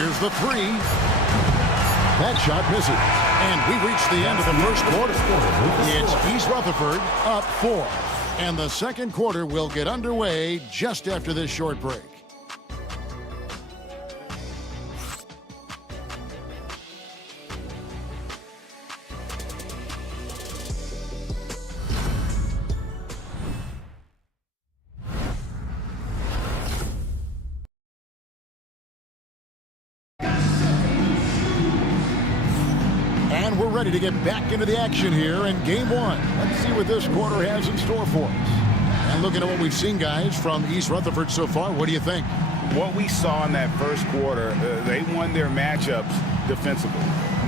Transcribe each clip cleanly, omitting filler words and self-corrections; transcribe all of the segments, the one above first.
Here's the three. That shot misses. And we reach the end of the first quarter. It's East Rutherford up 4. And the second quarter will get underway just after this short break. And we're ready to get back into the action here in game one. Let's see what this quarter has in store for us. And looking at what we've seen, guys, from East Rutherford so far, what do you think? What we saw in that first quarter, they won their matchups defensively.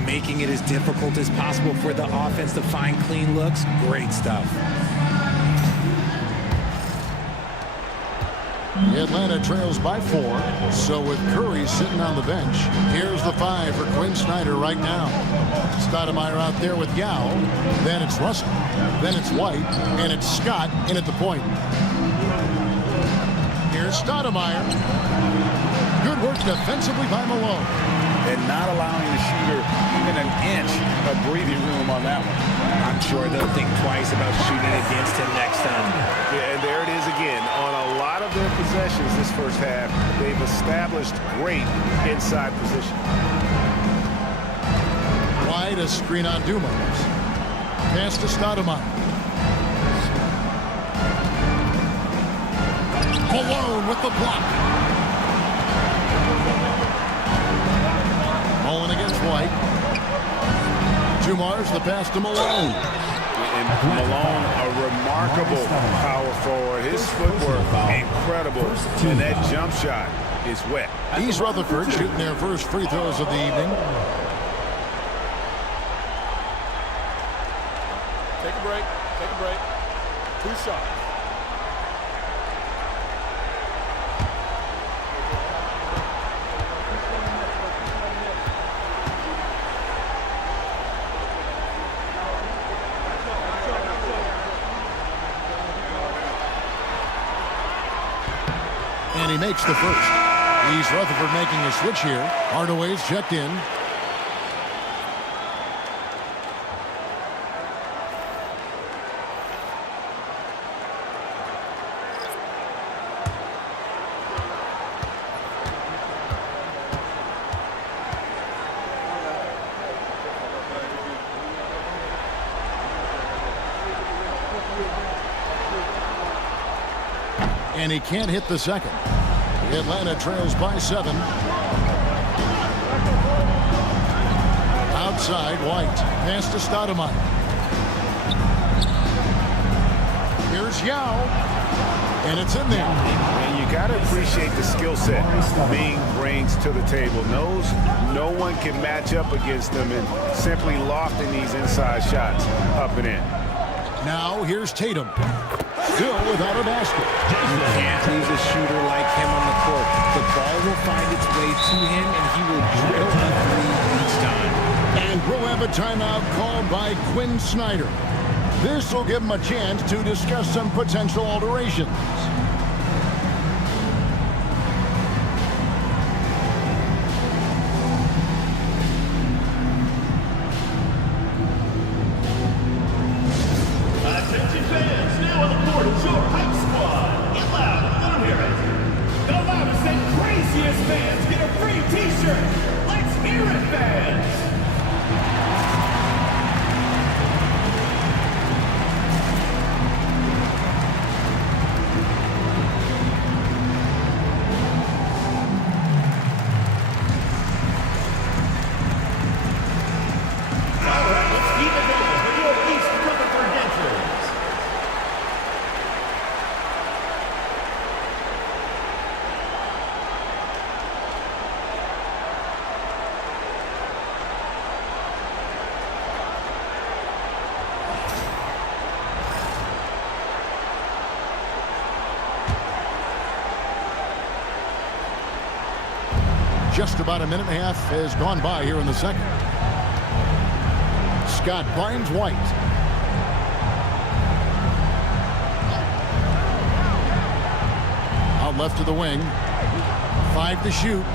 Making it as difficult as possible for the offense to find clean looks. Great stuff. Atlanta trails by 4. So with Curry sitting on the bench, here's the 5 for Quinn Snyder right now. Stoudemire out there with Yao. Then it's Russell. Then it's White. And it's Scott in at the point. Here's Stoudemire. Good work defensively by Malone. And not allowing the shooter even an inch of breathing room on that one. I'm sure they'll think twice about shooting against him next time. Yeah, and there it is again. On a lot of their possessions this first half, they've established great inside position. Wide, a screen on Dumas. Pass to Stoudemire. Malone with the block. Mullen against White. Dumars the pass to Malone. And Malone, a remarkable power forward. His footwork, incredible. And that jump shot is wet. East Rutherford shooting their first free throws of the evening. Take a break. Take a break. 2 shots. And he makes the first. East Rutherford making a switch here. Hardaway's checked in. And he can't hit the second. Atlanta trails by 7. Outside, White. Pass to Stoudemire. Here's Yao. And it's in there. And you got to appreciate the skill set Bing brings to the table. Knows no one can match up against him and simply lofting these inside shots up and in. Now here's Tatum. Still without a basket. You can't lose a shooter like him on the court. The ball will find its way to him, and he will drill a 3 each time. And we'll have a timeout called by Quinn Snyder. This will give him a chance to discuss some potential alterations. Attention fans, now on the court is your hype squad. Get loud, let them hear it. The loudest and craziest fans get a free t-shirt. Let's hear it, fans. All right, let's keep it going for your East Rutherford dancers. Just about a minute and a half has gone by here in the second. Scott finds White. Out left to the wing. 5 to shoot.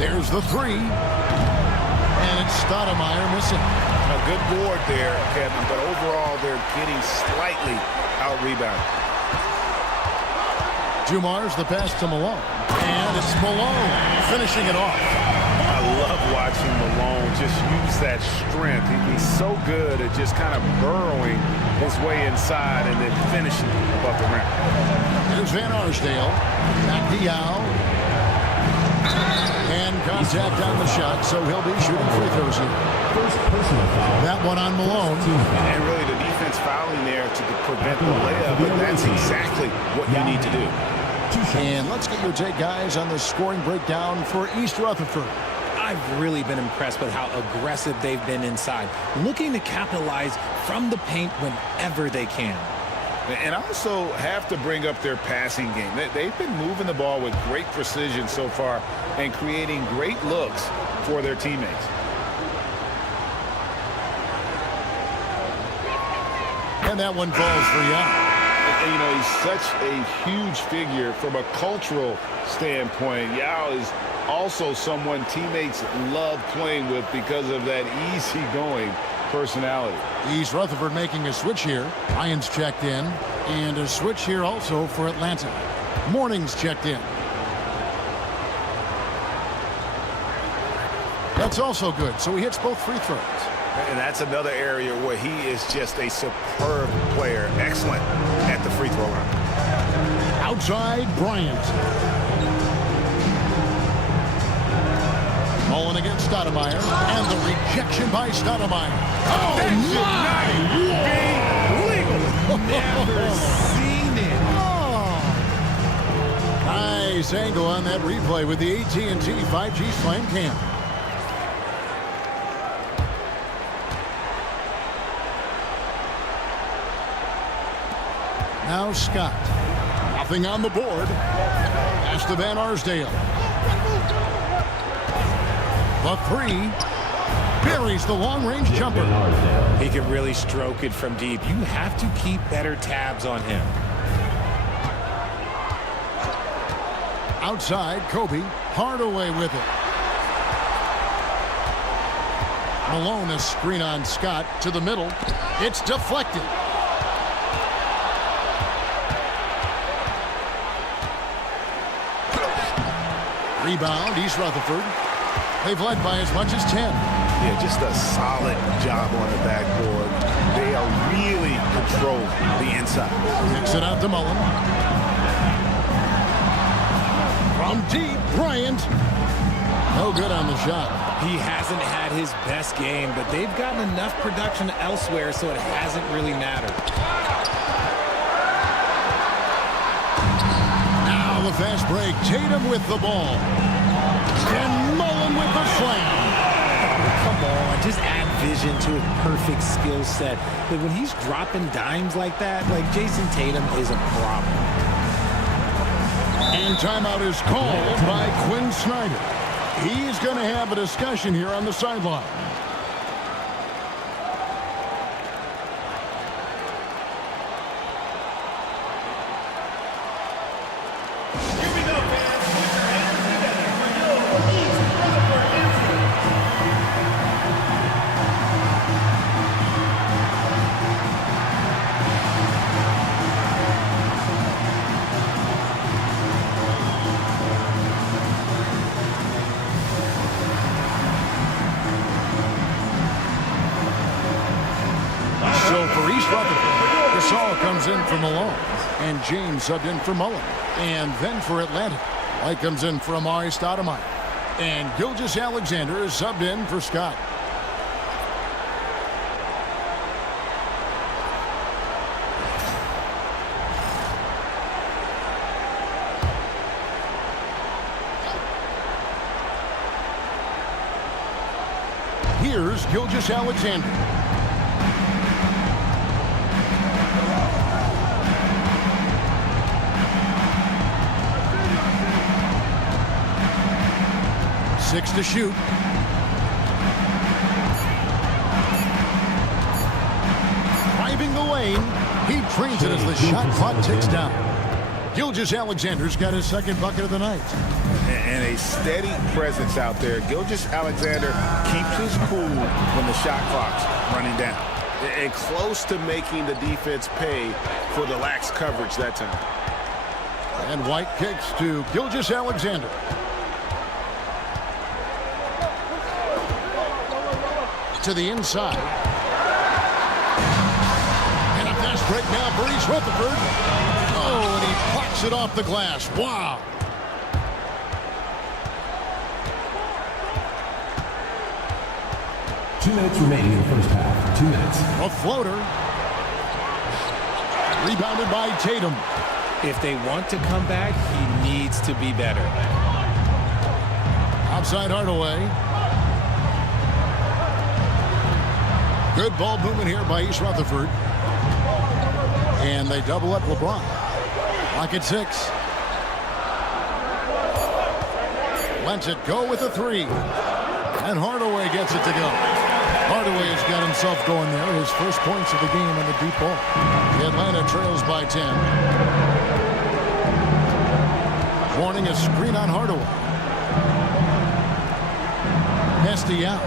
There's the three. And it's Stoudemire missing. A good board there, Kevin, but overall they're getting slightly out-rebounded. Dumar's the pass to Malone. And it's Malone finishing it off. I love watching Malone just use that strength. He's so good at just kind of burrowing his way inside and then finishing above the rim. Here's Van Arsdale. Back to Yao. And contact on the shot, so he'll be shooting free throws here. First personal foul. That one on Malone. And really the defense fouling there to prevent the layup, but that's exactly what you need to do. And let's get your take, guys, on the scoring breakdown for East Rutherford. I've really been impressed with how aggressive they've been inside, looking to capitalize from the paint whenever they can. And I also have to bring up their passing game. They've been moving the ball with great precision so far and creating great looks for their teammates. And that one falls for Yao. You know, he's such a huge figure from a cultural standpoint. Yao is also someone teammates love playing with because of that easygoing personality. East Rutherford making a switch here. Ryan's checked in. And a switch here also for Atlanta. Morning's checked in. That's also good, so he hits both free throws. And that's another area where he is just a superb player. Excellent at the free throw line. Outside, Bryant. Mullen against Stoudemire. And the rejection by Stoudemire. Oh, my! Never seen it. Oh. Nice angle on that replay with the AT&T 5G Slam Cam. Now Scott. Nothing on the board. Pass to Van Arsdale. The three. Buries the long-range jumper. He can really stroke it from deep. You have to keep better tabs on him. Outside, Kobe. Hardaway with it. Malone, a screen on Scott to the middle. It's deflected. Rebound, East Rutherford. They've led by as much as 10. Yeah, just a solid job on the backboard. They are really controlling the inside. Kicks it out to Mullen. From deep, Bryant. No good on the shot. He hasn't had his best game, but they've gotten enough production elsewhere, so it hasn't really mattered. Now the fast break. Tatum with the ball. And Mullen with the slam. Come on, just add vision to a perfect skill set. But when he's dropping dimes like that, like Jason Tatum is a problem. And timeout is called by Quinn Snyder. He's going to have a discussion here on the sideline. Here we go, fans. Put your hands together for your East Rutherford anthem. So for East Rutherford, Gasol comes in for Malone. And James subbed in for Mullen. And then for Atlanta, White comes in for Amari Stoudemire. And Gilgeous-Alexander is subbed in for Scott. Here's Gilgeous-Alexander. Six to shoot. Driving the lane. He trains it as the shot clock ticks down. Gilgeous-Alexander's got his second bucket of the night. And a steady presence out there. Gilgeous-Alexander keeps his cool when the shot clock's running down. And close to making the defense pay for the lax coverage that time. And White kicks to Gilgeous-Alexander. To the inside. And a fast break now for East Rutherford. Oh, and he pops it off the glass. Wow. Two minutes remaining in the first half. 2 minutes. A floater. Rebounded by Tatum. If they want to come back, he needs to be better. Outside Hardaway. Good ball movement here by East Rutherford. And they double up LeBron. Lock at 6. Lets it go with a 3. And Hardaway gets it to go. Hardaway has got himself going there. His first points of the game on the deep ball. Atlanta trails by 10. Warning, a screen on Hardaway. Nasty out.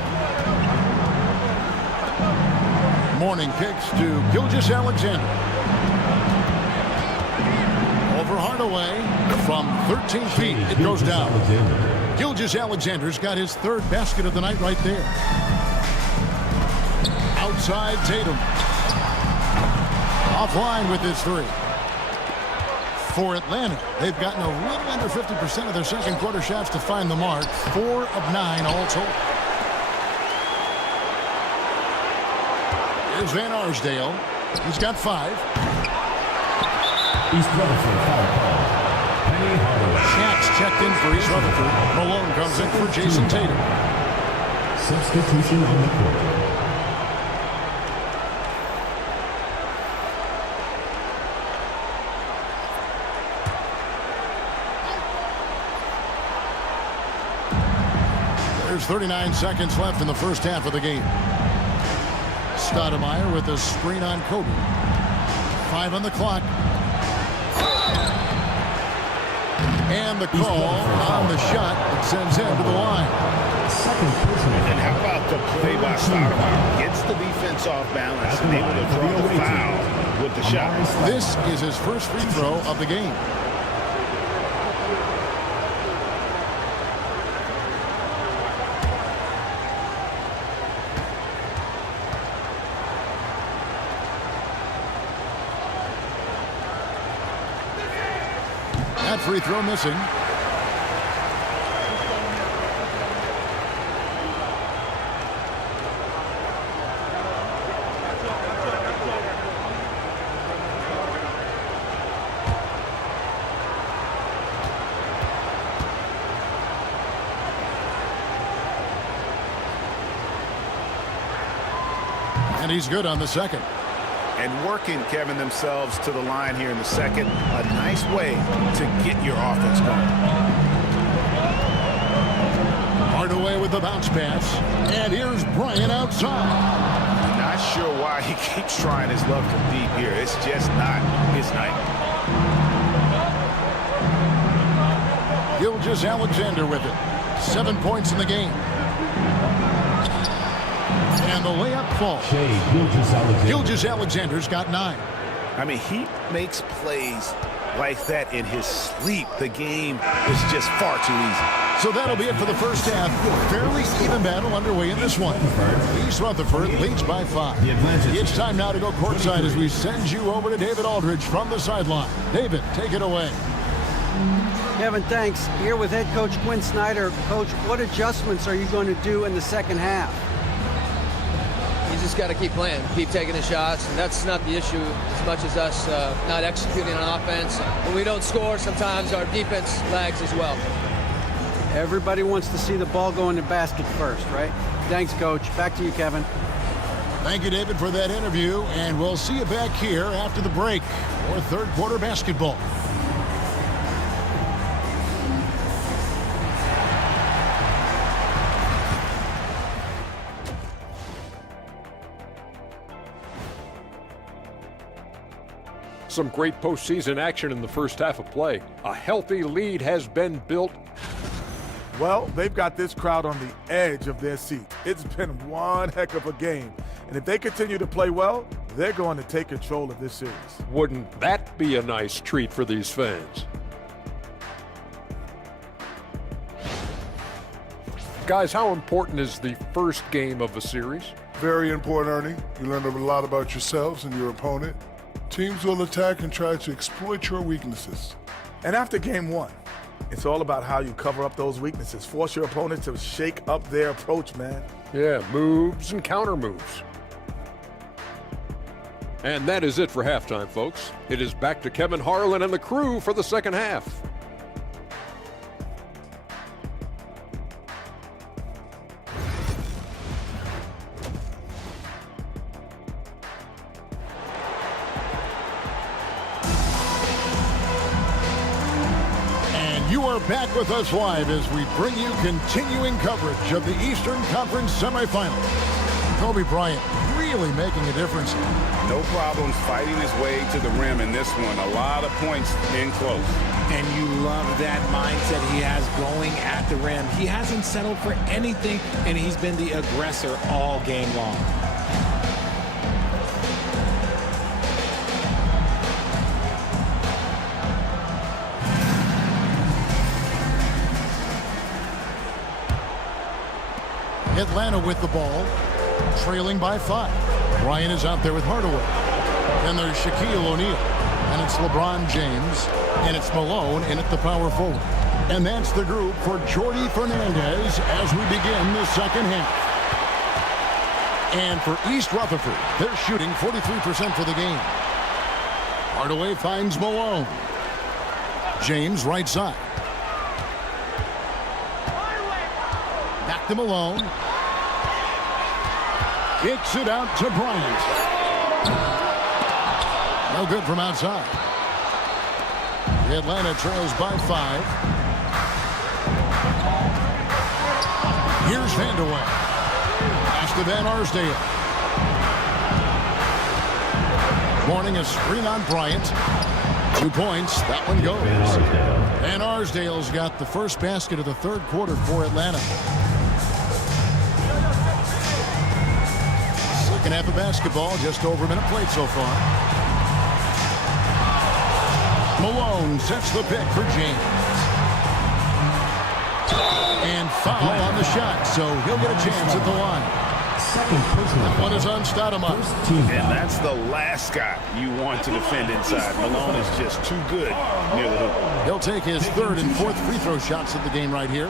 Mourning kicks to Gilgeous-Alexander. Over Hardaway from 13 feet. It goes down. Gilgeous-Alexander's got his third basket of the night right there. Outside Tatum. Offline with his 3. For Atlanta, they've gotten a little under 50% of their second quarter shots to find the mark. 4 of 9 all told. Here's Van Arsdale. He's got 5. East Rutherford foul call. Penny Hardaway. Shaq's checked in for East Rutherford. Malone comes in for Jason Tatum. Substitution on the court. There's 39 seconds left in the first half of the game. Stoudemire with a screen on Kobe. 5 on the clock. And the call on the shot that sends him to the line. Second personal. And how about the play by Stoudemire? Gets the defense off balance and able to draw the foul with the shot. This is his first free throw of the game. That free throw missing. And he's good on the second. And working, Kevin, themselves to the line here in the second. A nice way to get your offense going. Hardaway with the bounce pass. And here's Bryant outside. Not sure why he keeps trying his luck from deep here. It's just not his night. Gilgeous-Alexander with it. 7 points in the game. And the layup falls. Gilgeous-Alexander's got 9. I mean, he makes plays like that in his sleep. The game is just far too easy. So that'll be it for the first half. Fairly even battle underway in this one. East Rutherford leads by 5. It's time now to go courtside as we send you over to David Aldridge from the sideline. David, take it away. Kevin, thanks. Here with head coach Quinn Snyder. Coach, what adjustments are you going to do in the second half? You just got to keep playing, keep taking the shots, and that's not the issue as much as us not executing on offense. When we don't score, sometimes our defense lags as well. Everybody wants to see the ball go in the basket first, right? Thanks, Coach. Back to you, Kevin. Thank you, David, for that interview, and we'll see you back here after the break for third quarter basketball. Some great postseason action in the first half of play. A healthy lead has been built. Well, they've got this crowd on the edge of their seat. It's been one heck of a game. And if they continue to play well, they're going to take control of this series. Wouldn't that be a nice treat for these fans? Guys, how important is the first game of a series? Very important, Ernie. You learn a lot about yourselves and your opponent. Teams will attack and try to exploit your weaknesses. And after game one, it's all about how you cover up those weaknesses. Force your opponent to shake up their approach, man. Yeah, moves and counter moves. And that is it for halftime, folks. It is back to Kevin Harlan and the crew for the second half. You are back with us live as we bring you continuing coverage of the Eastern Conference semifinals. Kobe Bryant really making a difference. No problems fighting his way to the rim in this one. A lot of points in close. And you love that mindset he has going at the rim. He hasn't settled for anything, and he's been the aggressor all game long. Atlanta with the ball, trailing by 5. Bryant is out there with Hardaway. Then there's Shaquille O'Neal, and it's LeBron James, and it's Malone in at the power forward. And that's the group for Jordi Fernandez as we begin the second half. And for East Rutherford, they're shooting 43% for the game. Hardaway finds Malone. James right side. Back to Malone. Kicks it out to Bryant. No good from outside. Atlanta trails by 5. Here's Vandeweghe. Pass to Van Arsdale. Morning a screen on Bryant. 2 points. That one goes. Van Arsdale's got the first basket of the third quarter for Atlanta. Second half of basketball, just over a minute played so far. Malone sets the pick for James. And foul on the shot, so he'll get a chance at the line. That one is on Stoudemire. And that's the last guy you want to defend inside. Malone is just too good near the hoop. He'll take his third and fourth free throw shots of the game right here.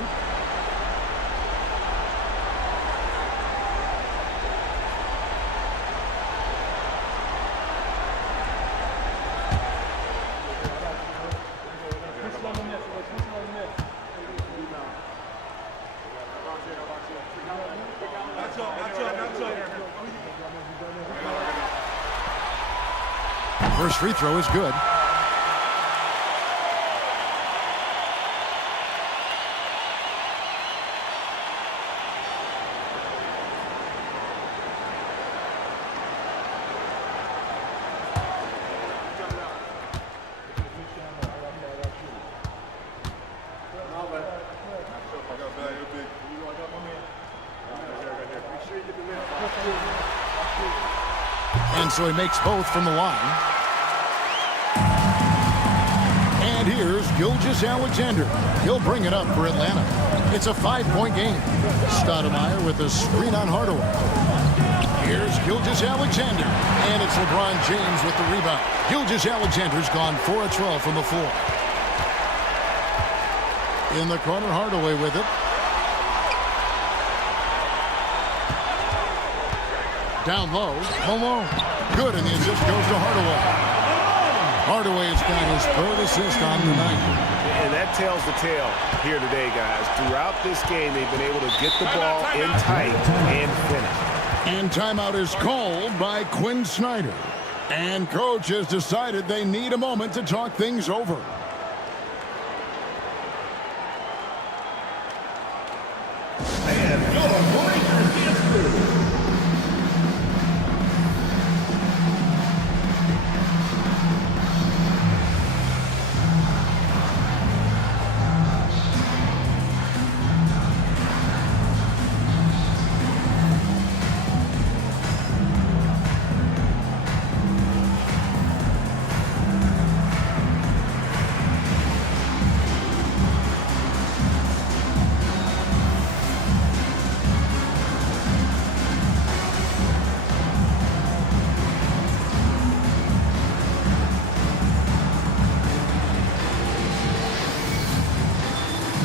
First free throw is good. And so he makes both from the line. And here's Gilgeous-Alexander. He'll bring it up for Atlanta. It's a 5-point game. Stoudemire with a screen on Hardaway. Here's Gilgeous-Alexander. And it's LeBron James with the rebound. Gilgeous-Alexander's gone 4 of 12 from the floor. In the corner, Hardaway with it. Down low, Malone. Good, and the assist goes to Hardaway. Hardaway's got his third assist on the night. And that tells the tale here today, guys. Throughout this game, they've been able to get the ball in tight and finish. And timeout is called by Quinn Snyder. And coach has decided they need a moment to talk things over.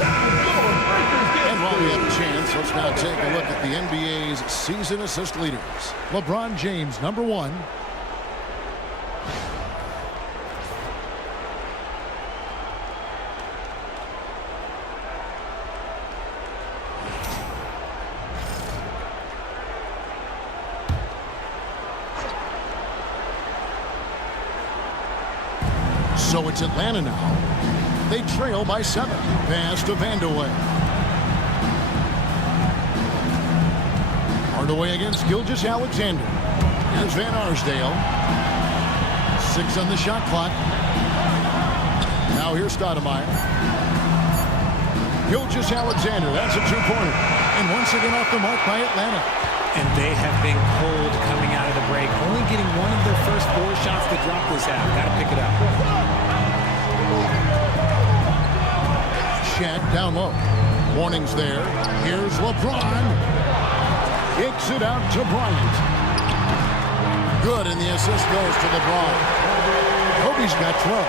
And while we have a chance, let's now take a look at the NBA's season assist leaders. LeBron James, #1. So it's Atlanta now. They trail by 7. Pass to Vandeweghe. Hardaway against Gilgeous-Alexander. Here's Van Arsdale. 6 on the shot clock. Now here's Stoudemire. Gilgeous-Alexander, that's a two-pointer. And once again off the mark by Atlanta. And they have been cold coming out of the break. Only getting one of their first 4 shots to drop this half. Got to pick it up. Shaq down low. Warnings there. Here's LeBron. Kicks it out to Bryant. Good, and the assist goes to LeBron. Kobe's got 12.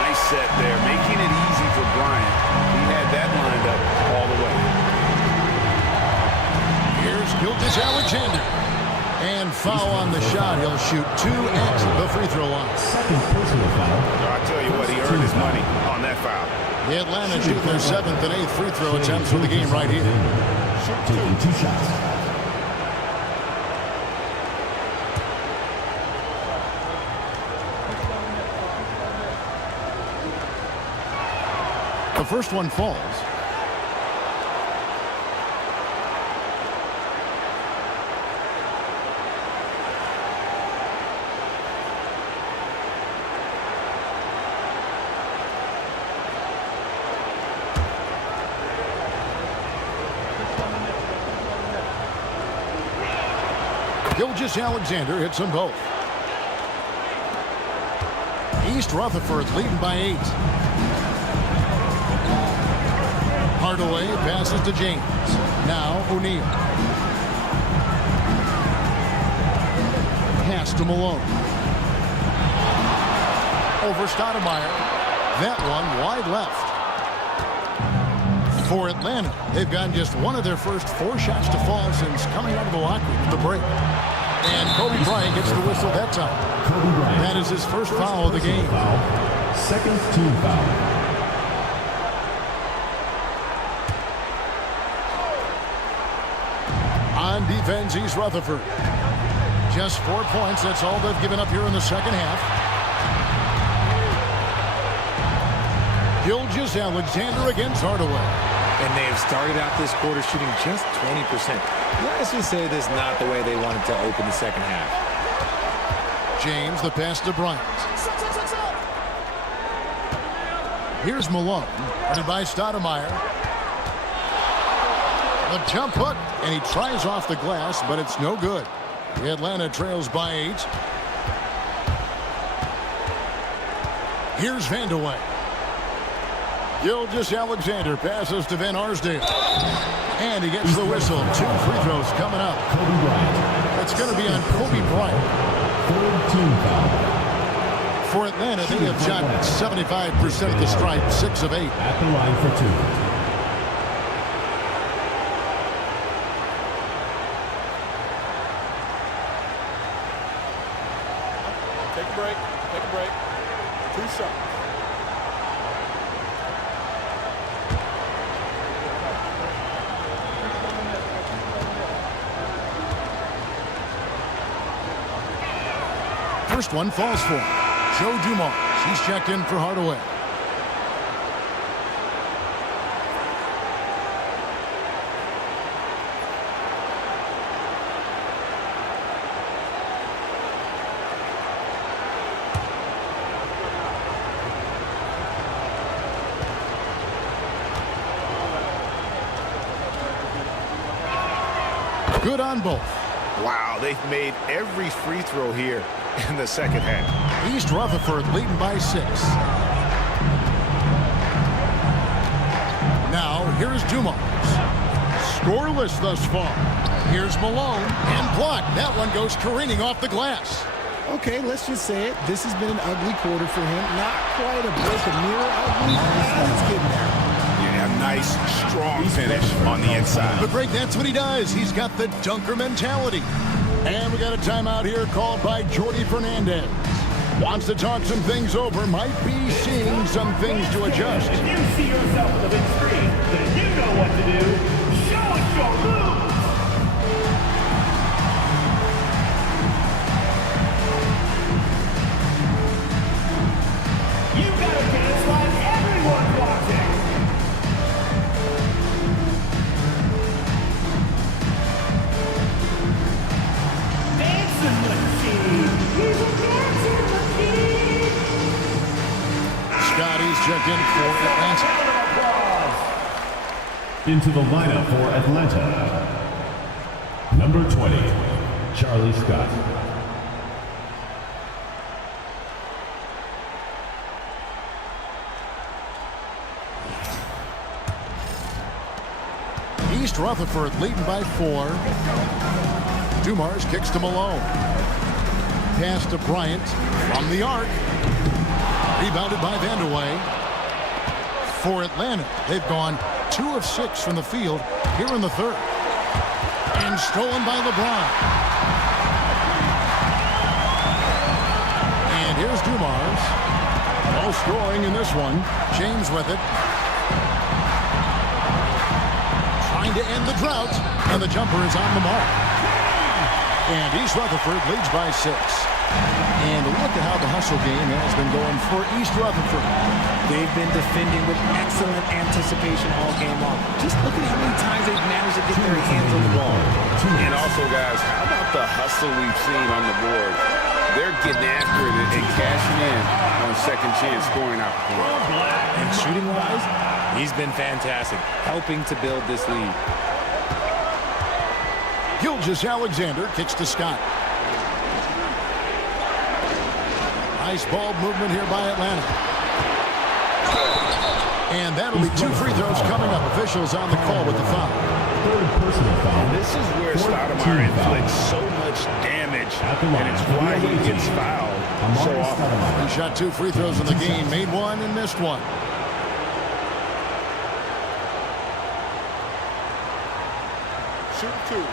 Nice set there, making it easy for Bryant. He had that lined up all the way. Here's Gilgeous-Alexander. And foul on the shot. He'll shoot 2 at the free throw line. Second personal foul. I tell you what, he earned his money on that foul. The Atlanta shoot their 7th and 8th free throw attempts for the game right here. Taking 2 shots. The first one falls. Gilgeous-Alexander hits them both. East Rutherford leading by 8. Hardaway passes to James. Now O'Neal. Pass to Malone. Over Stoudemire. That one wide left. For Atlanta, they've gotten just one of their first 4 shots to fall since coming out of the locker room at the break. And Kobe Bryant gets the whistle that time. That is his first foul of the game. Second team foul. On defense, East Rutherford. Just 4 points. That's all they've given up here in the second half. Gilgeous-Alexander against Hardaway. And they have started out this quarter shooting just 20%. Let's just say this is not the way they wanted to open the second half. James, the pass to Bryant. Here's Malone, guarded by Stoudemire. A jump hook, and he tries off the glass, but it's no good. The Atlanta trails by 8. Here's Vandeweghe. Gilgeous-Alexander passes to Van Arsdale. And he gets the whistle. 2 free throws coming up. Kobe Bryant. That's going to be on Kobe Bryant. Third team foul. For Atlanta, they have shot 75% of the stripe, 6 of 8. At the line for 2. Take a break. Take a break. 2 shots. First one falls for him. Joe Dumars. He's checked in for Hardaway. Good on both. Wow, they've made every free throw here in the second half. East Rutherford leading by 6. Now, here's Dumars. Scoreless thus far. Here's Malone, and blocked. That one goes careening off the glass. Okay, let's just say it. This has been an ugly quarter for him. Not quite a break of mirror ugly, but it's getting there. Yeah, strong finish on the inside. But Greg, that's what he does. He's got the dunker mentality. And we got a timeout here called by Jordy Fernandez. Wants to talk some things over, might be seeing some things to adjust. If you see yourself on the big screen, then you know what to do. Show us your moves. You gotta dance like everyone's watching. Dancing machine. He's a dancing machine. Scotty's checked in for Atlanta. Into the lineup for Atlanta. Number 20, Charlie Scott. East Rutherford leading by 4. Dumars kicks to Malone. Pass to Bryant from the arc. Rebounded by Vandeweghe. For Atlanta, they've gone 2 of 6 from the field here in the third. And stolen by LeBron. And here's Dumars. No scoring in this one. James with it. Trying to end the drought, and the jumper is on the mark. And East Rutherford leads by 6. And look at how the hustle game has been going for East Rutherford. They've been defending with excellent anticipation all game long. Just look at how many times they've managed to get their hands on the ball. And also, guys, how about the hustle we've seen on the board? They're getting after it and cashing in on second chance scoring opportunity. And shooting-wise, he's been fantastic, helping to build this lead. Gilgeous-Alexander kicks to Scott. Nice ball movement here by Atlanta. And that'll be 2 free throws coming up. Officials on the call with the foul. Third personal foul. This is where Stoudemire inflicts so much damage, and it's why he gets fouled so often. He shot 2 free throws in the game, made 1 and missed 1. Shoot 2.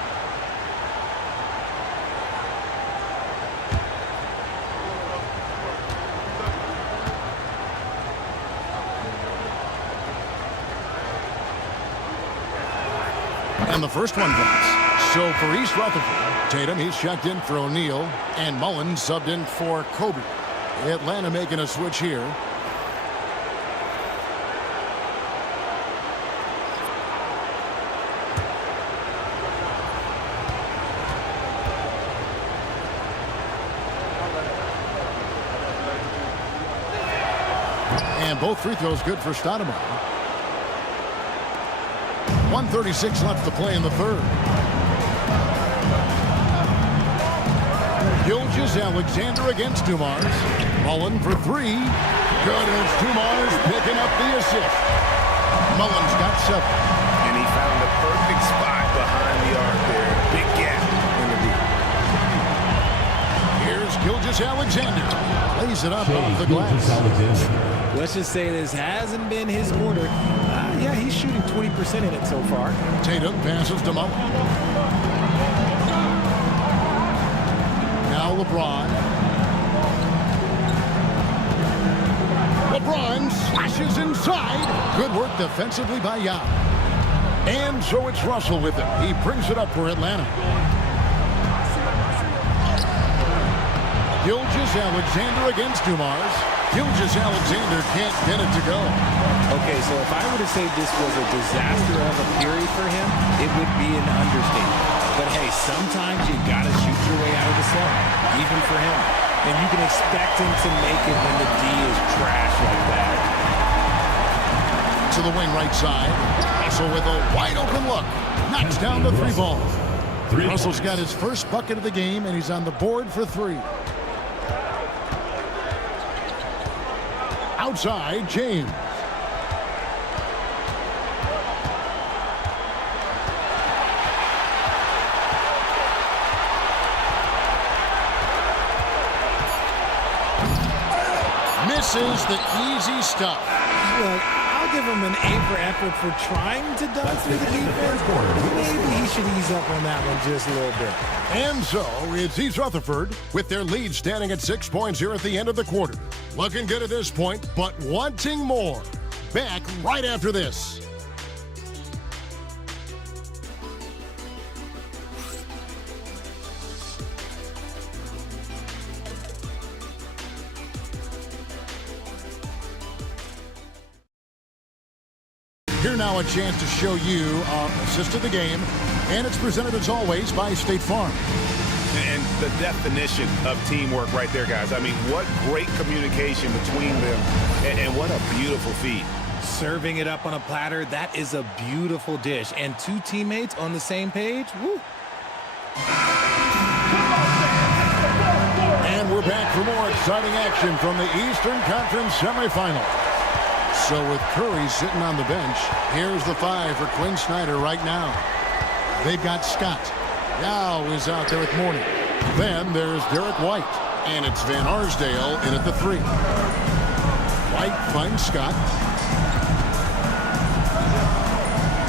And the first one goes. So for East Rutherford, Tatum, he's checked in for O'Neal, and Mullen subbed in for Kobe. Atlanta making a switch here. And both free throws good for Stoudemire. 1:36 left to play in the third. Gilgeous-Alexander against Dumars. Mullen for 3. Good as Dumars picking up the assist. Mullen's got 7. And he found the perfect spot behind the arc there. Big gap in the deep. Here's Gilgeous-Alexander. Lays it up off the glass. Let's just say this hasn't been his quarter. Yeah, he's shooting 20% in it so far. Tatum passes to Mullen. Now LeBron. LeBron slashes inside. Good work defensively by Yao. And so it's Russell with it. He brings it up for Atlanta. Gilgeous-Alexander against Dumars. Gilgeous-Alexander can't get it to go. Okay, so if I were to say this was a disaster of a period for him, it would be an understatement. But hey, sometimes you gotta shoot your way out of the slump, even for him. And you can expect him to make it when the D is trash like that. To the wing right side. Russell with a wide open look. Knocks down the 3 ball. Russell's got his first bucket of the game, and he's on the board for 3. Outside, James. Misses the easy stuff. Look, I'll give him an A for effort for trying to dunk through the defense. Maybe he should ease up on that one just a little bit. And so it's East Rutherford with their lead standing at 6 points here at the end of the quarter. Looking good at this point, but wanting more. Back right after this. Here now a chance to show you our assist of the game, and it's presented as always by State Farm. And the definition of teamwork right there, guys. I mean, what great communication between them, and what a beautiful feed. Serving it up on a platter, that is a beautiful dish. And two teammates on the same page, woo. And we're back for more exciting action from the Eastern Conference semifinal. So with Curry sitting on the bench, here's the 5 for Quinn Snyder right now. They've got Scott. Yao is out there with Mourning. Then there's Derek White. And it's Van Arsdale in at the 3. White finds Scott.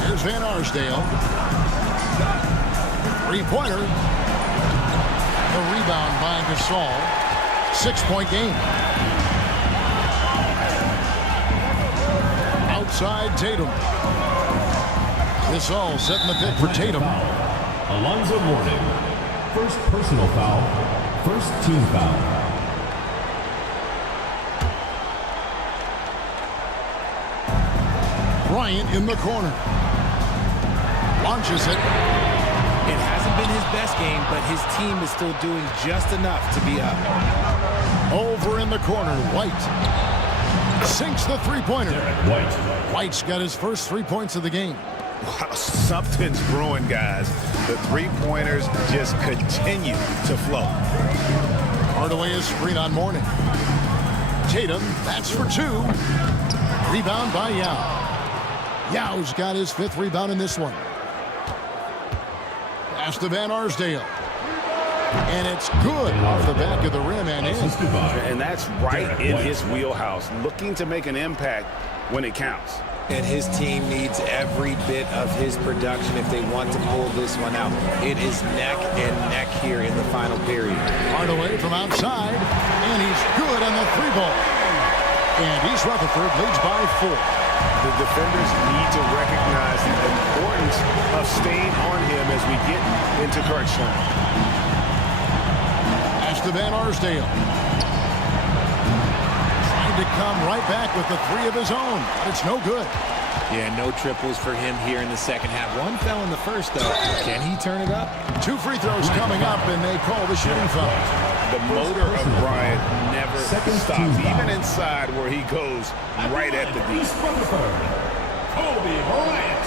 Here's Van Arsdale. 3-pointer. The rebound by Gasol. 6-point game. Outside Tatum. This all setting the pick for Tatum. Alonzo Mourning. First personal foul. First team foul. Bryant in the corner. Launches it. It hasn't been his best game, but his team is still doing just enough to be up. Over in the corner, White. Sinks the 3-pointer. White's got his first 3 points of the game. Wow, something's brewing, guys. The 3-pointers just continue to flow. Hardaway is screen on Mourning. Tatum, that's for 2. Rebound by Yao. Yao's got his 5th rebound in this one. Pass to Van Arsdale. And it's good off the back of the rim and in. And that's right in his wheelhouse, looking to make an impact when it counts. And his team needs every bit of his production if they want to pull this one out. It is neck and neck here in the final period. Hardaway from outside, and he's good on the 3-ball. And East Rutherford leads by 4. The defenders need to recognize the importance of staying on him as we get into crunch time. To Van Arsdale. Trying to come right back with the 3 of his own, but it's no good. Yeah, no triples for him here in the second half. One fell in the first, though. Can he turn it up? 2 free throws coming up, and they call the shooting foul. The motor of Bryant never stops, even inside where he goes right at the D. Kobe Bryant.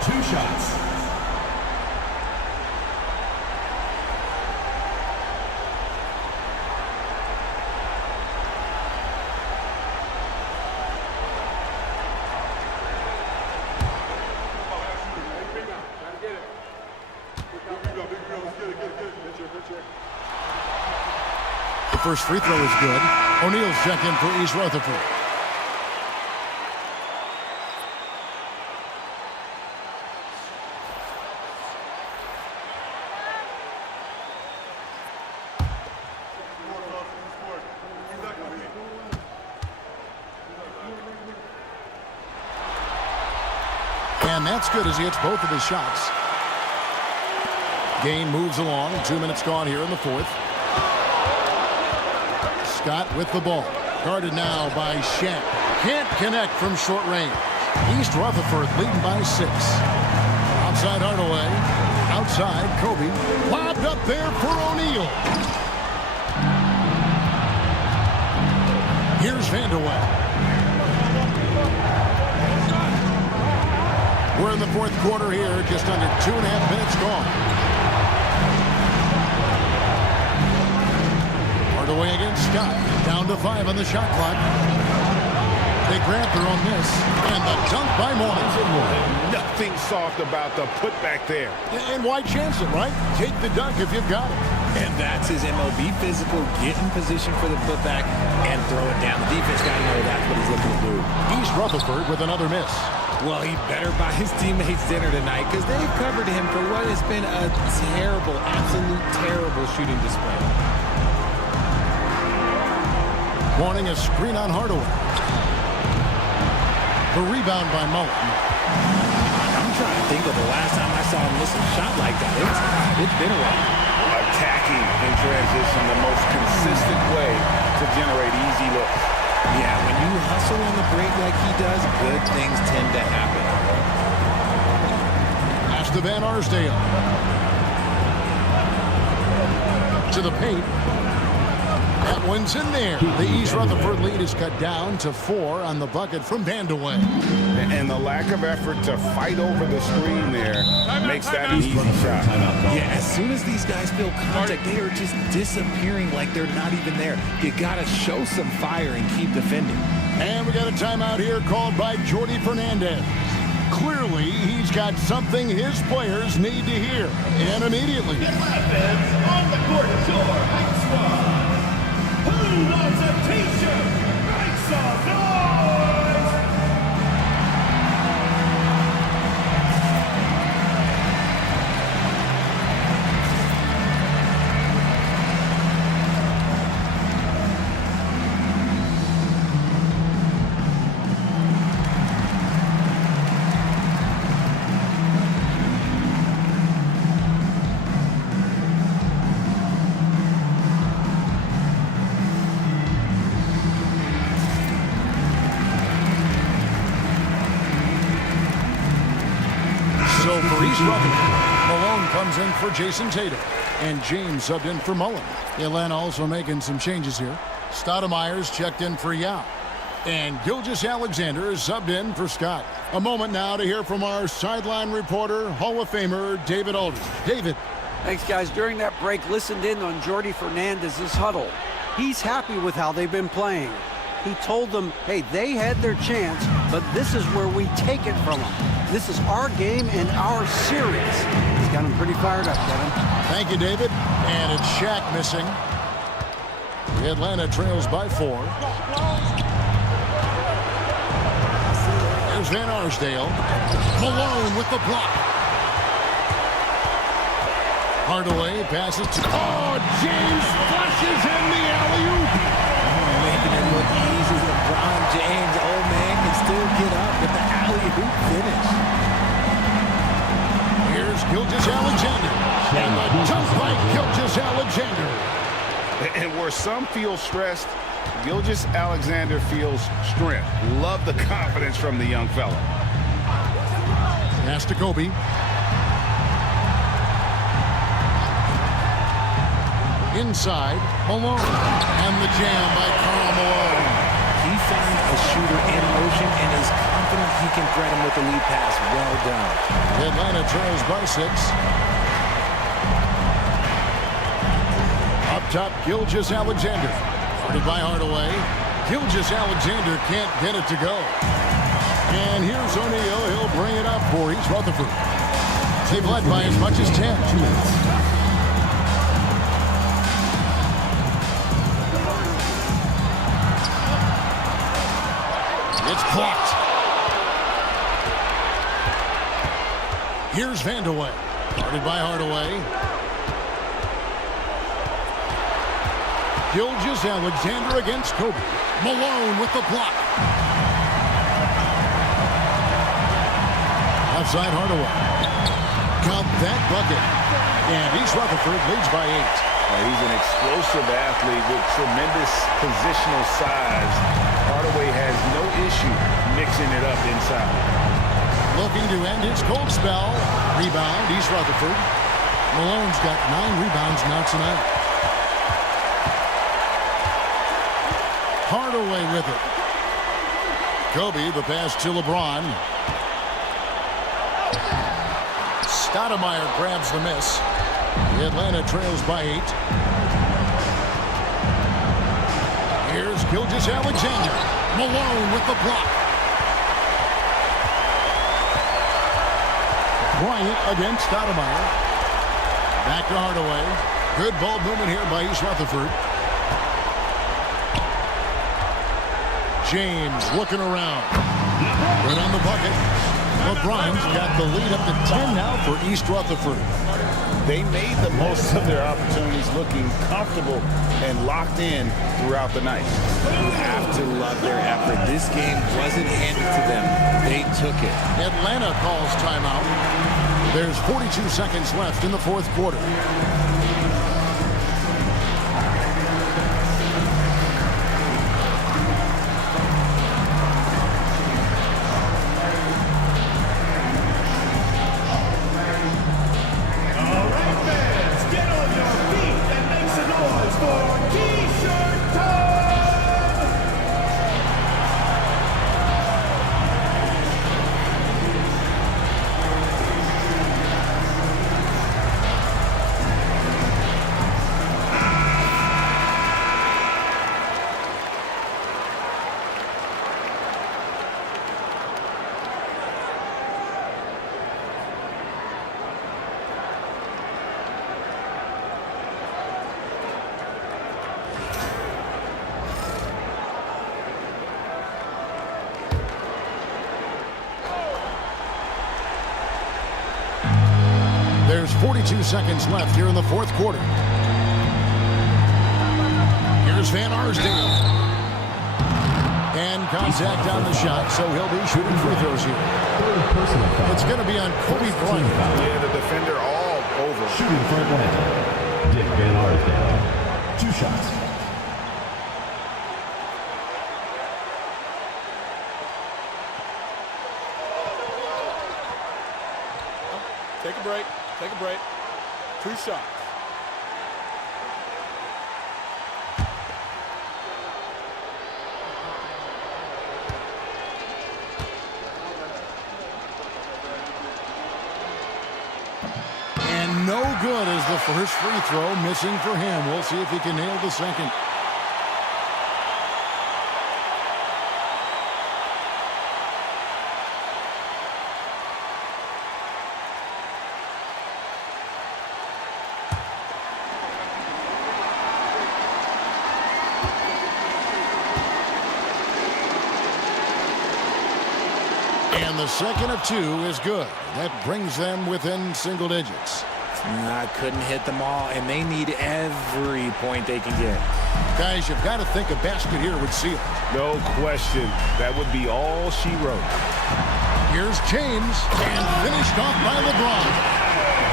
2 shots. The first free throw is good. O'Neal's check in for East Rutherford. And that's good as he hits both of his shots. Game moves along. 2 minutes gone here in the 4th. Scott with the ball. Guarded now by Shaq. Can't connect from short range. East Rutherford leading by 6. Outside Hardaway. Outside Kobe. Lobbed up there for O'Neal. Here's Vandeweghe. We're in the 4th quarter here. Just under 2.5 minutes gone. Hardaway against Scott. Down to 5 on the shot clock. They grab their own miss. And the dunk by Mourning. Nothing soft about the putback there. And why chance it, right? Take the dunk if you've got it. And that's his MLB physical, get in position for the putback and throw it down. The defense got to know that's what he's looking to do. East Rutherford with another miss. Well, he better buy his teammates dinner tonight because they've covered him for what has been a terrible, absolute terrible shooting display. Wanting a screen on Hardaway. The rebound by Mullen. I'm trying to think of the last time I saw him miss a shot like that. It's been a while. Attacking in transition, the most consistent way to generate easy looks. Yeah, when you hustle on the break like he does, good things tend to happen. Pass to Van Arsdale. To the paint. That one's in there. The East Rutherford lead is cut down to 4 on the bucket from Vandeweghe. And the lack of effort to fight over the screen there makes that an easy shot. Yeah, as soon as these guys feel contact, they are just disappearing like they're not even there. You got to show some fire and keep defending. And we got a timeout here called by Jordy Fernandez. Clearly, he's got something his players need to hear. And immediately. On the court, your hype squad. Who wants a t-shirt? Make some noise! So for East Rutherford, Malone comes in for Jason Tatum. And James subbed in for Mullen. Atlanta also making some changes here. Stoudemire's checked in for Yao. And Gilgeous-Alexander is subbed in for Scott. A moment now to hear from our sideline reporter, Hall of Famer David Aldridge. David. Thanks, guys. During that break, listened in on Jordy Fernandez's huddle. He's happy with how they've been playing. He told them, hey, they had their chance, but this is where we take it from them. This is our game and our series. He's got them pretty fired up, Kevin. Thank you, David. And it's Shaq missing. Atlanta trails by 4. There's Van Arsdale. Malone with the block. Hardaway passes to... Oh, James flushes in the alley-oop. Making it look easy. LeBron James, old man, can still get up with the alley-oop finish. Here's Gilgeous-Alexander. And the dunk by Gilgeous-Alexander. And where some feel stressed, Gilgeous-Alexander feels strength. Love the confidence from the young fella. Pass to Kobe. Inside, Malone. And the jam by Karl Malone. He found a shooter in motion and is confident he can thread him with the lead pass. Well done. Atlanta trails by 6. Up top, Gilgeous-Alexander. Guarded by Hardaway. Gilgeous-Alexander can't get it to go. And here's O'Neal. He'll bring it up for East Rutherford. They've led by as much as 10. It's blocked. Here's Vandeweghe. Guarded by Hardaway. Gilgeous-Alexander against Kobe. Malone with the block. Outside Hardaway. Count that bucket. And East Rutherford leads by 8. He's an explosive athlete with tremendous positional size. Hardaway has no issue mixing it up inside. Looking to end his cold spell. Rebound, East Rutherford. Malone's got 9 rebounds now tonight. Hardaway with it. Kobe, the pass to LeBron. Stoudemire grabs the miss. Atlanta trails by 8. Here's Gilgeous-Alexander. Malone with the block. Bryant against Stoudemire. Back to Hardaway. Good ball movement here by East Rutherford. James looking around. Right on the bucket. LeBron's got the lead up to 10 now for East Rutherford. They made the most of their opportunities, looking comfortable and locked in throughout the night. You have to love their effort. This game wasn't handed to them. They took it. Atlanta calls timeout. There's 42 seconds left in the fourth quarter. There's 42 seconds left here in the fourth quarter. Here's Van Arsdale. And contact on the shot, so he'll be shooting free throws here. It's going to be on Kobe Bryant. Yeah, the defender all over. Shooting for Atlanta, Dick Van Arsdale. 2 shots. Take a break. Take a break. 2 shots. And no good as the first free throw missing for him. We'll see if he can nail the second. And the second of 2 is good. That brings them within single digits. I couldn't hit them all, and they need every point they can get. Guys, you've got to think a basket here would seal it. No question. That would be all she wrote. Here's James, and finished off by LeBron.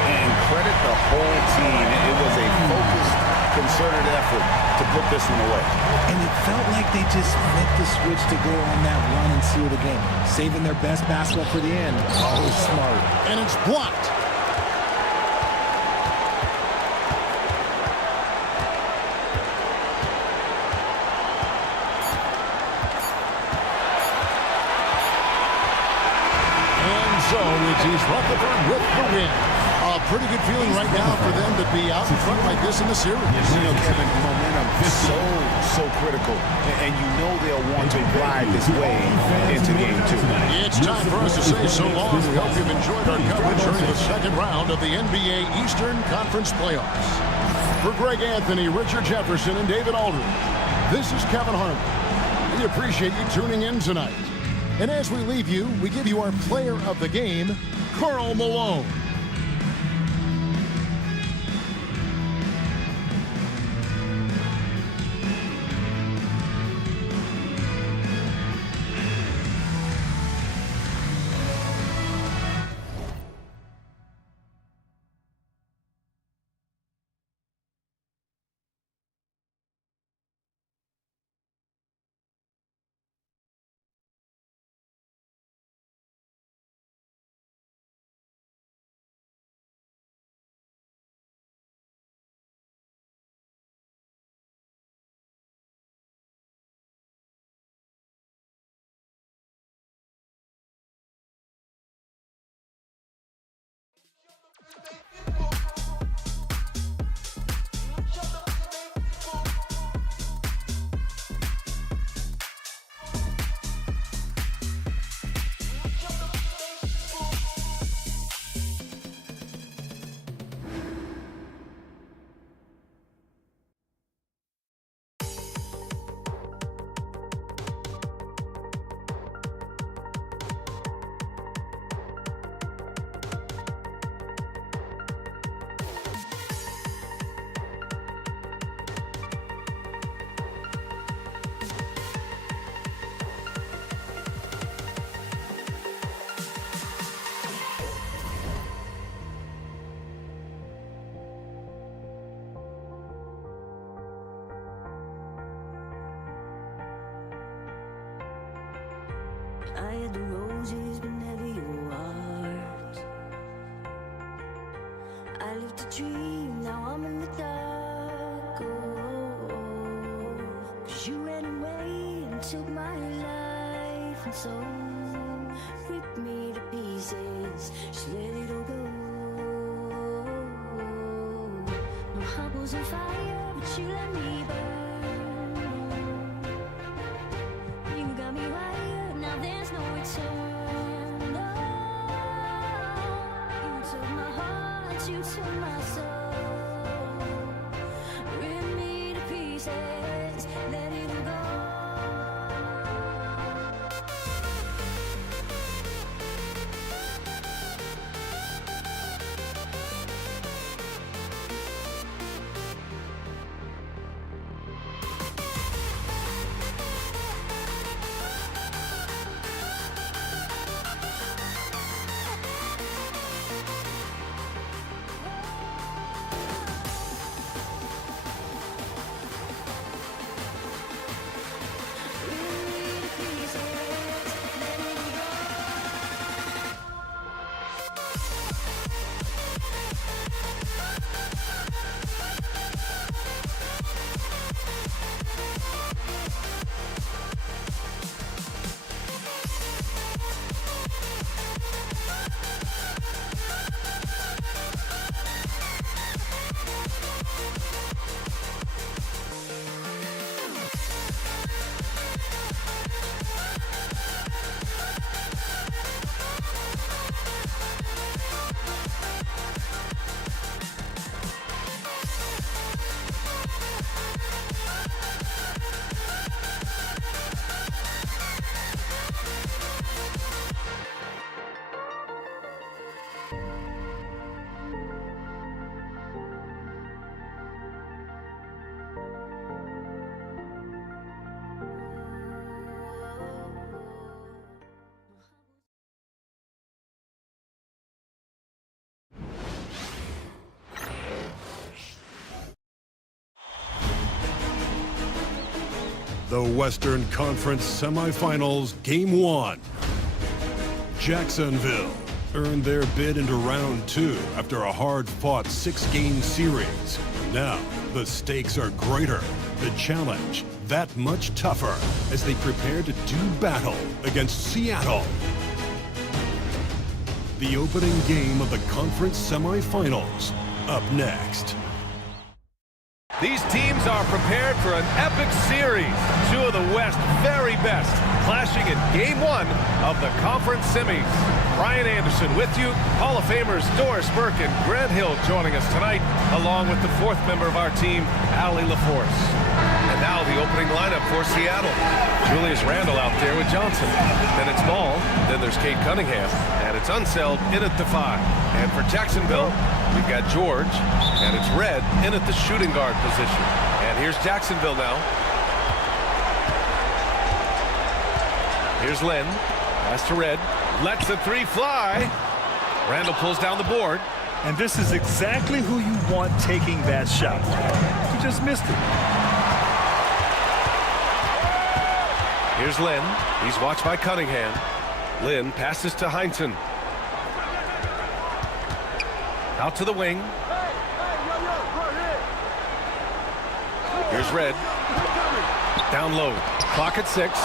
And credit the whole team. It was a focused, concerted effort to put this one away. And it felt like they just flipped the switch to go on that run and seal the game, saving their best basketball for the end. Oh, smart. And it's blocked. And so it's East Rutherford with the win. A pretty good feeling right now for them to be out in front like this in the series. You know, Kevin, momentum is so critical. And you know they'll want to ride this way into game 2. It's time for us to say so long. We hope you've enjoyed our coverage during the second round of the NBA Eastern Conference Playoffs. For Greg Anthony, Richard Jefferson, and David Aldridge, this is Kevin Harlan. We appreciate you tuning in tonight. And as we leave you, we give you our player of the game, Karl Malone. I had the roses, but never your heart. I lived a dream, now I'm in the dark. Oh, 'cause you ran away and took my life, and so ripped me to pieces. Just let it all go. My heart was on fire, but you let me burn. You got me wired, now there's no return. No, you took my heart, you took my soul. Rip me to pieces, let it all go. The Western Conference Semifinals, Game 1. Jacksonville earned their bid into round 2 after a hard-fought 6-game series. Now, the stakes are greater, the challenge that much tougher as they prepare to do battle against Seattle. The opening game of the conference semifinals, up next. These teams are prepared for an epic series. Two of the West's very best clashing in Game 1 of the conference semis. Brian Anderson with you. Hall of Famers Doris Burke and Grant Hill joining us tonight, along with the fourth member of our team, Allie LaForce. And now the opening lineup for Seattle. Julius Randle out there with Johnson. Then it's Ball. Then there's Kate Cunningham. And it's Unseld in at the 5. And for Jacksonville, we've got George. And it's Red in at the shooting guard position. And here's Jacksonville now. Here's Lynn. Pass to Red. Lets the 3 fly. Randle pulls down the board. And this is exactly who you want taking that shot. You just missed it. Here's Lynn. He's watched by Cunningham. Lynn passes to Heinsohn. Out to the wing. Here's Red. Down low. Clock at 6.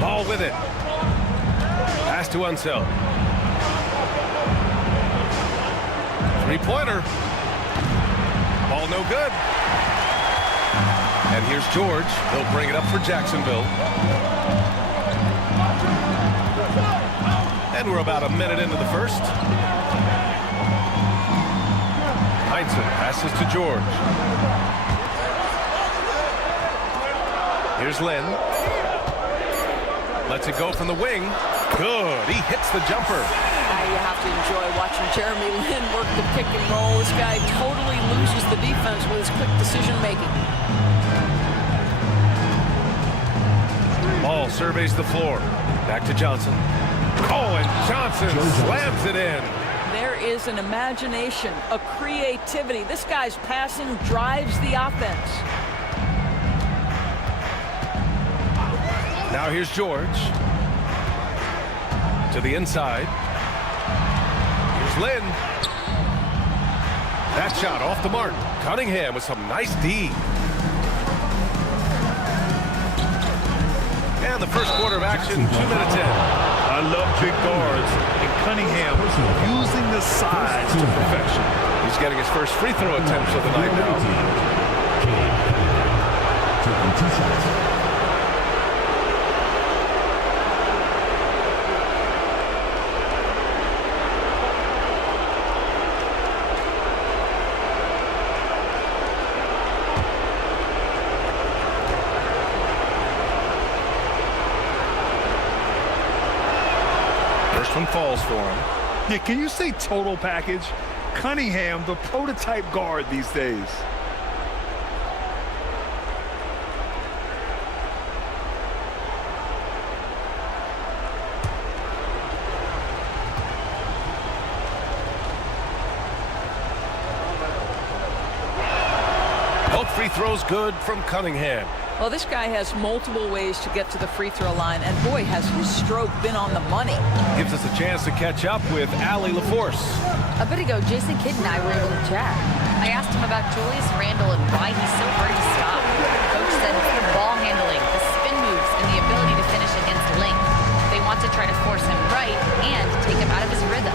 Ball with it. Pass to Unseld. Three-pointer. Ball no good. And here's George. He'll bring it up for Jacksonville. And we're about a minute into the first. Heinsohn passes to George. Here's Lynn. Lets it go from the wing. Good. He hits the jumper. You have to enjoy watching Jeremy Lin work the pick and roll. This guy totally loses the defense with his quick decision making. Ball surveys the floor. Back to Johnson. Oh, and Johnson slams it in. There is an imagination, a creativity. This guy's passing drives the offense. Now here's George. To the inside. Here's Lynn. That shot off the mark. Cunningham with some nice D. And the first quarter of action, 2 minutes in. I love big guards, and Cunningham using the size to perfection. He's getting his first free throw attempts of the night now. Taking 2 shots. First one falls for him. Yeah, can you say total package? Cunningham, the prototype guard these days. Both free throws good from Cunningham. Well, this guy has multiple ways to get to the free throw line, and boy, has his stroke been on the money. Gives us a chance to catch up with Allie LaForce. A bit ago, Jason Kidd and I were able to chat. I asked him about Julius Randle and why he's so hard to stop. Coach said it's the ball handling, the spin moves, and the ability to finish against length. They want to try to force him right and take him out of his rhythm.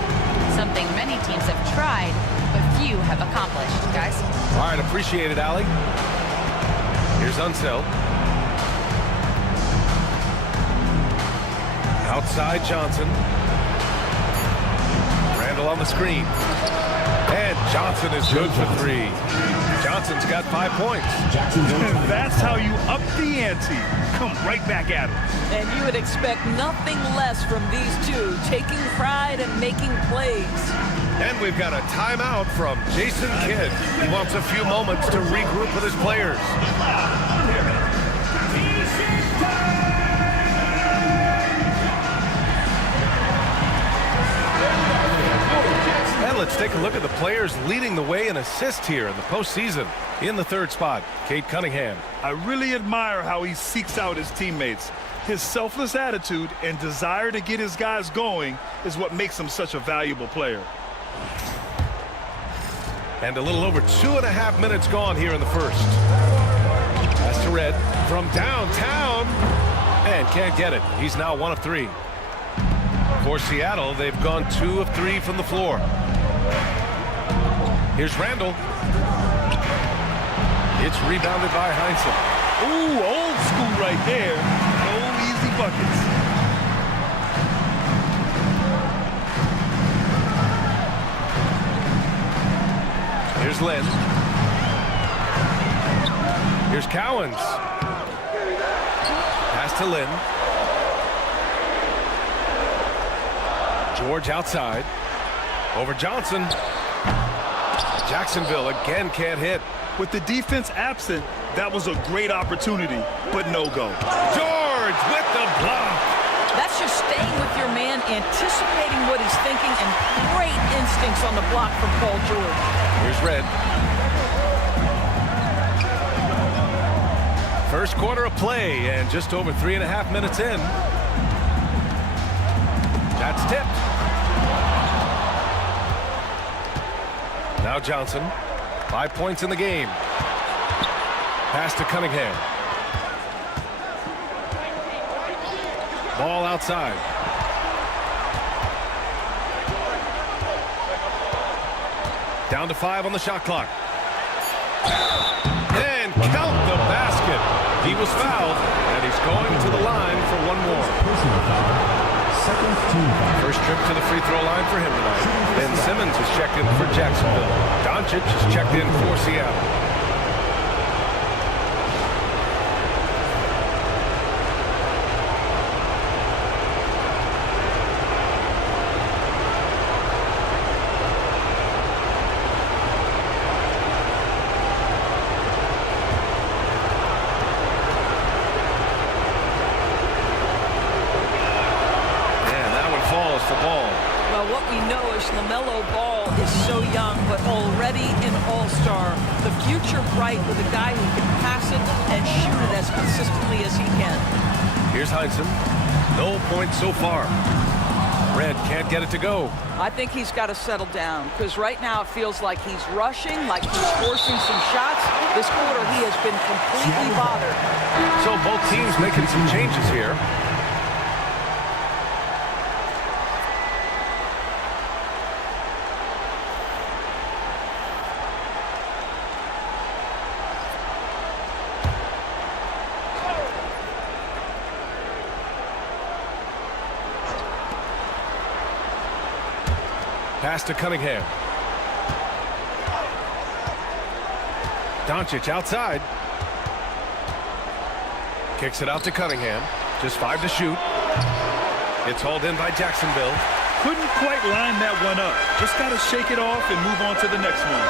Something many teams have tried, but few have accomplished, guys. All right, appreciate it, Allie. Here's Unseld. Outside Johnson. Randall on the screen. And Johnson is good for 3. Johnson's got 5 points. That's how you up the ante. Come right back at him. And you would expect nothing less from these two, taking pride and making plays. And we've got a timeout from Jason Kidd. He wants a few moments to regroup with his players. And let's take a look at the players leading the way in assists here in the postseason. In the 3rd spot, Cade Cunningham. I really admire how he seeks out his teammates. His selfless attitude and desire to get his guys going is what makes him such a valuable player. And a little over 2.5 minutes gone here in the first. Pass to Red from downtown. And can't get it. He's now 1 of 3. For Seattle, they've gone 2 of 3 from the floor. Here's Randall. It's rebounded by Heinsohn. Ooh, old school right there. No easy buckets. Here's Lynn. Here's Cowens. Pass to Lynn. George outside. Over Johnson. Jacksonville again can't hit. With the defense absent, that was a great opportunity, but no go. George with the block. That's just staying with your man, anticipating what he's thinking, and great instincts on the block from Paul George. Here's Red. First quarter of play, and just over 3.5 minutes in. That's tipped. Now Johnson. 5 points in the game. Pass to Cunningham. Ball outside. Down to 5 on the shot clock. And count the basket. He was fouled, and he's going to the line for 1 more. First trip to the free throw line for him tonight. Ben Simmons has checked in for Jacksonville. Doncic has checked in for Seattle. LaMelo Ball is so young, but already an all-star. The future bright with a guy who can pass it and shoot it as consistently as he can. Here's Heinsohn. No points so far. Red can't get it to go. I think he's got to settle down because right now it feels like he's rushing, like he's forcing some shots. This quarter he has been completely bothered. So both teams making some changes here. Pass to Cunningham. Doncic outside. Kicks it out to Cunningham. Just 5 to shoot. It's hauled in by Jacksonville. Couldn't quite line that one up. Just got to shake it off and move on to the next one.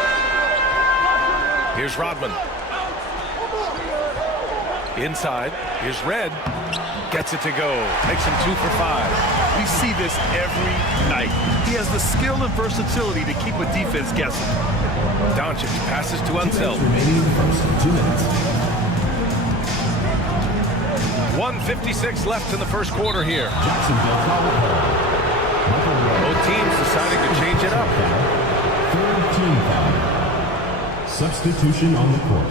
Here's Rodman. Inside. Here's Red. Gets it to go. Makes him 2 for 5. We see this every night. He has the skill and versatility to keep a defense guessing. Doncic passes to Unseld. 1:56 left in the first quarter here. Both teams deciding to change it up. Third team foul. Substitution on the court.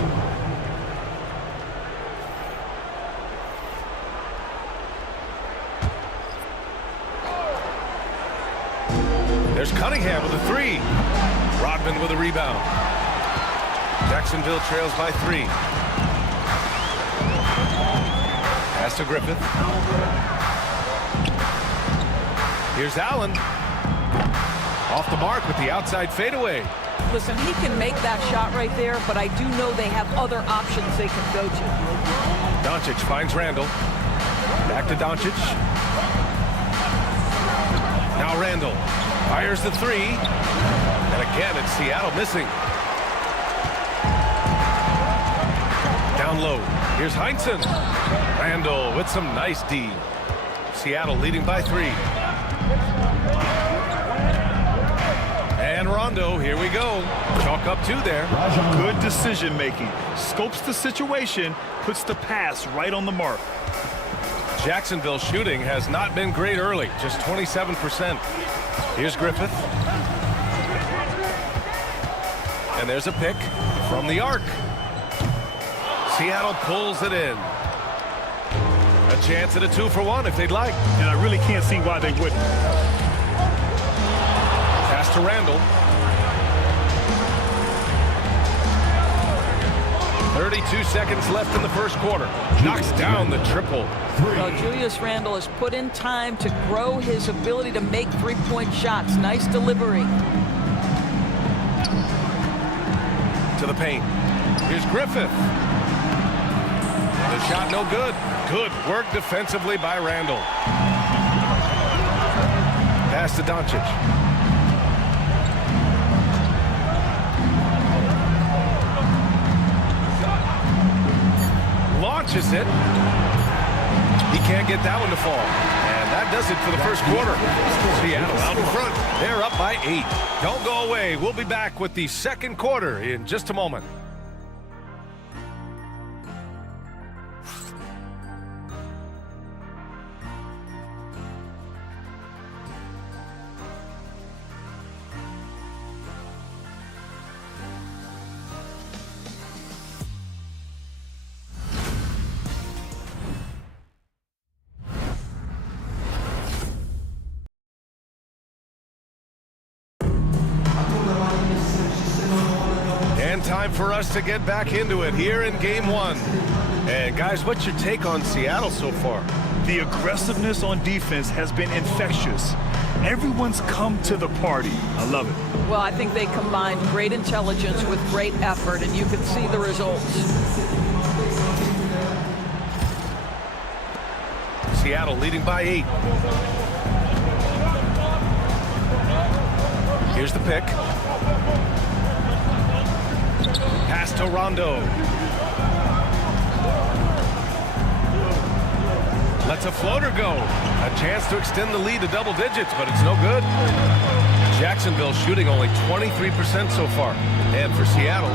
There's Cunningham with a 3. Rodman with a rebound. Jacksonville trails by 3. Pass to Griffith. Here's Allen. Off the mark with the outside fadeaway. Listen, he can make that shot right there, but I do know they have other options they can go to. Doncic finds Randall. Back to Doncic. Now Randall fires the 3. And again, it's Seattle missing. Down low. Here's Heinsohn. Randall with some nice D. Seattle leading by 3. And Rondo, here we go. Chalk up 2 there. Good decision making. Scopes the situation, puts the pass right on the mark. Jacksonville shooting has not been great early, just 27%. Here's Griffith. And there's a pick from the arc. Seattle pulls it in. A chance at a 2 for 1 if they'd like. And I really can't see why they wouldn't. Pass to Randall. 32 seconds left in the first quarter. Knocks down the triple. Well, Julius Randle has put in time to grow his ability to make three-point shots. Nice delivery. To the paint. Here's Griffith. The shot no good. Good work defensively by Randall. Pass to Doncic. Launches it. He can't get that one to fall. And that does it for the first quarter. Seattle out in front. They're up by 8. Don't go away. We'll be back with the second quarter in just a moment. Time for us to get back into it here in game 1. And guys, what's your take on Seattle so far? The aggressiveness on defense has been infectious. Everyone's come to the party. I love it. Well, I think they combined great intelligence with great effort, and you can see the results. Seattle leading by 8. Here's the pick. Pass to Rondo. Lets a floater go. A chance to extend the lead to double digits, but it's no good. Jacksonville shooting only 23% so far. And for Seattle,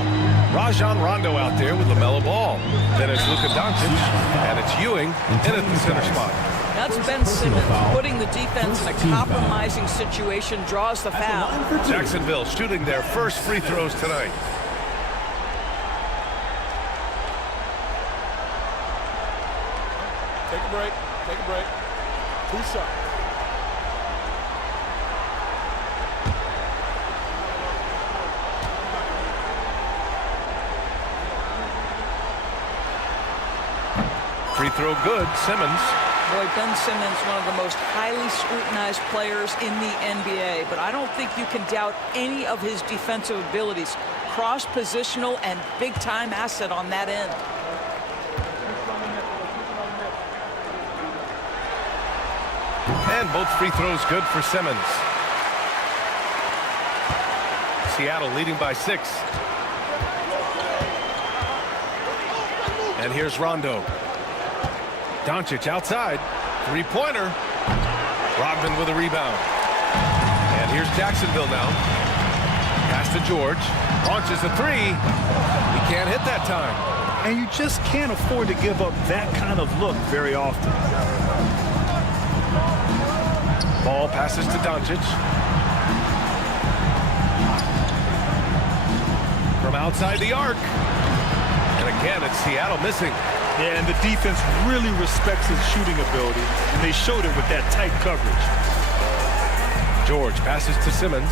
Rajon Rondo out there with LaMelo Ball. Then it's Luka Doncic, and it's Ewing in at the center spot. That's Ben Simmons putting the defense in a compromising situation, draws the foul. Jacksonville shooting their first free throws tonight. Take a break. Take a break. 2 shots. Free throw good, Simmons. Boy, Ben Simmons, one of the most highly scrutinized players in the NBA, but I don't think you can doubt any of his defensive abilities. Cross-positional and big-time asset on that end. And both free throws good for Simmons. Seattle leading by 6. And here's Rondo. Doncic outside. Three-pointer. Rodman with a rebound. And here's Jacksonville now. Pass to George. Launches a three. He can't hit that time. And you just can't afford to give up that kind of look very often. Ball passes to Doncic. From outside the arc. And again, it's Seattle missing. Yeah, and the defense really respects his shooting ability, and they showed it with that tight coverage. George passes to Simmons.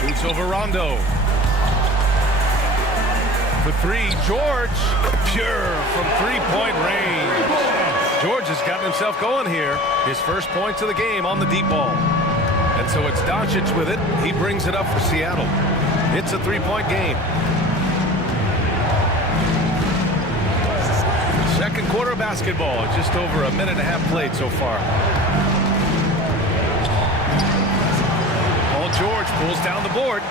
Shoots over Rondo. For three, George. Pure from three-point range. George has gotten himself going here. His first points of the game on the deep ball. And so it's Doncic with it. He brings it up for Seattle. It's a three-point game. Second quarter of basketball. Just over a minute and a half played so far. Paul George pulls down the board.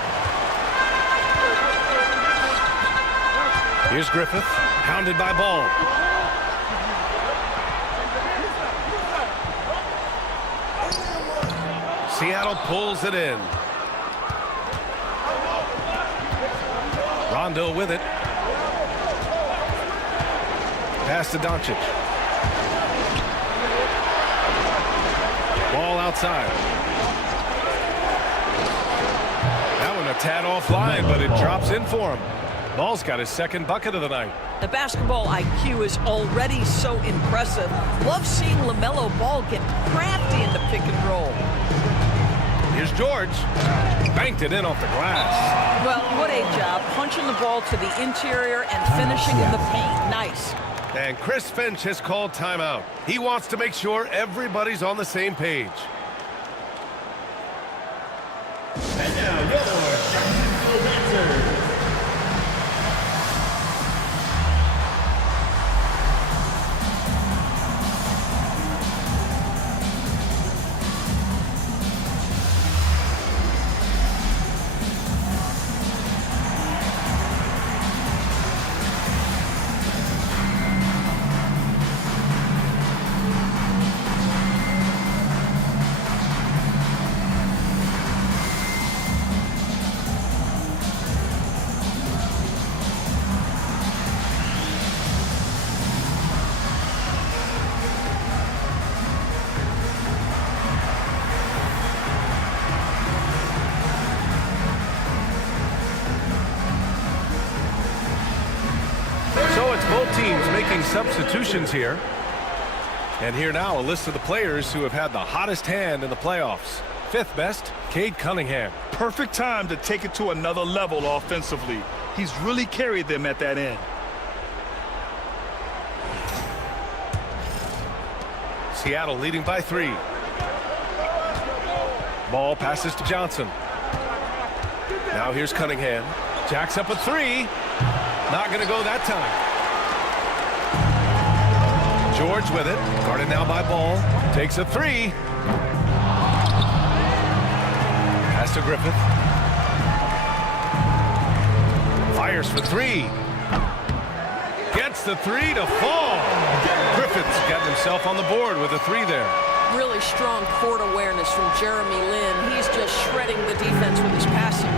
Here's Griffith, hounded by Ball. Seattle pulls it in. Rondo with it. Pass to Doncic. Ball outside. That one a tad offline, but it drops in for him. Ball's got his second bucket of the night. The basketball IQ is already so impressive. Love seeing LaMelo Ball get crafty in the pick and roll. Here's George. Banked it in off the glass. Well, what a job. Punching the ball to the interior and finishing in the paint. Nice. And Chris Finch has called timeout. He wants to make sure everybody's on the same page. And now your Jacksonville answer. Substitutions here. And here now a list of the players who have had the hottest hand in the playoffs. Fifth best, Cade Cunningham. Perfect time to take it to another level offensively. He's really carried them at that end. Seattle leading by 3. Ball passes to Johnson. Now here's Cunningham. Jacks up a 3. Not going to go that time. George with it, guarded now by Ball, takes a 3. Pass to Griffith. Fires for 3. Gets the 3 to fall. Griffith's gotten himself on the board with a 3 there. Really strong court awareness from Jeremy Lin. He's just shredding the defense with his passing.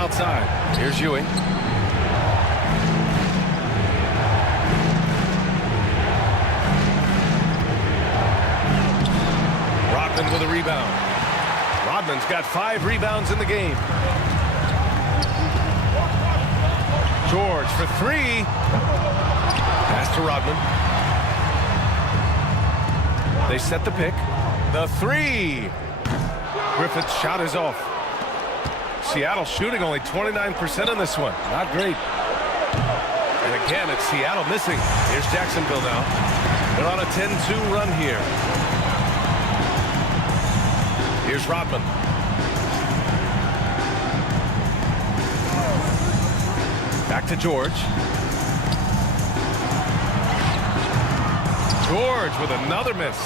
outside. Here's Ewing. Rodman with a rebound. Rodman's got 5 rebounds in the game. George for 3. Pass to Rodman. They set the pick. The 3. Griffith's shot is off. Seattle shooting only 29% in this one. Not great. And again, it's Seattle missing. Here's Jacksonville now. They're on a 10-2 run here. Here's Rodman. Back to George. George with another miss.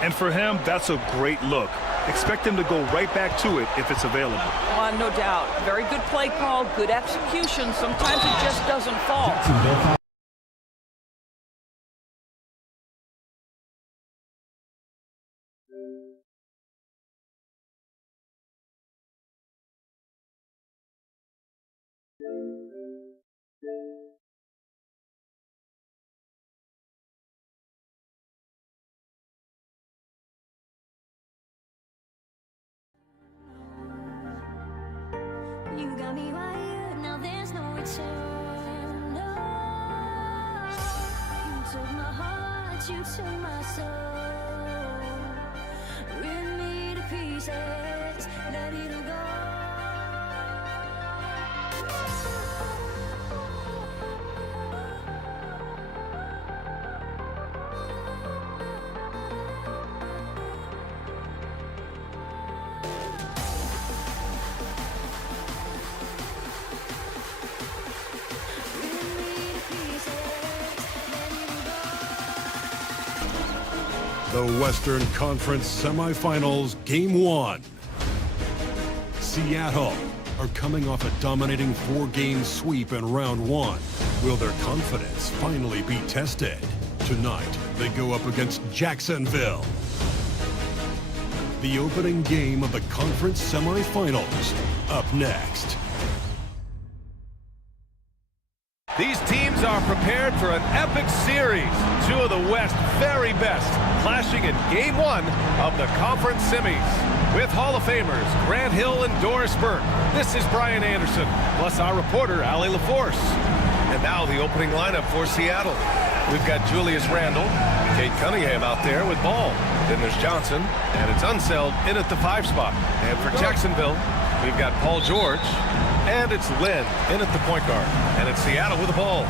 And for him, that's a great look. Expect him to go right back to it if it's available. No doubt. Very good play call, good execution. Sometimes it just doesn't fall. You got me wired, now there's no return. No, you took my heart, you took my soul. Rip me to pieces, let it all go. The Western Conference Semifinals, Game 1. Seattle are coming off a dominating 4-game sweep in round 1. Will their confidence finally be tested? Tonight, they go up against Jacksonville. The opening game of the conference semifinals, up next. These teams are prepared for an epic series. 2 of the West's very best clashing in Game 1 of the conference semis. With Hall of Famers Grant Hill and Doris Burke, this is Brian Anderson, plus our reporter, Allie LaForce. And now the opening lineup for Seattle. We've got Julius Randle, Kate Cunningham out there with ball. Then there's Johnson, and it's Unseld in at the 5 spot. And for Jacksonville, we've got Paul George, and it's Lynn in at the point guard. And it's Seattle with the ball.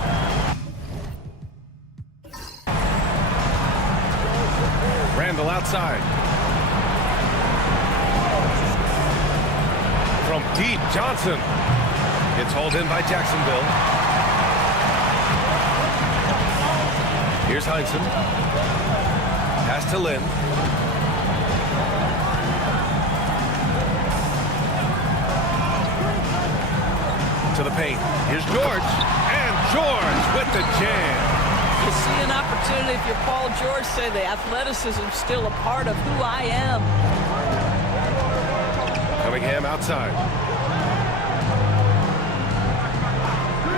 Randle outside. From deep, Johnson. Gets hauled in by Jacksonville. Here's Heinsohn. Pass to Lynn. To the paint. Here's George. And George with the jam. You see an opportunity if you're Paul George, say the athleticism still a part of who I am. Cunningham outside.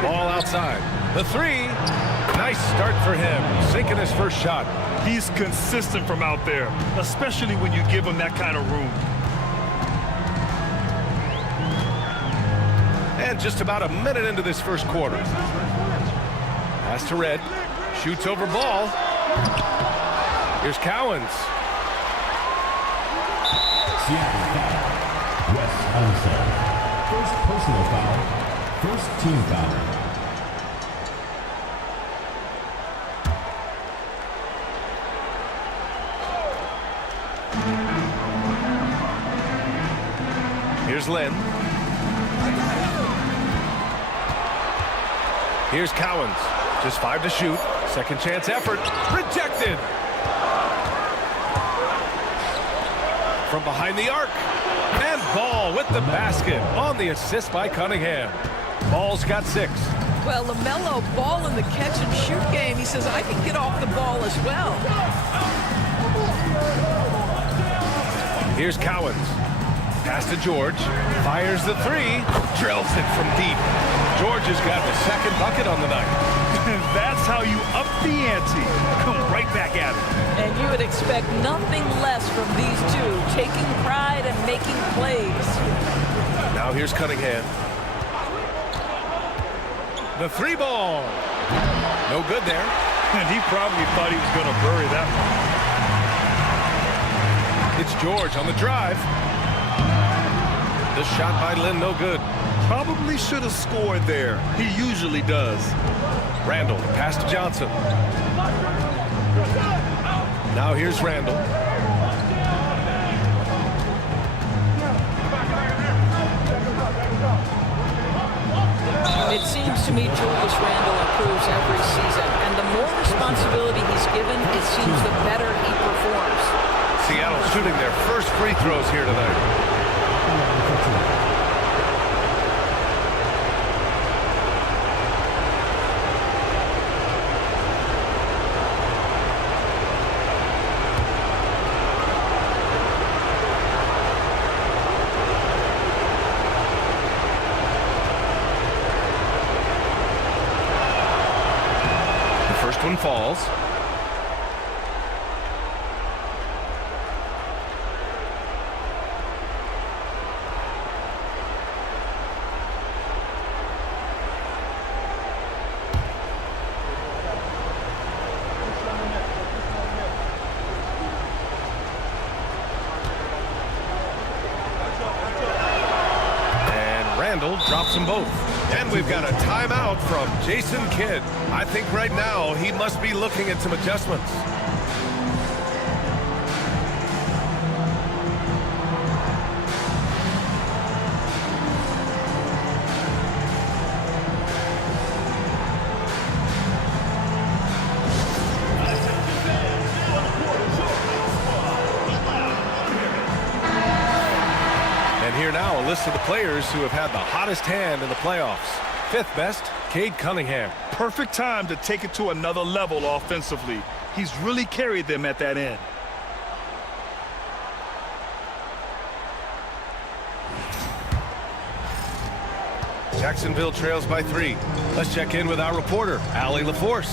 Ball outside. The 3. Nice start for him. Sinking his first shot. He's consistent from out there, especially when you give him that kind of room. And just about a minute into this first quarter. Pass to Red. Shoots over ball. Here's Cowens. Seattle foul. Wes Unseld. First personal foul. First team foul. Here's Lynn. Here's Cowens. Just 5 to shoot. Second chance effort. Rejected. From behind the arc. And Ball with the basket on the assist by Cunningham. Ball's got 6. Well, LaMelo Ball in the catch-and-shoot game, he says, I can get off the ball as well. Here's Cowens. Pass to George. Fires the three. Drills it from deep. George has got the second bucket on the night. That's how you up the ante. Come right back at it. And you would expect nothing less from these two, taking pride and making plays. Now here's Cunningham. The three ball. No good there. And he probably thought he was going to bury that one. It's George on the drive. The shot by Lynn, no good. Probably should have scored there. He usually does. Randall, pass to Johnson. Now here's Randall. It seems to me Julius Randle improves every season, and the more responsibility he's given, it seems the better he performs. Seattle shooting their first free throws here tonight. One falls. And Randall drops them both. And we've got a timeout from Jason Kidd. I think right now he must be looking at some adjustments. And here now a list of the players who have had the hottest hand in the playoffs. Fifth best, Cade Cunningham. Perfect time to take it to another level offensively. He's really carried them at that end. Jacksonville trails by 3. Let's check in with our reporter, Allie LaForce.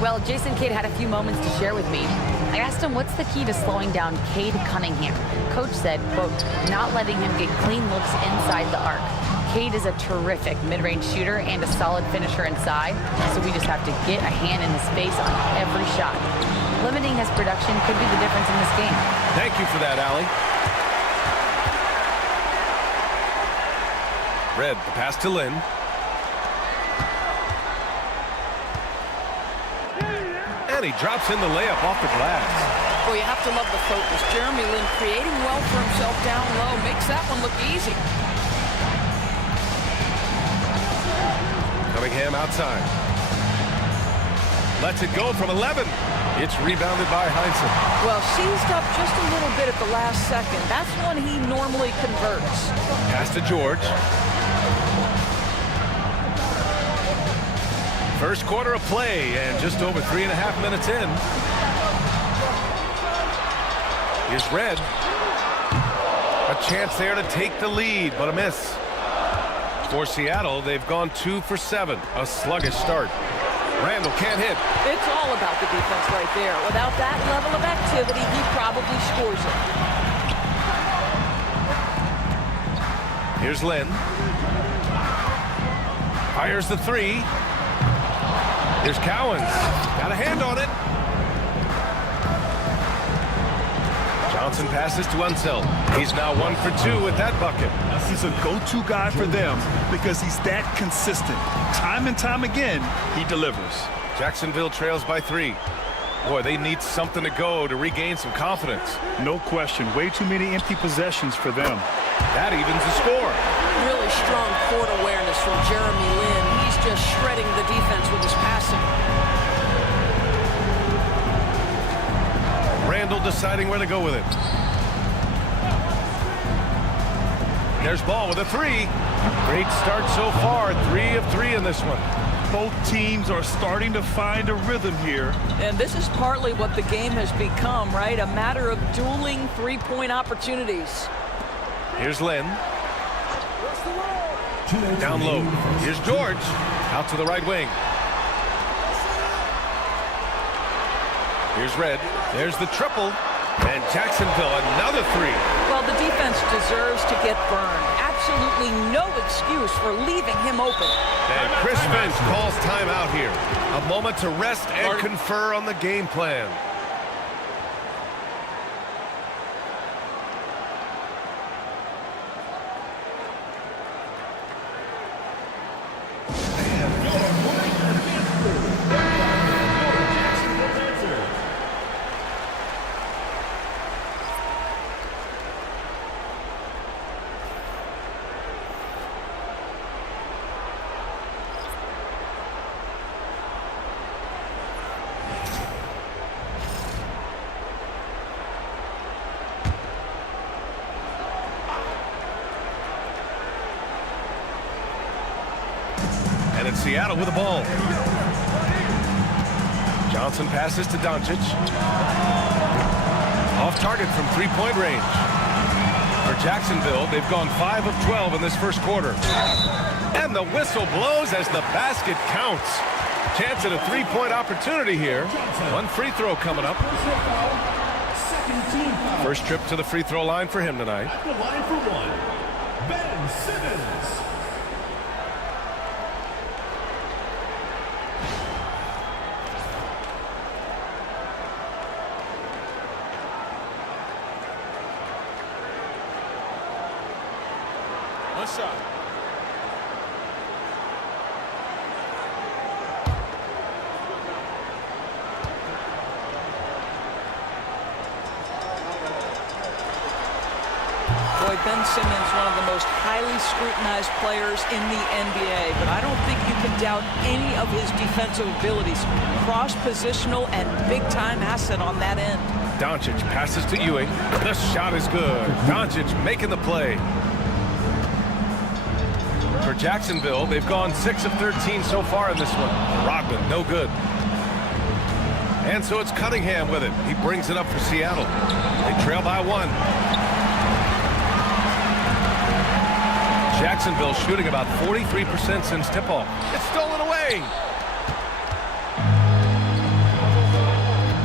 Well, Jason Kidd had a few moments to share with me. I asked him what's the key to slowing down Cade Cunningham. Coach said, quote, not letting him get clean looks inside the arc. Cade is a terrific mid-range shooter and a solid finisher inside, so we just have to get a hand in his face on every shot. Limiting his production could be the difference in this game. Thank you for that, Allie. Red, the pass to Lynn. And he drops in the layup off the glass. Well, you have to love the focus. Jeremy Lin creating well for himself down low makes that one look easy. Cunningham outside. Lets it go from 11. It's rebounded by Heinsohn. Well, seized up just a little bit at the last second. That's when he normally converts. Pass to George. First quarter of play and just over 3.5 minutes in. Here's Red. A chance there to take the lead, but a miss. For Seattle, they've gone 2 for 7. A sluggish start. Randall can't hit. It's all about the defense right there. Without that level of activity, he probably scores it. Here's Lynn. Fires the 3. Here's Cowens. Got a hand on it. Johnson passes to Unseld. He's now 1 for 2 with that bucket. He's a go-to guy for them because he's that consistent. Time and time again, he delivers. Jacksonville trails by 3. Boy, they need something to go to regain some confidence. No question. Way too many empty possessions for them. That evens the score. Really strong court awareness from Jeremy Lin. He's just shredding the defense with his passing. Randall deciding where to go with it. There's Ball with a 3. Great start so far. 3 of 3 in this one. Both teams are starting to find a rhythm here. And this is partly what the game has become, right? A matter of dueling three-point opportunities. Here's Lynn. Down low. Here's George. Out to the right wing. Here's Red. There's the triple. And Jacksonville, another three. Well, the defense deserves to get burned. Absolutely no excuse for leaving him open. And Chris Finch calls timeout here. A moment to rest and confer on the game plan. And it's Seattle with the ball. Johnson passes to Doncic. Off target from three-point range. For Jacksonville, they've gone 5 of 12 in this first quarter. And the whistle blows as the basket counts. Chance at a three-point opportunity here. One free throw coming up. First trip to the free throw line for him tonight. At the line for one, Ben Simmons. One shot. Boy, Ben Simmons, one of the most highly scrutinized players in the NBA, but I don't think you can doubt any of his defensive abilities. Cross-positional and big-time asset on that end. Doncic passes to Ewing. The shot is good. Doncic making the play. For Jacksonville, they've gone 6 of 13 so far in this one. Rodman, no good. And so it's Cunningham with it. He brings it up for Seattle. They trail by 1. Jacksonville shooting about 43% since tip-off. It's stolen away.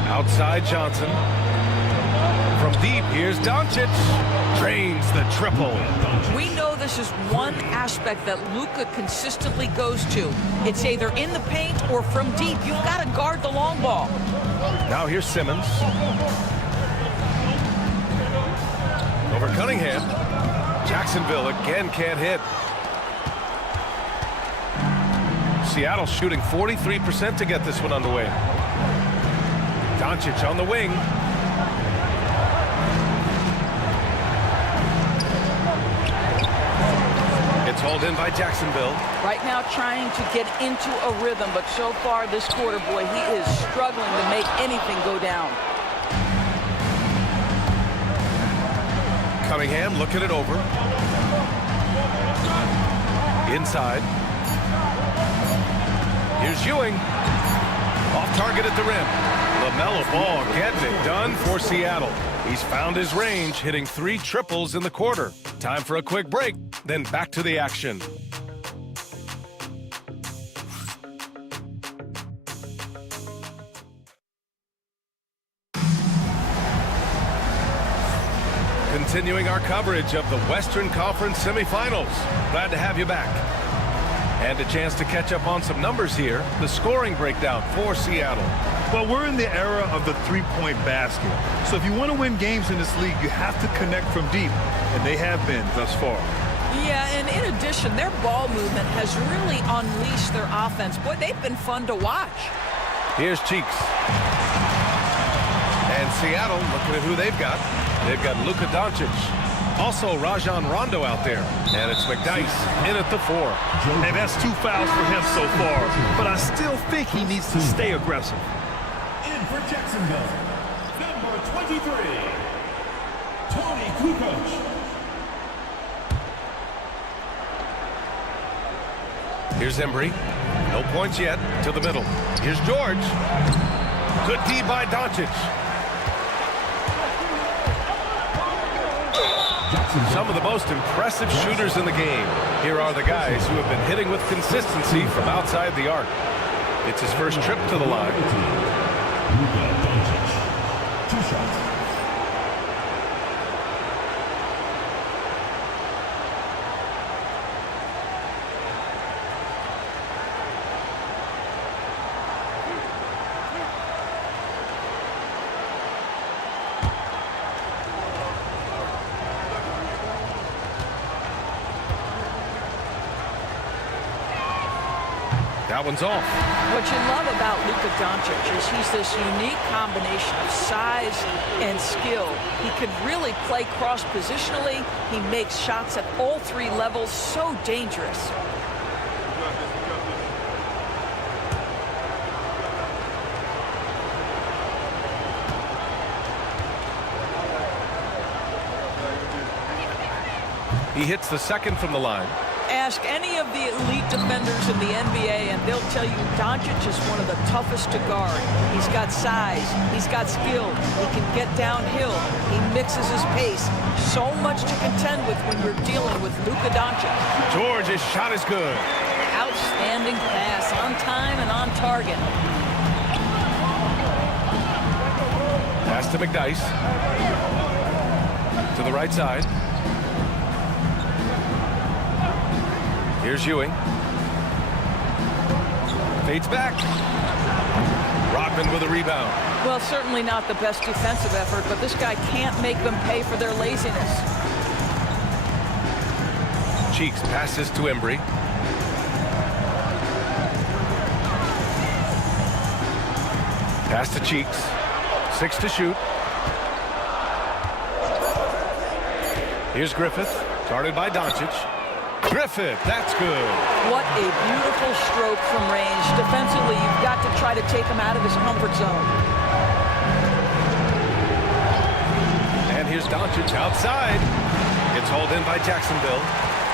Outside Johnson. From deep, here's Doncic. Drains the triple. We know this is one aspect that Luka consistently goes to. It's either in the paint or from deep. You've got to guard the long ball. Now here's Simmons. Over Cunningham. Jacksonville again can't hit. Seattle shooting 43% to get this one underway. Doncic on the wing. It's hauled in by Jacksonville. Right now trying to get into a rhythm, but so far this quarter, boy, he is struggling to make anything go down. Cunningham looking it over. Inside. Here's Ewing. Off target at the rim. LaMelo Ball getting it done for Seattle. He's found his range, hitting 3 triples in the quarter. Time for a quick break, then back to the action. Continuing our coverage of the Western Conference semifinals. Glad to have you back. And a chance to catch up on some numbers here. The scoring breakdown for Seattle. Well, we're in the era of the three-point basket. So if you want to win games in this league, you have to connect from deep. And they have been thus far. Yeah, and in addition, their ball movement has really unleashed their offense. Boy, they've been fun to watch. Here's Cheeks. And Seattle, looking at who they've got. They've got Luka Doncic. Also Rajon Rondo out there. And it's McDyess in at the 4. And that's 2 fouls for him so far. But I still think he needs to stay aggressive. In for Jacksonville, number 23, Tony Kukoc. Here's Embry. No points yet. To the middle. Here's George. Good D by Doncic. Some of the most impressive shooters in the game. Here are the guys who have been hitting with consistency from outside the arc. It's his first trip to the line. Luka Doncic, 2 shots. That one's off. What you love about Luka Doncic is he's this unique combination of size and skill. He can really play cross-positionally. He makes shots at all 3 levels. So dangerous. He hits the second from the line. Ask any of the elite defenders in the NBA, and they'll tell you Doncic is one of the toughest to guard. He's got size. He's got skill. He can get downhill. He mixes his pace. So much to contend with when you're dealing with Luka Doncic. George's shot is good. Outstanding pass, on time and on target. Pass to McDyess. To the right side. Here's Ewing. Fades back. Rodman with a rebound. Well, certainly not the best defensive effort, but this guy can't make them pay for their laziness. Cheeks passes to Embry. Pass to Cheeks. 6 to shoot. Here's Griffith. Guarded by Doncic. Griffith, that's good. What a beautiful stroke from range. Defensively, you've got to try to take him out of his comfort zone. And here's Doncic outside. It's hauled in by Jacksonville.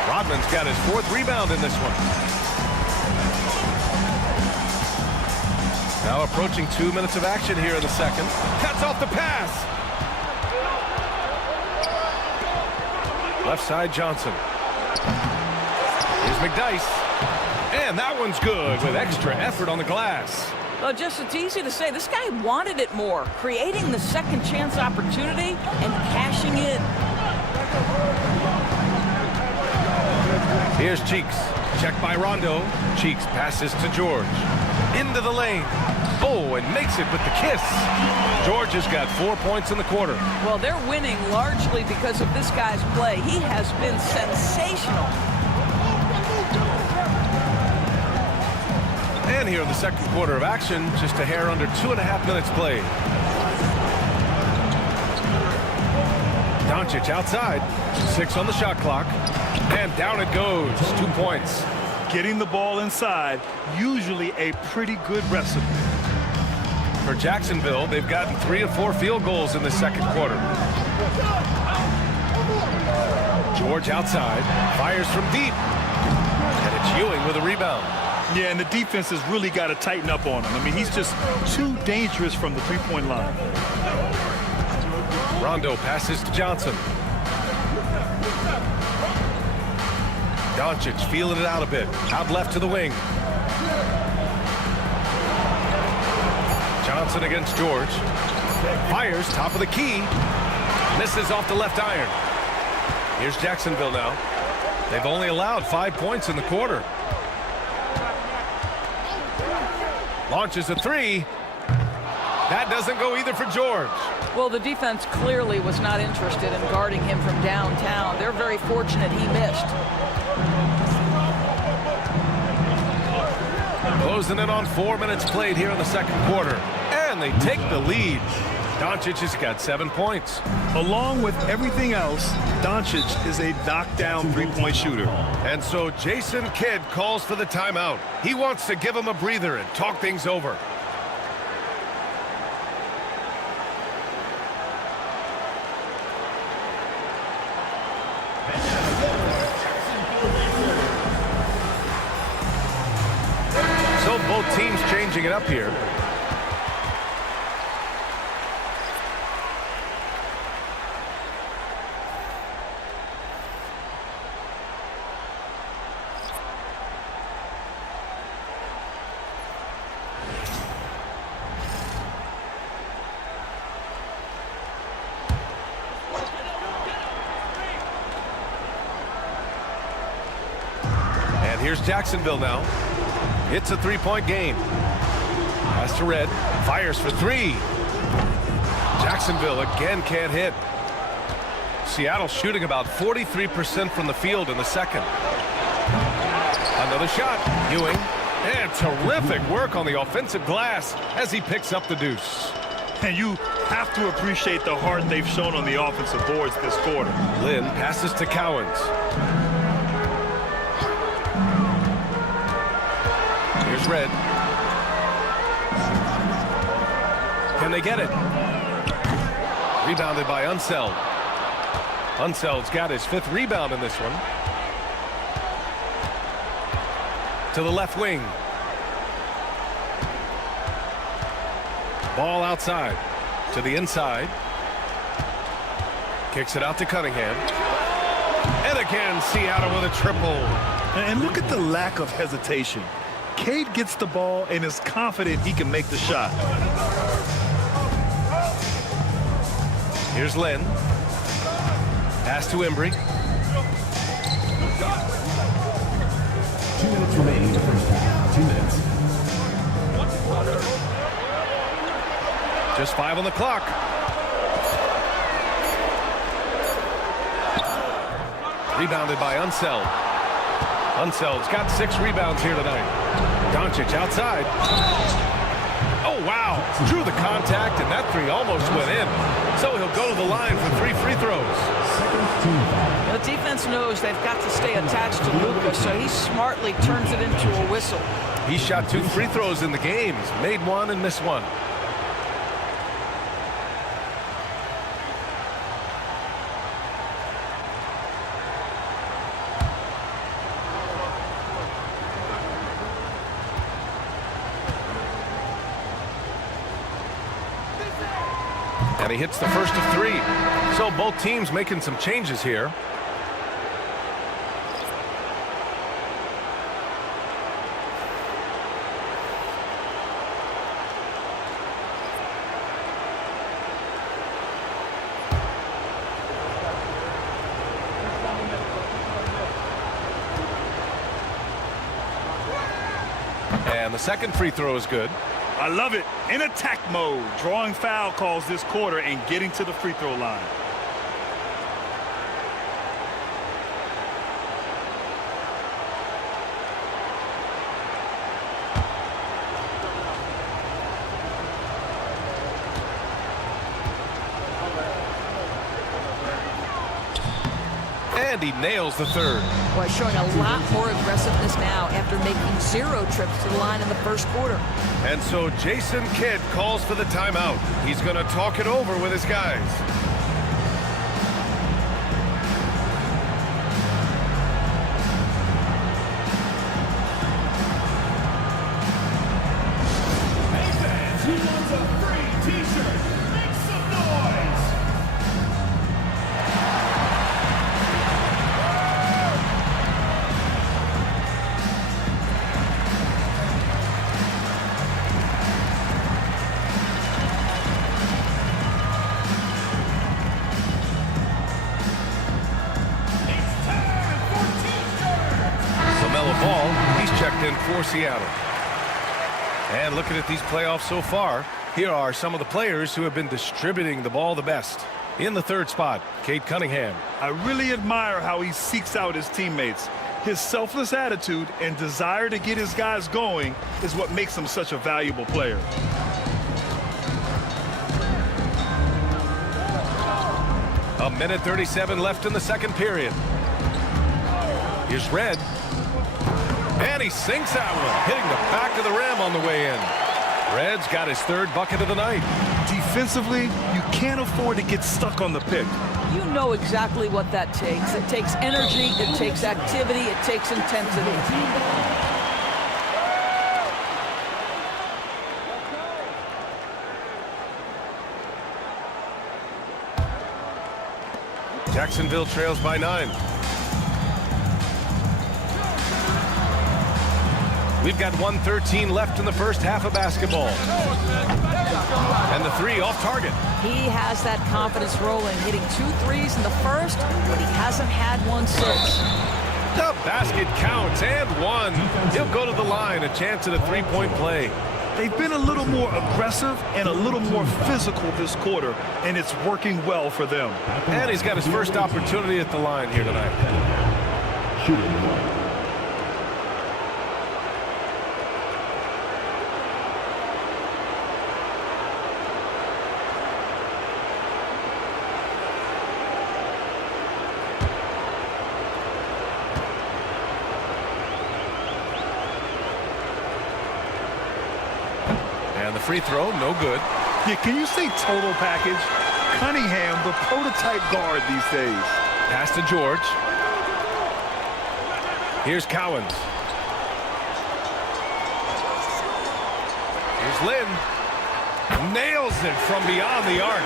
Rodman's got his 4th rebound in this one. Now approaching 2 minutes of action here in the second. Cuts off the pass. Left side, Johnson. Here's McDyess. And that one's good with extra effort on the glass. Well, just it's easy to say. This guy wanted it more, creating the second chance opportunity and cashing in. Here's Cheeks. Checked by Rondo. Cheeks passes to George. Into the lane. Oh, and makes it with the kiss. George has got 4 points in the quarter. Well, they're winning largely because of this guy's play. He has been sensational. And here in the second quarter of action, just a hair under 2.5 minutes played. Doncic outside. 6 on the shot clock. And down it goes. 2 points. Getting the ball inside, usually a pretty good recipe. For Jacksonville, they've gotten 3 of 4 field goals in the second quarter. George outside. Fires from deep. And it's Ewing with a rebound. Yeah, and the defense has really got to tighten up on him. I mean, he's just too dangerous from the three-point line. Rondo passes to Johnson. Doncic feeling it out a bit. Out left to the wing. Johnson against George. Fires, top of the key. Misses off the left iron. Here's Jacksonville now. They've only allowed 5 points in the quarter. Launches a 3. That doesn't go either for George. Well, the defense clearly was not interested in guarding him from downtown. They're very fortunate he missed. Closing in on 4 minutes played here in the second quarter. And they take the lead. Doncic has got 7 points. Along with everything else, Doncic is a knockdown three-point shooter. And so Jason Kidd calls for the timeout. He wants to give him a breather and talk things over. So both teams changing it up here. Here's Jacksonville now. It's a three-point game. Pass to Red. Fires for three. Jacksonville again can't hit. Seattle shooting about 43% from the field in the second. Another shot. Ewing. And terrific work on the offensive glass as he picks up the deuce. And you have to appreciate the heart they've shown on the offensive boards this quarter. Lynn passes to Cowens. Here's Red. Can they get it? Rebounded by Unseld. Unseld's got his 5th rebound in this one. To the left wing. Ball outside. To the inside. Kicks it out to Cunningham. And again, Seattle with a triple. And look at the lack of hesitation. Cade gets the ball and is confident he can make the shot. Here's Lynn. Pass to Embry. 2 minutes remaining in the first half. 2 minutes. Just 5 on the clock. Rebounded by Unseld. Unseld's got 6 rebounds here tonight. Doncic outside. Oh, wow. Drew the contact, and that 3 almost went in. So he'll go to the line for 3 free throws. The defense knows they've got to stay attached to Luka, so he smartly turns it into a whistle. He shot 2 free throws in the game. He's made 1 and missed 1. And he hits the first of 3. So both teams making some changes here. And the second free throw is good. I love it. In attack mode, drawing foul calls this quarter and getting to the free throw line. And he nails the third. Boy, showing a lot more aggressiveness now after making 0 trips to the line in the first quarter. And so Jason Kidd calls for the timeout. He's going to talk it over with his guys. Hey fans, who wants a free t-shirt? Make some noise! Ball, he's checked in for Seattle. And looking at these playoffs so far, here are some of the players who have been distributing the ball the best. In the third spot, Cade Cunningham. I really admire how he seeks out his teammates. His selfless attitude and desire to get his guys going is what makes him such a valuable player. A minute 37 left in the second period. Here's Red. And he sinks that one, hitting the back of the rim on the way in. Red's got his 3rd bucket of the night. Defensively, you can't afford to get stuck on the pick. You know exactly what that takes. It takes energy, it takes activity, it takes intensity. Jacksonville trails by 9. We've got 1:13 left in the first half of basketball. And the 3 off target. He has that confidence rolling, hitting 2 threes in the first, but he hasn't had one since. The basket counts and one. He'll go to the line, a chance at a three-point play. They've been a little more aggressive and a little more physical this quarter, and it's working well for them. And he's got his first opportunity at the line here tonight. Shooting one. And the free throw, no good. Yeah, can you say total package? Cunningham, the prototype guard these days. Pass to George. Here's Cowens. Here's Lynn. Nails it from beyond the arc.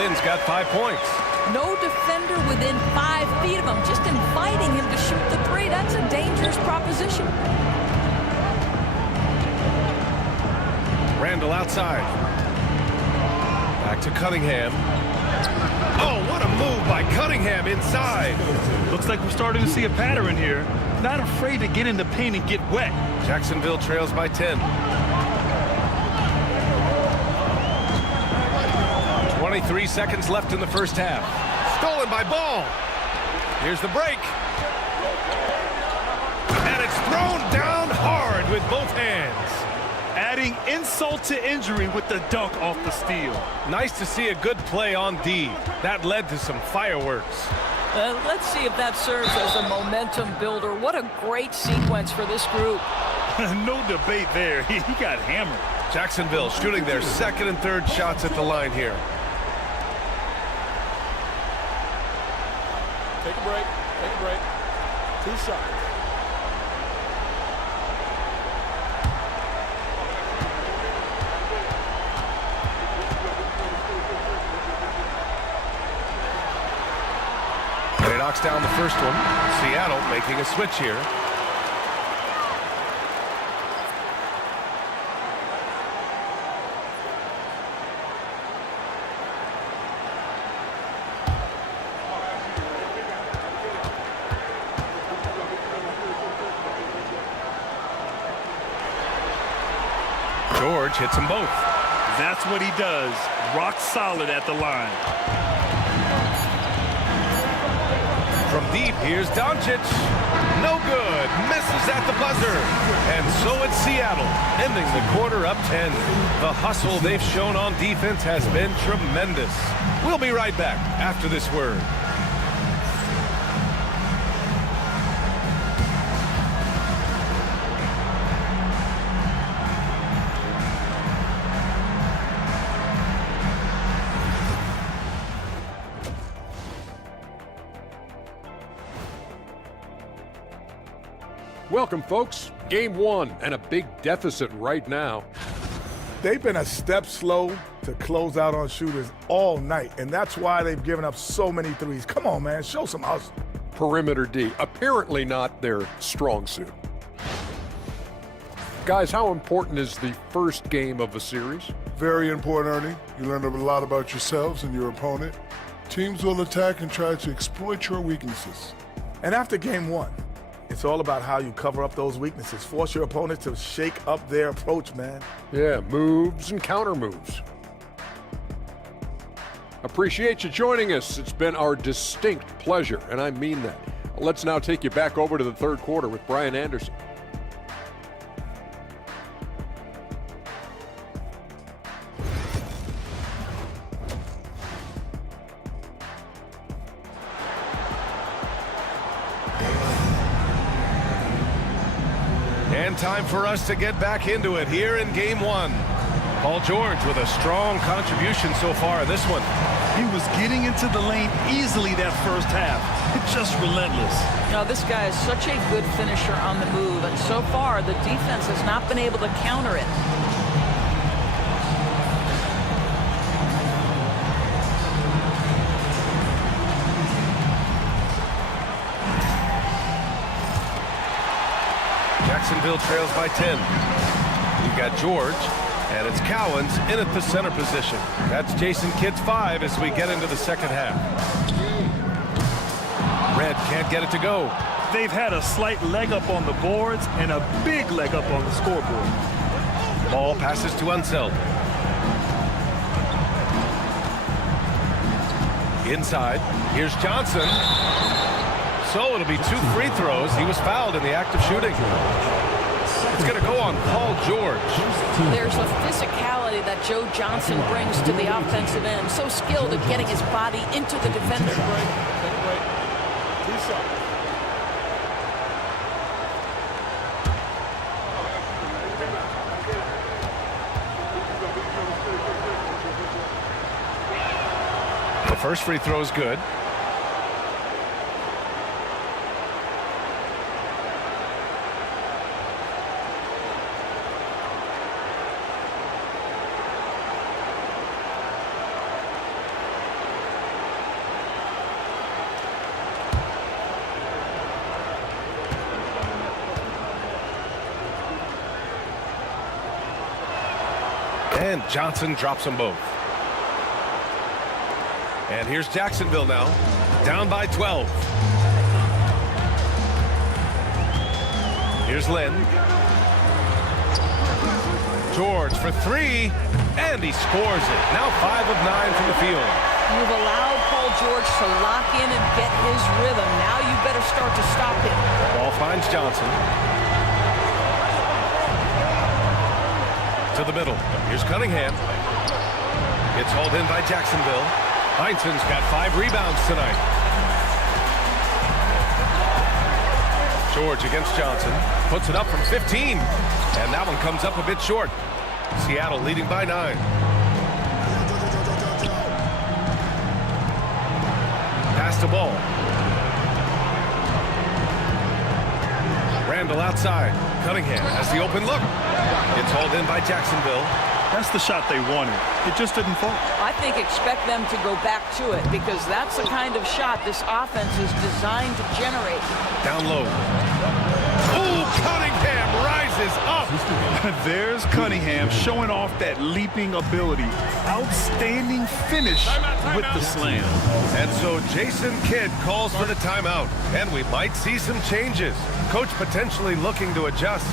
Lynn's got 5 points. No defender within 5 feet of him, just inviting him to shoot the three. That's a dangerous proposition. Randall outside. Back to Cunningham. Oh, what a move by Cunningham inside. Looks like we're starting to see a pattern here. Not afraid to get in the paint and get wet. Jacksonville trails by 10. 23 seconds left in the first half. Stolen by Ball. Here's the break. And it's thrown down hard with both hands. Adding insult to injury with the dunk off the steal. Nice to see a good play on D. That led to some fireworks. Let's see if that serves as a momentum builder. What a great sequence for this group. No debate there. He got hammered. Jacksonville shooting their second and third shots at the line here. Take a break. Take a break. 2 shots. He knocks down the first one. Seattle making a switch here. George hits them both. That's what he does. Rock solid at the line. From deep, here's Doncic. No good. Misses at the buzzer. And so it's Seattle, ending the quarter up 10. The hustle they've shown on defense has been tremendous. We'll be right back after this word. Welcome, folks. Game 1 and a big deficit right now. They've been a step slow to close out on shooters all night, and that's why they've given up so many threes. Come on, man, show some hustle. Perimeter D, apparently not their strong suit. Guys, how important is the first game of a series? Very important, Ernie. You learn a lot about yourselves and your opponent. Teams will attack and try to exploit your weaknesses. And after game 1, it's all about how you cover up those weaknesses. Force your opponent to shake up their approach, man. Yeah, moves and counter moves. Appreciate you joining us. It's been our distinct pleasure, and I mean that. Let's now take you back over to the third quarter with Brian Anderson. And time for us to get back into it here in game 1. Paul George with a strong contribution so far in this one. He was getting into the lane easily that first half. It's just relentless. Now, this guy is such a good finisher on the move, and so far the defense has not been able to counter it. Jacksonville trails by 10. We've got George, and it's Cowens in at the center position. That's Jason Kidd's 5 as we get into the second half. Red can't get it to go. They've had a slight leg up on the boards and a big leg up on the scoreboard. Ball passes to Unseld. Inside, here's Johnson. So it'll be 2 free throws. He was fouled in the act of shooting. It's going to go on Paul George. There's a physicality that Joe Johnson brings to the offensive end. So skilled at getting his body into the defender. Take a break. 2 shots. The first free throw is good. And Johnson drops them both. And here's Jacksonville now, down by 12. Here's Lynn. George for 3, and he scores it. Now 5 of 9 from the field. You've allowed Paul George to lock in and get his rhythm. Now you better start to stop him. Ball finds Johnson. To the middle. Here's Cunningham. It's hauled in by Jacksonville. Heinsohn's got 5 rebounds tonight. George against Johnson. Puts it up from 15. And that one comes up a bit short. Seattle leading by 9. Pass the ball. Randall outside. Cunningham has the open look. It's hauled in by Jacksonville. That's the shot they wanted. It just didn't fall. I think expect them to go back to it because that's the kind of shot this offense is designed to generate. Down low. Oh, Cunningham rises up. There's Cunningham showing off that leaping ability. Outstanding finish with the slam. And so Jason Kidd calls for the timeout. And we might see some changes. Coach potentially looking to adjust.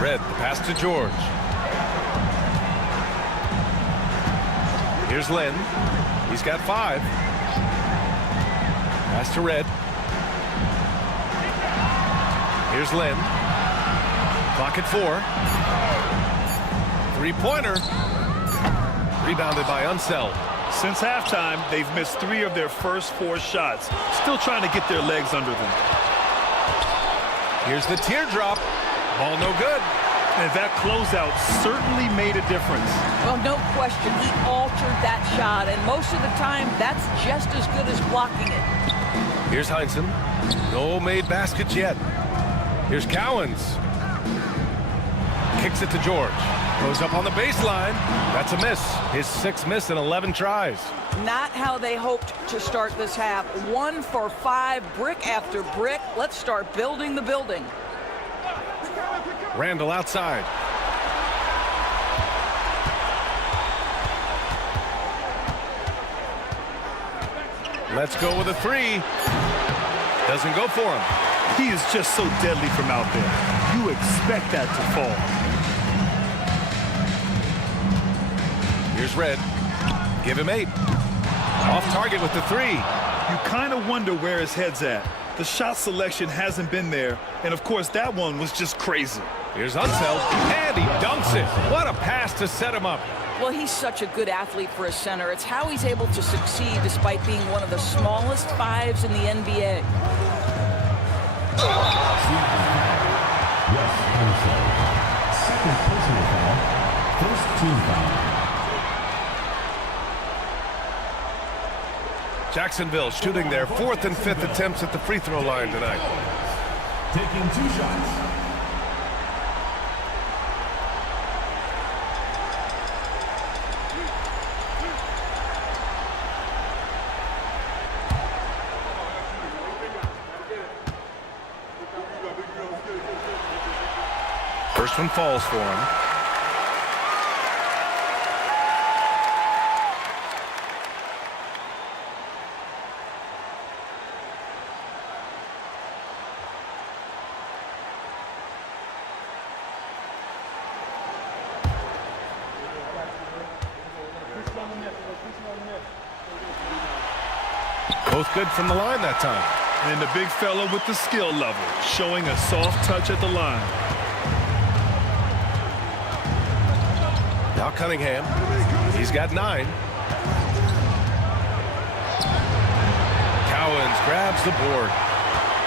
Red, the pass to George. Here's Lynn. He's got 5. Pass to Red. Here's Lynn. Clock at 4. 3-pointer. Rebounded by Unseld. Since halftime, they've missed 3 of their first 4 shots. Still trying to get their legs under them. Here's the teardrop. Ball no good. And that closeout certainly made a difference. Well, no question. He altered that shot, and most of the time, that's just as good as blocking it. Here's Heinsohn. No made baskets yet. Here's Cowens. Kicks it to George. Goes up on the baseline. That's a miss. His 6th miss in 11 tries. Not how they hoped to start this half. 1 for 5, brick after brick. Let's start building the building. Randall outside. Let's go with a 3. Doesn't go for him. He is just so deadly from out there. You expect that to fall. Here's Red. Give him 8. Off target with the 3. You kind of wonder where his head's at. The shot selection hasn't been there. And, of course, that one was just crazy. Here's Unseld, and he dunks it. What a pass to set him up. Well, he's such a good athlete for a center. It's how he's able to succeed despite being one of the smallest 5s in the NBA. Second personal foul. First team foul. Jacksonville shooting their 4th and 5th attempts at the free throw line tonight. Taking 2 shots. First one falls for him. Both good from the line that time. And the big fella with the skill level, showing a soft touch at the line. Now Cunningham. He's got 9. Cowens grabs the board.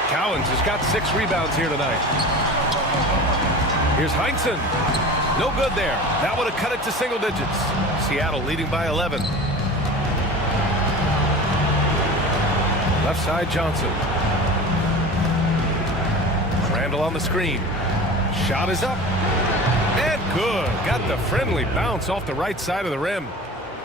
Cowens has got 6 rebounds here tonight. Here's Heinsohn. No good there. That would have cut it to single digits. Seattle leading by 11. Left side, Johnson. Randall on the screen. Shot is up. And good. Got the friendly bounce off the right side of the rim.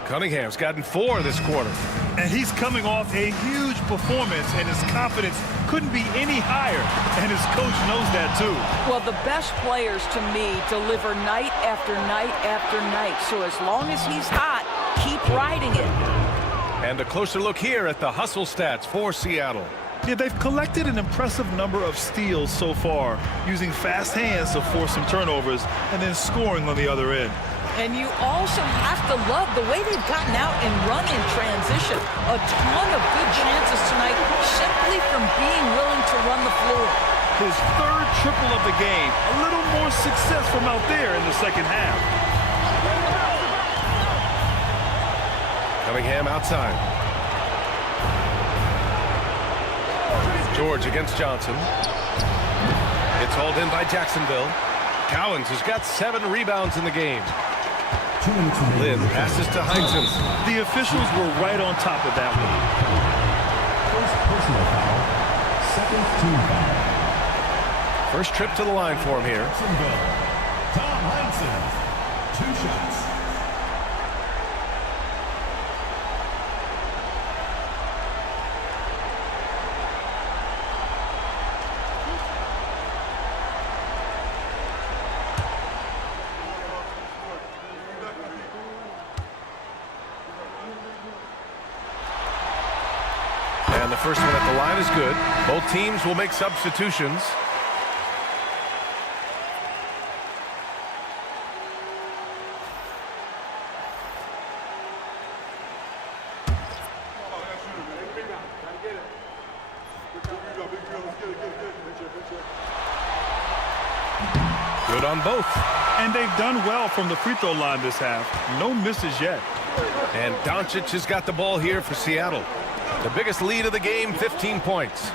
Cunningham's gotten 4 this quarter. And he's coming off a huge performance, and his confidence couldn't be any higher. And his coach knows that, too. Well, the best players, to me, deliver night after night after night. So as long as he's hot, keep riding it. And a closer look here at the hustle stats for Seattle. Yeah, they've collected an impressive number of steals so far, using fast hands to force some turnovers and then scoring on the other end. And you also have to love the way they've gotten out and run in transition. A ton of good chances tonight simply from being willing to run the floor. His 3rd triple of the game. A little more success from out there in the second half. Cunningham outside. George against Johnson. It's hauled in by Jacksonville. Cowens has got 7 rebounds in the game. Lynn passes to Heinsohn. The officials were right on top of that one. First personal foul. Second team foul. First trip to the line for him here. Tom Heinsohn. 2 shots. And the first one at the line is good. Both teams will make substitutions. Good on both. And they've done well from the free throw line this half. No misses yet. And Doncic has got the ball here for Seattle. The biggest lead of the game, 15 points.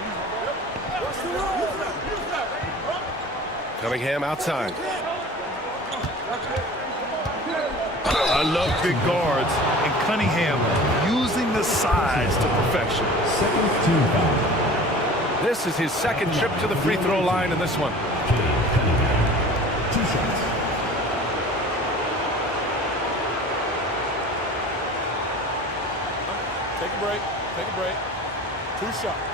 Cunningham outside. I love big guards, and Cunningham using the size to perfection. Second team foul. This is his second trip to the free throw line in this one. Cunningham. 2 shots. Take a break. Take a break. 2 shots.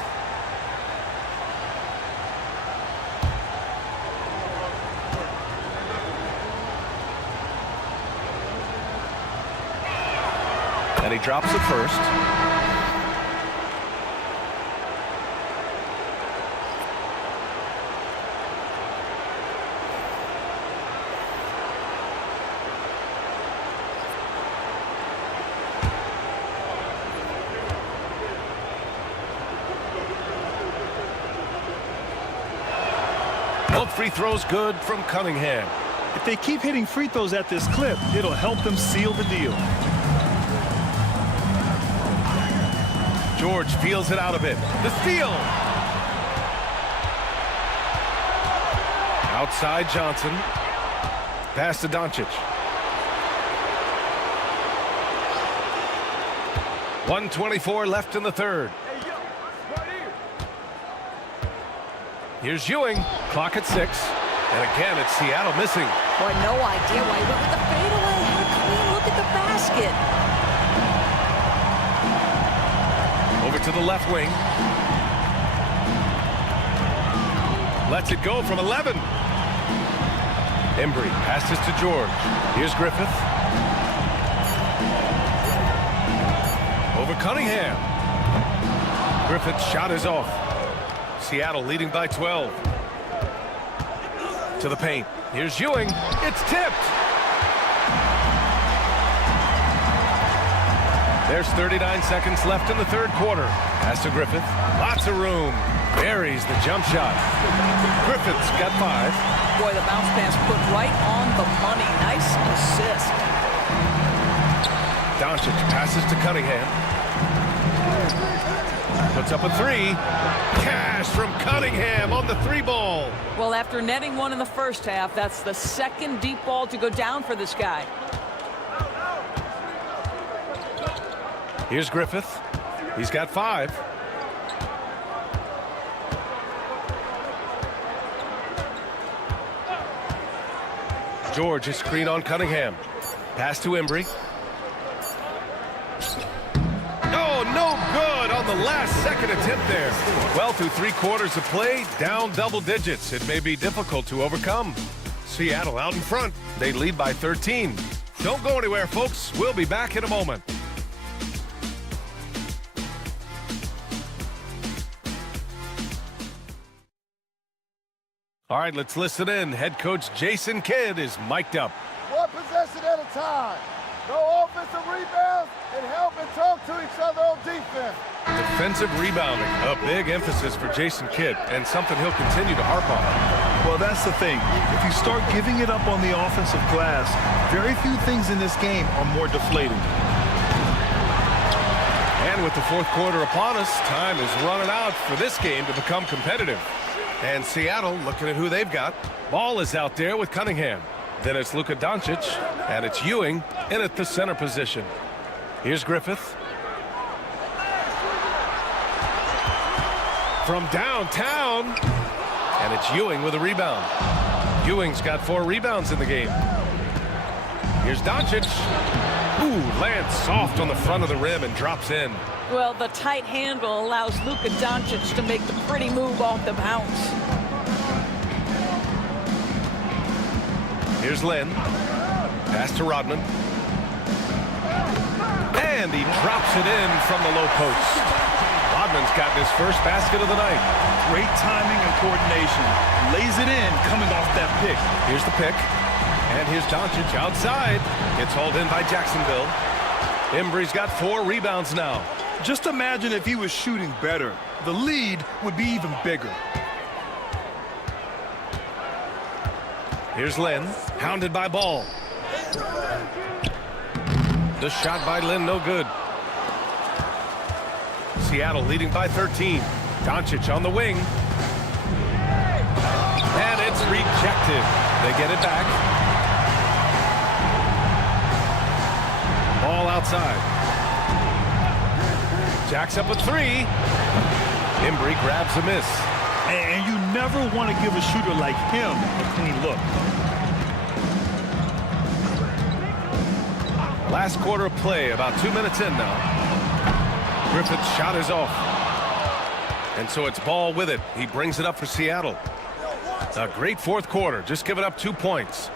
And he drops it first. Both free throws good from Cunningham. If they keep hitting free throws at this clip, it'll help them seal the deal. George feels it out a bit. The steal. Outside Johnson. Pass to Doncic. 1:24 left in the third. Here's Ewing. Clock at 6. And again, it's Seattle missing. Boy, no idea why he went with the fadeaway. Had a clean look at the basket. Over to the left wing. Lets it go from 11. Embry passes to George. Here's Griffith. Over Cunningham. Griffith's shot is off. Seattle leading by 12. To the paint. Here's Ewing. It's tipped. There's 39 seconds left in the third quarter. Pass to Griffith. Lots of room. Buries the jump shot. Griffith's got 5. Boy, the bounce pass put right on the money. Nice assist. Doncic passes to Cunningham. Puts up a 3. Cash from Cunningham on the 3-ball. Well, after netting one in the first half, that's the second deep ball to go down for this guy. Here's Griffith. He's got 5. George is screen on Cunningham. Pass to Embry. Oh, no good on the last second attempt there. Well, through 3 quarters of play, down double digits. It may be difficult to overcome. Seattle out in front. They lead by 13. Don't go anywhere, folks. We'll be back in a moment. All right, let's listen in. Head coach Jason Kidd is mic'd up. One possession at a time. No offensive rebounds and help and talk to each other on defense. Defensive rebounding, a big emphasis for Jason Kidd, and something he'll continue to harp on. Well, that's the thing. If you start giving it up on the offensive glass, very few things in this game are more deflating. And with the fourth quarter upon us, time is running out for this game to become competitive. And Seattle looking at who they've got. Ball is out there with Cunningham. Then it's Luka Doncic, and it's Ewing in at the center position. Here's Griffith. From downtown, and it's Ewing with a rebound. Ewing's got 4 rebounds in the game. Here's Doncic. Ooh, lands soft on the front of the rim and drops in. Well, the tight handle allows Luka Doncic to make the pretty move off the bounce. Here's Len. Pass to Rodman. And he drops it in from the low post. Rodman's gotten his first basket of the night. Great timing and coordination. Lays it in coming off that pick. Here's the pick. And here's Doncic outside. Gets hauled in by Jacksonville. Embry's got 4 rebounds now. Just imagine if he was shooting better. The lead would be even bigger. Here's Len, hounded by Ball. The shot by Len, no good. Seattle leading by 13. Doncic on the wing. And it's rejected. They get it back. outside. Jacks up a three. Embry grabs a miss. And you never want to give a shooter like him a clean look. Last quarter of play, about 2 minutes in now. Griffith's shot is off. And so it's Ball with it. He brings it up for Seattle. A great fourth quarter, just giving up 2 points.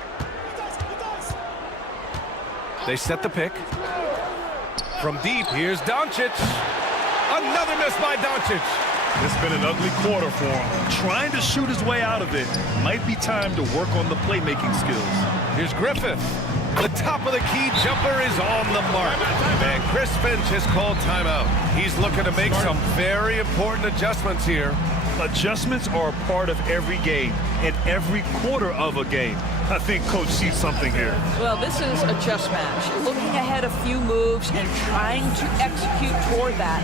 They set the pick. From deep, here's Doncic. Another miss by Doncic. It's been an ugly quarter for him. Trying to shoot his way out of it. Might be time to work on the playmaking skills. Here's Griffith. The top of the key jumper is on the mark. And Chris Finch has called timeout. He's looking to make some very important adjustments here. Adjustments are a part of every game and every quarter of a game. I think Coach sees something here. Well, this is a chess match. Looking ahead a few moves and trying to execute toward that.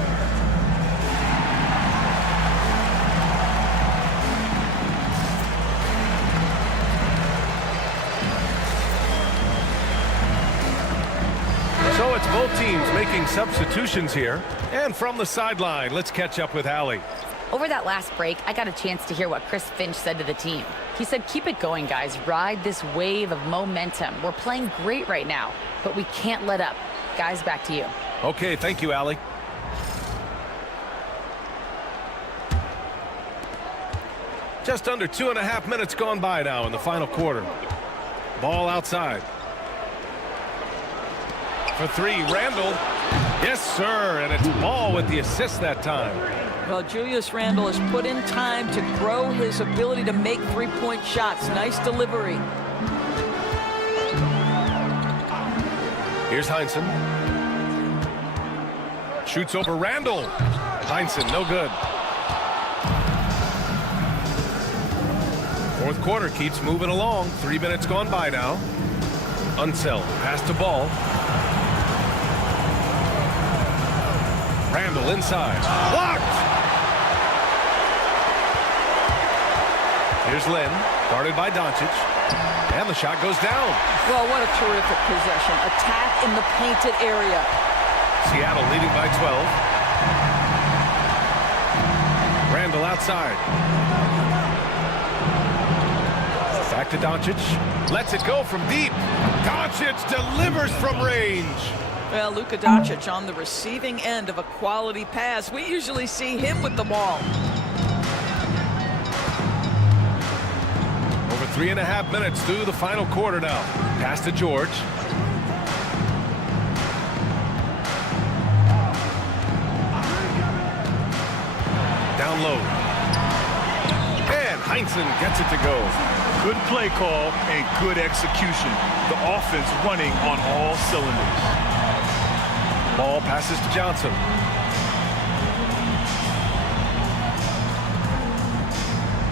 So it's both teams making substitutions here. And from the sideline, let's catch up with Allie. Over that last break, I got a chance to hear what Chris Finch said to the team. He said, keep it going, guys. Ride this wave of momentum. We're playing great right now, but we can't let up. Guys, back to you. Okay, thank you, Allie. Just under 2.5 minutes gone by now in the final quarter. Ball outside. For three, Randall. Yes, sir, and it's Ball with the assist that time. Well, Julius Randle has put in time to grow his ability to make three-point shots. Nice delivery. Here's Heinsohn. Shoots over Randall. Heinsohn, no good. Fourth quarter keeps moving along. 3 minutes gone by now. Unseld, pass to Ball. Randall inside. Blocked! Here's Lynn, guarded by Doncic. And the shot goes down. Well, what a terrific possession. Attack in the painted area. Seattle leading by 12. Randall outside. Back to Doncic. Lets it go from deep. Doncic delivers from range. Well, Luka Doncic on the receiving end of a quality pass. We usually see him with the ball. Over 3.5 minutes through the final quarter now. Pass to George. Down low. And Heinsohn gets it to go. Good play call and good execution. The offense running on all cylinders. Ball passes to Johnson.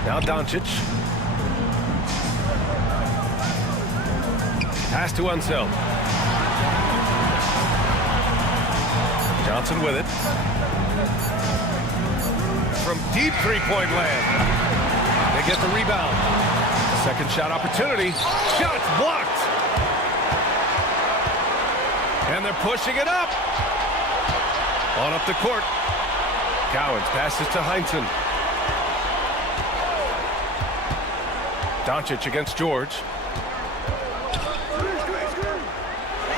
Now Doncic. Pass to Unseld. Johnson with it. From deep three-point land. They get the rebound. Second shot opportunity. Shots blocked. And they're pushing it up. On up the court. Cowens passes to Heinsohn. Doncic against George.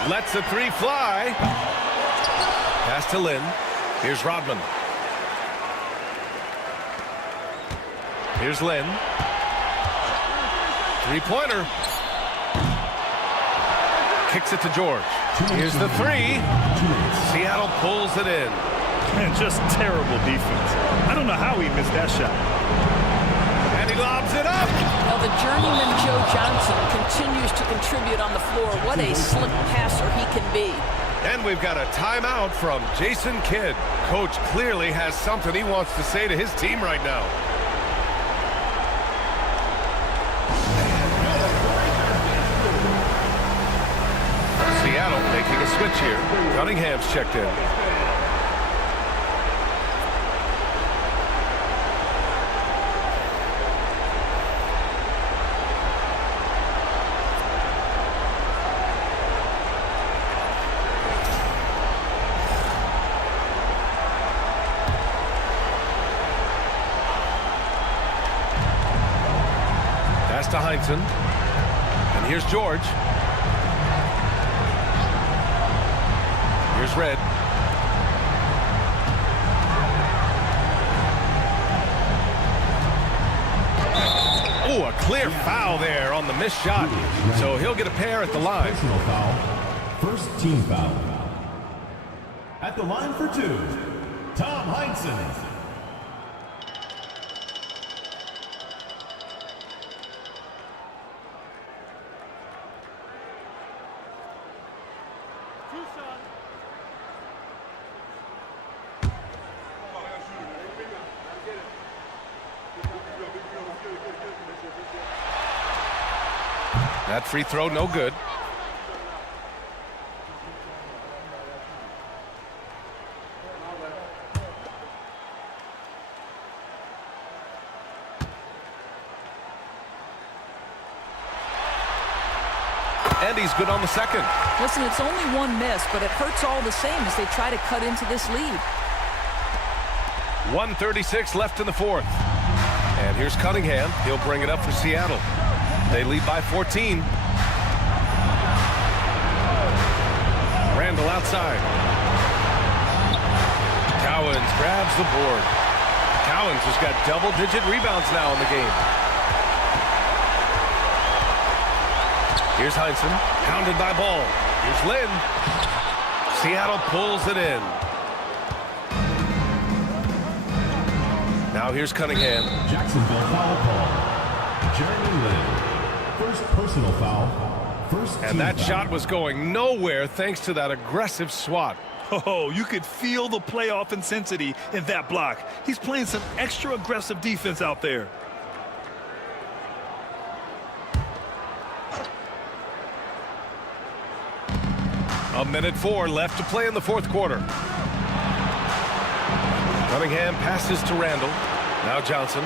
Lets the three fly. Pass to Lynn. Here's Rodman. Here's Lynn. Three-pointer. Kicks it to George. Here's the three. Seattle pulls it in. Man, just terrible defense. I don't know how he missed that shot. And he lobs it up. Now the journeyman Joe Johnson continues to contribute on the floor. What a slick passer he can be. And we've got a timeout from Jason Kidd. Coach clearly has something he wants to say to his team right now. Seattle making a switch here. Cunningham's checked in. Heinsohn. And here's George. Here's Red. Oh, a clear foul there on the missed shot. So he'll get a pair at the line. Personal foul. First team foul. At the line for two, Tom Heinsohn. That free throw, no good. And he's good on the second. Listen, it's only one miss, but it hurts all the same as they try to cut into this lead. 1:36 left in the fourth. And here's Cunningham. He'll bring it up for Seattle. They lead by 14. Randall outside. Cowens grabs the board. Cowens has got double-digit rebounds now in the game. Here's Heinsohn, pounded by Ball. Here's Lynn. Seattle pulls it in. Now here's Cunningham. Jacksonville foul call. Jeremy Lin. First personal foul. First and that shot was going nowhere thanks to that aggressive swat. Oh, you could feel the playoff intensity in that block. He's playing some extra aggressive defense out there. A minute 4 left to play in the fourth quarter. Cunningham passes to Randall. Now Johnson.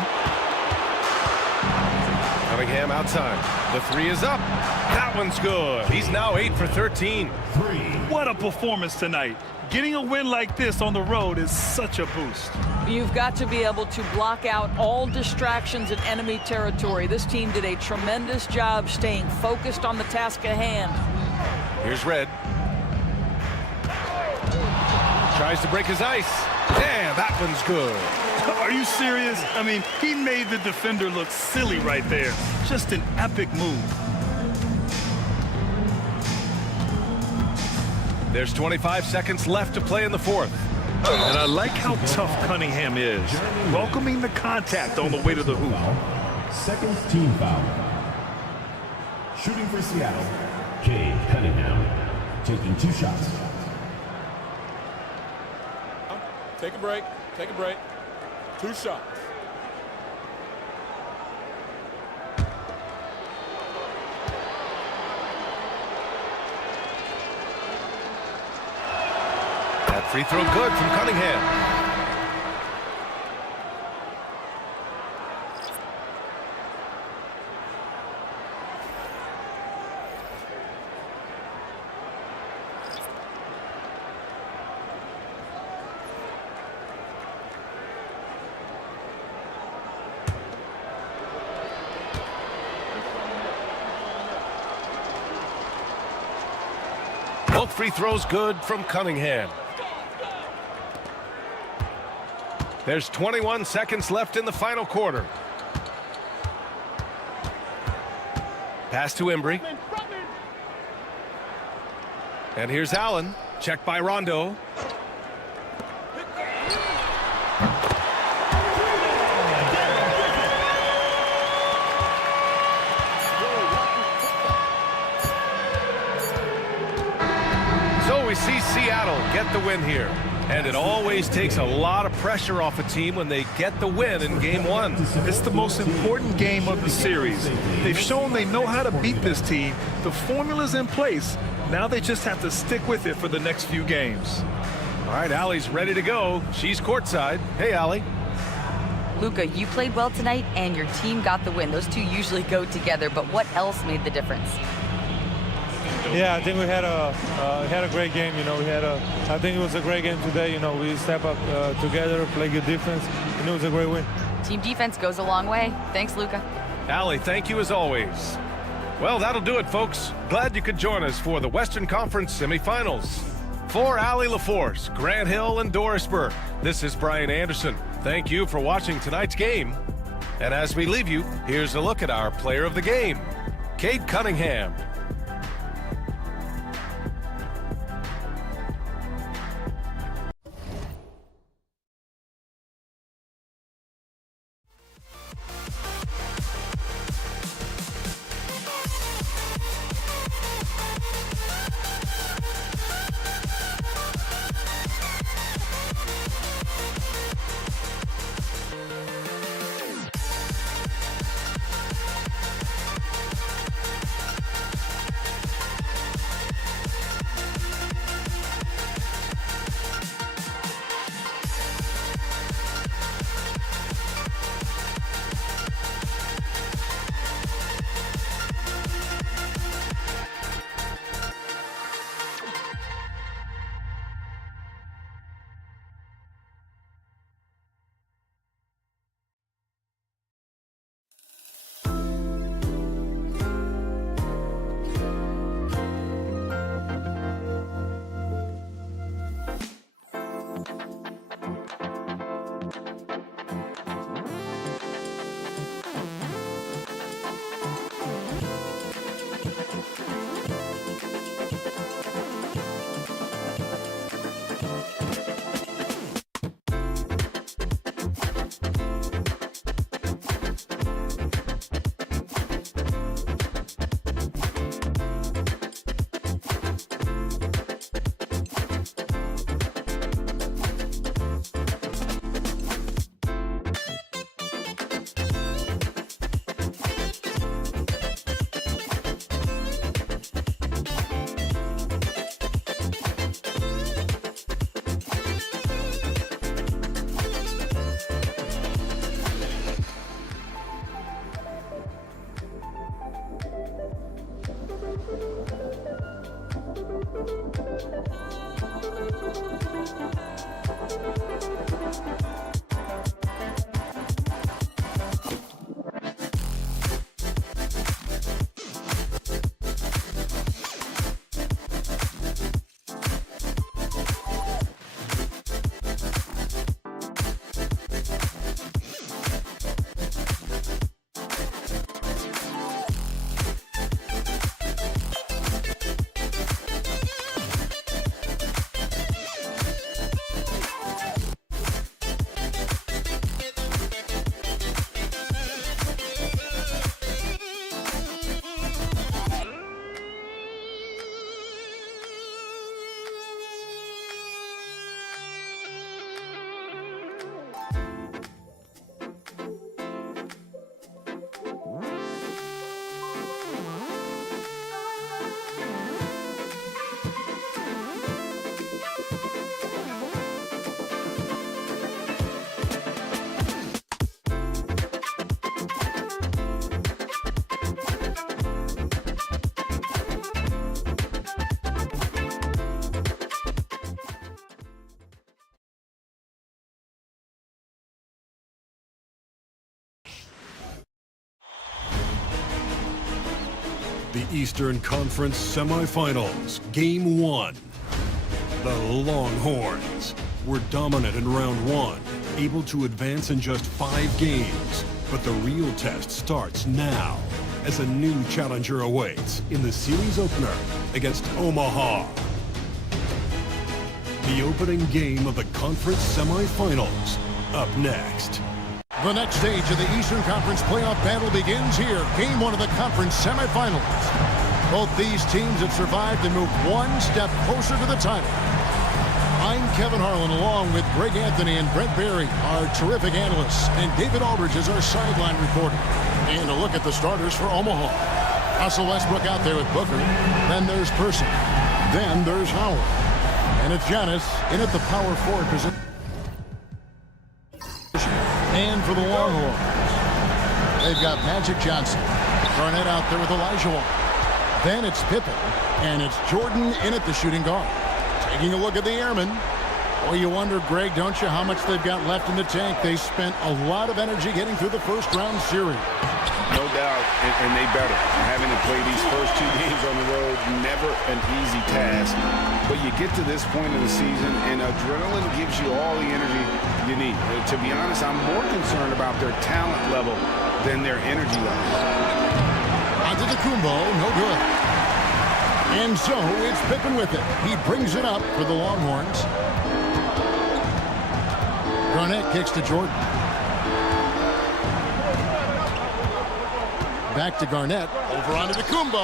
Cunningham outside. The three is up. That one's good. He's now 8 for 13. What a performance tonight. Getting a win like this on the road is such a boost. You've got to be able to block out all distractions in enemy territory. This team did a tremendous job staying focused on the task at hand. Here's Red. Tries to break his ice. Damn, that one's good. Are you serious? I mean, he made the defender look silly right there. Just an epic move. There's 25 seconds left to play in the fourth. And I like how tough Cunningham is. Welcoming the contact on the way to the hoop. Second team foul. Shooting for Seattle, Cade Cunningham. Taking 2 shots. Take a break. Take a break. 2 shots. That free throw good from Cunningham. Both free throws good from Cunningham. There's 21 seconds left in the final quarter. Pass to Embry. And here's Allen. Checked by Rondo. So we see Seattle get the win here. And it always takes a lot of pressure off a team when they get the win in Game 1. It's the most important game of the series. They've shown they know how to beat this team. The formula's in place. Now they just have to stick with it for the next few games. All right, Allie's ready to go. She's courtside. Hey, Allie. Luka, you played well tonight, and your team got the win. Those two usually go together, but what else made the difference? Yeah, I think we had a great game. You know, I think it was a great game today. You know, we step up together, play good defense, and it was a great win. Team defense goes a long way. Thanks, Luka. Allie, thank you as always. Well, that'll do it, folks. Glad you could join us for the Western Conference semifinals. For Allie LaForce, Grant Hill, and Doris Burke, this is Brian Anderson. Thank you for watching tonight's game. And as we leave you, here's a look at our player of the game, Cade Cunningham. The Eastern Conference semifinals, Game 1. The Longhorns were dominant in round 1, able to advance in just 5 games. But the real test starts now, as a new challenger awaits in the series opener against Omaha. The opening game of the conference semifinals, up next. The next stage of the Eastern Conference playoff battle begins here. Game 1 of the conference semifinals. Both these teams have survived and moved one step closer to the title. I'm Kevin Harlan, along with Greg Anthony and Brent Barry, our terrific analysts, and David Aldridge is our sideline reporter. And a look at the starters for Omaha. Russell Westbrook out there with Booker. Then there's Person. Then there's Howard. And it's Giannis in at the power forward position. And for the Longhorns, they've got Magic Johnson. Garnett out there with Elijah Wall. Then it's Pippen. And it's Jordan in at the shooting guard. Taking a look at the Airmen. Well, you wonder, Greg, don't you, how much they've got left in the tank. They spent a lot of energy getting through the first-round series. No doubt, and they better. Having to play these first 2 games on the road, never an easy task. But you get to this point of the season, and adrenaline gives you all the energy you need. To be honest, I'm more concerned about their talent level than their energy level. Onto the Kumbo, no good. And so it's Pippen with it. He brings it up for the Longhorns. Garnett kicks to Jordan. Back to Garnett, over onto the Kumbo.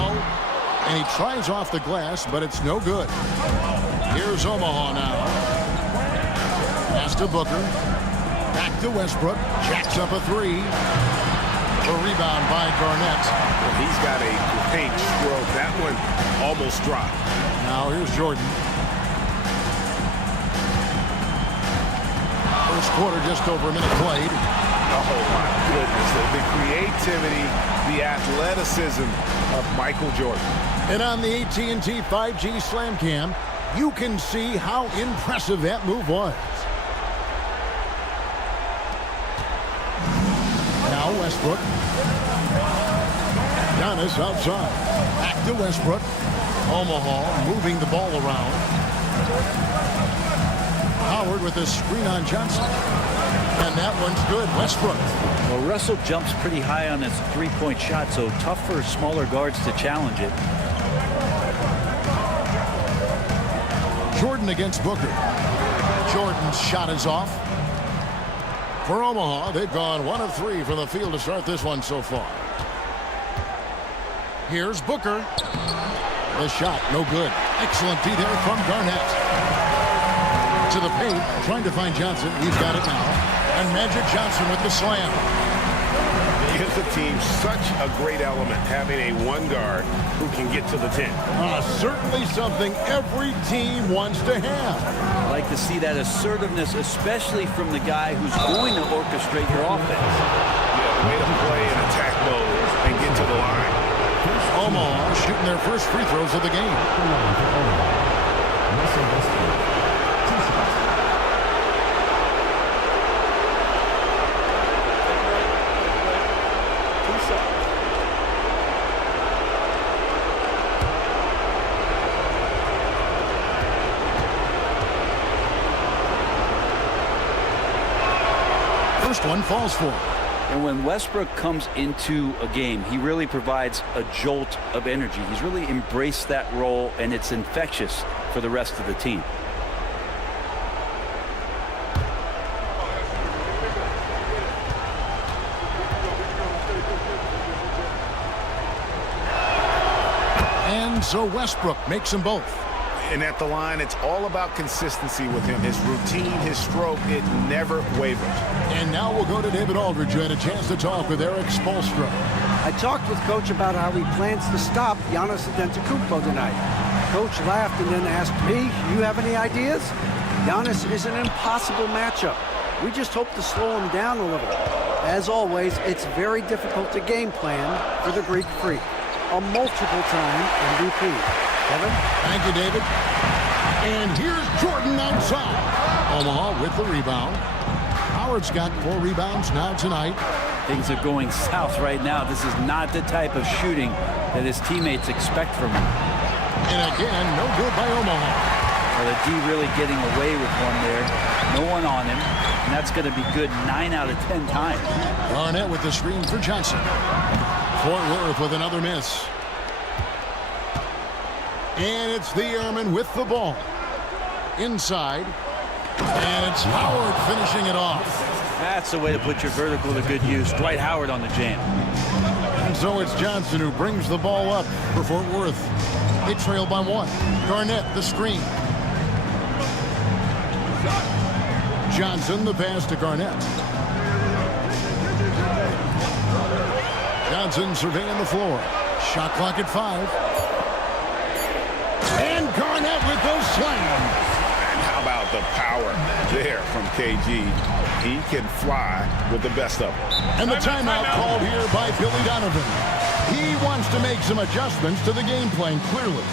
And he tries off the glass, but it's no good. Here's Omaha now. Pass to Booker. Back to Westbrook. Jacks up a 3. A rebound by Garnett. Well, he's got a great stroke. That one almost dropped. Now here's Jordan. First quarter, just over a minute played. Oh, my goodness. The creativity, the athleticism of Michael Jordan. And on the AT&T 5G Slam Cam, you can see how impressive that move was. Now Westbrook. Giannis outside. Back to Westbrook. Omaha moving the ball around. Howard with a screen on Johnson. And that one's good. Westbrook. Well, Russell jumps pretty high on his three-point shot, so tough for smaller guards to challenge it. Jordan against Booker. Jordan's shot is off. For Omaha, they've gone 1 of 3 from the field to start this one so far. Here's Booker. The shot, no good. Excellent D there from Garnett. To the paint, trying to find Johnson. He's got it now. And Magic Johnson with the slam. Gives the team such a great element, having a one guard who can get to the 10. Certainly something every team wants to have. I like to see that assertiveness, especially from the guy who's going to orchestrate your offense. Yeah, way to play in attack mode and get to the line. Omaha shooting their first free throws of the game. First one falls for him. And when Westbrook comes into a game, he really provides a jolt of energy. He's really embraced that role, and it's infectious for the rest of the team. And so Westbrook makes them both. And at the line, it's all about consistency with him. His routine, his stroke, it never wavers. And now we'll go to David Aldridge, who had a chance to talk with Eric Spoelstra. I talked with Coach about how he plans to stop Giannis Antetokounmpo tonight. Coach laughed and then asked me, "You have any ideas?" Giannis is an impossible matchup. We just hope to slow him down a little. As always, it's very difficult to game plan for the Greek Freak, a multiple-time MVP. Kevin? Thank you, David. And here's Jordan outside. Omaha with the rebound. Howard's got 4 rebounds now tonight. Things are going south right now. This is not the type of shooting that his teammates expect from him. And again, no good by Omaha. Well, the D really getting away with one there. No one on him. And that's going to be good 9 out of 10 times. Garnett with the screen for Johnson. Fort Worth with another miss. And it's the Airmen with the ball. Inside. And it's Howard finishing it off. That's the way to put your vertical to good use. Dwight Howard on the jam. And so it's Johnson who brings the ball up for Fort Worth. They trail by 1. Garnett, the screen. Johnson, the pass to Garnett. Johnson surveying the floor. Shot clock at 5. And Garnett with those slams. And how about the power there from KG? He can fly with the best of them. And the timeout called here by Billy Donovan. He wants to make some adjustments to the game plan, clearly.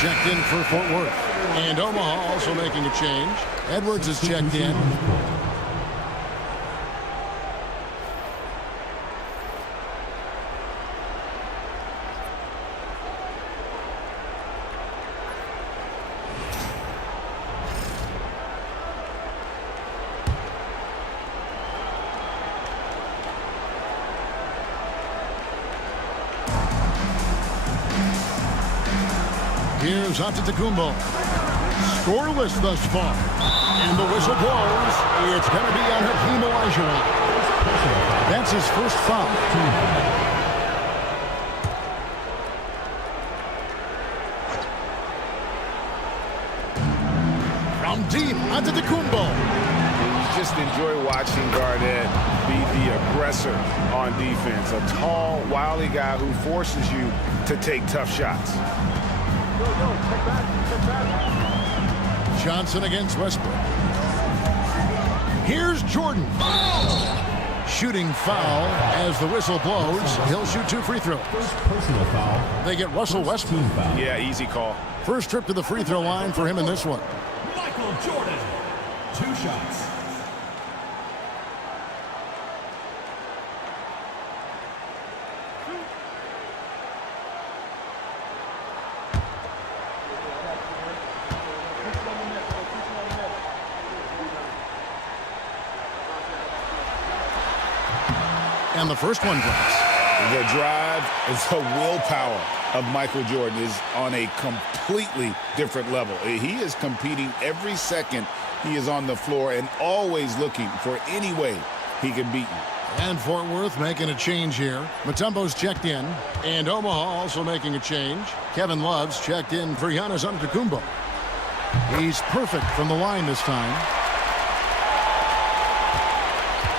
checked in for Fort Worth. And Omaha also making a change. Edwards is checked in. Here's Antetokounmpo. Scoreless thus far. And the whistle blows. It's going to be on Hakeem Olajuwon. That's his first foul. From deep, Antetokounmpo. Just enjoy watching Garnett be the aggressor on defense. A tall, wily guy who forces you to take tough shots. Johnson against Westbrook. Here's Jordan. Shooting foul as the whistle blows. He'll shoot 2 free throws. Personal foul. They get Russell Westbrook. Yeah, easy call. First trip to the free throw line for him in this one. Michael Jordan. 2 shots. And the first one drops. The drive is the willpower of Michael Jordan is on a completely different level. He is competing every second he is on the floor and always looking for any way he can beat you. And Fort Worth making a change here. Mutombo's checked in. And Omaha also making a change. Kevin Love's checked in for Giannis Antetokounmpo. He's perfect from the line this time.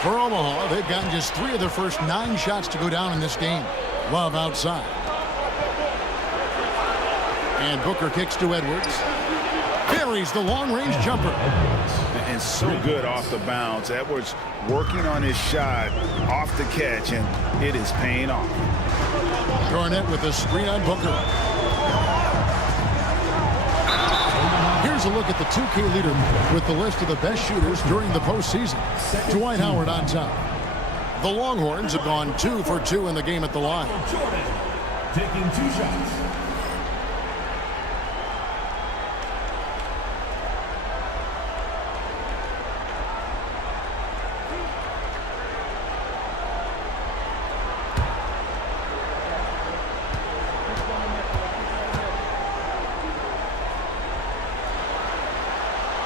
For Omaha, they've gotten just 3 of their first 9 shots to go down in this game. Love outside. And Booker kicks to Edwards. Buries the long-range jumper. And so good off the bounce. Edwards working on his shot off the catch, and it is paying off. Garnett with a screen on Booker. Here's a look at the 2K leader with the list of the best shooters during the postseason. Dwight Howard on top. The Longhorns have gone 2 for 2 in the game at the line. Jordan taking 2 shots.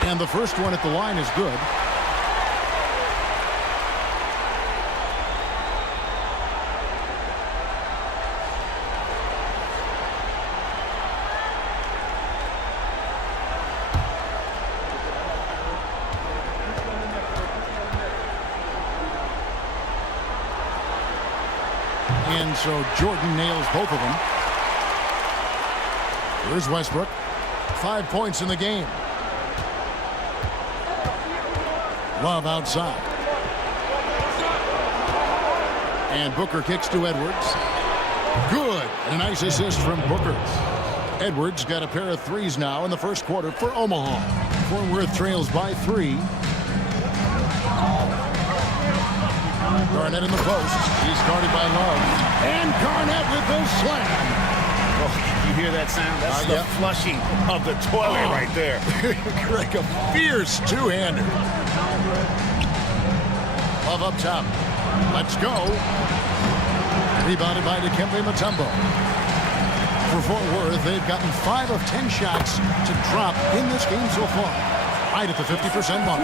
And the first one at the line is good. And so Jordan nails both of them. Here's Westbrook. 5 points in the game. Love outside. And Booker kicks to Edwards. Good. And a nice assist from Booker. Edwards got a pair of threes now in the first quarter for Omaha. Fort Worth trails by 3. Garnett in the post. He's guarded by Love. And Garnett with the slam. Oh, you hear that sound? That's the flushing of the toilet right there. Greg, a fierce two-hander. Love up top. Let's go. Rebounded by Dikembe Mutombo. For Fort Worth, they've gotten 5 of 10 shots to drop in this game so far. Right at the 50% mark.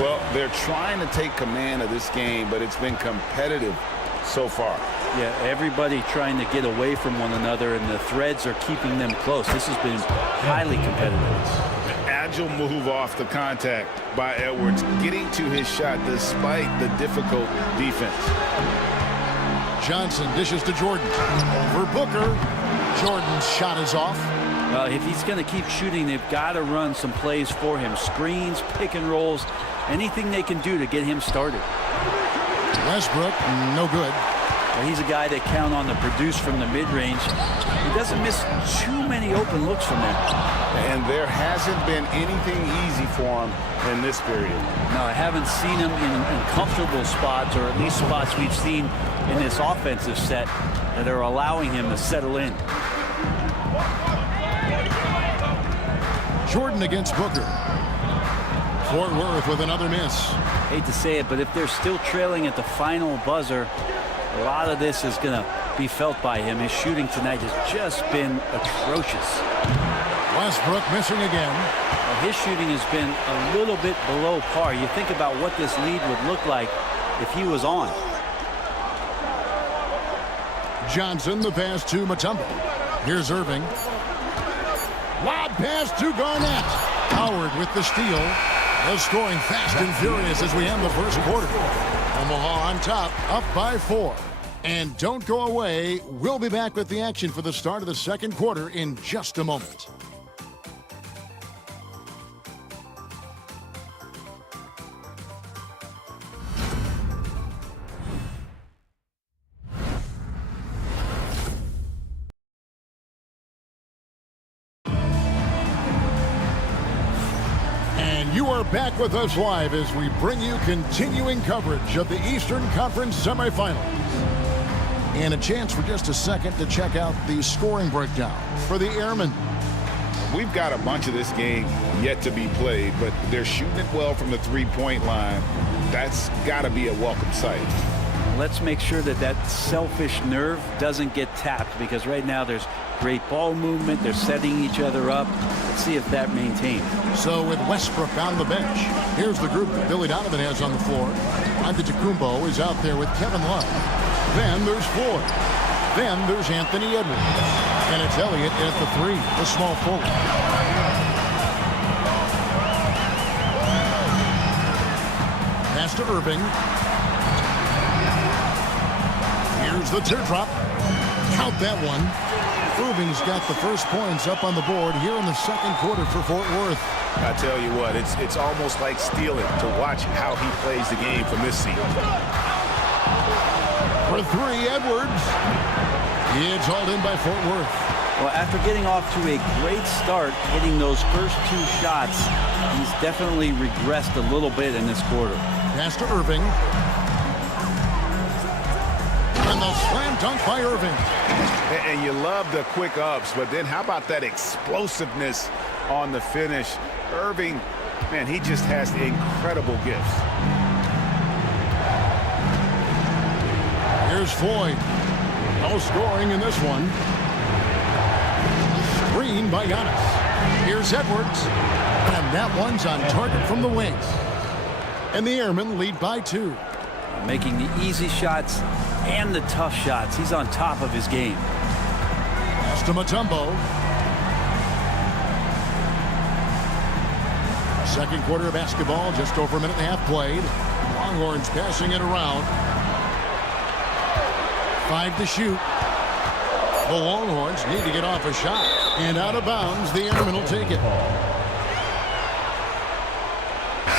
Well, they're trying to take command of this game, but it's been competitive so far. Yeah, everybody trying to get away from one another, and the threads are keeping them close. This has been highly competitive. An agile move off the contact by Edwards, getting to his shot despite the difficult defense. Johnson dishes to Jordan. For Booker, Jordan's shot is off. Well, if he's going to keep shooting, they've got to run some plays for him. Screens, pick and rolls, anything they can do to get him started. Westbrook, no good. He's a guy that count on to produce from the mid-range. He doesn't miss too many open looks from there. And there hasn't been anything easy for him in this period. No, I haven't seen him in comfortable spots, or at least spots we've seen in this offensive set that are allowing him to settle in. Jordan against Booker. Fort Worth with another miss. Hate to say it, but if they're still trailing at the final buzzer, a lot of this is going to be felt by him. His shooting tonight has just been atrocious. Westbrook missing again. Well, his shooting has been a little bit below par. You think about what this lead would look like if he was on. Johnson, the pass to Mutombo. Here's Irving. Lob pass to Garnett. Howard with the steal. They're scoring fast and furious as we end the first quarter. Omaha on top, up by 4. And don't go away. We'll be back with the action for the start of the second quarter in just a moment. You are back with us live as we bring you continuing coverage of the Eastern Conference semifinals. And a chance for just a second to check out the scoring breakdown for the Airmen. We've got a bunch of this game yet to be played, but they're shooting it well from the three-point line. That's got to be a welcome sight. Let's make sure that that selfish nerve doesn't get tapped, because right now there's great ball movement. They're setting each other up. Let's see if that maintains. So with Westbrook on the bench, here's the group that Billy Donovan has on the floor. Antetokounmpo is out there with Kevin Love. Then there's Floyd. Then there's Anthony Edwards. And it's Elliott at the 3, the small forward. Pass to Irving. Here's the teardrop. Count that one. Irving's got the first points up on the board here in the second quarter for Fort Worth. I tell you what, it's almost like stealing to watch how he plays the game from this seat. For 3, Edwards. It's hauled in by Fort Worth. Well, after getting off to a great start, hitting those first 2 shots, he's definitely regressed a little bit in this quarter. Pass to Irving. And the slam dunk by Irving. And you love the quick ups, but then how about that explosiveness on the finish? Irving, man, he just has incredible gifts. Here's Floyd. No scoring in this one. Screen by Giannis. Here's Edwards. And that one's on target from the wing. And the Airmen lead by 2. Making the easy shots and the tough shots. He's on top of his game. Pass to Mutombo. Second quarter of basketball, just over a minute and a half played. Longhorns passing it around. 5 to shoot. The Longhorns need to get off a shot. And out of bounds, the Airmen will take it.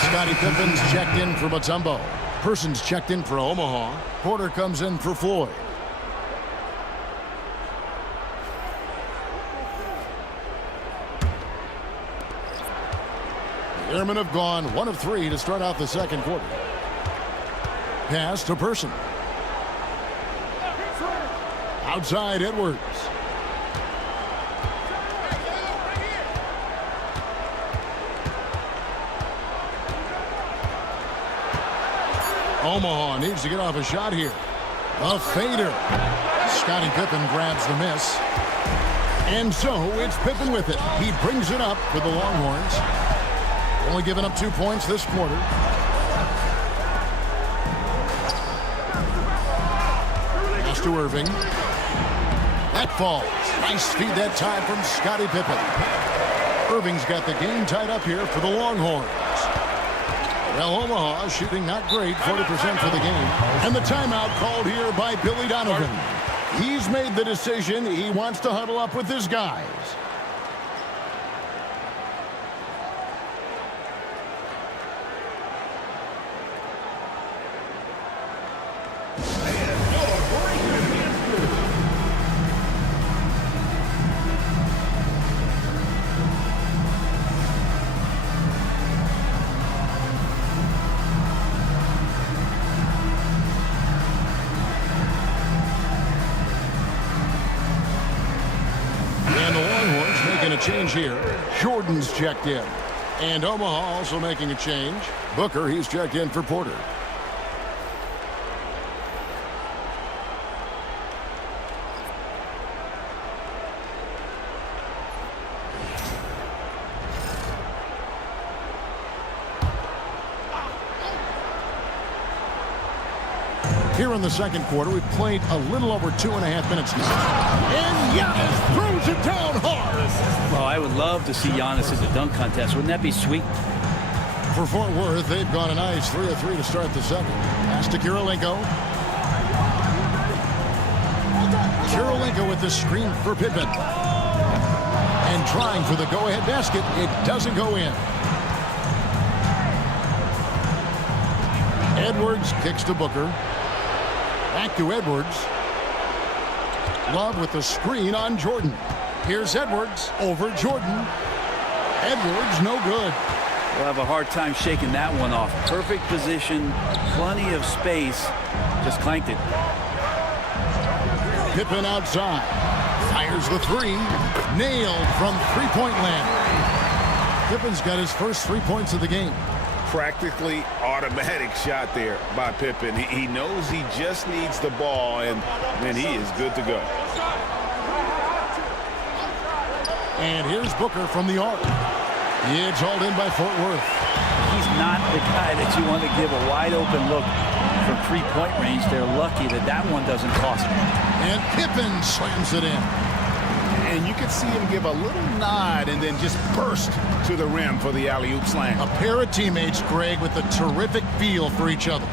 Scottie Pippen's checked in for Mutombo. Persons checked in for Omaha. Porter comes in for Floyd. The Airmen have gone 1 of 3 to start out the second quarter. Pass to Person. Outside Edwards. Omaha needs to get off a shot here. A fader. Scottie Pippen grabs the miss. And so it's Pippen with it. He brings it up for the Longhorns. Only giving up 2 points this quarter. Pass to Irving. That falls. Nice feed that time from Scottie Pippen. Irving's got the game tied up here for the Longhorns. Well, Omaha shooting not great, 40% for the game. And the timeout called here by Billy Donovan. He's made the decision. He wants to huddle up with his guys. And your great change here. Jordan's checked in. And Omaha also making a change. Booker, he's checked in for Porter. Here in the second quarter, we've played a little over 2.5 minutes now. And Giannis throws it down hard. Well, I would love to see Giannis in the dunk contest. Wouldn't that be sweet? For Fort Worth, they've gone a nice 3 of 3 to start the second. Pass to Kirilenko. Kirilenko with the screen for Pippen. And trying for the go-ahead basket. It doesn't go in. Edwards kicks to Booker. Back to Edwards. Love with the screen on Jordan. Here's Edwards over Jordan. Edwards, no good. We'll have a hard time shaking that one off. Perfect position, plenty of space. Just clanked it. Pippen outside. Fires the three. Nailed from three-point land. Pippen's got his first 3 points of the game. Practically automatic shot there by Pippen. He knows he just needs the ball, and then he is good to go. And here's Booker from the arc. It's hauled in by Fort Worth. He's not the guy that you want to give a wide-open look from three-point range. They're lucky that that one doesn't cost them. And Pippen slams it in. And you can see him give a little nod and then just burst to the rim for the alley-oop slam. A pair of teammates, Greg, with a terrific feel for each other.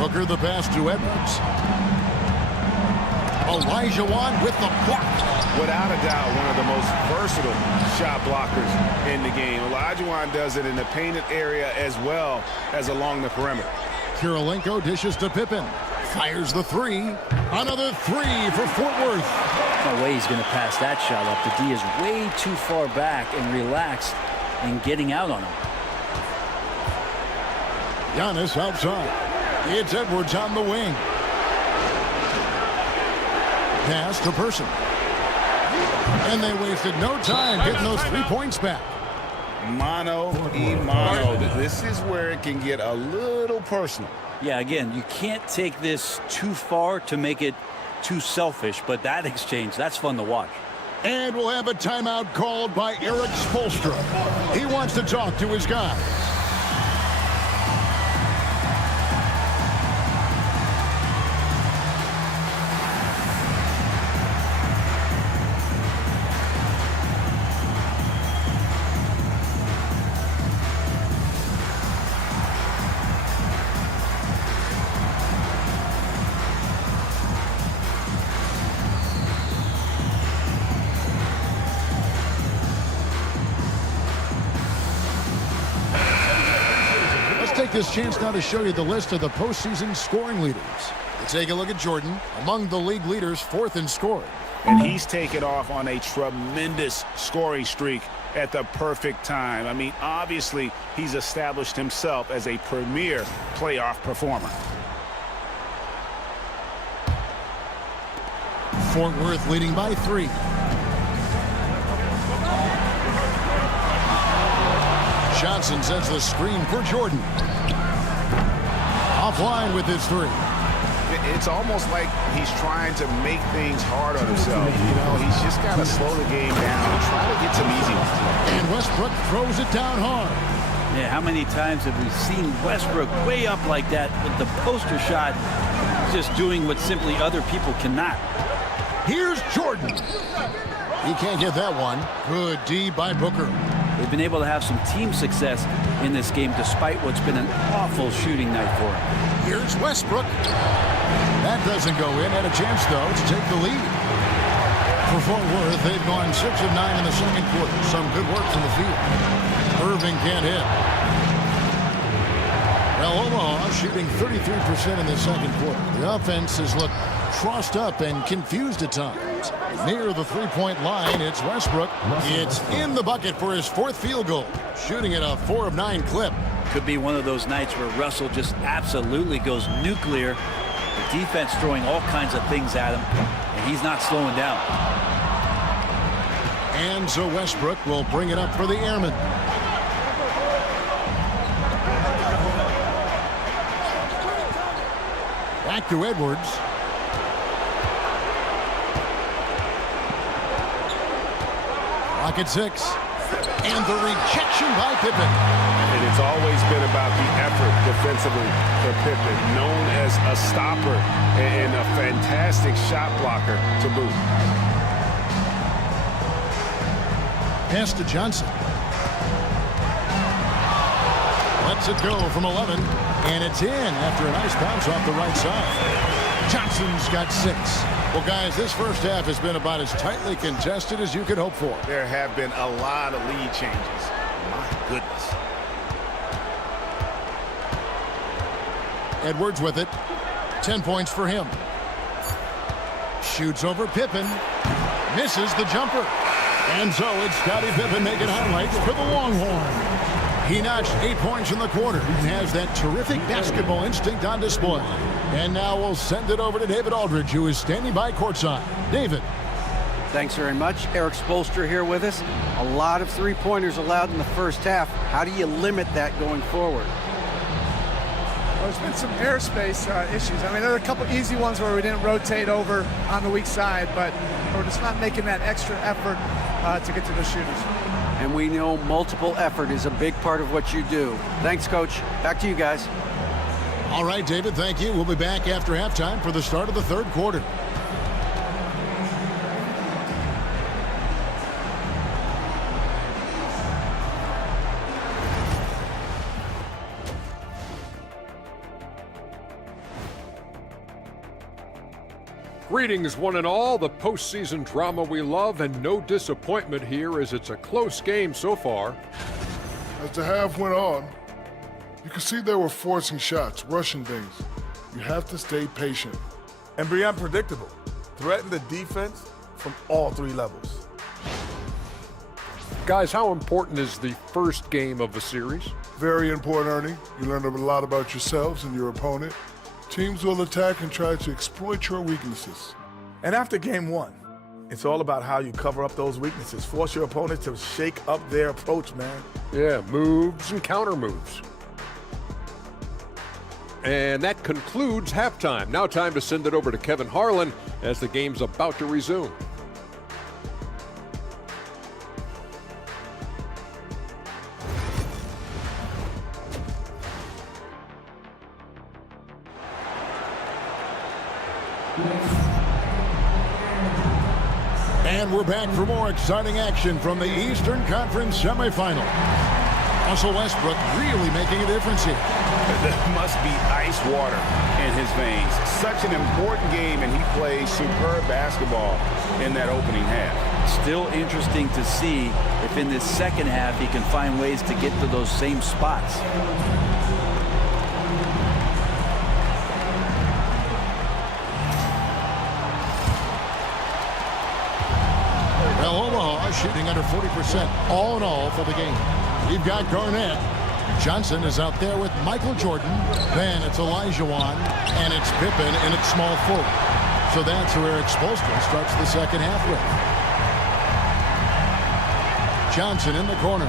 Booker the pass to Edwards. Olajuwon with the block. Without a doubt, one of the most versatile shot blockers in the game. Olajuwon does it in the painted area as well as along the perimeter. Kirilenko dishes to Pippen. Fires the three. Another three for Fort Worth. No way he's going to pass that shot up. The D is way too far back and relaxed in getting out on him. Giannis outside. It's Edwards on the wing. Pass to Person. And they wasted no time getting those 3 points back. Mano y mano. This is where it can get a little personal. Yeah, again, you can't take this too far to make it too selfish, but that exchange, that's fun to watch. And we'll have a timeout called by Eric Spoelstra. He wants to talk to his guys. Take this chance now to show you the list of the postseason scoring leaders. Let's take a look at Jordan, among the league leaders, 4th in scoring. And he's taken off on a tremendous scoring streak at the perfect time. I mean, obviously, he's established himself as a premier playoff performer. Fort Worth leading by 3. Johnson sends the screen for Jordan. Offline with his 3. It's almost like he's trying to make things hard on himself. You know, he's just got to slow the game down and try to get some easy ones. And Westbrook throws it down hard. Yeah, how many times have we seen Westbrook way up like that with the poster shot, just doing what simply other people cannot? Here's Jordan. He can't get that one. Good D by Booker. They've been able to have some team success in this game despite what's been an awful shooting night for him. Here's Westbrook. That doesn't go in. Had a chance, though, to take the lead. For Fort Worth, they've gone 6 of 9 in the second quarter. Some good work from the field. Irving can't hit. Well, Omaha shooting 33% in the second quarter. The offense has looked crossed up and confused at times. Near the three-point line, it's Westbrook. It's in the bucket for his 4th field goal. Shooting at a 4 of 9 clip. Could be one of those nights where Russell just absolutely goes nuclear. The defense throwing all kinds of things at him, and he's not slowing down. And so Westbrook will bring it up for the Airmen. Back to Edwards. Clock at 6. And the rejection by Pippen. And it's always been about the effort defensively for Pippen, known as a stopper and a fantastic shot blocker to boot. Pass to Johnson. Lets it go from 11. And it's in after a nice bounce off the right side. Johnson's got 6. Well, guys, this first half has been about as tightly contested as you could hope for. There have been a lot of lead changes. My goodness. Edwards with it. 10 points for him. Shoots over Pippen. Misses the jumper. And so it's Scottie Pippen making highlights for the Longhorn. He notched 8 points in the quarter and has that terrific basketball instinct on display. And now we'll send it over to David Aldridge, who is standing by courtside. David. Thanks very much. Eric Spoelstra here with us. A lot of three-pointers allowed in the first half. How do you limit that going forward? Well, there's been some airspace issues. I mean, there are a couple easy ones where we didn't rotate over on the weak side, but we're just not making that extra effort to get to the shooters. And we know multiple effort is a big part of what you do. Thanks, Coach. Back to you guys. All right, David, thank you. We'll be back after halftime for the start of the third quarter. Greetings, one and all. The postseason drama we love, and no disappointment here as it's a close game so far. As the half went on, you could see they were forcing shots, rushing things. You have to stay patient. And be unpredictable. Threaten the defense from all three levels. Guys, how important is the first game of the series? Very important, Ernie. You learn a lot about yourselves and your opponent. Teams will attack and try to exploit your weaknesses. And after game one, it's all about how you cover up those weaknesses. Force your opponent to shake up their approach, man. Yeah, moves and counter moves. And that concludes halftime. Now time to send it over to Kevin Harlan as the game's about to resume. And we're back for more exciting action from the Eastern Conference semifinal. Russell Westbrook really making a difference here. There must be ice water in his veins. Such an important game, and he plays superb basketball in that opening half. Still interesting to see if in this second half he can find ways to get to those same spots. Well, Omaha shooting under 40% all in all for the game. We've got Garnett. Johnson is out there with Michael Jordan. Then it's Elijah Wan, and it's Pippen in its small forward. So that's where Eric Spoelstra starts the second half with. Johnson in the corner.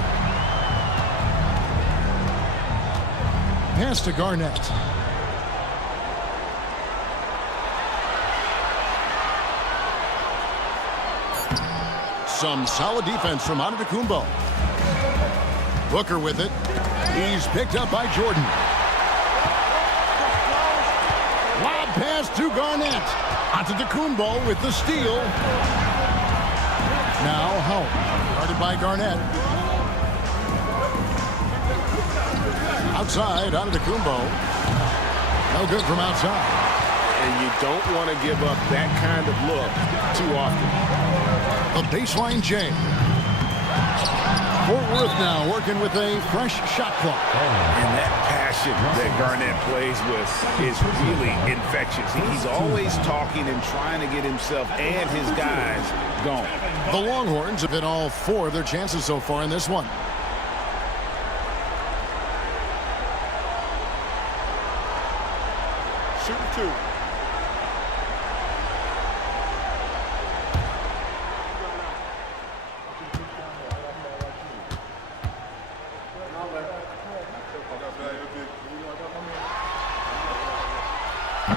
Pass to Garnett. Some solid defense from Antetokounmpo. Booker with it. He's picked up by Jordan. Lob pass to Garnett. Antetokounmpo with the steal. Now Howard. Guarded by Garnett. Outside, Antetokounmpo. No good from outside. And you don't want to give up that kind of look too often. A baseline J. Fort Worth now working with a fresh shot clock. And that passion that Garnett plays with is really infectious. He's always talking and trying to get himself and his guys going. The Longhorns have hit all 4 of their chances so far in this one. Shooting 2.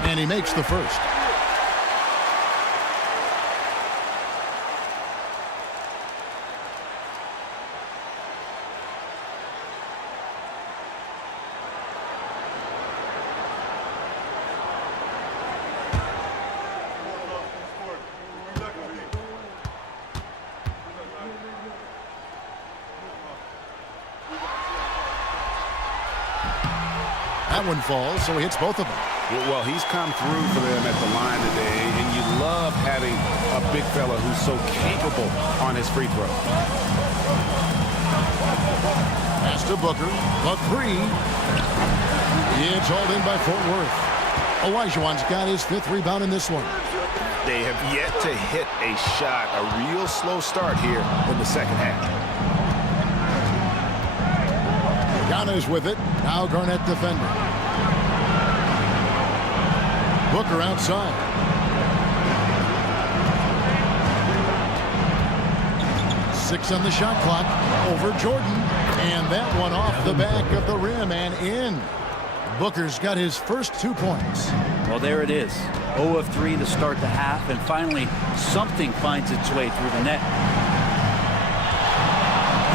And he makes the first. That one falls, so he hits both of them. Well, he's come through for them at the line today, and you love having a big fella who's so capable on his free throw. Pass to Booker. A three. It's hauled in by Fort Worth. Olajuwon's got his 5th rebound in this one. They have yet to hit a shot, a real slow start here in the second half. Ghana's with it. Now Garnett defending. Booker outside. Six on the shot clock. Over Jordan. And that one off the back of the rim and in. Booker's got his first 2 points. Well, there it is. 0 of 3 to start the half, and finally something finds its way through the net.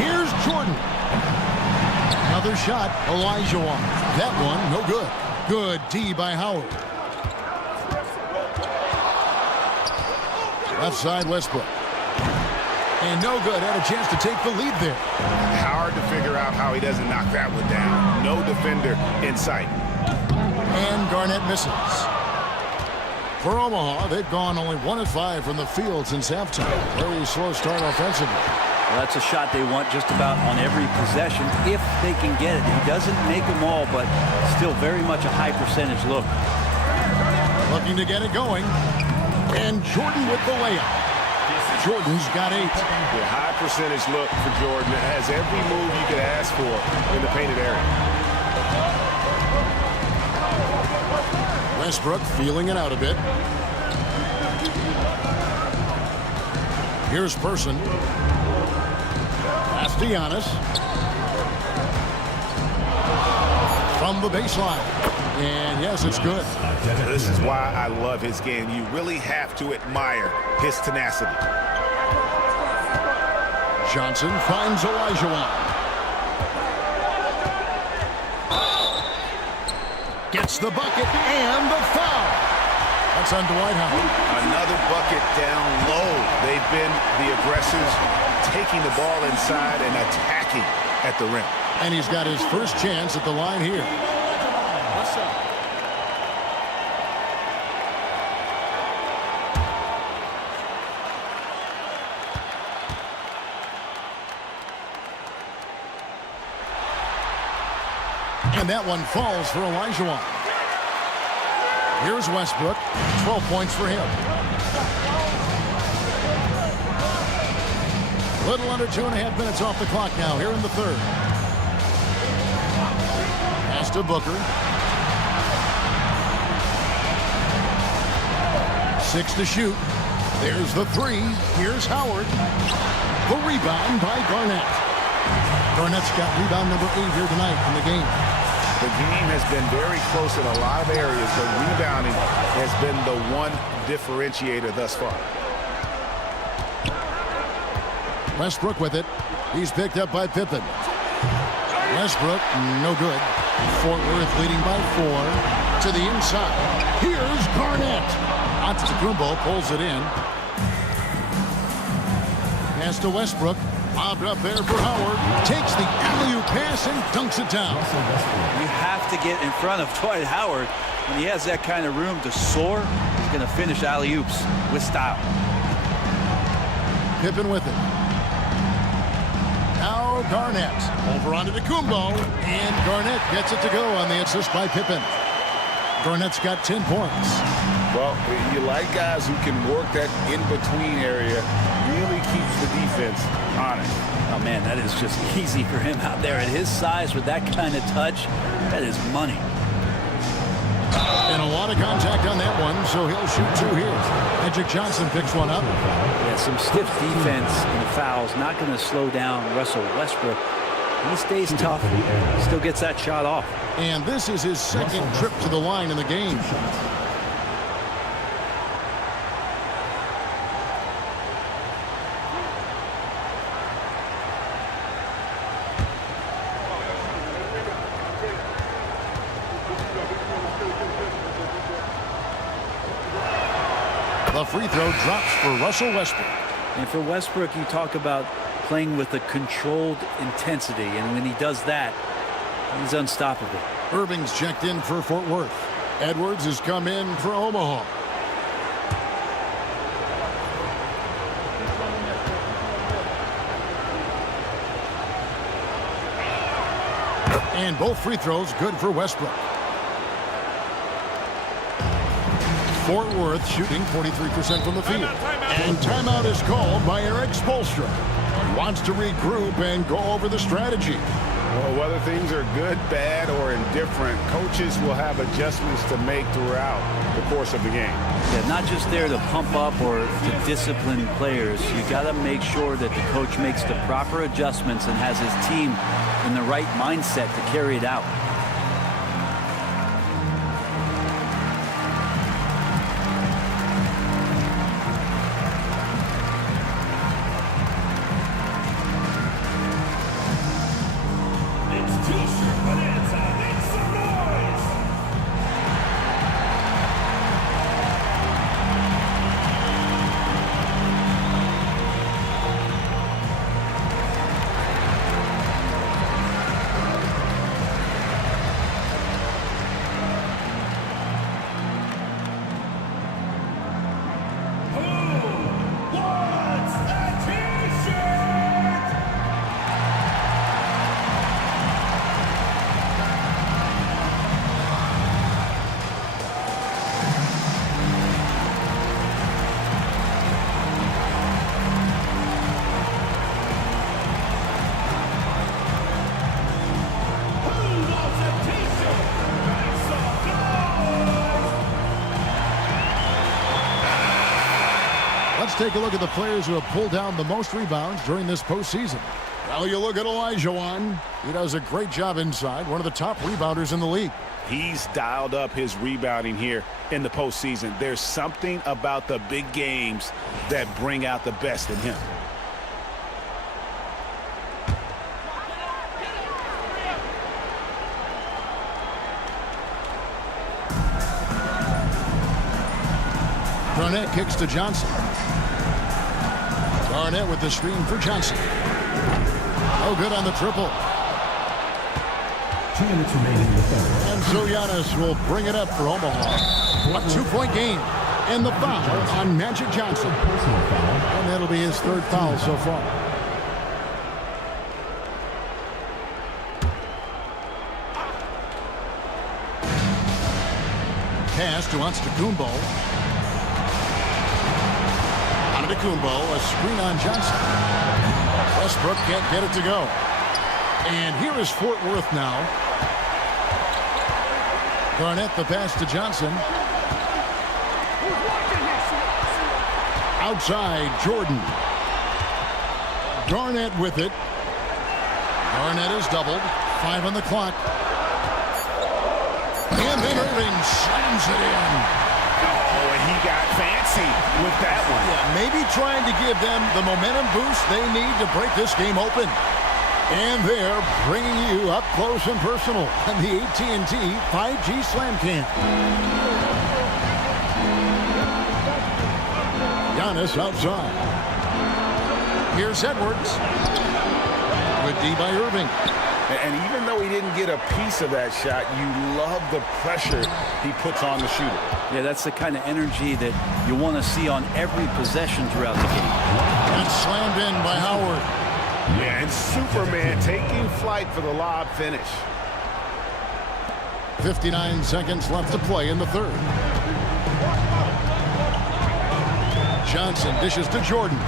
Here's Jordan. Another shot, Olajuwon. That one, no good. Good D by Howard. Left side, Westbrook. And no good. Had a chance to take the lead there. Hard to figure out how he doesn't knock that one down. No defender in sight. And Garnett misses. For Omaha, they've gone only 1 of 5 from the field since halftime. Very slow start offensively. Well, that's a shot they want just about on every possession if they can get it. He doesn't make them all, but still very much a high percentage look. Looking to get it going. And Jordan with the layup. Jordan's got 8. The high percentage look for Jordan. It has every move you could ask for in the painted area. Westbrook feeling it out a bit. Here's Person. Pass to Giannis. From the baseline. And yes, it's good. This is why I love his game. You really have to admire his tenacity. Johnson finds Olajuwon. Gets the bucket and the foul. That's on Dwight Howard. Another bucket down low. They've been the aggressors, taking the ball inside and attacking at the rim. And he's got his first chance at the line here. And that one falls for Olajuwon. Here's Westbrook. 12 points for him. Little under 2.5 minutes off the clock now here in the third. Pass to Booker. 6 to shoot. There's the 3. Here's Howard. The rebound by Garnett. Garnett's got rebound number 8 here tonight in the game. The game has been very close in a lot of areas, but rebounding has been the one differentiator thus far. Westbrook with it. He's picked up by Pippen. Westbrook, no good. Fort Worth leading by 4 to the inside. Here's Garnett. Antetokounmpo pulls it in. Pass to Westbrook. Lobbed up there for Howard. Takes the alley-oop pass and dunks it down. You have to get in front of Dwight Howard. When he has that kind of room to soar, he's going to finish alley-oops with style. Pippen with it. Now Garnett. Over onto Antetokounmpo. And Garnett gets it to go on the assist by Pippen. Garnett's got 10 points. Well, you like guys who can work that in-between area. Really keeps the defense honest. Oh, man, that is just easy for him out there. At his size, with that kind of touch, that is money. And a lot of contact on that one, so he'll shoot 2 here. Magic Johnson picks one up. Yeah, some stiff defense and fouls. Not going to slow down Russell Westbrook. He stays tough. Still gets that shot off. And this is his second trip to the line in the game. The free throw drops for Russell Westbrook. And for Westbrook, you talk about playing with a controlled intensity, and when he does that, he's unstoppable. Irving's checked in for Fort Worth. Edwards has come in for Omaha. And both free throws good for Westbrook. Fort Worth shooting 43% from the field. And timeout is called by Eric Spoelstra. He wants to regroup and go over the strategy. Well, whether things are good, bad, or indifferent, coaches will have adjustments to make throughout the course of the game. Yeah, not just there to pump up or to discipline players. You got to make sure that the coach makes the proper adjustments and has his team in the right mindset to carry it out. Let's take a look at the players who have pulled down the most rebounds during this postseason. Well, you look at Olajuwon. He does a great job inside, one of the top rebounders in the league. He's dialed up his rebounding here in the postseason. There's something about the big games that bring out the best in him. Garnett kicks to Johnson. Garnett with the screen for Johnson. Oh, good on the triple. 2 minutes remaining in the third. And so Giannis will bring it up for Omaha. A 2-point game. And the foul on Magic Johnson. And that'll be his third foul so far. Pass to Antetokounmpo. Antetokounmpo, a screen on Johnson. Westbrook can't get it to go. And here is Fort Worth now. Garnett the pass to Johnson. Outside, Jordan. Garnett with it. Garnett is doubled. 5 on the clock. And then Irving slams it in. Oh, and he got fancy with that one. Yeah, maybe trying to give them the momentum boost they need to break this game open. And they're bringing you up close and personal on the AT&T 5G Slam Cam. Giannis outside. Here's Edwards. Good D by Irving. And even though he didn't get a piece of that shot, you love the pressure he puts on the shooter. Yeah, that's the kind of energy that you want to see on every possession throughout the game. And slammed in by Howard. Yeah, and Superman taking flight for the lob finish. 59 seconds left to play in the third. Johnson dishes to Jordan.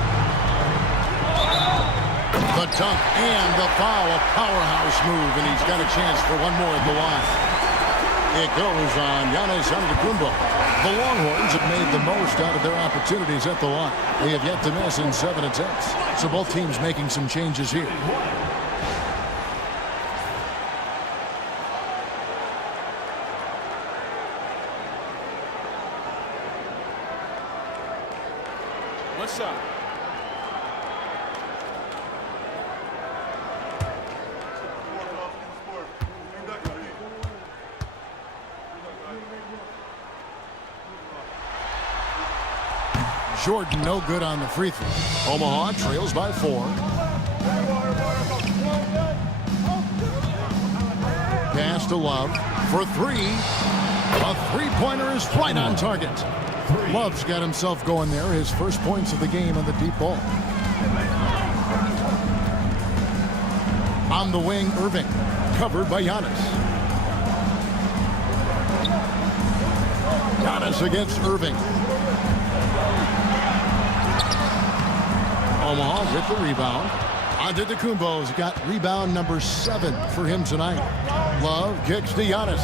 The dunk and the foul, a powerhouse move, and he's got a chance for one more at the line. It goes on Giannis Antetokounmpo. The Longhorns have made the most out of their opportunities at the line. They have yet to miss in 7 attempts. So both teams making some changes here. What's up? Jordan no good on the free throw. Omaha trails by 4. Pass to Love for 3. A three-pointer is right on target. Love's got himself going there. His first points of the game on the deep ball. On the wing, Irving. Covered by Giannis. Giannis against Irving. Omaha with the rebound. Antetokounmpo's got rebound number 7 for him tonight. Love kicks to Giannis.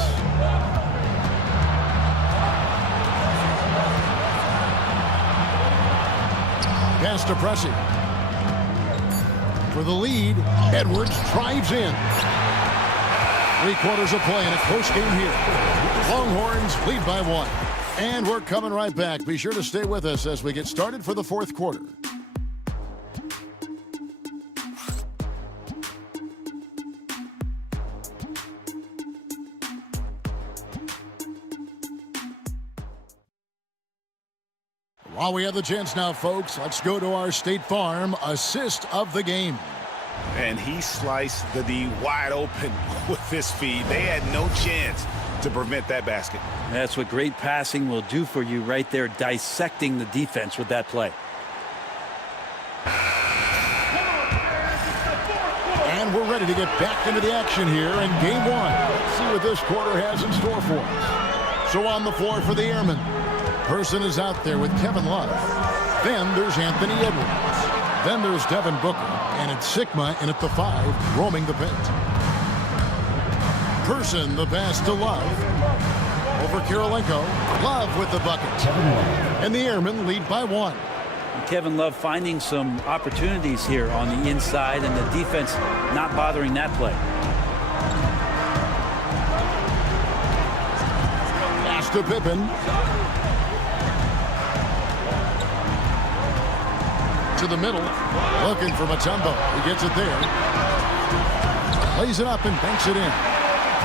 Pass to Pressey. For the lead, Edwards drives in. 3/4 of play in a close game here. Longhorns lead by 1. And we're coming right back. Be sure to stay with us as we get started for the fourth quarter. While we have the chance now, folks, let's go to our State Farm assist of the game. And he sliced the D wide open with his feed. They had no chance to prevent that basket. That's what great passing will do for you right there, dissecting the defense with that play. And we're ready to get back into the action here in game 1. Let's see what this quarter has in store for us. So on the floor for the Airmen. Person is out there with Kevin Love. Then there's Anthony Edwards. Then there's Devin Booker. And it's Sigma in at the 5, roaming the paint. Person the pass to Love. Over Kirilenko. Love with the bucket. And the Airmen lead by 1. Kevin Love finding some opportunities here on the inside, and the defense not bothering that play. Pass to Pippen. To the middle, looking for Mutombo. He gets it there. Lays it up and banks it in.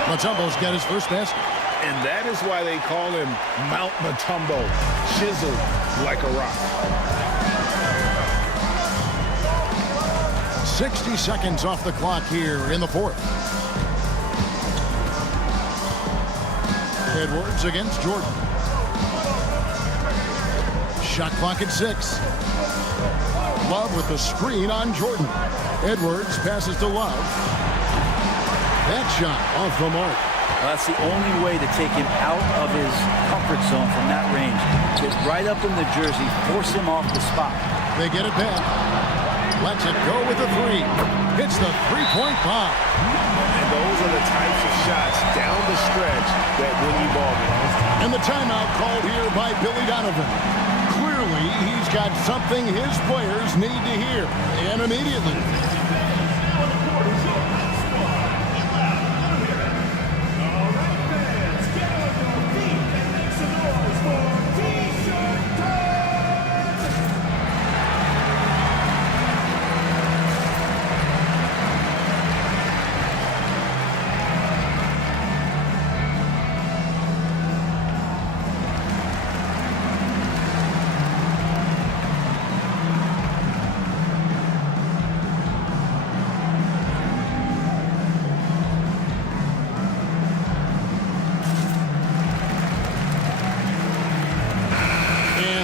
Mutombo's got his first basket. And that is why they call him Mount Mutombo, chiseled like a rock. 60 seconds off the clock here in the fourth. Edwards against Jordan. Shot clock at 6. Love with the screen on Jordan. Edwards passes to Love. That shot off the mark. Well, that's the only way to take him out of his comfort zone from that range. Get right up in the jersey, force him off the spot. They get it back. Lets it go with the 3. Hits the three-point bomb. And those are the types of shots down the stretch that win you ball games. And the timeout called here by Billy Donovan. Clearly, he's got something his players need to hear, and immediately.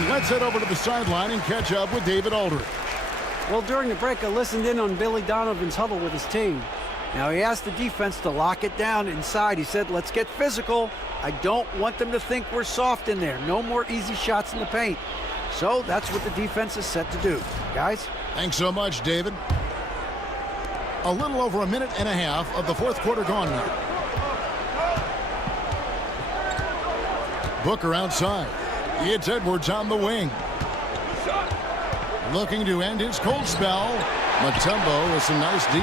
Let's head over to the sideline and catch up with David Aldridge. Well, during the break, I listened in on Billy Donovan's huddle with his team. Now, he asked the defense to lock it down inside. He said, let's get physical. I don't want them to think we're soft in there. No more easy shots in the paint. So that's what the defense is set to do. Guys? Thanks so much, David. A little over a minute and a half of the fourth quarter gone now. Booker outside. It's Edwards on the wing. Looking to end his cold spell. Mutombo with some nice D.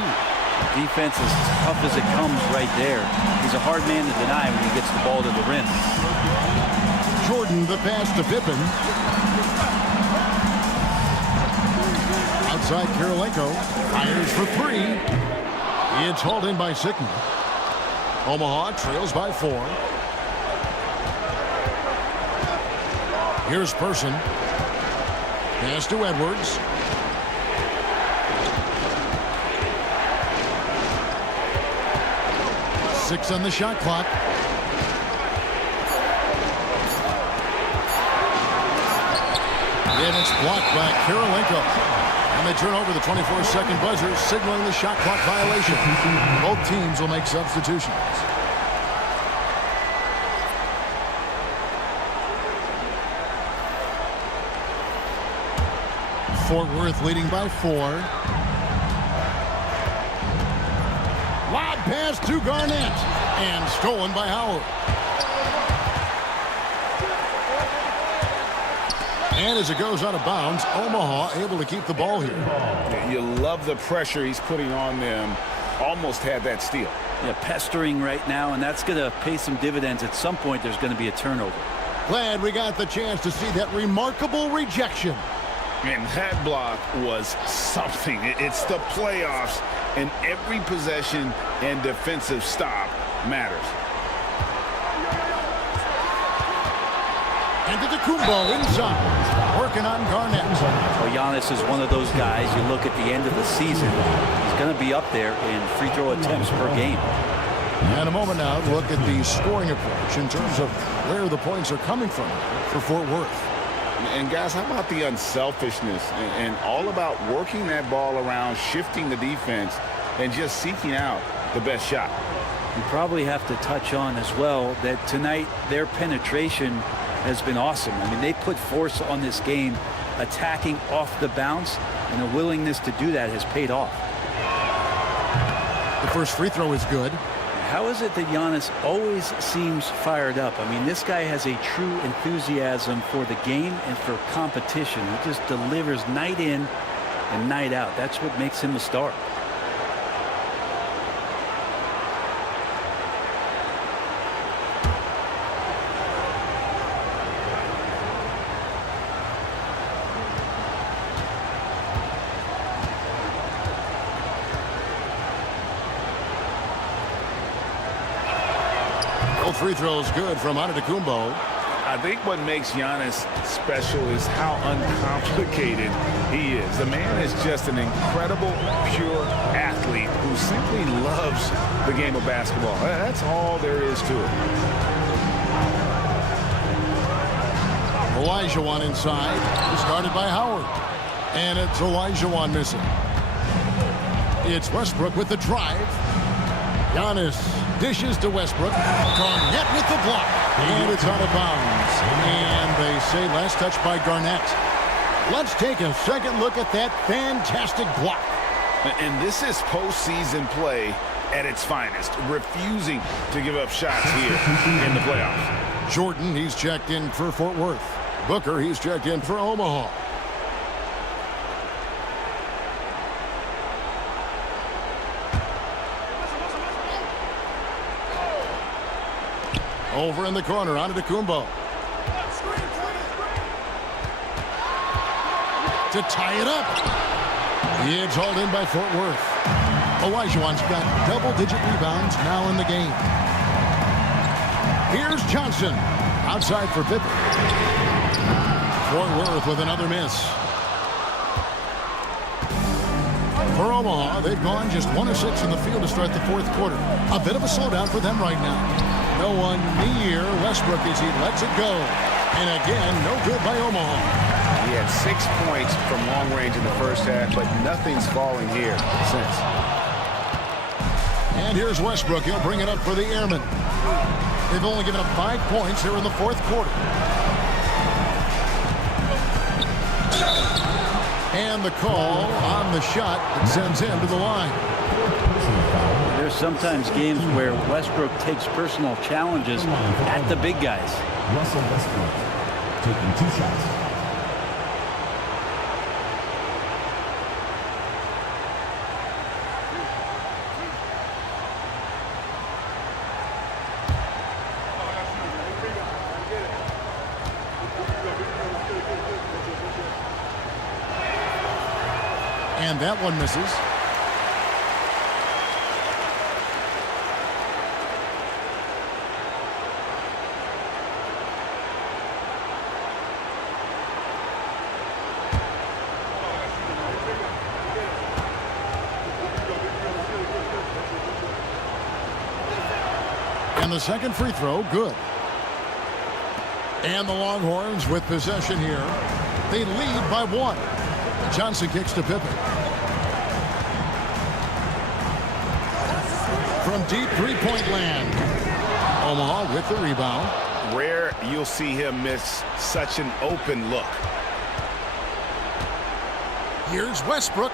Defense as tough as it comes right there. He's a hard man to deny when he gets the ball to the rim. Jordan the pass to Pippen. Outside Kirilenko. Fires for 3. It's hauled in by Sigma. Omaha trails by 4. Here's Person. Pass to Edwards. Six on the shot clock. And it's blocked by Karolinko. And they turn over the 24-second buzzer, signaling the shot clock violation. Both teams will make substitutions. Fort Worth leading by 4. Lob pass to Garnett. And stolen by Howard. And as it goes out of bounds, Omaha able to keep the ball here. Yeah, you love the pressure he's putting on them. Almost had that steal. Yeah, pestering right now, and that's going to pay some dividends. At some point, there's going to be a turnover. Glad we got the chance to see that remarkable rejection. And that block was something. It's the playoffs, and every possession and defensive stop matters. And to Kumbo inside, working on Garnett. Well, Giannis is one of those guys, you look at the end of the season, he's going to be up there in free throw attempts per game. And a moment now to look at the scoring approach in terms of where the points are coming from for Fort Worth. And guys, how about the unselfishness and all about working that ball around, shifting the defense, and just seeking out the best shot. You probably have to touch on as well that tonight their penetration has been awesome. I mean, they put force on this game, attacking off the bounce, and a willingness to do that has paid off. The first free throw is good. How is it that Giannis always seems fired up? I mean, this guy has a true enthusiasm for the game and for competition. He just delivers night in and night out. That's what makes him a star. Free throws good from Antetokounmpo. I think what makes Giannis special is how uncomplicated he is. The man is just an incredible, pure athlete who simply loves the game of basketball. That's all there is to it. Olajuwon inside, started by Howard. And it's Olajuwon missing. It's Westbrook with the drive. Giannis dishes to Westbrook. Garnett with the block. And it's out of bounds. And they say last touch by Garnett. Let's take a second look at that fantastic block. And this is postseason play at its finest. Refusing to give up shots here in the playoffs. Jordan, he's checked in for Fort Worth. Booker, he's checked in for Omaha. Over in the corner, Antetokounmpo. To tie it up. It's hauled in by Fort Worth. Olajuwon's got double-digit rebounds now in the game. Here's Johnson. Outside for Pippen. Fort Worth with another miss. For Omaha, they've gone just 1 of 6 in the field to start the fourth quarter. A bit of a slowdown for them right now. No one near Westbrook as he lets it go. And again, no good by Omaha. He had 6 points from long range in the first half, but nothing's falling here since. And here's Westbrook. He'll bring it up for the Airmen. They've only given up 5 points here in the fourth quarter. And the call on the shot that sends him to the line. There's sometimes games where Westbrook takes personal challenges at the big guys. Russell Westbrook taking 2 shots. And that one misses. And the second free throw, good. And the Longhorns with possession here. They lead by 1. Johnson kicks to Pippen. From deep three-point land. Omaha with the rebound. Rare you'll see him miss such an open look. Here's Westbrook.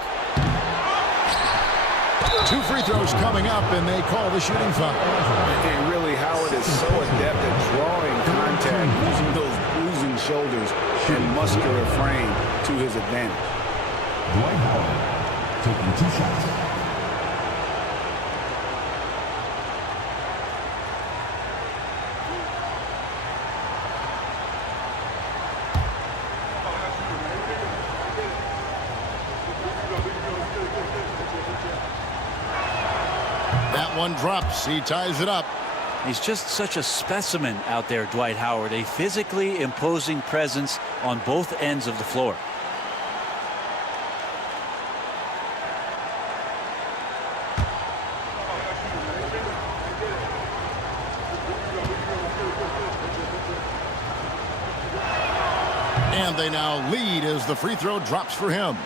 2 free throws coming up, and they call the shooting foul. And really, Howard is so adept at drawing contact, using those bruising shoulders and muscular frame to his advantage. Dwight Howard taking 2 shots. That one drops. He ties it up. He's just such a specimen out there, Dwight Howard. A physically imposing presence on both ends of the floor. And they now lead as the free throw drops for him.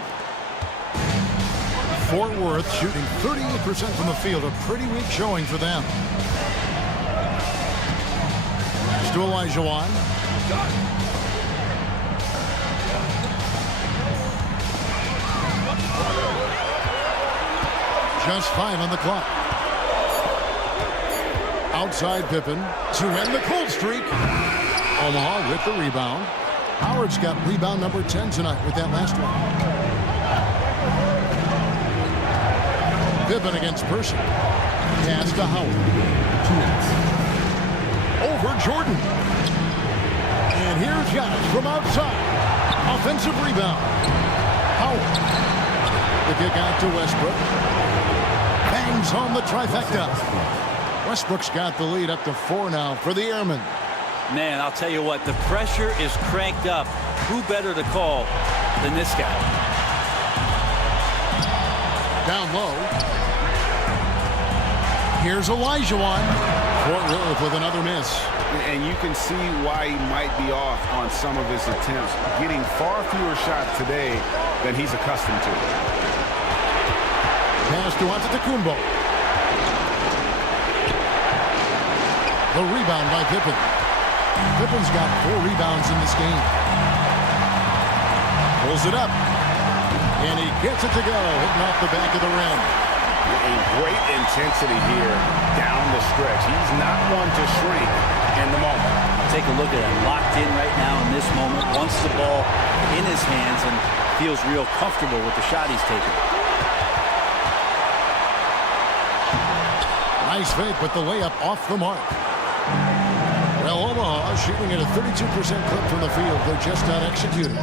Fort Worth shooting 38% from the field. A pretty weak showing for them. Pass to Olajuwon. Just 5 on the clock. Outside Pippen to end the cold streak. Omaha with the rebound. Howard's got rebound number 10 tonight with that last one. Pippen against Person. Pass to Howard. Over Jordan. And here's Giannis from outside. Offensive rebound. Howard. The kick out to Westbrook. Bangs home the trifecta. Westbrook's got the lead up to 4 now for the Airmen. Man, I'll tell you what, the pressure is cranked up. Who better to call than this guy? Down low. Here's Olajuwon. Fort Worth with another miss. And you can see why he might be off on some of his attempts. Getting far fewer shots today than he's accustomed to. Pass to Antetokounmpo. The rebound by Pippen. Pippen's got 4 rebounds in this game. Pulls it up. And he gets it to go, hitting off the back of the rim. A great intensity here down the stretch. He's not one to shrink in the moment. Take a look at him, locked in right now in this moment. Wants the ball in his hands and feels real comfortable with the shot he's taking. Nice fake, but the layup off the mark. Well, Omaha shooting at a 32% clip from the field. They're just not executing.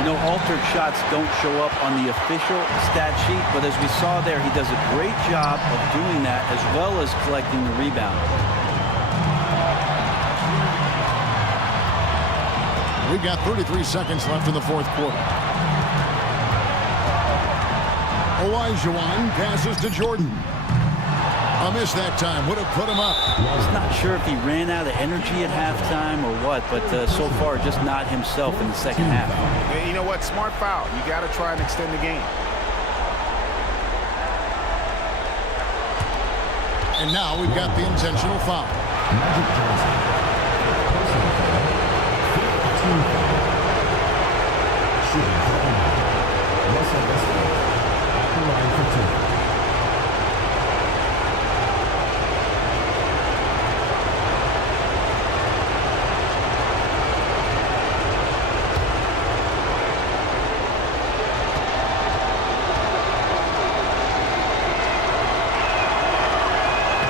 You know, altered shots don't show up on the official stat sheet, but as we saw there, he does a great job of doing that as well as collecting the rebound. We've got 33 seconds left in the 4th quarter. Olajuwon passes to Jordan. A miss that time. Would have put him up. Just not sure if he ran out of energy at halftime or what, but so far just not himself in the second half. And you know what? Smart foul. You got to try and extend the game. And now we've got the intentional foul. Magic Johnson. Personal foul. 15 foul. Shooting for Omaha. Russell Westbrook. At the line for 2.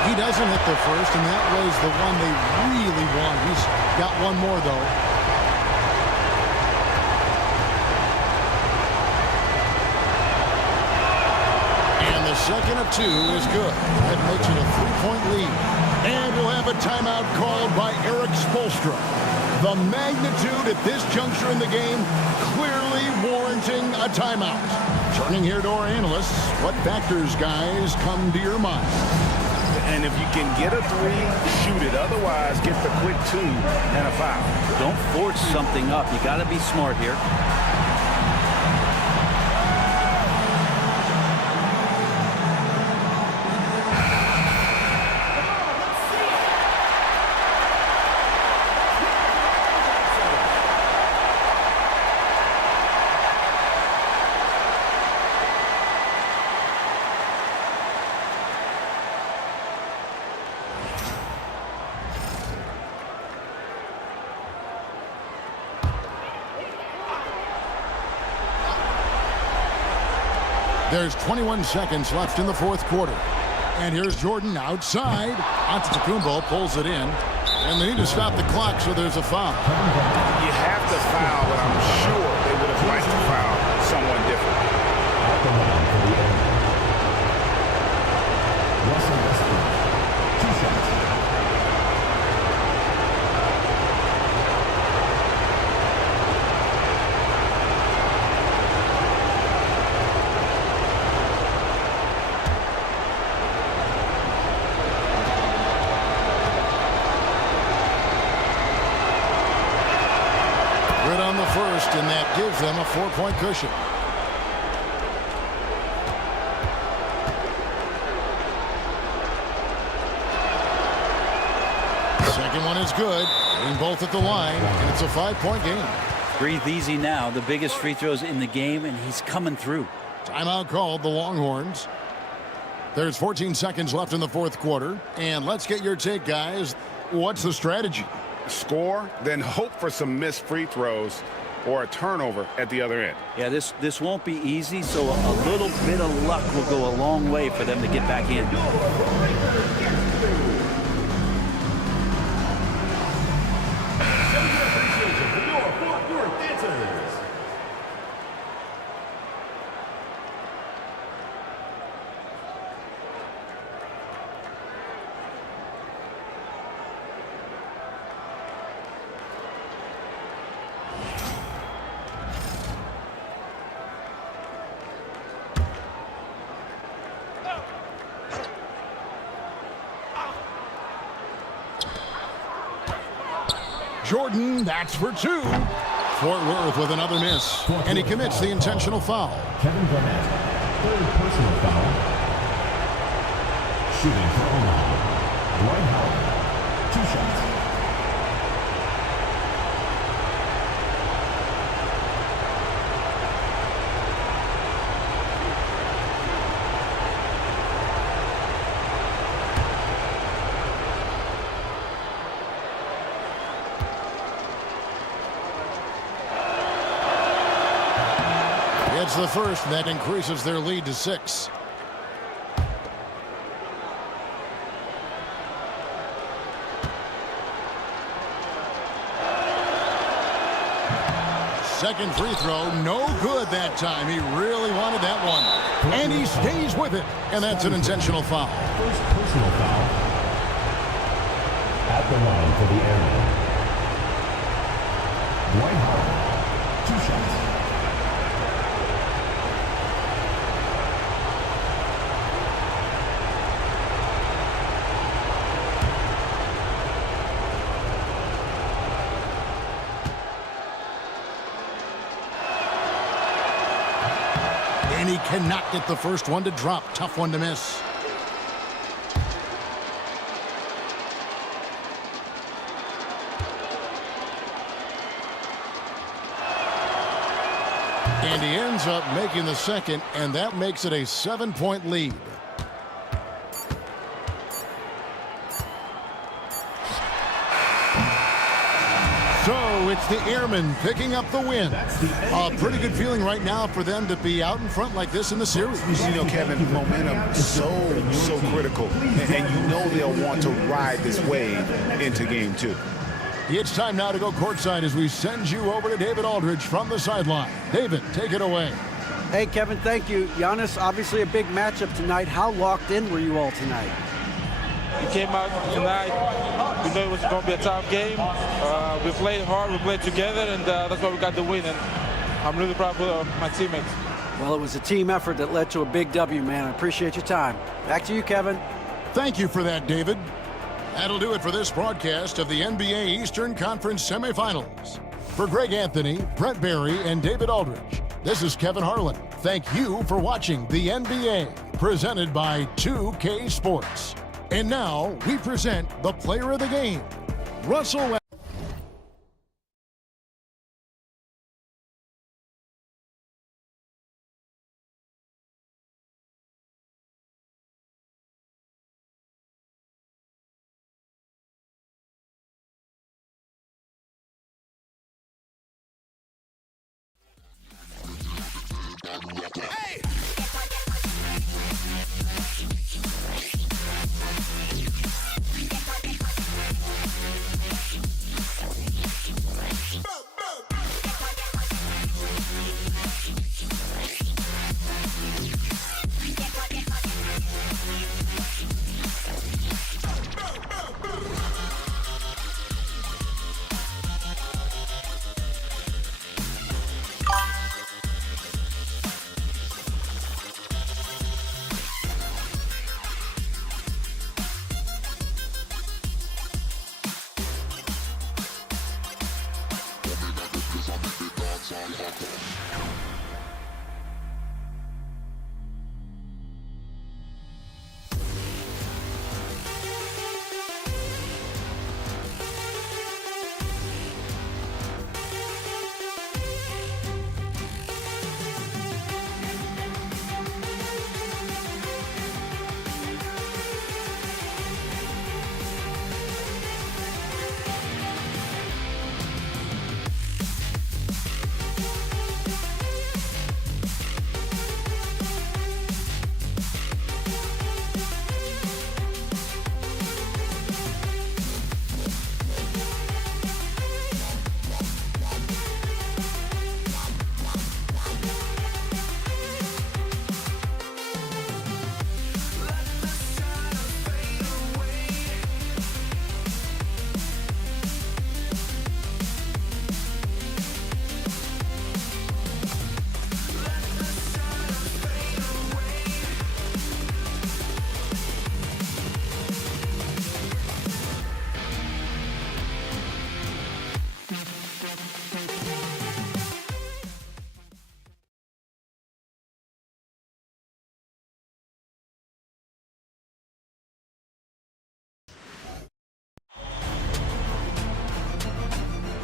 He doesn't hit the first, and that was the one they really won. He's got one more, though. And the second of 2 is good. That makes it a 3-point lead. And we'll have a timeout called by Eric Spoelstra. The magnitude at this juncture in the game clearly warranting a timeout. Turning here to our analysts, what factors, guys, come to your mind? And if you can get a 3, shoot it. Otherwise, get the quick 2 and a foul. Don't force something up. You got to be smart here. There's 21 seconds left in the fourth quarter. And here's Jordan outside. Antetokounmpo pulls it in. And they need to stop the clock, so there's a foul. You have to foul, but I'm sure they would have liked to foul someone different. At the line for the end. Russell Westbrook. 2 shots. Good on the first, and that gives them a 4-point cushion. Second one is good. Getting both at the line, and it's a 5-point game. Breathe easy now. The biggest free throws in the game, and he's coming through. Timeout called, the Longhorns. There's 14 seconds left in the fourth quarter, and let's get your take, guys. What's the strategy? Score, then hope for some missed free throws or a turnover at the other end. Yeah, this won't be easy, so a little bit of luck will go a long way for them to get back in. Jordan, that's for 2. Fort Worth with another miss, and he commits the intentional foul. Kevin Garnett. 3rd personal foul. Shooting for Omaha. Dwight Howard. 2 shots. It's the first, and that increases their lead to 6. Second free throw, no good that time. He really wanted that one. And he stays with it, and that's an intentional foul. First personal foul. At the line for the area. Dwight Howard. 2 shots. And he cannot get the first one to drop. Tough one to miss. And he ends up making the second, and that makes it a 7-point lead. So it's the Airmen picking up the win. A pretty good feeling right now for them to be out in front like this in the series. You know, Kevin, momentum so critical. And you know they'll want to ride this wave into game 2. It's time now to go courtside as we send you over to David Aldridge from the sideline. David, take it away. Hey, Kevin, thank you. Giannis, obviously a big matchup tonight. How locked in were you all tonight? We came out tonight. We knew it was going to be a tough game. We played hard, we played together, and that's why we got the win. And I'm really proud of my teammates. Well, it was a team effort that led to a big W, man. I appreciate your time. Back to you, Kevin. Thank you for that, David. That'll do it for this broadcast of the NBA Eastern Conference semifinals. For Greg Anthony, Brent Barry, and David Aldridge, this is Kevin Harlan. Thank you for watching the NBA, presented by 2K Sports. And now, we present the player of the game, Russell.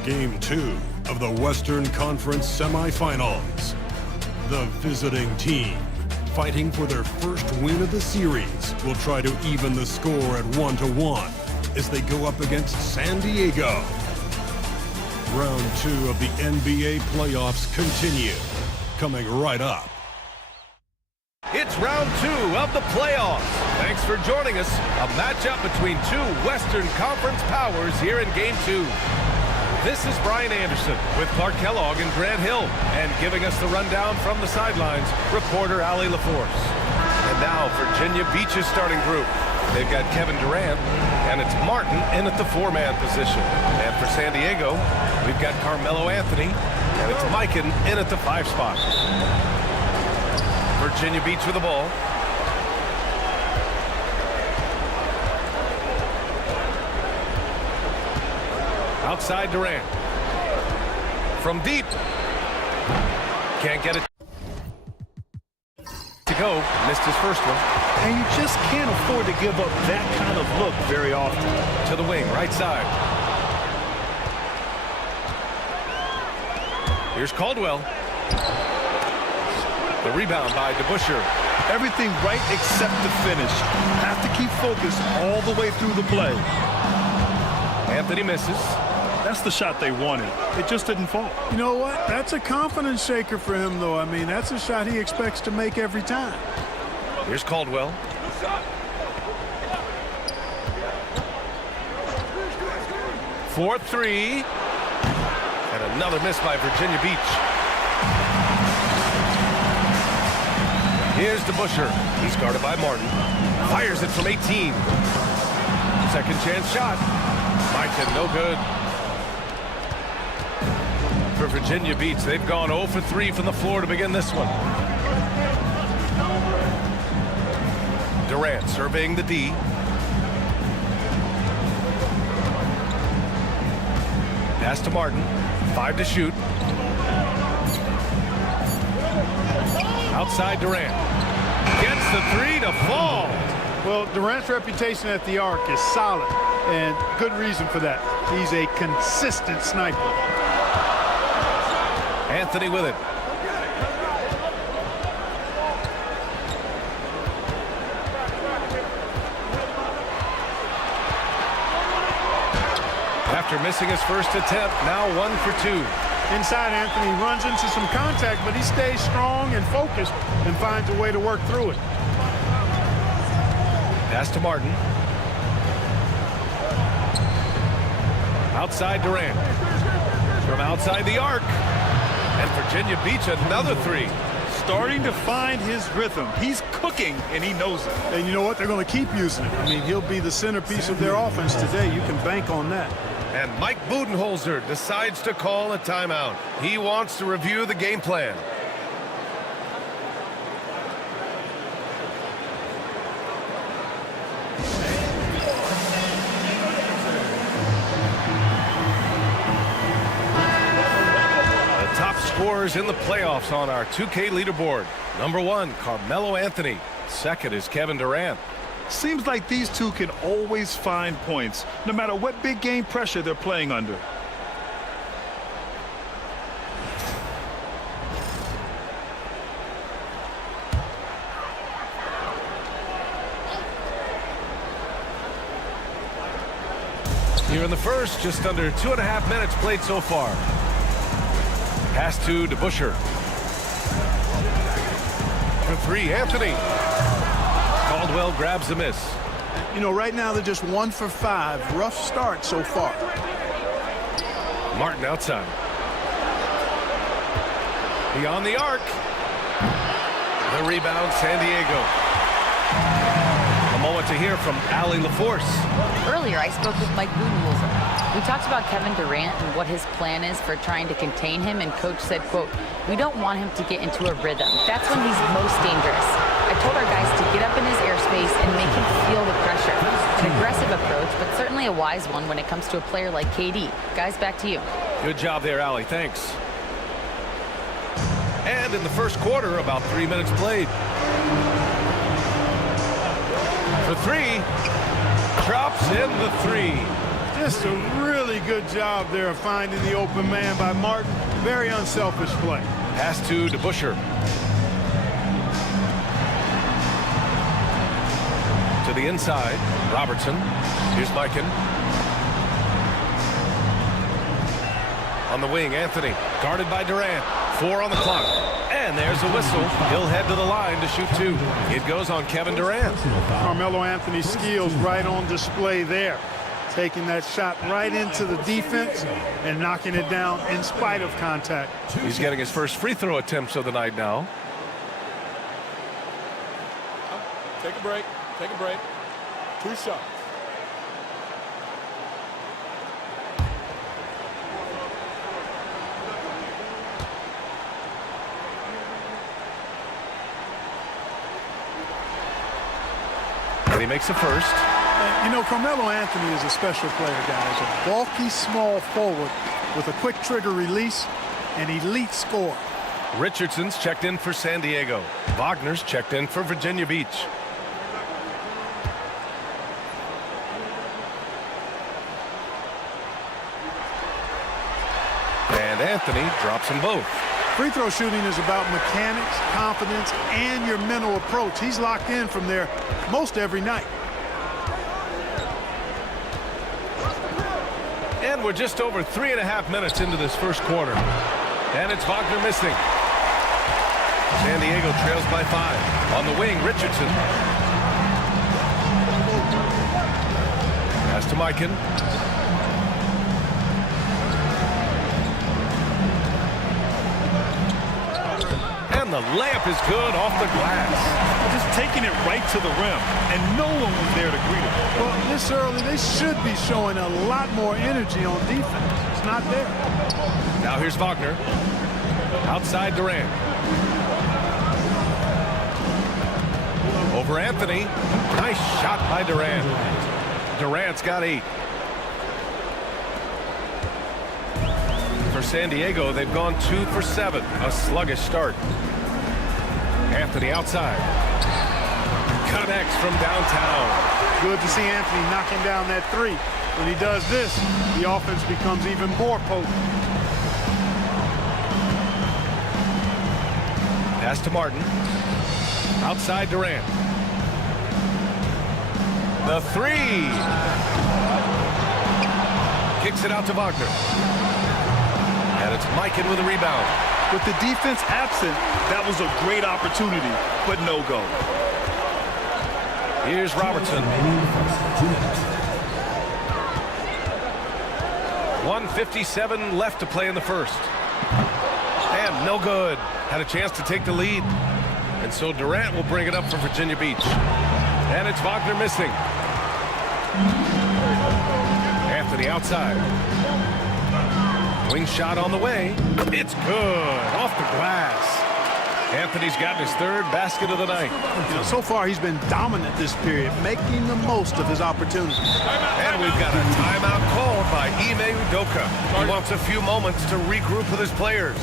Game 2 of the Western Conference semifinals. The visiting team, fighting for their first win of the series, will try to even the score at 1-1 as they go up against San Diego. Round 2 of the NBA playoffs continue, coming right up. It's round 2 of the playoffs. Thanks for joining us. A matchup between two Western Conference powers here in Game 2. This is Brian Anderson with Clark Kellogg and Grant Hill. And giving us the rundown from the sidelines, reporter Allie LaForce. And now Virginia Beach's starting group. They've got Kevin Durant, and it's Martin in at the 4-man position. And for San Diego, we've got Carmelo Anthony, and it's Mikan in at the 5 spot. Virginia Beach with the ball. Outside Durant. From deep. Can't get it to go. Missed his first one. And you just can't afford to give up that kind of look very often. To the wing, right side. Here's Caldwell. The rebound by DeBusschere. Everything right except the finish. Have to keep focused all the way through the play. Anthony misses. That's the shot they wanted. It just didn't fall. You know what? That's a confidence shaker for him, though. I mean, that's a shot he expects to make every time. Here's Caldwell. For 3. And another miss by Virginia Beach. Here's DeBusschere. He's guarded by Martin. Fires it from 18. Second chance shot. Mikan, no good. For Virginia Beach, they've gone 0 for 3 from the floor to begin this one. Durant surveying the D. Pass to Martin. 5 to shoot. Outside Durant. Gets the 3 to fall. Well, Durant's reputation at the arc is solid, and good reason for that. He's a consistent sniper. Anthony with it. After missing his first attempt, now 1 for 2. Inside, Anthony runs into some contact, but he stays strong and focused and finds a way to work through it. Pass to Martin. Outside Durant. From outside the arc. And Virginia Beach another 3. Starting to find his rhythm. He's cooking, and he knows it. And you know what? They're going to keep using it. I mean, he'll be the centerpiece of their offense today. You can bank on that. And Mike Budenholzer decides to call a timeout. He wants to review the game plan. The top scorers in the playoffs on our 2K leaderboard. Number 1, Carmelo Anthony. Second is Kevin Durant. Seems like these two can always find points, no matter what big game pressure they're playing under. Here in the first, just under 2.5 minutes played so far. Pass to DeBusschere. For 3, Anthony. Caldwell grabs the miss. You know, right now they're just 1 for 5. Rough start so far. Martin outside. Beyond the arc. The rebound, San Diego. A moment to hear from Allie LaForce. Earlier, I spoke with Mike Budenholzer. We talked about Kevin Durant and what his plan is for trying to contain him, and Coach said, quote, "We don't want him to get into a rhythm. That's when he's most dangerous. I told our guys to get up in his airspace and make him feel the pressure. An aggressive approach, but certainly a wise one when it comes to a player like KD. Guys, back to you." Good job there, Allie. Thanks. And in the first quarter, about 3 minutes played. For 3, drops in the 3. Just a really good job there of finding the open man by Martin. Very unselfish play. Pass to DeBusschere. To the inside, Robertson. Here's Mikan. On the wing, Anthony. Guarded by Durant. 4 on the clock. And there's a whistle. He'll head to the line to shoot 2. It goes on Kevin Durant. Carmelo Anthony's skills right on display there. Taking that shot right into the defense and knocking it down in spite of contact. He's getting his first free throw attempts of the night now. Take a break. Take a break. 2 shots. And he makes the first. You know, Carmelo Anthony is a special player, guys. A bulky, small forward with a quick trigger release, an elite scorer. Richardson's checked in for San Diego. Wagner's checked in for Virginia Beach. And Anthony drops them both. Free throw shooting is about mechanics, confidence, and your mental approach. He's locked in from there most every night. And we're just over 3.5 minutes into this first quarter. And it's Wagner missing. San Diego trails by 5. On the wing, Richardson. Pass to Mikan. And the layup is good off the glass. Just taking it right to the rim, and no one was there to greet it. Well, this early, they should be showing a lot more energy on defense. It's not there. Now here's Wagner. Outside Durant. Over Anthony. Nice shot by Durant. Durant's got 8. For San Diego, they've gone 2 for 7. A sluggish start. Anthony outside. Connects from downtown. Good to see Anthony knocking down that three. When he does this, the offense becomes even more potent. Pass to Martin. Outside Durant. The three. Kicks it out to Wagner. And it's Mikan with a rebound. With the defense absent, that was a great opportunity, but no go. Here's Robertson. 1:57 left to play in the first. And no good. Had a chance to take the lead. And so Durant will bring it up for Virginia Beach. And it's Wagner missing. Anthony outside. Wing shot on the way. It's good. Off the glass. Anthony's gotten his third basket of the night. You know, so far he's been dominant this period, making the most of his opportunities. And we've got a timeout called by Ime Udoka. He wants a few moments to regroup with his players.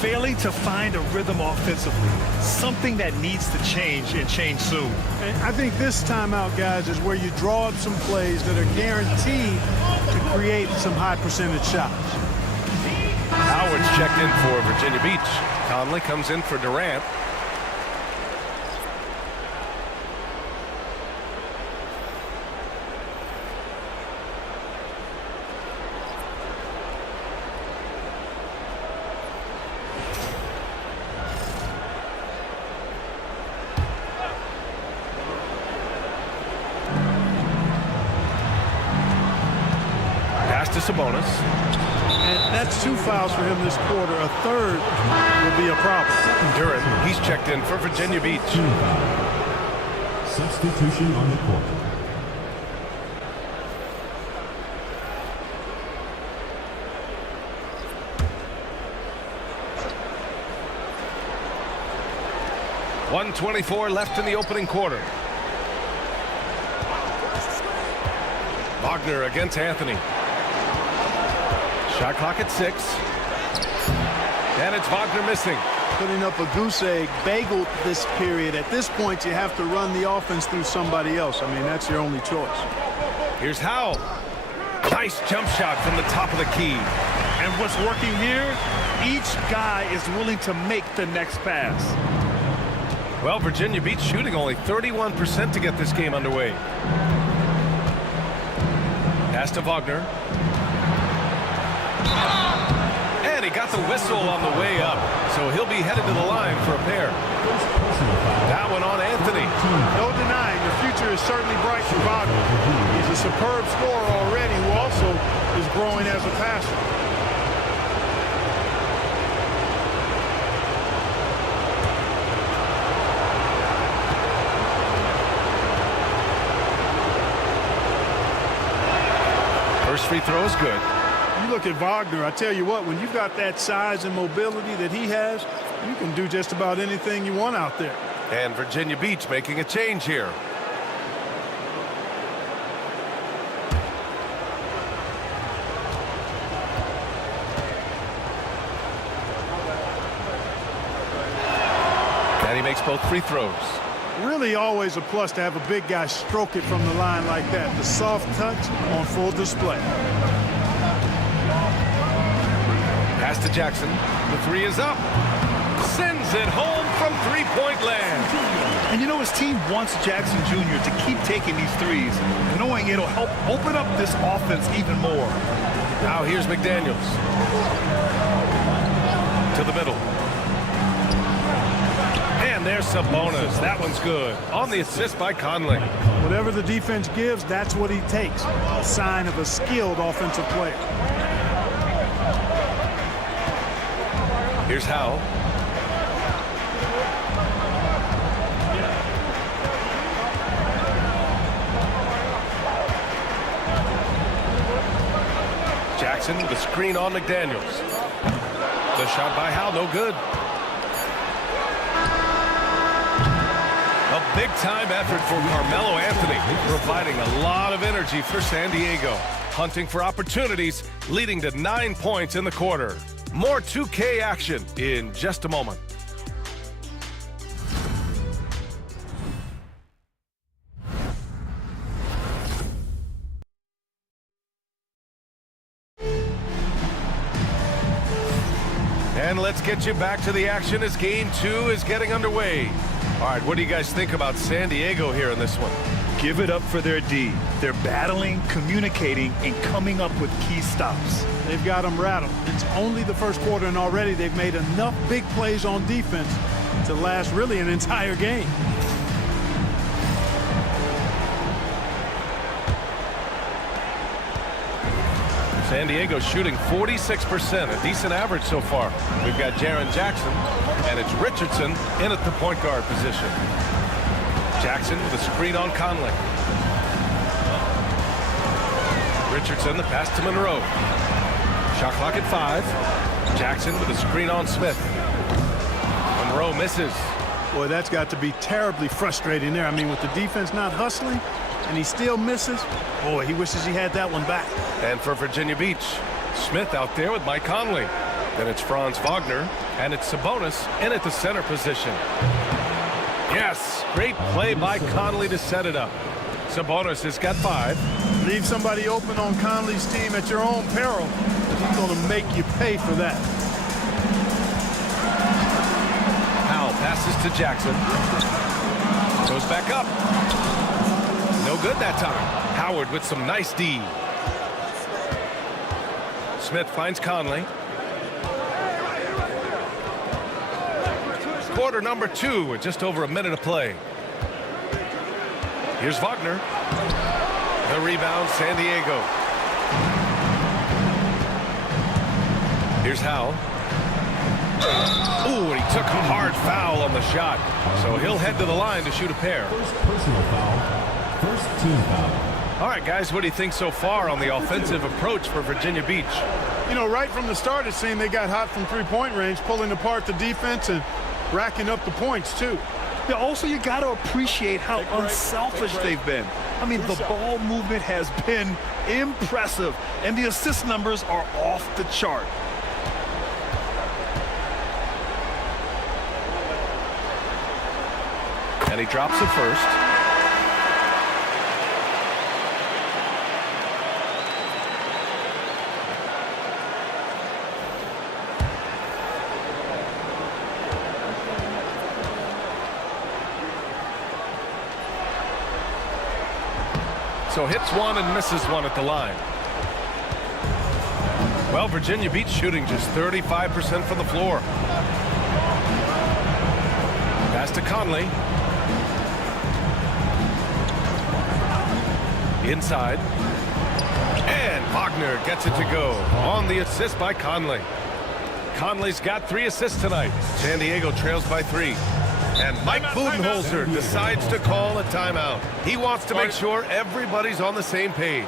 Failing to find a rhythm offensively, something that needs to change and change soon. And I think this timeout, guys, is where you draw up some plays that are guaranteed to create some high percentage shots. Howard's checked in for Virginia Beach. Conley comes in for Durant. Pass to Sabonis. And that's 2 fouls for him this quarter. A third will be a problem. Durant, he's checked in for Virginia Beach. Substitution on the court. .124 left in the opening quarter. Wagner against Anthony. Shot clock at 6. And it's Wagner missing. Putting up a goose egg, bageled this period. At this point, you have to run the offense through somebody else. I mean, that's your only choice. Here's Howell. Nice jump shot from the top of the key. And what's working here, each guy is willing to make the next pass. Well, Virginia Beach shooting only 31% to get this game underway. Pass to Wagner. And he got the whistle on the way up, so he'll be headed to the line for a pair. That one on Anthony. No denying, the future is certainly bright for Wagner. He's a superb scorer already who also is growing as a passer. First free throw is good. You look at Wagner, I tell you what, when you've got that size and mobility that he has, you can do just about anything you want out there. And Virginia Beach making a change here. And he makes both free throws. Really always a plus to have a big guy stroke it from the line like that. The soft touch on full display. Pass to Jackson. The three is up. Sends it home from three-point land. And you know, his team wants Jackson Jr. to keep taking these threes, knowing it'll help open up this offense even more. Now here's McDaniels. To the middle. And there's Sabonis. That one's good. On the assist by Conley. Whatever the defense gives, that's what he takes. A sign of a skilled offensive player. Here's Howell. Jackson with the screen on McDaniels. The shot by Howell, no good. A big-time effort for Carmelo Anthony, providing a lot of energy for San Diego. hunting for opportunities, leading to 9 points in the quarter. More 2K action in just a moment. And let's get you back to the action as Game 2 is getting underway. All right, what do you guys think about San Diego here in this one? Give it up for their D. They're battling, communicating, and coming up with key stops. They've got them rattled. It's only the first quarter, and already they've made enough big plays on defense to last really an entire game. San Diego shooting 46%, a decent average so far. We've got Jaren Jackson, and it's Richardson in at the point guard position. Jackson with a screen on Conley. Richardson, the pass to Monroe. Shot clock at 5. Jackson with a screen on Smith. Monroe misses. Boy, that's got to be terribly frustrating there. I mean, with the defense not hustling, and he still misses, boy, he wishes he had that one back. And for Virginia Beach, Smith out there with Mike Conley. Then it's Franz Wagner, and it's Sabonis in at the center position. Yes, great play by Conley to set it up. Sabonis has got 5. Leave somebody open on Conley's team at your own peril. He's going to make you pay for that. Powell passes to Jackson. Goes back up. No good that time. Howard with some nice D. Smith finds Conley. Quarter number 2 with just over a minute to play. Here's Wagner. The rebound, San Diego. Here's Howell. Ooh, and he took a hard foul on the shot. So he'll head to the line to shoot a pair. First personal foul. First team foul. All right, guys, what do you think so far on the offensive approach for Virginia Beach? You know, right from the start, it seemed they got hot from three-point range, pulling apart the defense and racking up the points, too. Yeah, also, you got to appreciate how unselfish they've been. I mean, the ball movement has been impressive, and the assist numbers are off the chart. And he drops it first. So hits one and misses one at the line. Well, Virginia Beach shooting just 35% from the floor. Pass to Conley. Inside. And Wagner gets it to go on the assist by Conley. Conley's got 3 assists tonight. San Diego trails by 3. And Mike Budenholzer decides to call a timeout. He wants to make sure everybody's on the same page.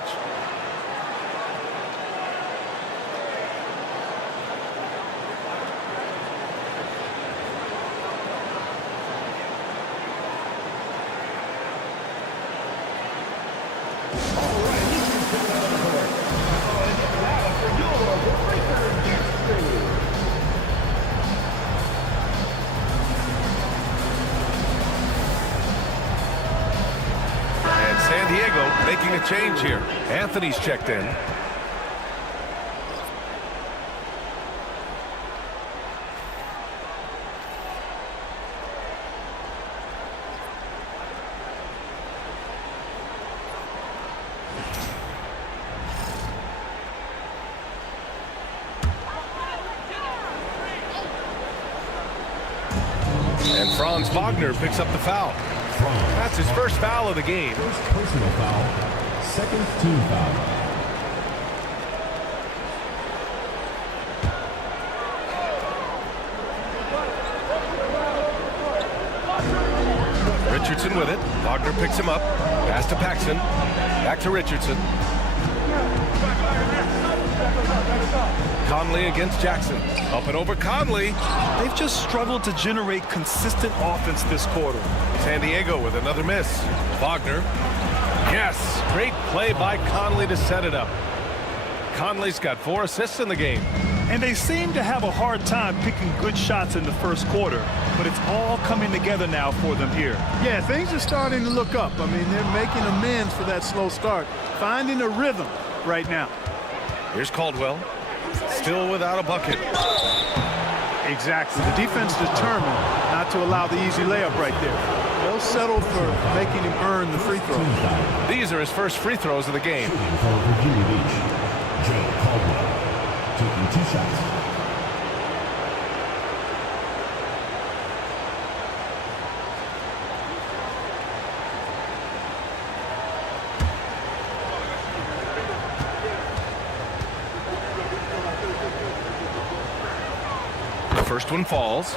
San Diego making a change here. Anthony's checked in. And Franz Wagner picks up the foul. That's his first foul of the game. First personal foul. Second team foul. Richardson with it. Wagner picks him up. Pass to Paxson. Back to Richardson. Conley against Jackson. Up and over Conley. They've just struggled to generate consistent offense this quarter. San Diego with another miss. Wagner. Yes, great play by Conley to set it up. Conley's got 4 assists in the game. And they seem to have a hard time picking good shots in the first quarter, but it's all coming together now for them here. Yeah, things are starting to look up. I mean, they're making amends for that slow start, finding a rhythm right now. Here's Caldwell, still without a bucket. Exactly. The defense determined not to allow the easy layup right there. They'll settle for making him earn the free throw. These are his first free throws of the game. Shooting for Virginia Beach, Joe Caldwell, taking 2 shots. The first one falls.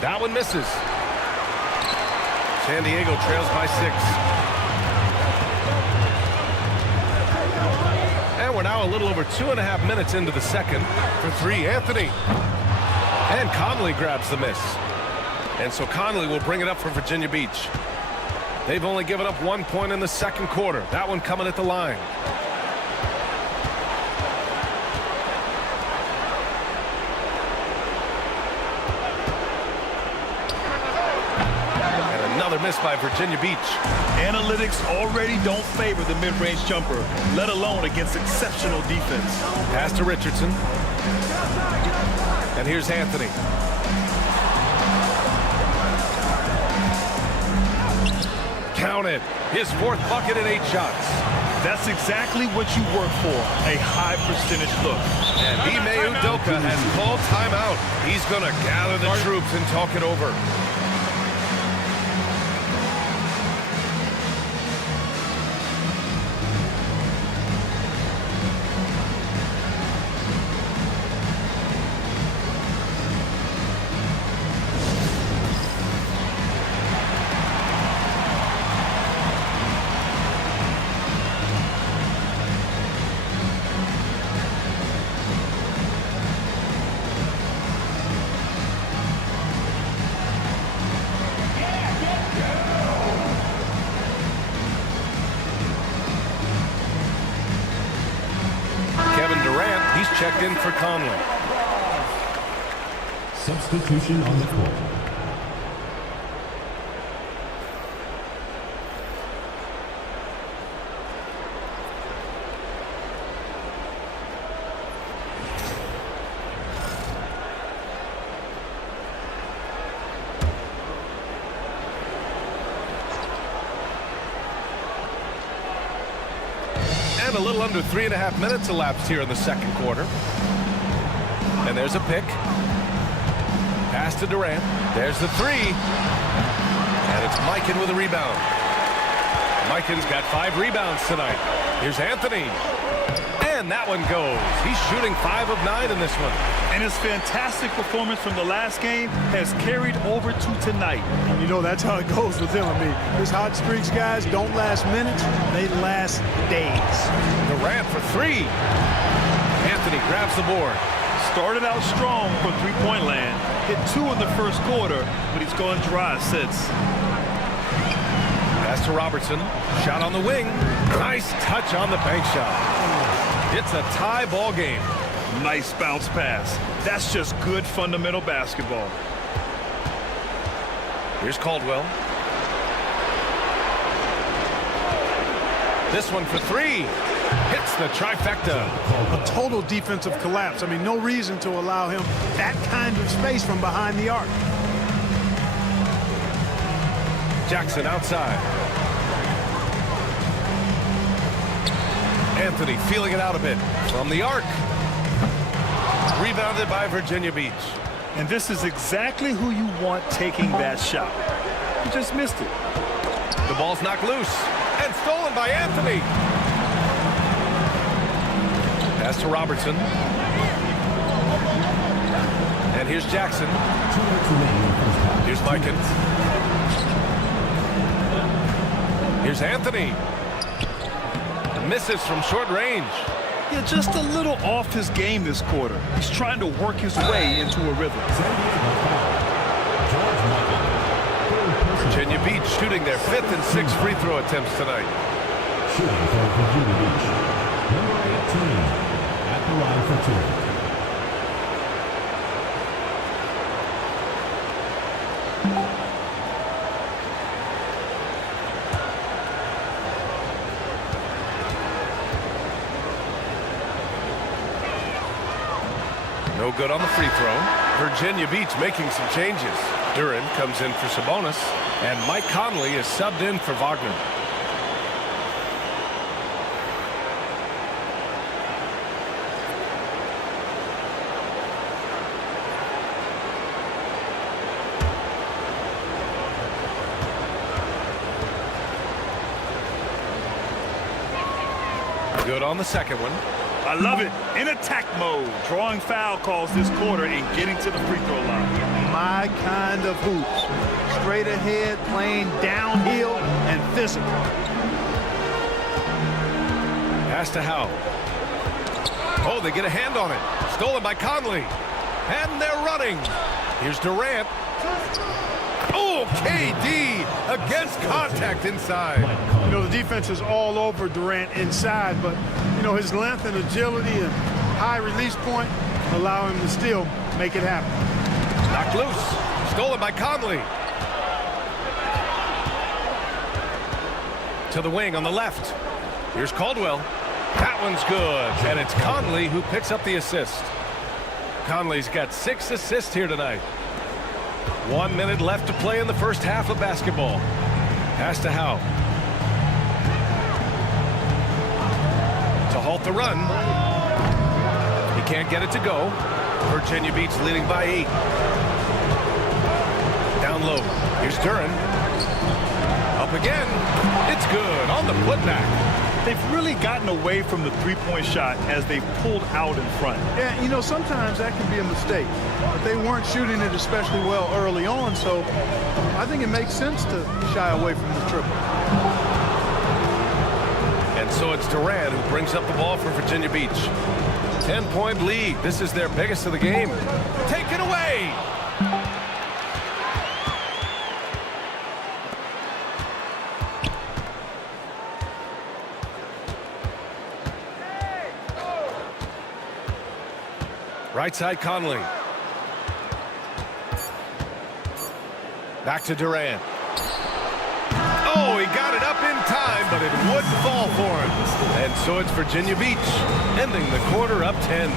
That one misses. San Diego trails by 6. And we're now a little over 2.5 minutes into the second. For 3, Anthony. And Conley grabs the miss. And so Conley will bring it up for Virginia Beach. They've only given up 1 point in the second quarter. That one coming at the line. Miss by Virginia Beach. Analytics already don't favor the mid-range jumper, let alone against exceptional defense. Pass to Richardson. And here's Anthony. Count it. His 4th bucket in 8 shots. That's exactly what you work for, a high percentage look. And Ime Udoka has called timeout. He's going to gather the troops and talk it over. Checked in for Conley. Substitution on the court. And a little under 3.5 minutes elapsed here in the second quarter. And there's a pick. Pass to Durant. There's the 3. And it's Mikan with a rebound. Mikan's got 5 rebounds tonight. Here's Anthony. And that one goes. He's shooting 5 of 9 in this one. And his fantastic performance from the last game has carried over to tonight. You know, that's how it goes with him. I mean, his hot streaks, guys, don't last minutes. They last days. Durant for 3. Anthony grabs the board. Started out strong from three-point land. Hit 2 in the first quarter, but he's gone dry since. Pass to Robertson. Shot on the wing. Nice touch on the bank shot. It's a tie ball game. Nice bounce pass. That's just good fundamental basketball. Here's Caldwell. This one for 3. Hits the trifecta. A total defensive collapse. I mean, no reason to allow him that kind of space from behind the arc. Jackson outside. Anthony feeling it out a bit from the arc. Rebounded by Virginia Beach. And this is exactly who you want taking that shot. He just missed it. The ball's knocked loose and stolen by Anthony. Pass to Robertson. And here's Jackson. Here's Mikan. Here's Anthony. misses from short range. Yeah, just a little off his game this quarter. He's trying to work his way into a rhythm. Virginia Beach shooting their 5th and 6th free throw attempts tonight. Shooting for Virginia Beach, number 18 at the line for 2. No good on the free throw. Virginia Beach making some changes. Duran comes in for Sabonis, and Mike Conley is subbed in for Wagner. Good on the second one. I love it. In attack mode, drawing foul calls this quarter and getting to the free throw line. My kind of hoops. Straight ahead, playing downhill, and physical. Pass to Howe. Oh, they get a hand on it. Stolen by Conley. And they're running. Here's Durant. Oh, KD against contact inside. You know, the defense is all over Durant inside, but, you know, his length and agility and high release point allow him to still make it happen. Knocked loose. Stolen by Conley. To the wing on the left. Here's Caldwell. That one's good. And it's Conley who picks up the assist. Conley's got 6 assists here tonight. 1 minute left to play in the first half of basketball. Pass to Howe. To halt the run. He can't get it to go. Virginia Beach leading by 8. Down low. Here's Duran. Up again. It's good on the putback. They've really gotten away from the three-point shot as they pulled out in front. Yeah, you know, sometimes that can be a mistake. But they weren't shooting it especially well early on, so I think it makes sense to shy away from the triple. And so it's Durant who brings up the ball for Virginia Beach. 10-point lead. This is their biggest of the game. Take it away. Right side Conley. Back to Durant. Oh, he got it up in time, but it wouldn't fall for him. And so it's Virginia Beach, ending the quarter up 10.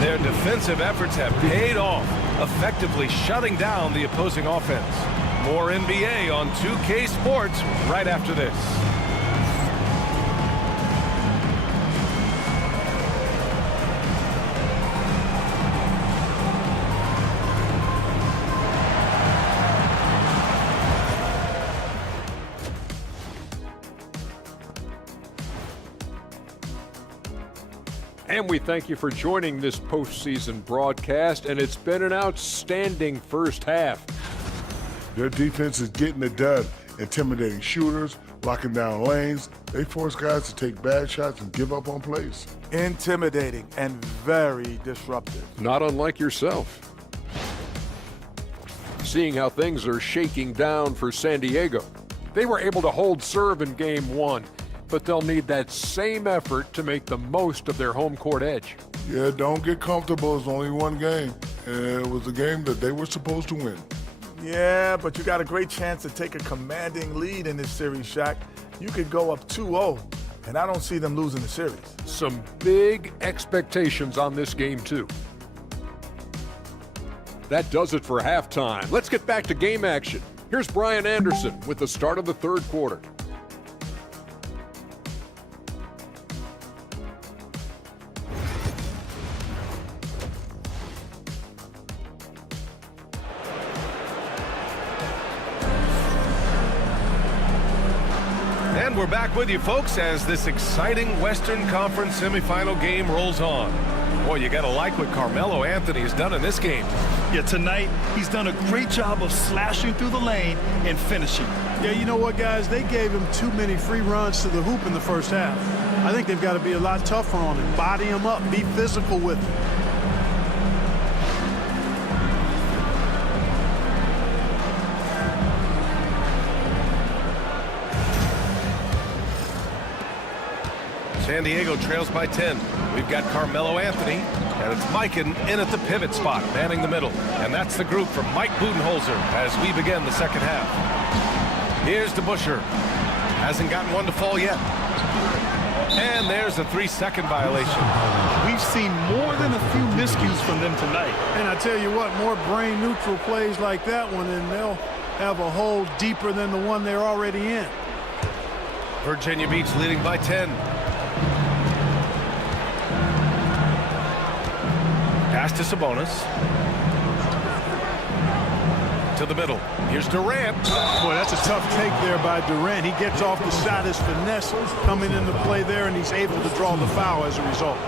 Their defensive efforts have paid off, effectively shutting down the opposing offense. More NBA on 2K Sports right after this. And we thank you for joining this postseason broadcast, and it's been an outstanding first half. Their defense is getting it done, intimidating shooters, locking down lanes. They force guys to take bad shots and give up on plays. Intimidating and very disruptive. Not unlike yourself. Seeing how things are shaking down for San Diego. They were able to hold serve in Game 1. But they'll need that same effort to make the most of their home court edge. Yeah, don't get comfortable. It's only one game. And it was a game that they were supposed to win. Yeah, but you got a great chance to take a commanding lead in this series, Shaq. You could go up 2-0, and I don't see them losing the series. Some big expectations on this game, too. That does it for halftime. Let's get back to game action. Here's Brian Anderson with the start of the third quarter. And we're back with you, folks, as this exciting Western Conference semifinal game rolls on. Boy, you got to like what Carmelo Anthony has done in this game. Yeah, tonight, he's done a great job of slashing through the lane and finishing. Yeah, you know what, guys? They gave him too many free runs to the hoop in the first half. I think they've got to be a lot tougher on him. Body him up. Be physical with him. San Diego trails by 10. We've got Carmelo Anthony, and it's Mikan in at the pivot spot, manning the middle. And that's the group from Mike Budenholzer as we begin the second half. Here's DeBusschere. Hasn't gotten one to fall yet. And there's a 3-second violation. We've seen more than a few miscues from them tonight. And I tell you what, more brain-neutral plays like that one, and they'll have a hole deeper than the one they're already in. Virginia Beach leading by 10. Pass to Sabonis. To the middle. Here's Durant. Boy, that's a tough take there by Durant. He gets off the shot, his finesse coming into play there, and he's able to draw the foul as a result.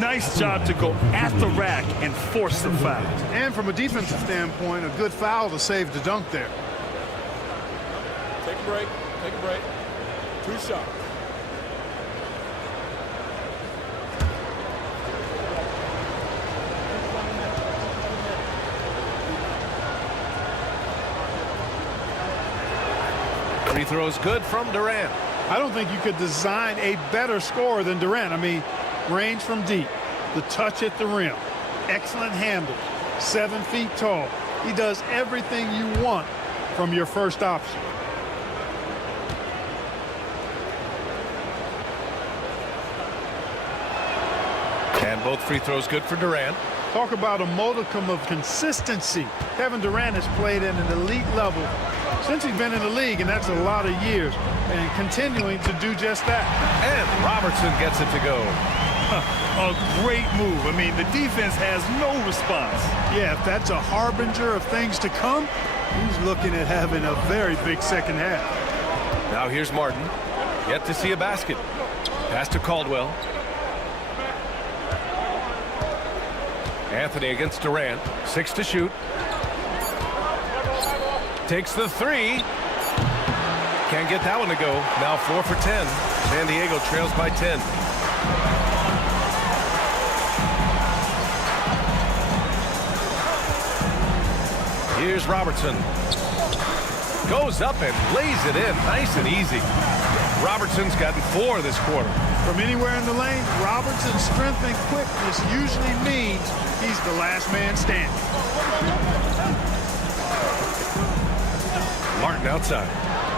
Nice job to go at the rack and force the foul. And from a defensive standpoint, a good foul to save the dunk there. Take a break. Take a break. 2 shots. Free throws good from Durant. I don't think you could design a better scorer than Durant. I mean, range from deep, the touch at the rim, excellent handle, 7 feet tall. He does everything you want from your first option. And both free throws good for Durant. Talk about a modicum of consistency. Kevin Durant has played at an elite level since he's been in the league, and that's a lot of years, and continuing to do just that. And Robertson gets it to go. A great move. I mean, the defense has no response. Yeah, if that's a harbinger of things to come, he's looking at having a very big second half. Now here's Martin. Yet to see a basket. Pass to Caldwell. Anthony against Durant. 6 to shoot. Takes the 3. Can't get that one to go. Now 4 for 10. San Diego trails by 10. Here's Robertson. Goes up and lays it in. Nice and easy. Robertson's gotten 4 this quarter. From anywhere in the lane, Robertson's strength and quickness usually means he's the last man standing. Martin outside.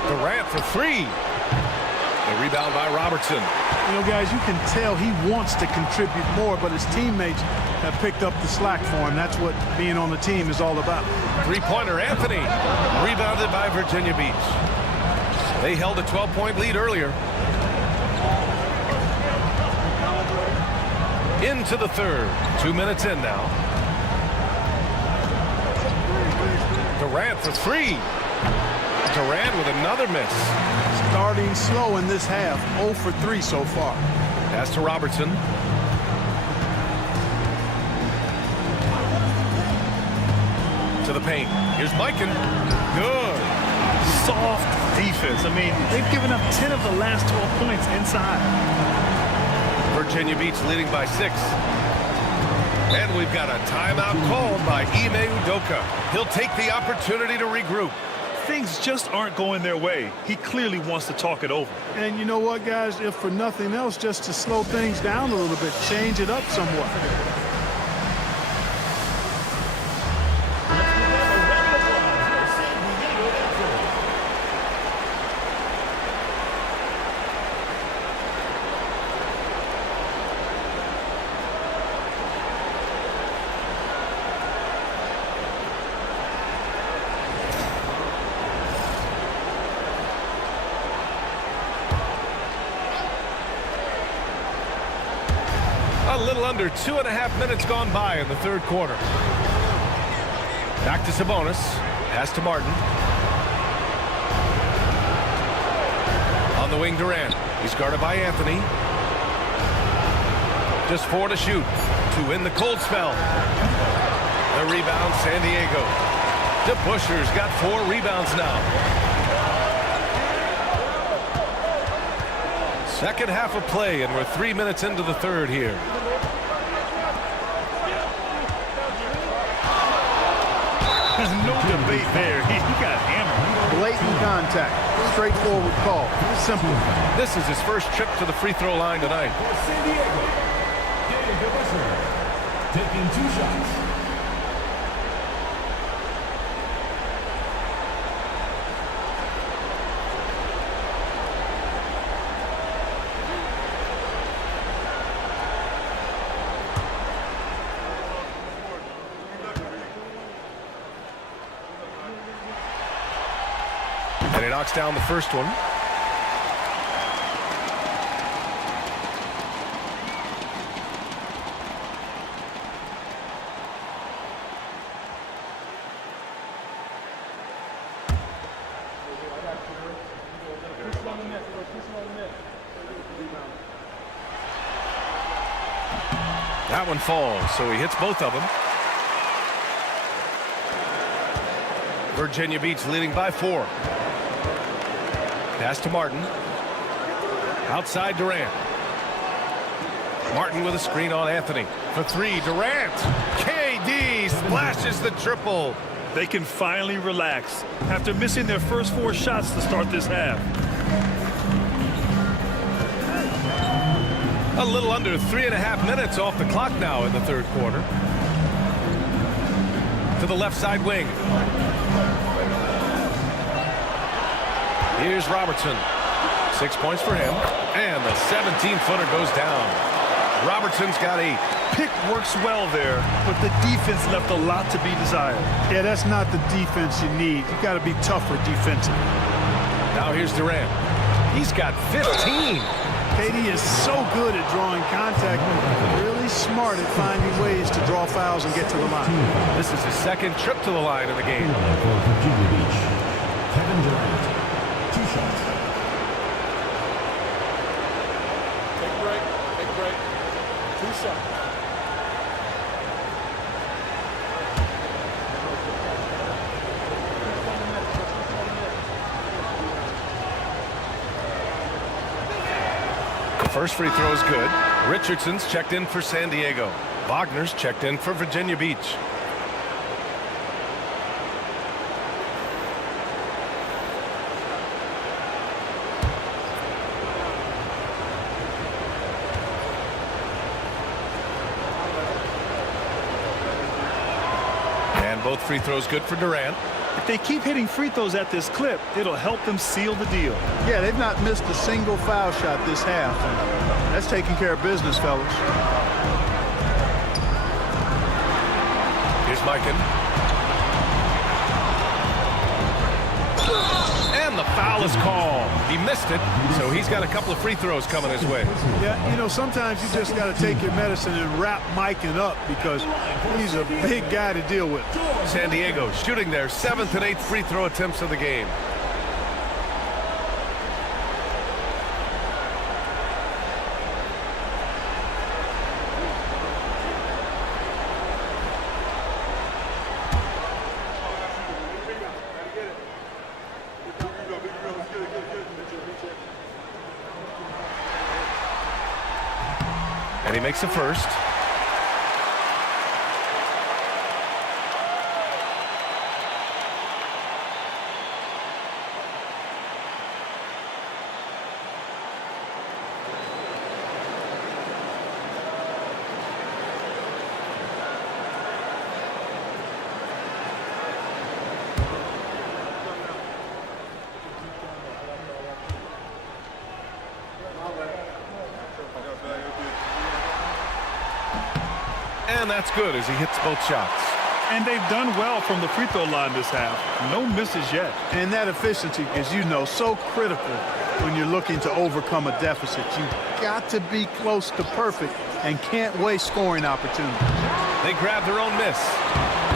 Durant for 3. The rebound by Robertson. You know, guys, you can tell he wants to contribute more, but his teammates have picked up the slack for him. That's what being on the team is all about. Three-pointer, Anthony. Rebounded by Virginia Beach. They held a 12-point lead earlier. Into the third. 2 minutes in now. Durant for 3. Durant with another miss. Starting slow in this half. 0 for 3 so far. Pass to Robertson. To the paint. Here's Mikan. Good. Soft defense. I mean, they've given up 10 of the last 12 points inside. Virginia Beach leading by 6. And we've got a timeout called by Ime Udoka. He'll take the opportunity to regroup. Things just aren't going their way. He clearly wants to talk it over. And you know what, guys? If for nothing else, just to slow things down a little bit, change it up somewhat. A little under 2.5 minutes gone by in the third quarter. Back to Sabonis. Pass to Martin. On the wing, Durant. He's guarded by Anthony. Just 4 to shoot to win the cold spell. The rebound, San Diego. DeBusschere's got 4 rebounds now. Second half of play, and we're 3 minutes into the third here. There's no debate there. He got hammered. Blatant contact. Straightforward call. Simple. This is his first trip to the free throw line tonight. San Diego, taking 2 shots. And he knocks down the first one. That one falls, so he hits both of them. Virginia Beach leading by 4. Pass to Martin. Outside Durant. Martin with a screen on Anthony. For 3, Durant. KD splashes the triple. They can finally relax after missing their first 4 shots to start this half. A little under 3.5 minutes off the clock now in the third quarter. To the left side wing. Here's Robertson. 6 points for him. And the 17-footer goes down. Robertson's got 8. Pick works well there, but the defense left a lot to be desired. Yeah, that's not the defense you need. You got to be tougher defensively. Now here's Durant. He's got 15. KD is so good at drawing contact, really smart at finding ways to draw fouls and get to the line. This is his second trip to the line in the game. For Virginia Beach, Kevin Durant, 2 shots. Take a break. Take a break. 2 shots. First free throw is good. Richardson's checked in for San Diego. Wagner's checked in for Virginia Beach. And both free throws good for Durant. If they keep hitting free throws at this clip, it'll help them seal the deal. Yeah, they've not missed a single foul shot this half. That's taking care of business, fellas. Here's Mikan. And the foul is called. He missed it, so he's got a couple of free throws coming his way. Yeah, you know, sometimes you just got to take your medicine and wrap Mikan up because he's a big guy to deal with. San Diego shooting their 7th and 8th free throw attempts of the game. And he makes the first. And that's good as he hits both shots. And they've done well from the free throw line this half. No misses yet. And that efficiency, as you know, so critical when you're looking to overcome a deficit. You've got to be close to perfect and can't waste scoring opportunities. They grab their own miss.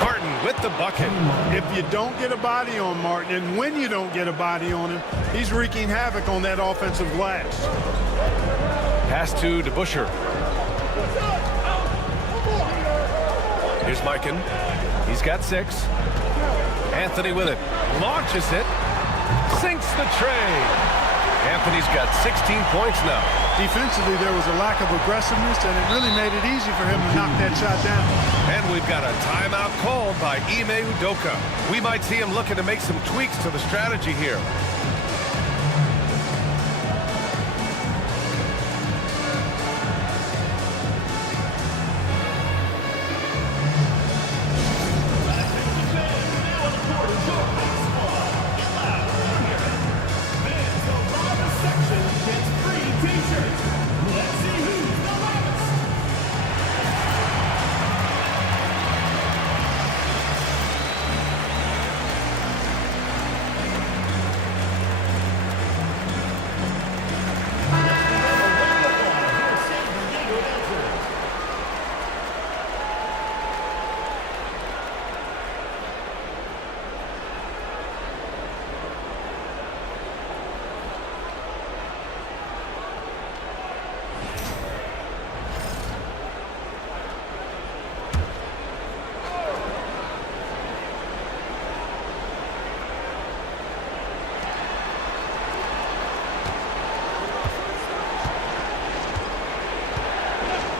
Martin with the bucket. If you don't get a body on Martin, and when you don't get a body on him, he's wreaking havoc on that offensive glass. Pass to DeBusschere. Here's Mikan. He's got 6. Anthony with it. Launches it. Sinks the tray. Anthony's got 16 points now. Defensively, there was a lack of aggressiveness, and it really made it easy for him to knock that shot down. And we've got a timeout called by Ime Udoka. We might see him looking to make some tweaks to the strategy here.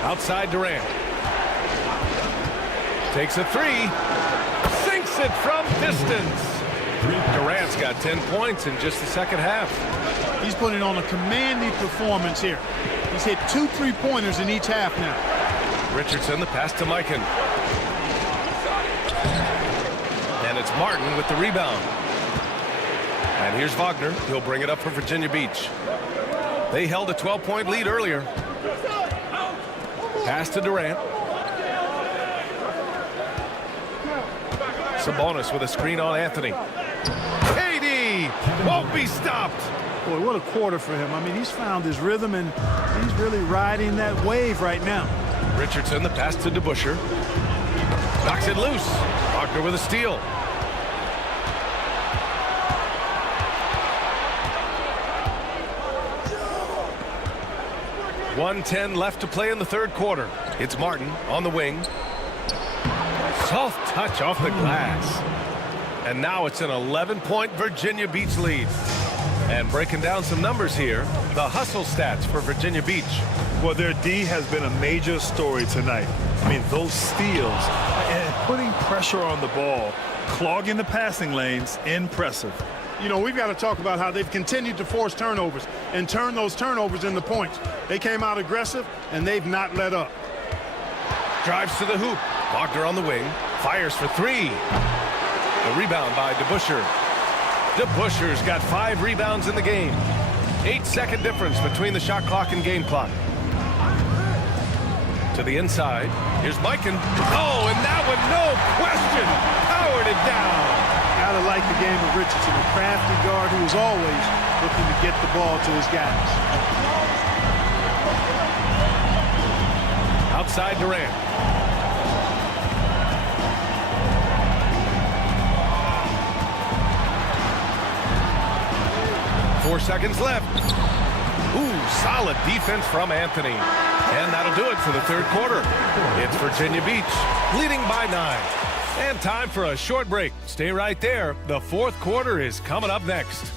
Outside Durant. Takes a three. Sinks it from distance. Durant's got 10 points in just the second half. He's putting on a commanding performance here. He's hit 2 3-pointers in each half now. Richardson, the pass to Mikan. And it's Martin with the rebound. And here's Wagner. He'll bring it up for Virginia Beach. They held a 12-point lead earlier. Pass to Durant. Sabonis with a screen on Anthony. KD won't be stopped. Boy, what a quarter for him. I mean, he's found his rhythm, and he's really riding that wave right now. Richardson, the pass to DeBusschere. Knocks it loose. Wagner with a steal. .110 left to play in the third quarter. It's Martin on the wing. Soft touch off the glass. And now it's an 11-point Virginia Beach lead. And breaking down some numbers here, the hustle stats for Virginia Beach. Well, their D has been a major story tonight. I mean, those steals and putting pressure on the ball, clogging the passing lanes, impressive. You know, we've got to talk about how they've continued to force turnovers and turn those turnovers into points. They came out aggressive, and they've not let up. Drives to the hoop. Wagner on the wing. Fires for three. A rebound by DeBusschere. DeBusschere's got 5 rebounds in the game. 8-second difference between the shot clock and game clock. To the inside. Here's Mikan. Oh, and that one, no question, powered it down. Gotta like the game of Richardson, a crafty guard who is always looking to get the ball to his guys. Outside Durant. Four seconds left. Ooh, solid defense from Anthony. And that'll do it for the third quarter. It's Virginia Beach leading by 9. And time for a short break. Stay right there. The fourth quarter is coming up next.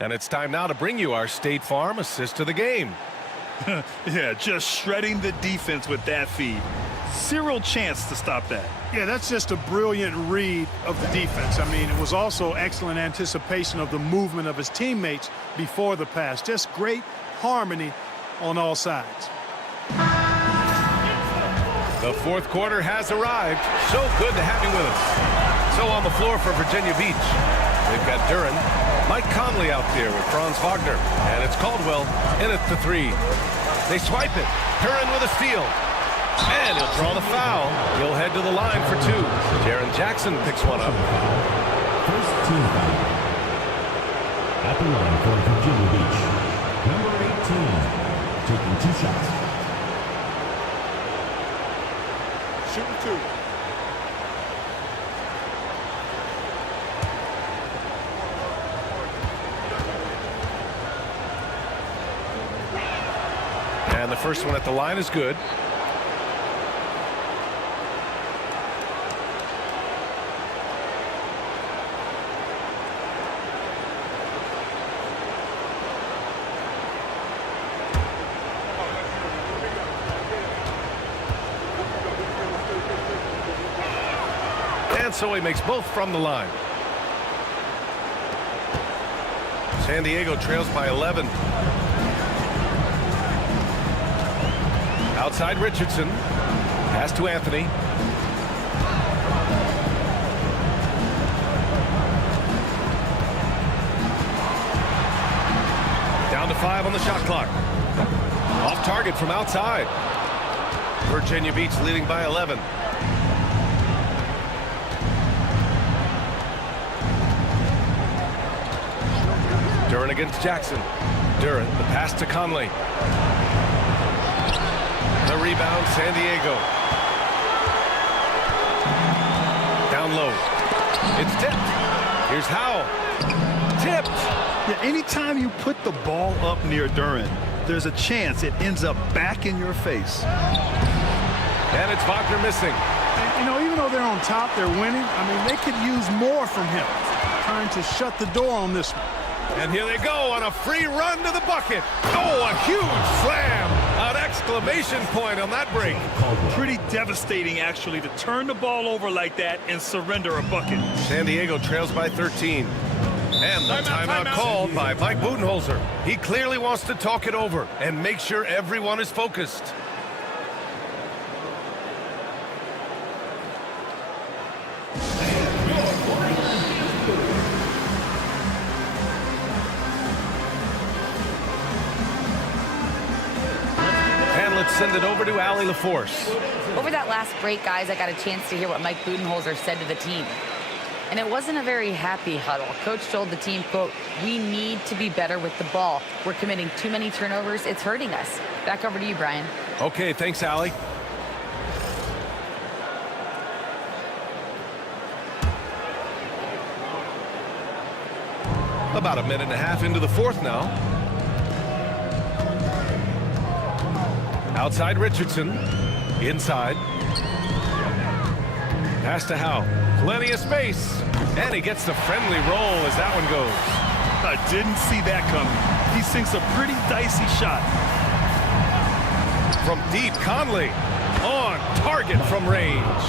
And it's time now to bring you our State Farm assist of the game. Yeah, just shredding the defense with that feed. Zero chance to stop that. Yeah, that's just a brilliant read of the defense. I mean, it was also excellent anticipation of the movement of his teammates before the pass. Just great harmony on all sides. The fourth quarter has arrived. So good to have you with us. So on the floor for Virginia Beach, they've got Duren, Mike Conley out there with Franz Wagner, and it's Caldwell in at the 3. They swipe it. Duren with a steal. And he'll draw the foul. He'll head to the line for 2. Jaren Jackson picks one up. First team foul. At the line for Virginia Beach, number 18, taking 2 shots. Shooting 2. And the first one at the line is good. And so he makes both from the line. San Diego trails by 11. Outside Richardson. Pass to Anthony. Down to 5 on the shot clock. Off target from outside. Virginia Beach leading by 11. Duren against Jackson. Duren, the pass to Conley. The rebound, San Diego. Down low. It's tipped. Here's Howell. Tipped. Yeah, anytime you put the ball up near Duren, there's a chance it ends up back in your face. And it's Wagner missing. And, you know, even though they're on top, they're winning. I mean, they could use more from him. Trying to shut the door on this one. And here they go on a free run to the bucket. Oh, a huge slam. An exclamation point on that break. Pretty devastating, actually, to turn the ball over like that and surrender a bucket. San Diego trails by 13. And the timeout called by Mike Budenholzer. He clearly wants to talk it over and make sure everyone is focused. Send it over to Allie LaForce. Over that last break, guys, I got a chance to hear what Mike Budenholzer said to the team. And it wasn't a very happy huddle. Coach told the team, quote, "We need to be better with the ball. We're committing too many turnovers. It's hurting us." Back over to you, Brian. Okay, thanks, Allie. About a minute and a half into the fourth now. Outside Richardson. Inside. Pass to Howe. Plenty of space. And he gets the friendly roll as that one goes. I didn't see that coming. He sinks a pretty dicey shot. From deep, Conley. On target from range.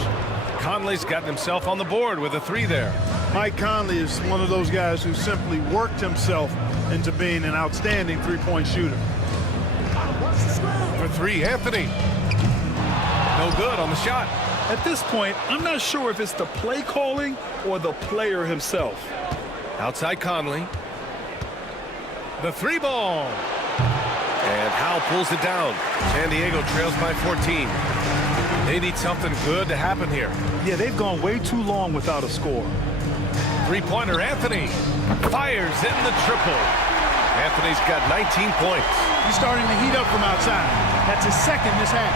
Conley's gotten himself on the board with a 3 there. Mike Conley is one of those guys who simply worked himself into being an outstanding three-point shooter. For 3, Anthony. No good on the shot. At this point, I'm not sure if it's the play calling or the player himself. Outside Conley. The 3 ball. And Howe pulls it down. San Diego trails by 14. They need something good to happen here. Yeah, they've gone way too long without a score. 3-pointer, Anthony. Fires in the triple. Anthony's got 19 points. He's starting to heat up from outside. That's his second this half.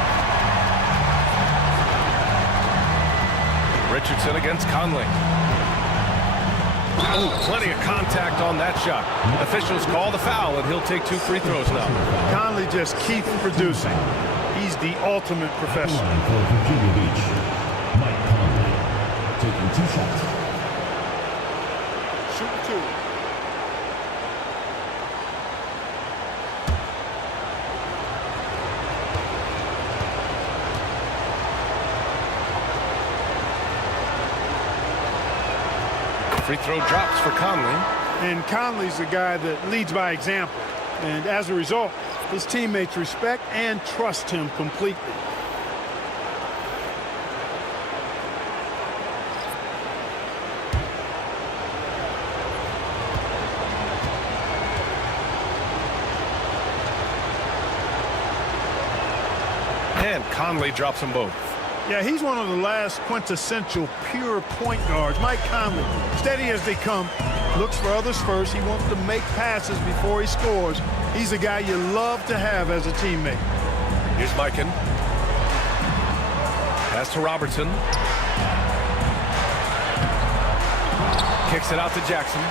Richardson against Conley. Oh, plenty of contact on that shot. Officials call the foul, and he'll take 2 free throws now. Conley just keeps producing. He's the ultimate professional. For Virginia Beach, Mike Conley taking 2 shots. Shooting 2. Free throw drops for Conley. And Conley's the guy that leads by example. And as a result, his teammates respect and trust him completely. And Conley drops them both. Yeah, he's one of the last quintessential pure point guards. Mike Conley, steady as they come, looks for others first. He wants to make passes before he scores. He's a guy you love to have as a teammate. Here's Mikan. Pass to Robertson. Kicks it out to Jackson.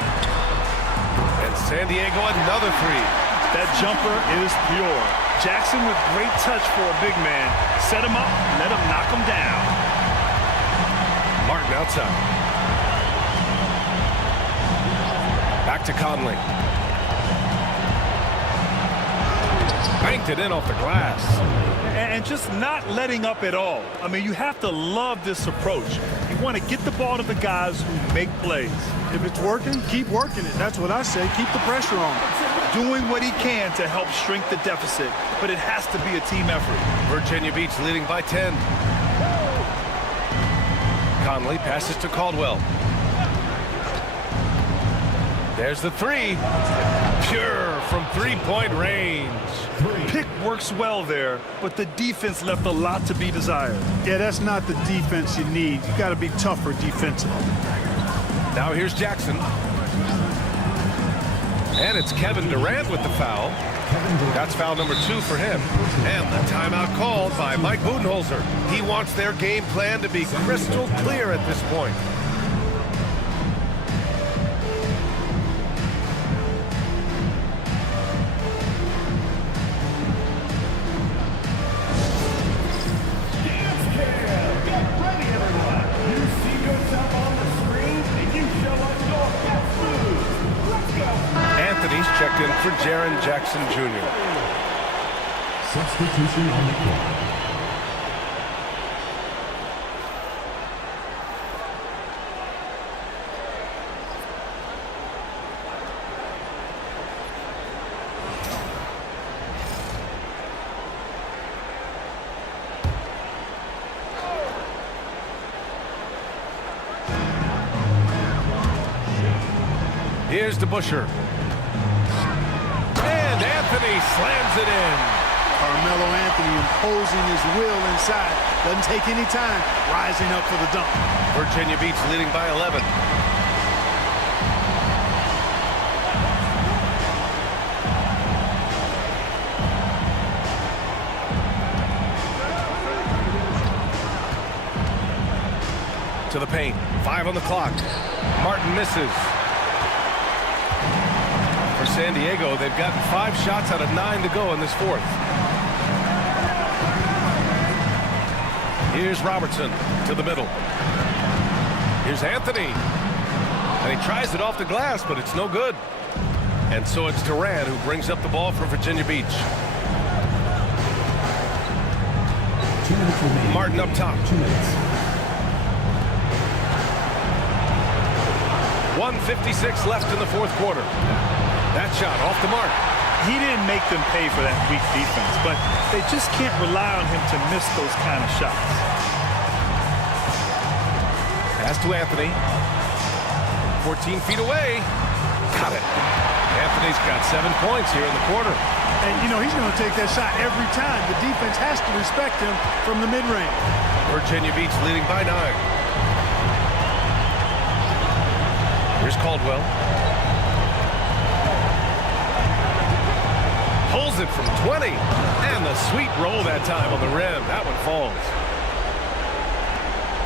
And San Diego another 3. That jumper is pure. Jackson with great touch for a big man. Set him up, let him knock him down. Martin outside. Back to Conley. Banked it in off the glass. And just not letting up at all. I mean, you have to love this approach. You want to get the ball to the guys who make plays. If it's working, keep working it. That's what I say. Keep the pressure on. Doing what he can to help shrink the deficit, but it has to be a team effort. Virginia Beach leading by 10. Conley passes to Caldwell. There's the three. Pure from three-point range. Pick works well there, but the defense left a lot to be desired. Yeah, that's not the defense you need. You got to be tougher defensively. Now here's Jackson. And it's Kevin Durant with the foul. That's foul number 2 for him. And the timeout called by Mike Budenholzer. He wants their game plan to be crystal clear at this point. Checked in for Jaren Jackson Jr. Substitution on the court. Here's DeBusschere. Anthony slams it in. Carmelo Anthony imposing his will inside. Doesn't take any time. Rising up for the dunk. Virginia Beach leading by 11. To the paint. 5 on the clock. Martin misses. For San Diego, they've gotten 5 shots out of 9 to go in this fourth. Here's Robertson to the middle. Here's Anthony. And he tries it off the glass, but it's no good. And so it's Durant who brings up the ball for Virginia Beach. 2 minutes remaining. Martin up top. 2 minutes. 1:56 left in the fourth quarter. That shot off the mark. He didn't make them pay for that weak defense, but they just can't rely on him to miss those kind of shots. Pass to Anthony. 14 feet away. Got it. Anthony's got 7 points here in the quarter. And, you know, he's going to take that shot every time. The defense has to respect him from the mid-range. Virginia Beach leading by 9. Here's Caldwell. Pulls it from 20. And the sweet roll that time on the rim. That one falls.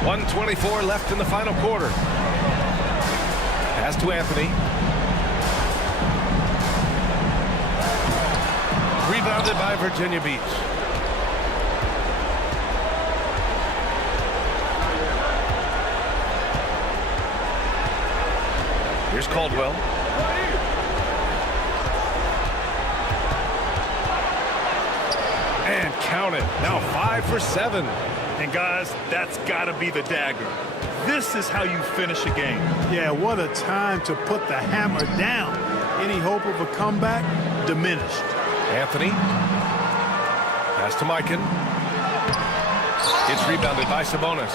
1:24 left in the final quarter. Pass to Anthony. Rebounded by Virginia Beach. Here's Caldwell. And count it. Now 5 for 7. And guys, that's got to be the dagger. This is how you finish a game. Yeah, what a time to put the hammer down. Any hope of a comeback diminished. Anthony. Pass to Mikan. It's rebounded by Sabonis.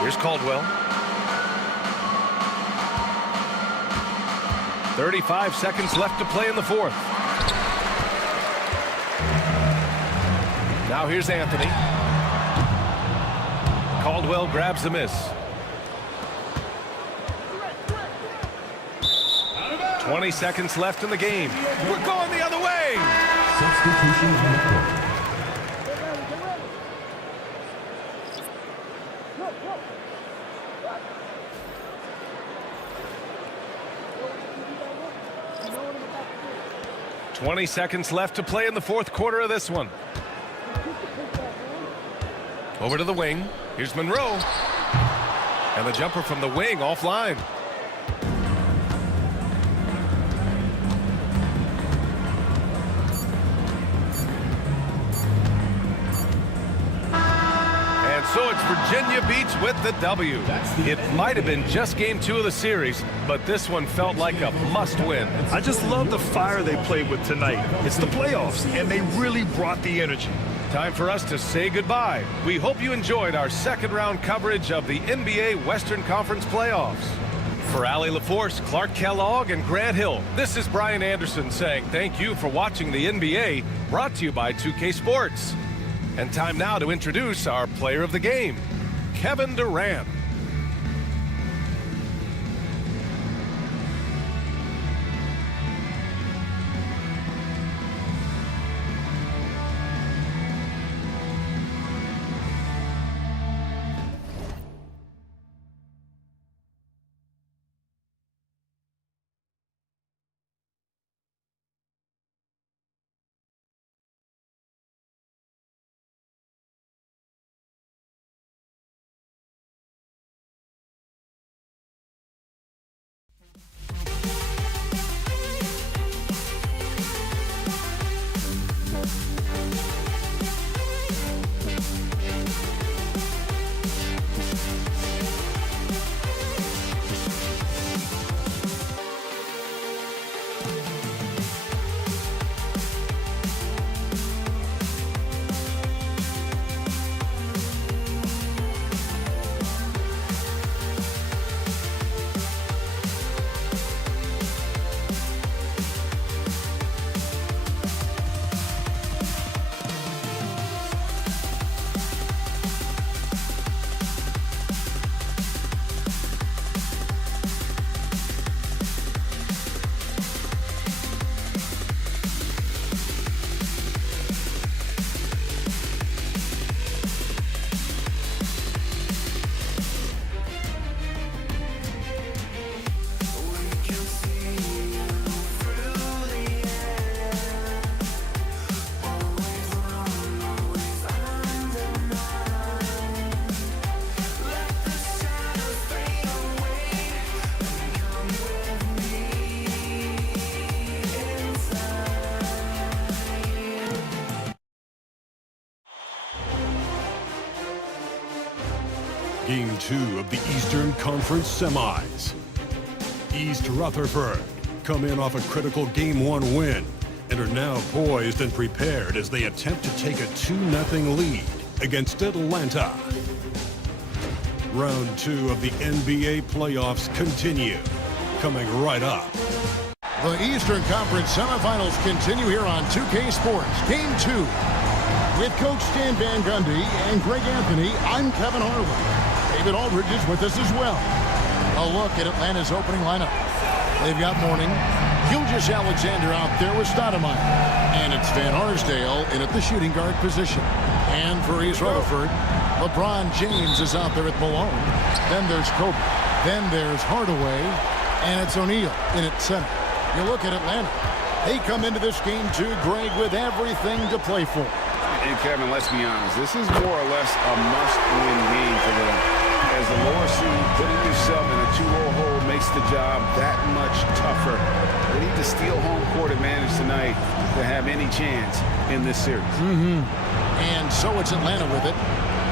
Here's Caldwell. 35 seconds left to play in the fourth. Now here's Anthony. Caldwell grabs the miss. 20 seconds left in the game. We're going the other way. Substitution on the court. 20 seconds left to play in the fourth quarter of this one. Over to the wing. Here's Monroe. And the jumper from the wing offline. So it's Virginia Beach with the W. It might have been just game 2 of the series, but this one felt like a must-win. I just love the fire they played with tonight. It's the playoffs, and they really brought the energy. Time for us to say goodbye. We hope you enjoyed our second-round coverage of the NBA Western Conference playoffs. For Allie LaForce, Clark Kellogg, and Grant Hill, this is Brian Anderson saying thank you for watching the NBA, brought to you by 2K Sports. And time now to introduce our player of the game, Kevin Durant. Game 2 of the Eastern Conference semis. East Rutherford come in off a critical Game 1 win and are now poised and prepared as they attempt to take a 2-0 lead against Atlanta. Round 2 of the NBA playoffs continue, coming right up. The Eastern Conference semifinals continue here on 2K Sports. Game 2. With Coach Stan Van Gundy and Greg Anthony, I'm Kevin Harlan. David Aldridge is with us as well. A look at Atlanta's opening lineup. They've got Mourning, Gilgeous-Alexander out there with Stoudemire. And it's Van Arsdale in at the shooting guard position. And for East Rutherford, LeBron James is out there at Malone. Then there's Kobe. Then there's Hardaway. And it's O'Neal in at center. You look at Atlanta. They come into this game too, Greg, with everything to play for. And Kevin, let's be honest, this is more or less a must-win game for them. As the lower seed, putting yourself in a 2-0 hole makes the job that much tougher. They need to steal home court advantage tonight to have any chance in this series. And so it's Atlanta with it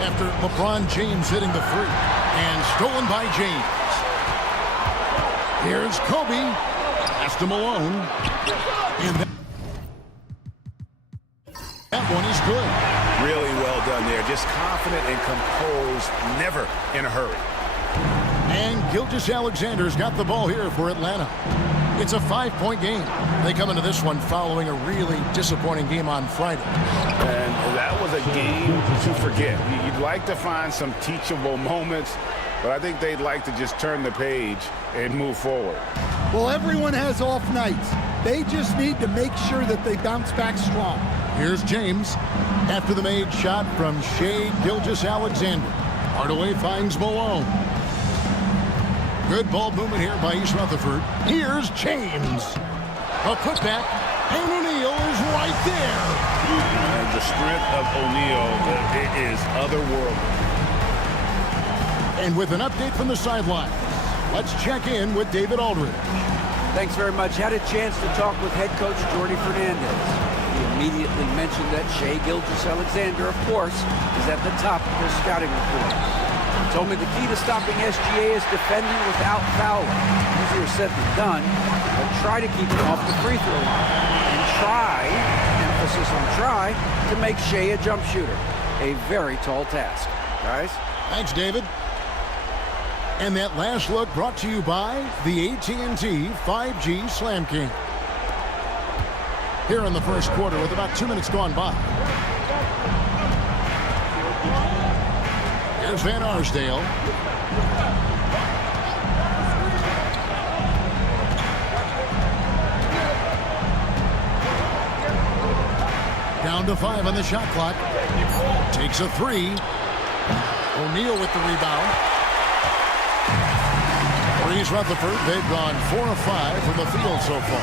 after LeBron James hitting the three. And stolen by James. Here's Kobe. Pass to Malone. And that one is good. Really well done there. Just confident and composed, never in a hurry. And Gilgeous-Alexander's got the ball here for Atlanta. It's a 5-point game. They come into this one following a really disappointing game on Friday. And that was a game to forget. You'd like to find some teachable moments, but I think they'd like to just turn the page and move forward. Well, everyone has off nights. They just need to make sure that they bounce back strong. Here's James after the made shot from Shai Gilgeous-Alexander. Hardaway finds Malone. Good ball movement here by East Rutherford. Here's James. A putback, And O'Neal is right there. The strength of O'Neal, it is otherworldly. And with an update from the sideline, let's check in with David Aldridge. Thanks very much. Had a chance to talk with head coach Jordy Fernandez. He immediately mentioned that Shai Gilgeous-Alexander, of course, is at the top of their scouting report. He told me the key to stopping SGA is defending without fouling. Easier said than done, but try to keep him off the free throw line. And try, emphasis on try, to make Shai a jump shooter. A very tall task. Guys? Thanks, David. And that last look brought to you by the AT&T 5G Slam King. Here in the first quarter with about 2 minutes gone by. Here's Van Arsdale. Down to 5 on the shot clock. Takes a 3. O'Neal with the rebound. Breeze Rutherford, they've gone 4 of 5 from the field so far.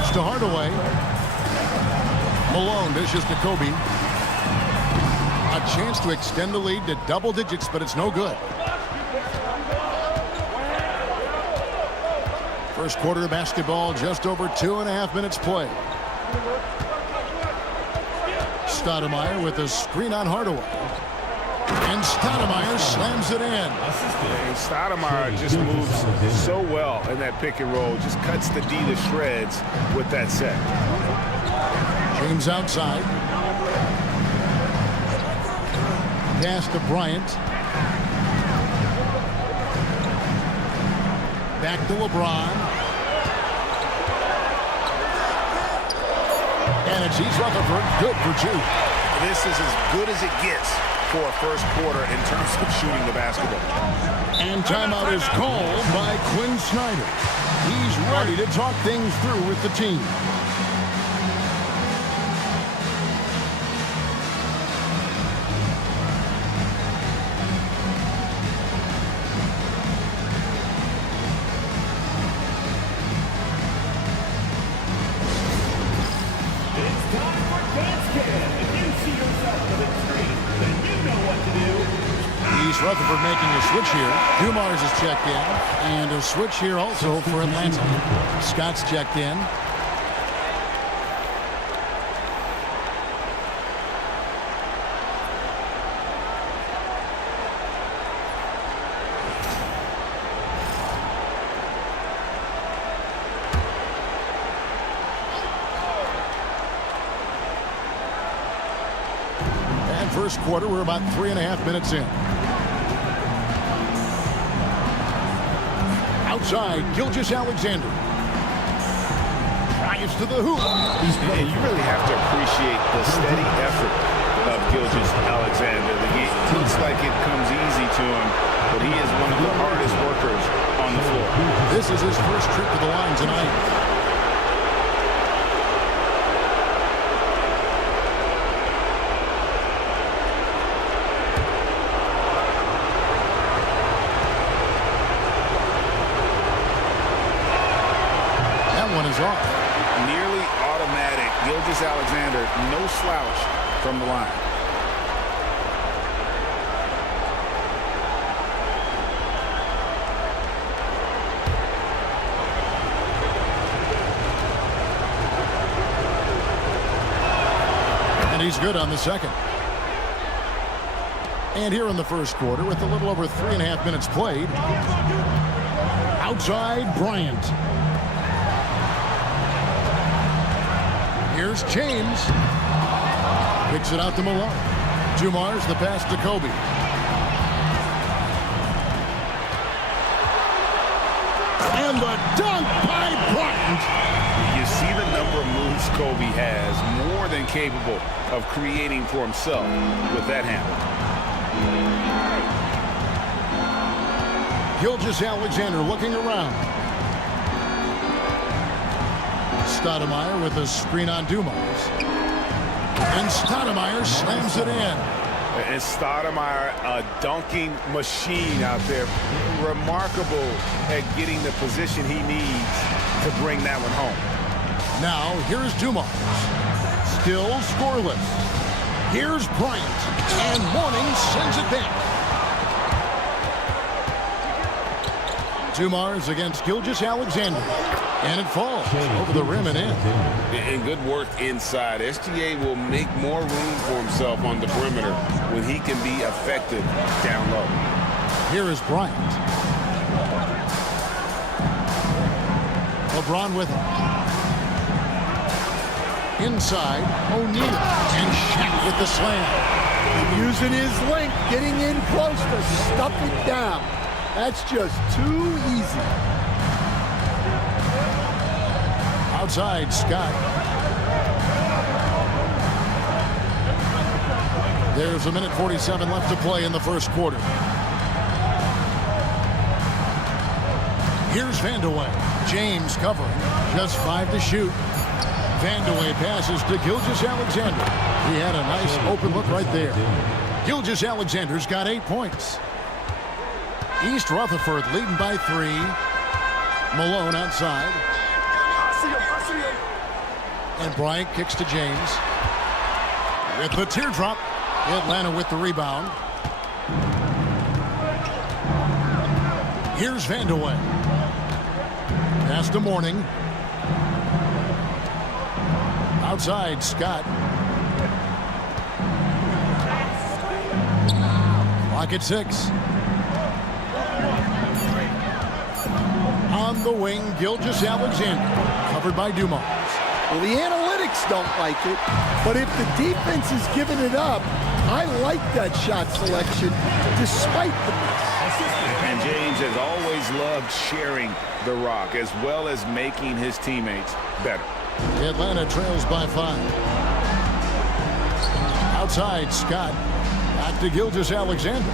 It's to Hardaway. Malone dishes to Kobe. A chance to extend the lead to double digits, but it's no good. First quarter of basketball, just over 2.5 minutes played. Stoudemire with a screen on Hardaway. And Stoudemire slams it in. Stoudemire just moves so well in that pick and roll. Just cuts the D to shreds with that set. James outside. Pass to Bryant. Back to LeBron. And it's Rutherford. Good for 2. This is as good as it gets for a first quarter in terms of shooting the basketball. And timeout is called by Quinn Snyder. He's ready to talk things through with the team. Rutherford making a switch here. Dumars is checked in. And a switch here also for Atlanta. Scott's checked in. And first quarter, we're about 3.5 minutes in. Outside, Gilgeous-Alexander. Drives to the hoop. And you really have to appreciate the steady effort of Gilgeous-Alexander. The game looks like it comes easy to him, but he is one of the hardest workers on the floor. This is his first trip to the line tonight. Off. Nearly automatic. Gilgeous-Alexander, no slouch from the line. And he's good on the second. And here in the first quarter, with a little over 3.5 minutes played, outside Bryant. Here's James. Picks it out to Malone. Dumars, the pass to Kobe. And the dunk by Bryant. You see the number of moves Kobe has, more than capable of creating for himself with that handle. Gilgeous-Alexander looking around. Stoudemire with a screen on Dumars. And Stoudemire slams it in. And Stoudemire, a dunking machine out there. Remarkable at getting the position he needs to bring that one home. Now, here's Dumars. Still scoreless. Here's Bryant. And Mourning sends it back. Dumars against Gilgeous-Alexander. And it falls over the rim and in. And good work inside. SGA will make more room for himself on the perimeter when he can be effective down low. Here is Bryant. LeBron with him. Inside, O'Neal. And Shaq with the slam. Using his length, getting in close to stuff it down. That's just too easy. Outside, Scott. There's 1:47 left to play in the first quarter. Here's Vandeweghe. James covering. Just 5 to shoot. Vandeweghe passes to Gilgeous-Alexander. He had a nice open look right there. Gilgeous-Alexander's got 8 points. East Rutherford leading by 3. Malone outside. And Bryant kicks to James. With the teardrop. Atlanta with the rebound. Here's Vandeweghe. Pass to Mourning. Outside, Scott. Clock at 6. On the wing, Gilgeous-Alexander. Covered by Dumars. Well, the analytics don't like it, but if the defense is giving it up, I like that shot selection despite the miss. And James has always loved sharing the rock as well as making his teammates better. Atlanta trails by 5. Outside, Scott. Back to Gilgeous-Alexander.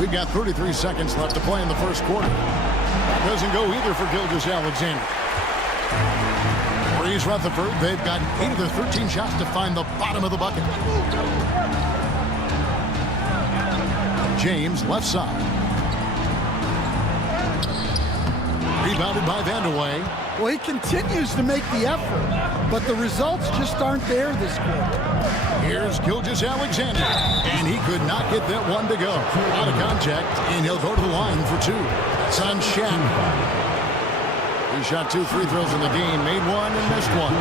We've got 33 seconds left to play in the first quarter. That doesn't go either for Gilgeous-Alexander. For East Rutherford, they've got 8 of their 13 shots to find the bottom of the bucket. James, left side. Rebounded by Vandeweghe. Well, he continues to make the effort, but the results just aren't there this quarter. Here's Gilgeous-Alexander, and he could not get that one to go. Out of contact, and he'll go to the line for 2. That's on Shaq. He shot 2 free throws in the game, made 1 and missed 1.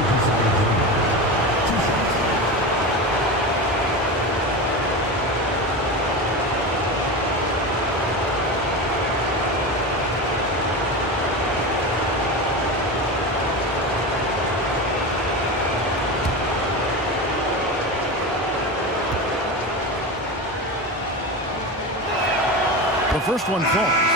The first one falls.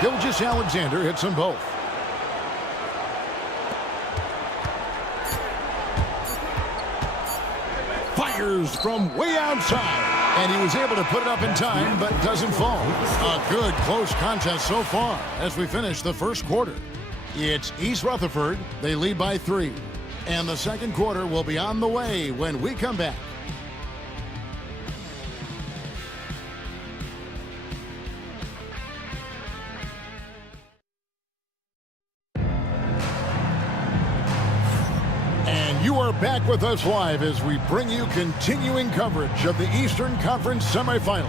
Gilgeous-Alexander hits them both. Fires from way outside, and he was able to put it up in time, but doesn't fall. A good close contest so far as we finish the first quarter. It's East Rutherford. They lead by 3, and the second quarter will be on the way when we come back. You are back with us live as we bring you continuing coverage of the Eastern Conference semifinals.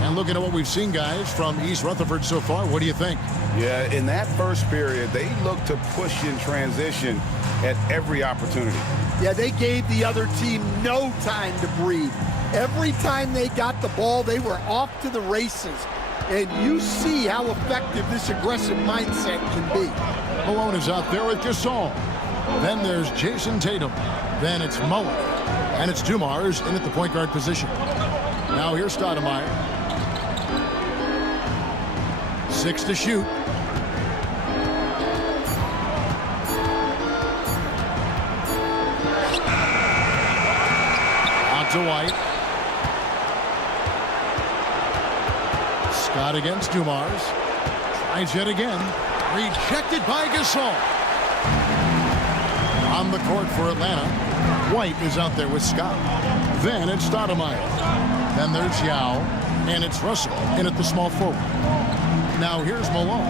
And looking at what we've seen, guys, from East Rutherford so far, what do you think? Yeah, in that first period, they looked to push in transition at every opportunity. Yeah, they gave the other team no time to breathe. Every time they got the ball, they were off to the races. And you see how effective this aggressive mindset can be. Malone is out there with Gasol. Then there's Jason Tatum. Then it's Mullen. And it's Dumars in at the point guard position. Now here's Stoudemire. 6 to shoot. Out to White. Scott against Dumars. Tries yet again. Rejected by Gasol. On the court for Atlanta. White is out there with Scott. Then it's Stoudemire. Then there's Yao. And it's Russell in at the small forward. Now here's Malone.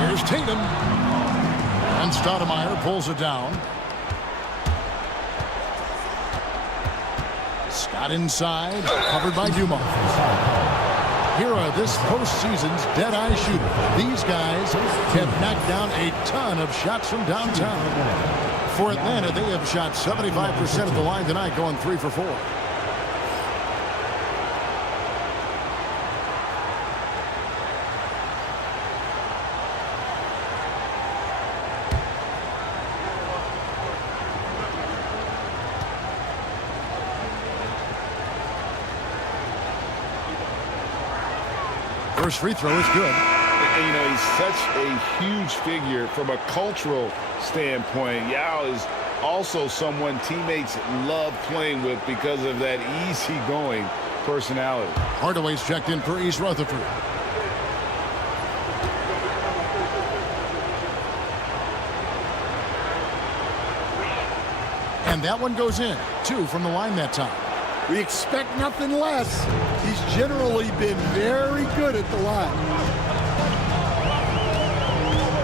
Here's Tatum. And Stoudemire pulls it down. Scott inside. Covered by Dumars. Here are this postseason's dead-eye shooter. These guys have knocked down a ton of shots from downtown. For Atlanta, they have shot 75% of the line tonight, going 3 for 4. First free throw is good. And, you know, he's such a huge figure from a cultural standpoint. Yao is also someone teammates love playing with because of that easygoing personality. Hardaway's checked in for East Rutherford. And that one goes in. 2 from the line that time. We expect nothing less. He's generally been very good at the line.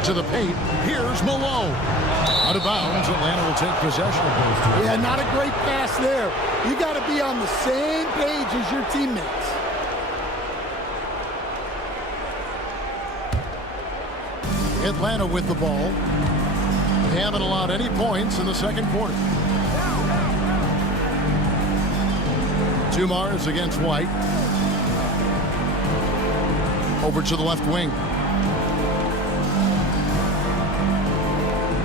To the paint. Here's Malone. Out of bounds. Atlanta will take possession. Yeah, not a great pass there. You got to be on the same page as your teammates. Atlanta with the ball. They haven't allowed any points in the second quarter. Dumars against White. Over to the left wing.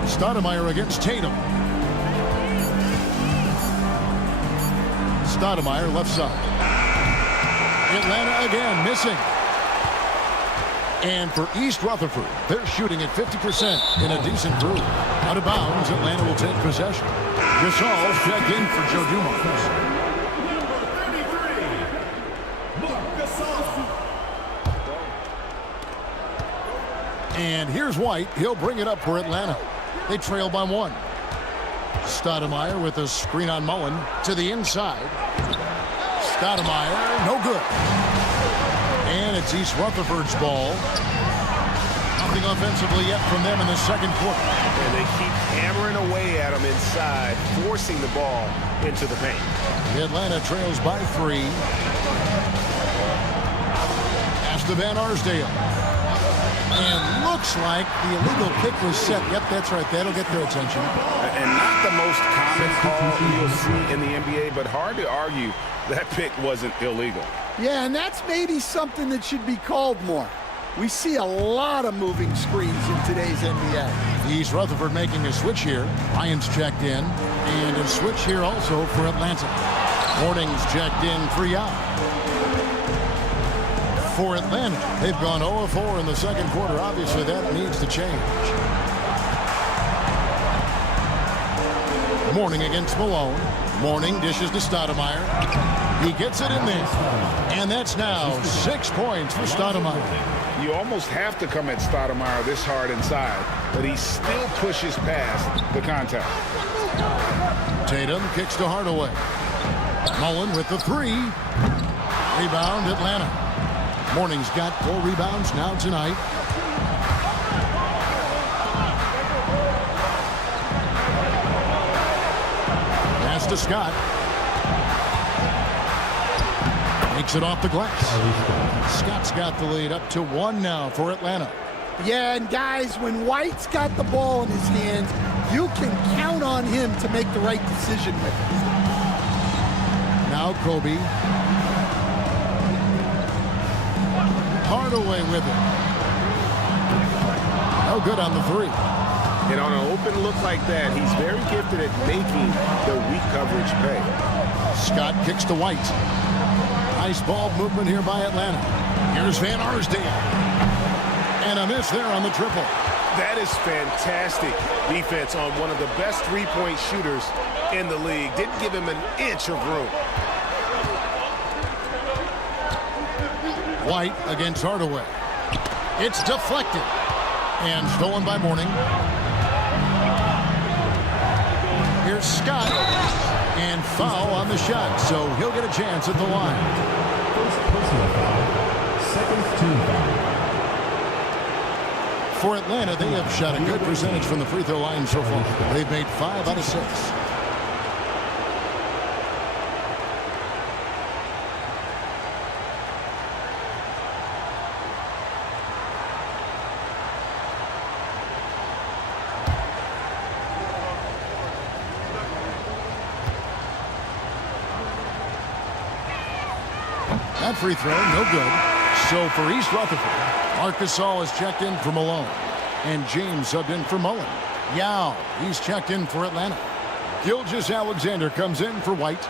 Stoudemire against Tatum. Stoudemire left side. Atlanta again missing. And for East Rutherford, they're shooting at 50% in a decent group. Out of bounds, Atlanta will take possession. Gasol's checked in for Joe Dumars. And here's White. He'll bring it up for Atlanta. They trail by 1. Stoudemire with a screen on Mullen to the inside. Stoudemire, no good. And it's East Rutherford's ball. Nothing offensively yet from them in the second quarter. And they keep hammering away at him inside, forcing the ball into the paint. Atlanta trails by 3. Pass to Van Arsdale. And looks like the illegal kick was set. Yep, that's right. That'll get their attention. And not the most common call you'll see in the NBA, but hard to argue that pick wasn't illegal. Yeah, and that's maybe something that should be called more. We see a lot of moving screens in today's NBA. East Rutherford making a switch here. Lyons checked in. And a switch here also for Atlanta. Morning's checked in for Yao. For Atlanta, they've gone 0-4 in the second quarter. Obviously, that needs to change. Morning against Malone. Morning dishes to Stoudemire. He gets it in there. And that's now 6 points for Stoudemire. You almost have to come at Stoudemire this hard inside, but he still pushes past the contact. Tatum kicks to Hardaway. Mullen with the 3. Rebound, Atlanta. Morning's got 4 rebounds now tonight. Pass to Scott. Makes it off the glass. Scott's got the lead up to 1 now for Atlanta. Yeah, and guys, when White's got the ball in his hands, you can count on him to make the right decision with it. Now Kobe. Hardaway with it. No good on the 3. And on an open look like that, he's very gifted at making the weak coverage pay. Scott kicks to White. Nice ball movement here by Atlanta. Here's Van Arsdale. And a miss there on the triple. That is fantastic defense on one of the best three-point shooters in the league. Didn't give him an inch of room. White against Hardaway. It's deflected and stolen by Mourning. Here's Scott, and foul on the shot, so he'll get a chance at the line. First personal foul, second team foul. For Atlanta, they have shot a good percentage from the free throw line so far. They've made 5 out of 6. That free throw, no good. So for East Rutherford, Marc Gasol is checked in for Malone. And James subbed in for Mullen. Yao, he's checked in for Atlanta. Gilgeous-Alexander comes in for White.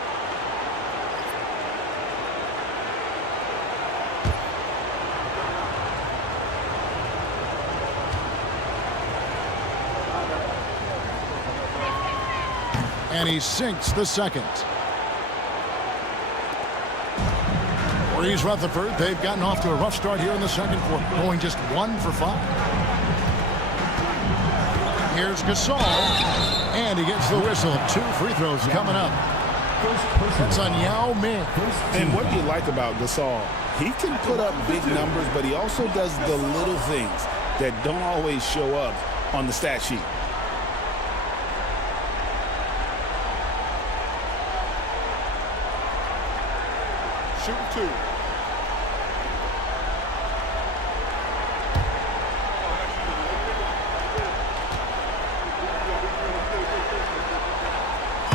And he sinks the second. For East Rutherford, they've gotten off to a rough start here in the second quarter, going just 1 for 5. Here's Gasol, and he gets the whistle. 2 free throws coming up. That's on Yao Ming. And what do you like about Gasol? He can put up big numbers, but he also does the little things that don't always show up on the stat sheet. Shooting 2.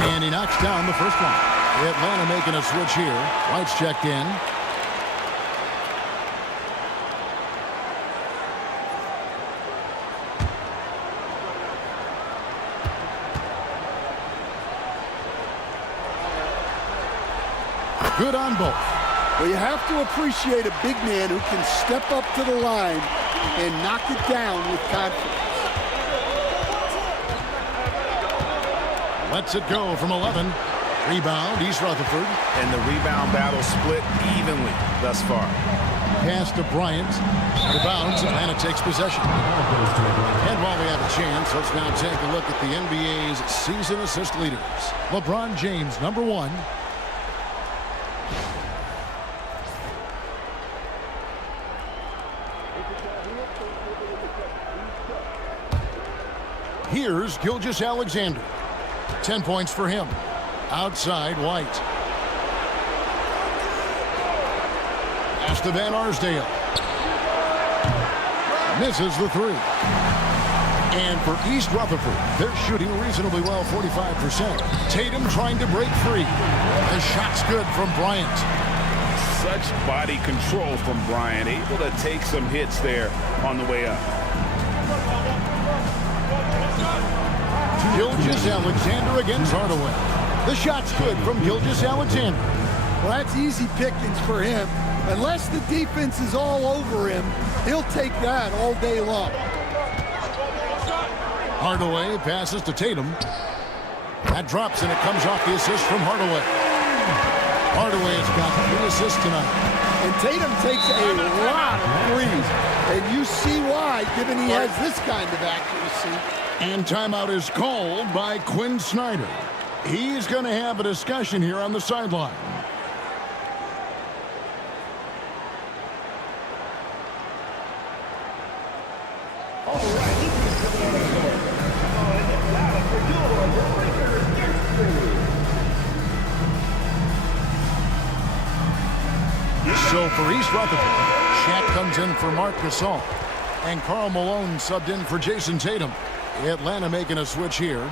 And he knocks down the first one. Atlanta making a switch here. White's checked in. Good on both. Well, you have to appreciate a big man who can step up to the line and knock it down with confidence. Lets it go from 11. Rebound, East Rutherford. And the rebound battle split evenly thus far. Pass to Bryant. The bounds. Atlanta takes possession. And while we have a chance, let's now take a look at the NBA's season assist leaders. LeBron James, number 1. Here's Gilgeous-Alexander. 10 points for him. Outside, White. Pass to Van Arsdale. Misses the 3. And for East Rutherford, they're shooting reasonably well, 45%. Tatum trying to break free. The shot's good from Bryant. Such body control from Bryant, able to take some hits there on the way up. Gilgeous-Alexander against Hardaway. The shot's good from Gilgeous-Alexander. Well, that's easy pickings for him. Unless the defense is all over him, he'll take that all day long. Hardaway passes to Tatum. That drops, and it comes off the assist from Hardaway. Hardaway has got 3 assists tonight. And Tatum takes a lot of threes. And you see why, given he has this kind of accuracy. And timeout is called by Quinn Snyder. He's going to have a discussion here on the sideline. So for East Rutherford, Shaq comes in for Marc Gasol. And Karl Malone subbed in for Jason Tatum. Atlanta making a switch here.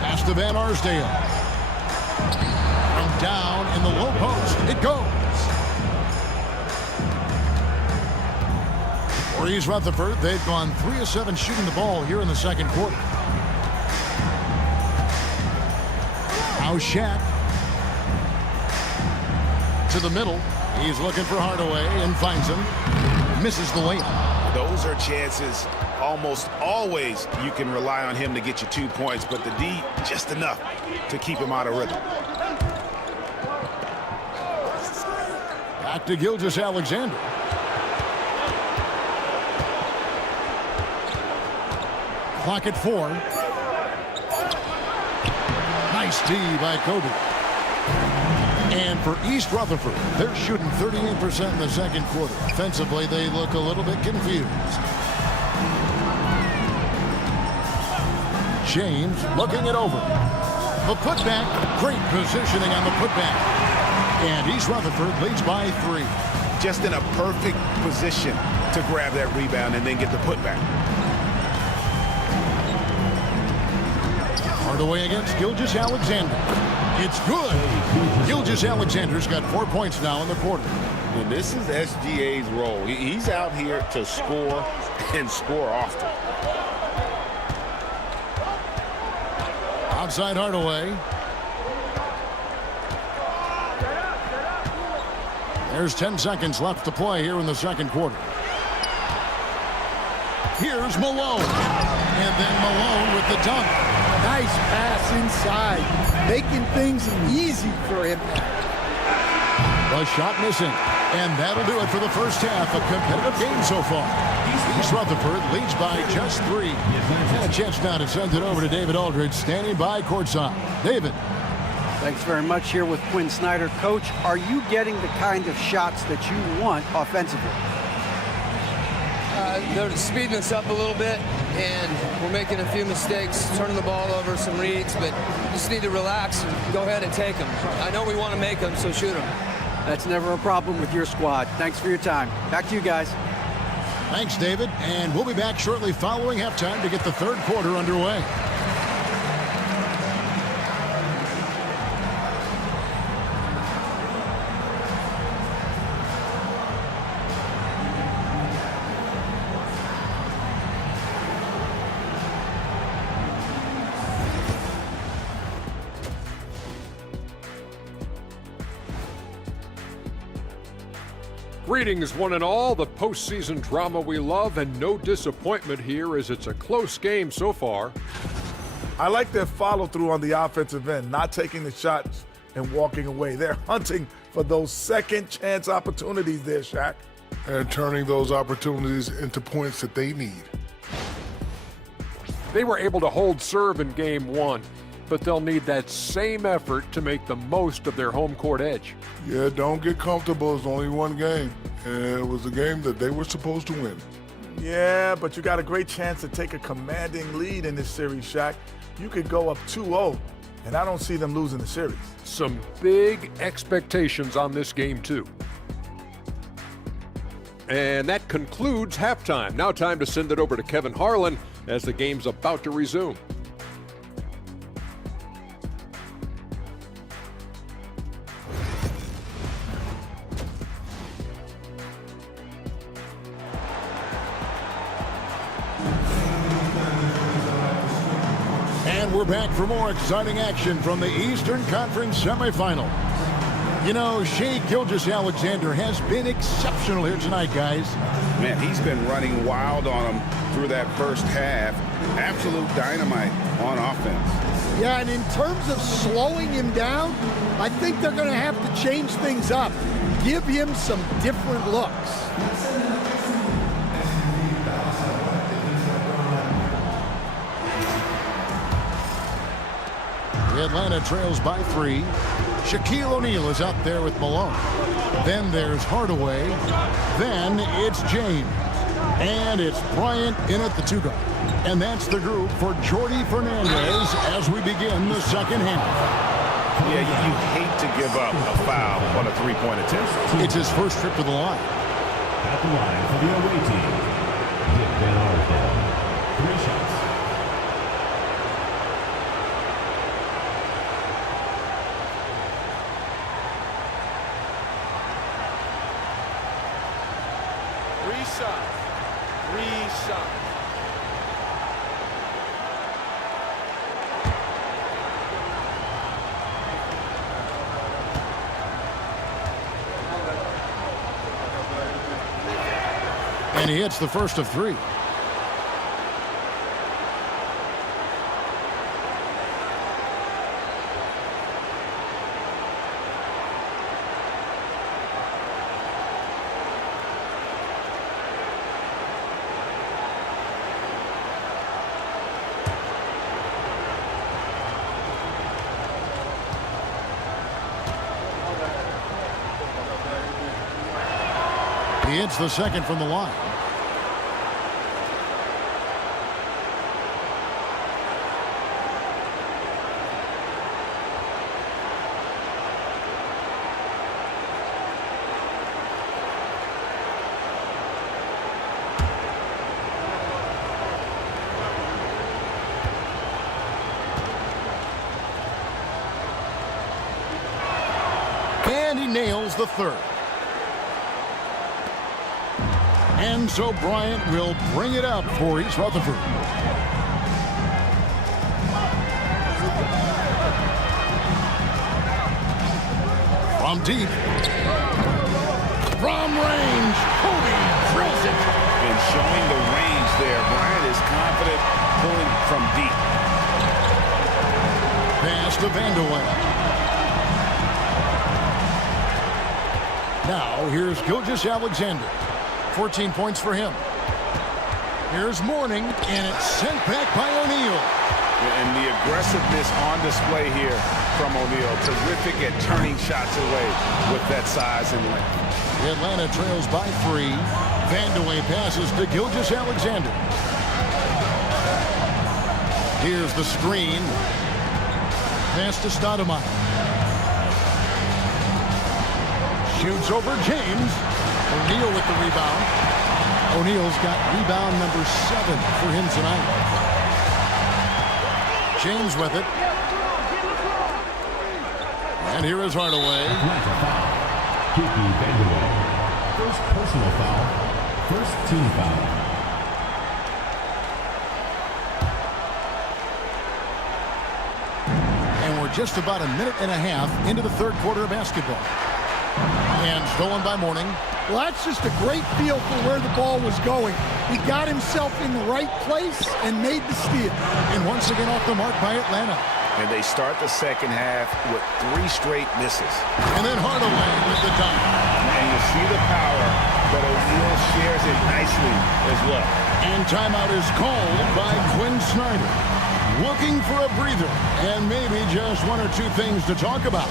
Pass to Van Arsdale. From down in the low post, it goes. For East Rutherford, they've gone 3 of 7 shooting the ball here in the second quarter. Now Shaq. to the middle. He's looking for Hardaway and finds him. Misses the layup. Those are chances almost always you can rely on him to get you 2 points, but the D just enough to keep him out of rhythm. Back to Gilgeous-Alexander. Clock at 4. Nice D by Kobe. And for East Rutherford, they're shooting 38% in the second quarter. Offensively, they look a little bit confused. James looking it over. The putback, great positioning on the putback. And East Rutherford leads by 3. Just in a perfect position to grab that rebound and then get the putback. Hardaway against Gilgeous-Alexander. It's good. Gilgeous-Alexander's got 4 points now in the quarter. And this is SGA's role. He's out here to score and score often. Outside Hardaway. There's 10 seconds left to play here in the second quarter. Here's Malone. And then Malone with the dunk. Nice pass inside, making things easy for him. The shot missing. And that'll do it for the first half. A competitive game so far. East Rutherford leads by just 3. And a chance now to send it over to David Aldridge, standing by courtside. David. Thanks very much here with Quinn Snyder. Coach, are you getting the kind of shots that you want offensively? They're speeding us up a little bit, and we're making a few mistakes, turning the ball over, some reads, but just need to relax and go ahead and take them. I know we want to make them, so shoot them. That's never a problem with your squad. Thanks for your time. Back to you guys. Thanks, David. And we'll be back shortly following halftime to get the third quarter underway. Greetings, one and all. The postseason drama we love, and no disappointment here as it's a close game so far. I like their follow-through on the offensive end, not taking the shots and walking away. They're hunting for those second-chance opportunities there, Shaq. And turning those opportunities into points that they need. They were able to hold serve in Game 1, but they'll need that same effort to make the most of their home court edge. Yeah, don't get comfortable. It's only one game, and it was a game that they were supposed to win. Yeah, but you got a great chance to take a commanding lead in this series, Shaq. You could go up 2-0, and I don't see them losing the series. Some big expectations on this game, too. And that concludes halftime. Now time to send it over to Kevin Harlan as the game's about to resume. And we're back for more exciting action from the Eastern Conference semifinal. You know, Shai Gilgeous-Alexander has been exceptional here tonight, guys. Man, he's been running wild on them through that first half. Absolute dynamite on offense. Yeah, and in terms of slowing him down, I think they're going to have to change things up. Give him some different looks. Atlanta trails by 3. Shaquille O'Neal is out there with Malone. Then there's Hardaway. Then it's James. And it's Bryant in at the 2-guard. And that's the group for Jordi Fernandez as we begin the second half. Yeah, you hate to give up a foul on a three-point attempt. It's his first trip to the line. At the line for the away team, Dick Van Arsdale. 3 shots. And he hits the first of 3. He hits the second from the line. And he nails the third. And so Bryant will bring it up for East Rutherford. From deep. From range. Kobe drills it. And showing the range there. Bryant is confident pulling from deep. Pass to Vandeweghe. Now here's Gilgeous-Alexander. 14 points for him. Here's Mourning, and it's sent back by O'Neal. And the aggressiveness on display here from O'Neal. Terrific at turning shots away with that size and length. Atlanta trails by 3. Vandeweghe passes to Gilgeous-Alexander. Here's the screen. Pass to Stoudemire. Shoots over James. O'Neal with the rebound. O'Neal's got rebound number 7 for him tonight. James with it. And here is Hardaway. Kiki Vandeweghe. First personal foul. First team foul. And we're just about a minute and a half into the third quarter of basketball. And stolen by Mourning. Well, that's just a great feel for where the ball was going. He got himself in the right place and made the steal. And once again off the mark by Atlanta. And they start the second half with 3 straight misses. And then Hardaway with the dunk. And you see the power, but O'Neal shares it nicely as well. And timeout is called by Quinn Snyder. Looking for a breather and maybe just 1 or 2 things to talk about.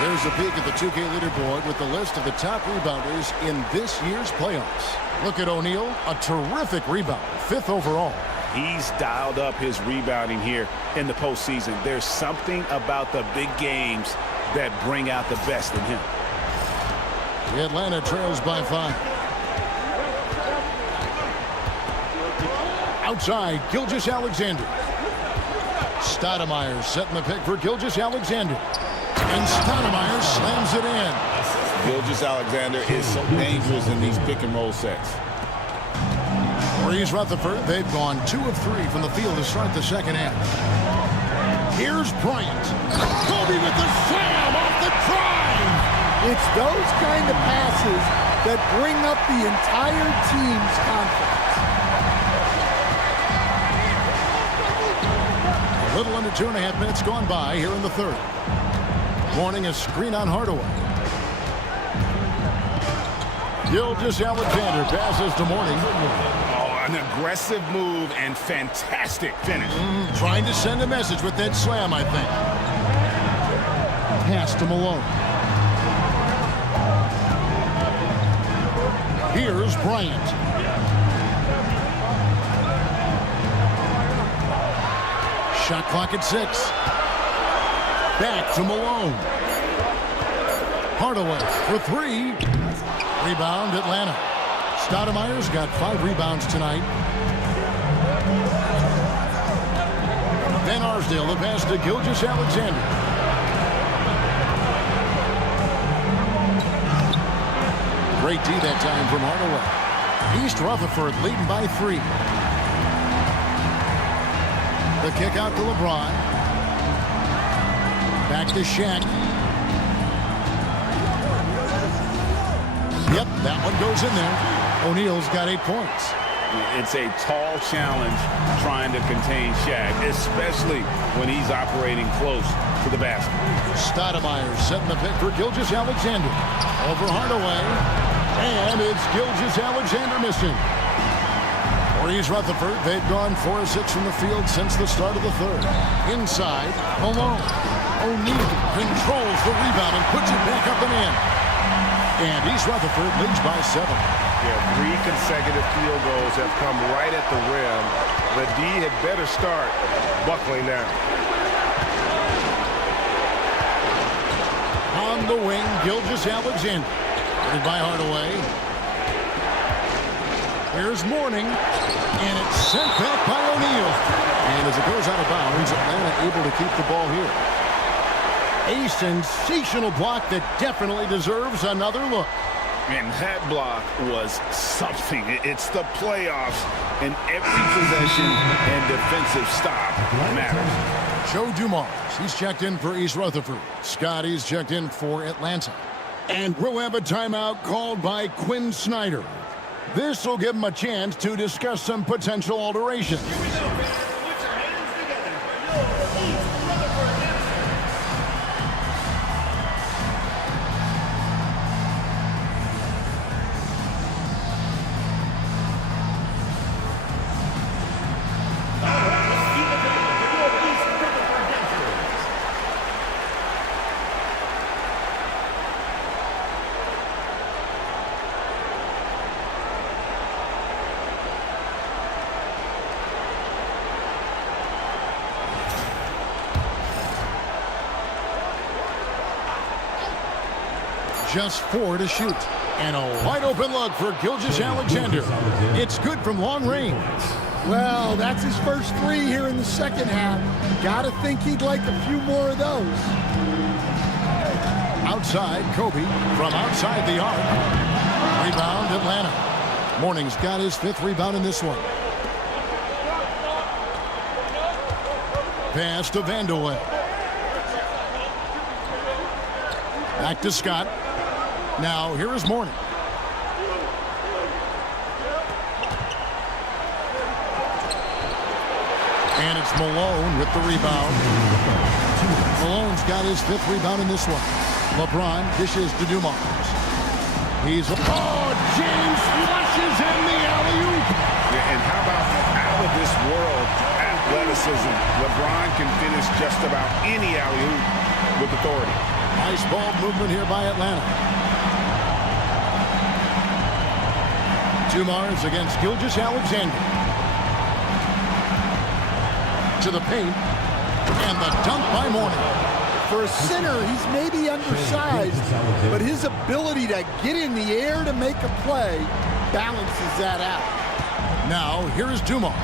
Here's a peek at the 2K leaderboard with the list of the top rebounders in this year's playoffs. Look at O'Neal, a terrific rebound, 5th overall. He's dialed up his rebounding here in the postseason. There's something about the big games that bring out the best in him. Atlanta trails by 5. Outside, Gilgeous-Alexander. Stoudemire setting the pick for Gilgeous-Alexander. And Stoudemire slams it in. Gilgeous-Alexander is so dangerous in these pick-and-roll sets. For East Rutherford, they've gone 2 of 3 from the field to start the second half. Here's Bryant. Kobe with the slam off the drive. It's those kind of passes that bring up the entire team's confidence. A little under 2.5 minutes gone by here in the third. Mourning a screen on Hardaway. Gilgeous-Alexander passes to Mourning. Oh, an aggressive move and fantastic finish. Trying to send a message with that slam, I think. Pass to Malone. Here's Bryant. Shot clock at 6. Back to Malone. Hardaway for 3. Rebound, Atlanta. Stoudemire's got 5 rebounds tonight. Van Arsdale, the pass to Gilgeous-Alexander. Great D that time from Hardaway. East Rutherford leading by 3. The kick out to LeBron. Back to Shaq. Yep, that one goes in there. O'Neal's got 8 points. It's a tall challenge trying to contain Shaq, especially when he's operating close to the basket. Stoudemire setting the pick for Gilgeous-Alexander. Over Hardaway. And it's Gilgeous-Alexander missing. Maurice Rutherford, they've gone 4 of 6 from the field since the start of the third. Inside, Malone. O'Neal controls the rebound and puts it back up and in. And East Rutherford leads by 7. Yeah, 3 consecutive field goals have come right at the rim. The D had better start buckling down. On the wing, Gilgeous-Alexander. Headed by Hardaway. Here's Mourning. And it's sent back by O'Neal. And as it goes out of bounds, Atlanta able to keep the ball here. A sensational block that definitely deserves another look. And that block was something. It's the playoffs, and every possession and defensive stop matters. Joe Dumars, he's checked in for East Rutherford. Scotty's checked in for Atlanta. And we'll have a timeout called by Quinn Snyder. This will give him a chance to discuss some potential alterations. Just 4 to shoot. And a wide open look for Gilgeous-Alexander. It's good from long range. Well, that's his first 3 here in the second half. Gotta think he'd like a few more of those. Outside, Kobe from outside the arc. Rebound, Atlanta. Mourning's got his 5th rebound in this one. Pass to Vandeweghe. Back to Scott. Now, here is Mourning. And it's Malone with the rebound. Malone's got his 5th rebound in this one. LeBron dishes to Dumars. James flushes in the alley-oop. Yeah, and how about out of this world athleticism? LeBron can finish just about any alley-oop with authority. Nice ball movement here by Atlanta. Dumars against Gilgeous-Alexander. To the paint. And the dunk by Mourning. For a center, he's maybe undersized, but his ability to get in the air to make a play balances that out. Now, here is Dumars.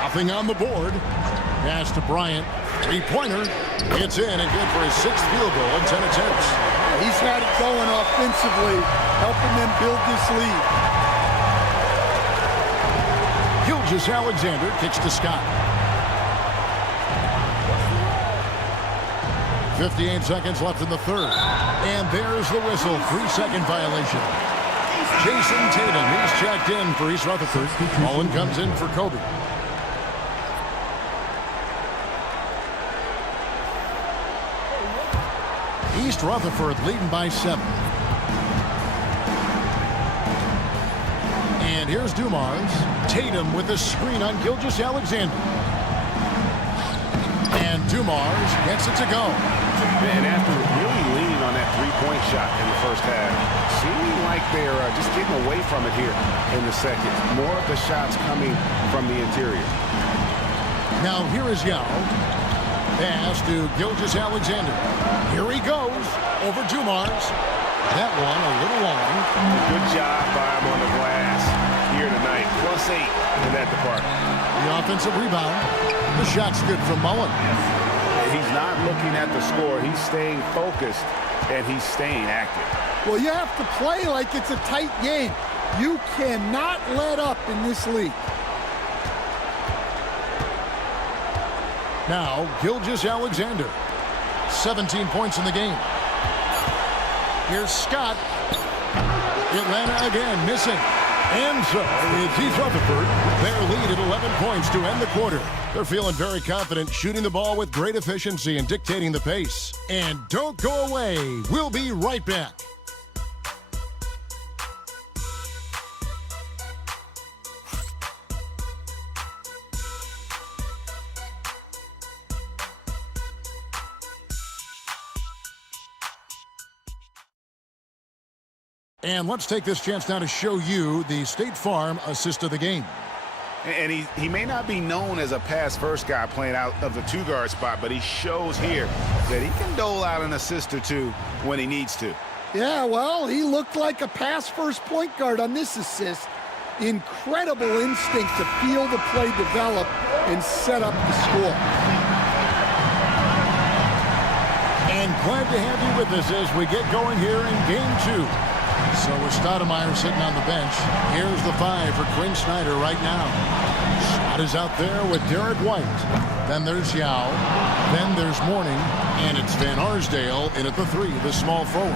Nothing on the board. Pass to Bryant. 3-pointer. It's in and good for his 6th field goal in 10 attempts. He's had it going offensively, helping them build this lead. Gilgeous-Alexander kicks to Scott. 58 seconds left in the third. And there's the whistle. 3-second violation. Jason Tatum, he's checked in for East Rutherford. Mullen comes in for Kobe. East Rutherford leading by 7. And here's Dumars. Tatum with a screen on Gilgeous-Alexander. And Dumars gets it to go. And after really leaning on that 3-point shot in the first half, seeming like they're just getting away from it here in the second. More of the shots coming from the interior. Now here is Yao. Pass to Gilgeous-Alexander. Here he goes over Dumars. That one a little long. Good job by him on the glass here tonight. +8 in that department. The offensive rebound. The shot's good from Mullen. He's not looking at the score. He's staying focused, and he's staying active. Well, you have to play like it's a tight game. You cannot let up in this league. Now, Gilgeous-Alexander. 17 points in the game. Here's Scott. Atlanta again missing. And so it's East Rutherford. Their lead at 11 points to end the quarter. They're feeling very confident, shooting the ball with great efficiency and dictating the pace. And don't go away. We'll be right back. And let's take this chance now to show you the State Farm assist of the game. And he may not be known as a pass-first guy playing out of the two-guard spot, but he shows here that he can dole out an assist or two when he needs to. Yeah, well, he looked like a pass-first point guard on this assist. Incredible instinct to feel the play develop and set up the score. And glad to have you with us as we get going here in Game 2. So with Stoudemire sitting on the bench, here's the 5 for Quinn Snyder right now. Shot is out there with Derek White. Then there's Yao. Then there's Mourning. And it's Van Arsdale in at the 3, the small forward.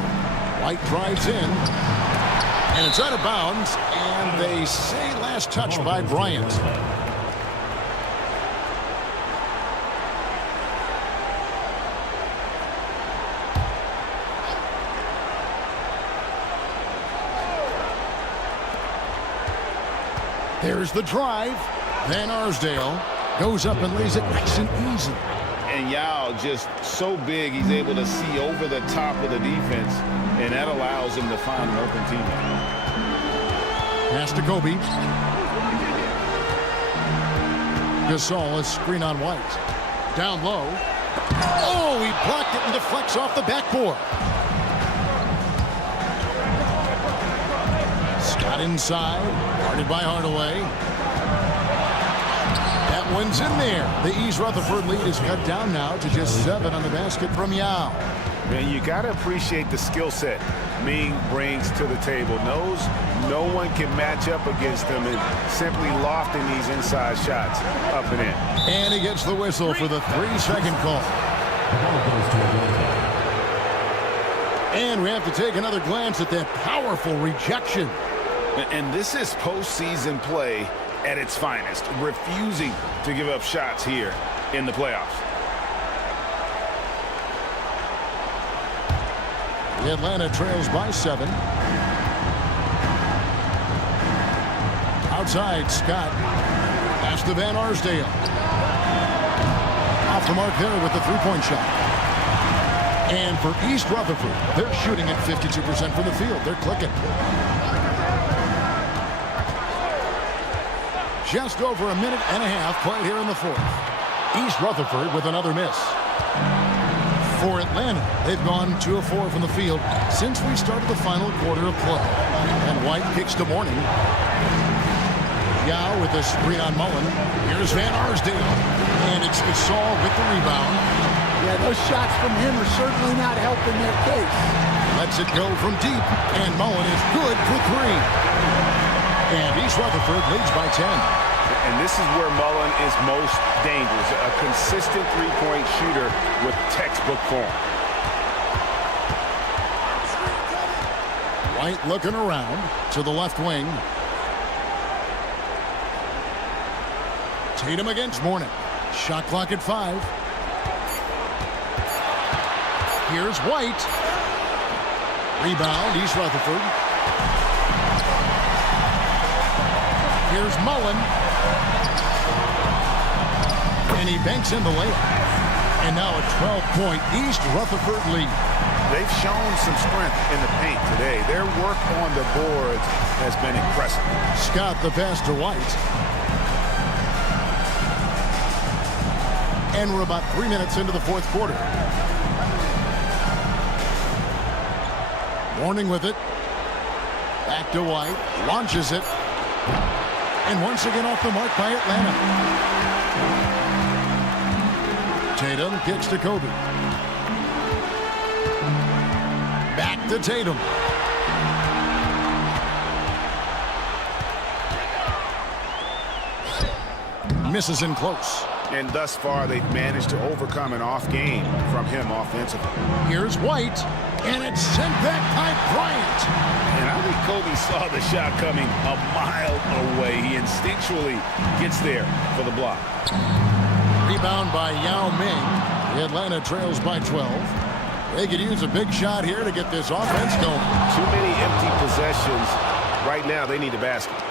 White drives in. And it's out of bounds. And they say last touch by Bryant. There's the drive. Van Arsdale goes up and lays it nice and easy. And Yao just so big, he's able to see over the top of the defense, and that allows him to find an open teammate. Pass to Kobe. Gasol is screen on White. Down low. Oh, he blocked it and deflects off the backboard. Scott inside, guarded by Hardaway. That one's in there. The East Rutherford lead is cut down now to just 7 on the basket from Yao. And you got to appreciate the skill set Ming brings to the table. Knows no one can match up against him and simply lofting these inside shots up and in. And he gets the whistle for the 3-second call. And we have to take another glance at that powerful rejection. And this is postseason play at its finest, refusing to give up shots here in the playoffs. Atlanta trails by 7. Outside, Scott. Pass to Van Arsdale. Off the mark there with the 3-point shot. And for East Rutherford, they're shooting at 52% from the field. They're clicking. Just over a minute and a half played here in the 4th. East Rutherford with another miss. For Atlanta, they've gone 2 of 4 from the field since we started the final quarter of play. And White kicks to Mourning. Yao with the screen on Mullen. Here's Van Arsdale. And it's Gasol with the rebound. Yeah, those shots from him are certainly not helping their case. Lets it go from deep. And Mullen is good for 3. And East Rutherford leads by 10. And this is where Mullen is most dangerous. A consistent three-point shooter with textbook form. White looking around to the left wing. Tatum against Mourning. Shot clock at 5. Here's White. Rebound, East Rutherford. Here's Mullen. And he banks in the layup. And now a 12-point East Rutherford lead. They've shown some strength in the paint today. Their work on the boards has been impressive. Scott the pass to White. And we're about 3 minutes into the 4th quarter. Mourning with it. Back to White. Launches it. And once again off the mark by Atlanta. Tatum kicks to Kobe. Back to Tatum. Misses in close. And thus far, they've managed to overcome an off game from him offensively. Here's White, and it's sent back by Bryant. And I think Kobe saw the shot coming a mile away. He instinctually gets there for the block. Rebound by Yao Ming. Atlanta trails by 12. They could use a big shot here to get this offense going. Too many empty possessions. Right now, they need a basket.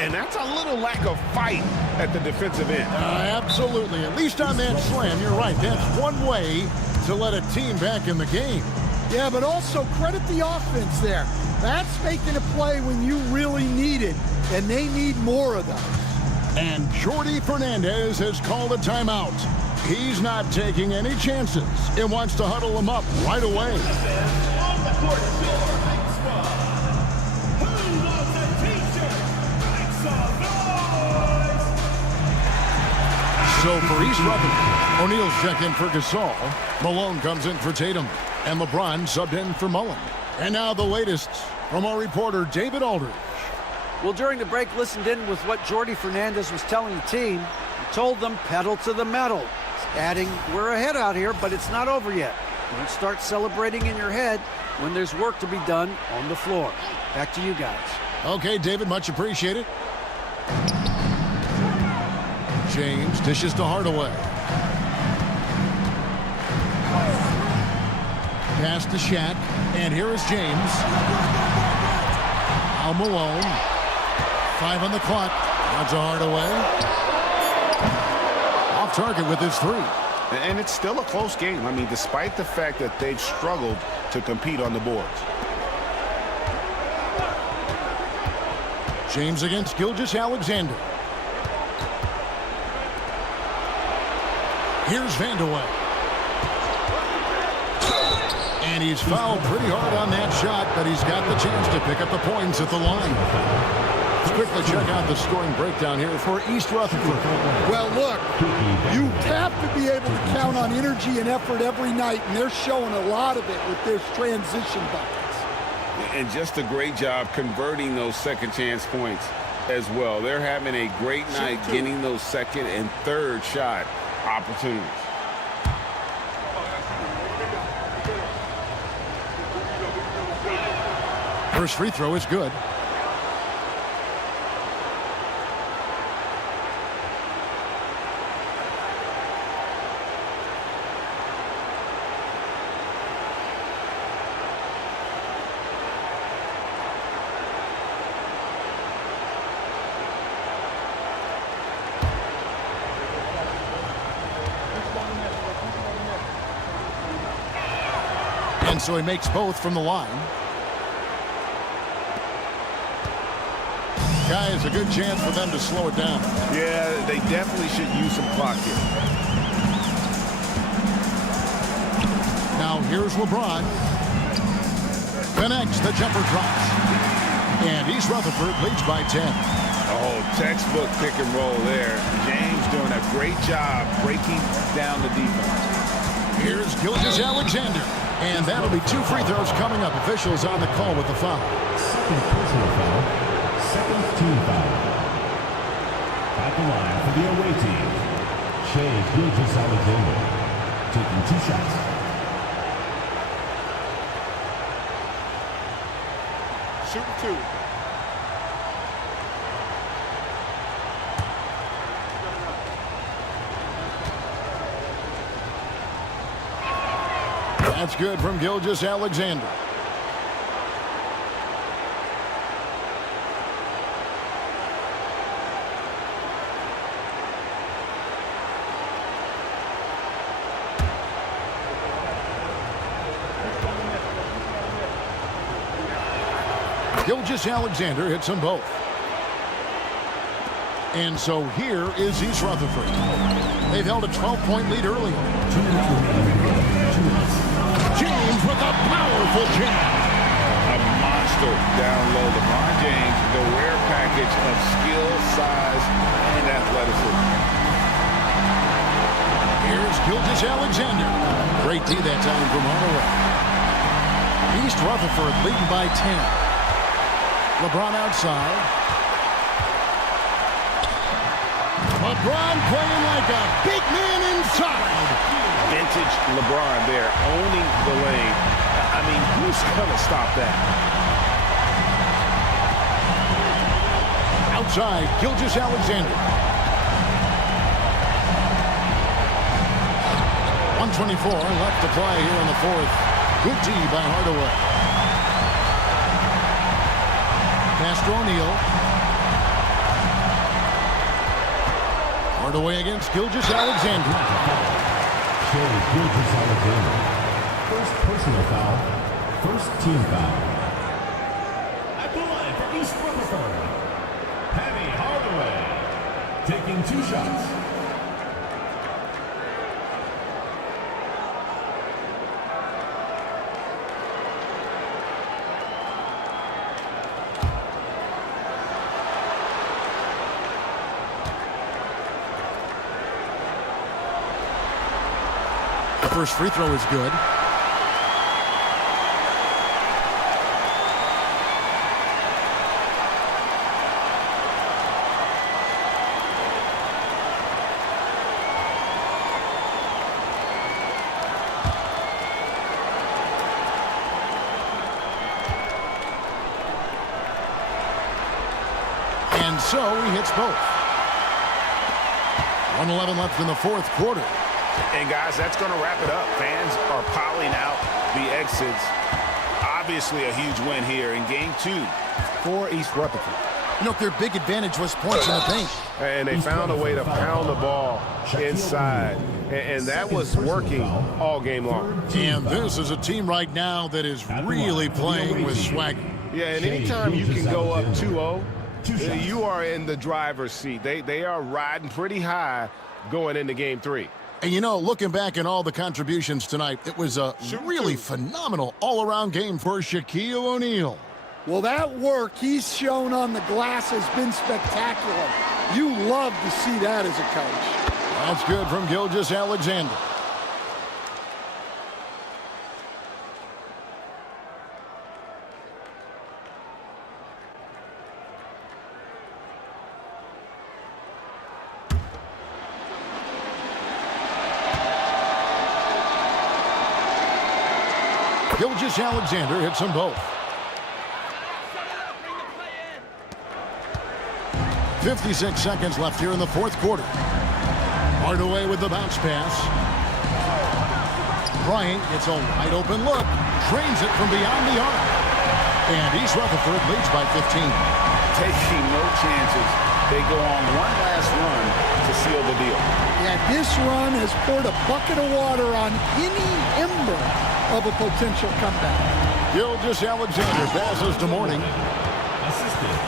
And that's a little lack of fight at the defensive end. Absolutely. At least on that slam, you're right. That's one way to let a team back in the game. Yeah, but also credit the offense there. That's making a play when you really need it, and they need more of those. And Jordi Fernandez has called a timeout. He's not taking any chances and wants to huddle them up right away. So for East Rutherford, O'Neal's checked in for Gasol. Malone comes in for Tatum. And LeBron subbed in for Mullen. And now the latest from our reporter, David Aldridge. Well, during the break, listened in with what Jordi Fernandez was telling the team. He told them, pedal to the metal. Adding, we're ahead out here, but it's not over yet. Don't start celebrating in your head when there's work to be done on the floor. Back to you guys. Okay, David, much appreciated. James dishes to Hardaway. Pass to Shaq, and here is James. Al Malone. 5 on the clock. Now to Hardaway. Off target with his 3. And it's still a close game. I mean, despite the fact that they've struggled to compete on the boards. James against Gilgeous-Alexander. Here's Vandeweghe. And he's fouled pretty hard on that shot, but he's got the chance to pick up the points at the line. Let's quickly check out the scoring breakdown here for East Rutherford. Well, look, you have to be able to count on energy and effort every night, and they're showing a lot of it with their transition buckets. And just a great job converting those second chance points as well. They're having a great night getting those second and third shot opportunities. First free throw is good. And so he makes both from the line. Guys, a good chance for them to slow it down. Yeah, they definitely should use some clock here. Now here's LeBron. Connects, the jumper drops. And East Rutherford leads by 10. Oh, textbook pick and roll there. James doing a great job breaking down the defense. Here's Gilgeous-Alexander. And that'll be 2 free throws coming up. Officials on the call with the foul. Second personal foul. Second team foul. At the line for the away team, Gilgeous-Alexander taking 2 shots. Shooting 2. That's good from Gilgeous-Alexander. Gilgeous-Alexander hits them both. And so here is East Rutherford. They've held a 12-point lead earlier. James with a powerful jam. A monster down low. LeBron James, the rare package of skill, size, and athleticism. Here's Gilgeous-Alexander. Great D that time from Hardaway. East Rutherford leading by 10. LeBron outside. LeBron playing like a big man inside. Vintage LeBron there, owning the lane. I mean, who's going to stop that? Outside, Gilgeous-Alexander. 1:24 left to play here in the fourth. Good D by Hardaway. Pass to O'Neal. Hardaway against Gilgeous-Alexander. Gilgeous-Alexander. First personal foul. First team foul. At the line for East Rutherford, Penny Hardaway. Taking 2 shots. First free throw is good. And so he hits both. 1:11 left in the fourth quarter. And, guys, that's going to wrap it up. Fans are piling out the exits. Obviously a huge win here in Game 2 for East Rutherford. You know, their big advantage was points in the paint. And they found a way to pound the ball inside. And that was working all game long. And this is a team right now that is really playing with swagger. Yeah, and anytime you can go up 2-0, you are in the driver's seat. They are riding pretty high going into Game 3. And, you know, looking back at all the contributions tonight, it was a really phenomenal all-around game for Shaquille O'Neal. Well, that work he's shown on the glass has been spectacular. You love to see that as a coach. That's good from Gilgeous-Alexander. Gilgeous-Alexander hits them both. 56 seconds left here in the fourth quarter. Hardaway with the bounce pass. Bryant gets a wide open look. Drains it from beyond the arc. And East Rutherford leads by 15. Taking no chances. They go on one last run to seal the deal. Yeah, this run has poured a bucket of water on any ember of a potential comeback. Gilgeous-Alexander passes to Mourning. Assistant,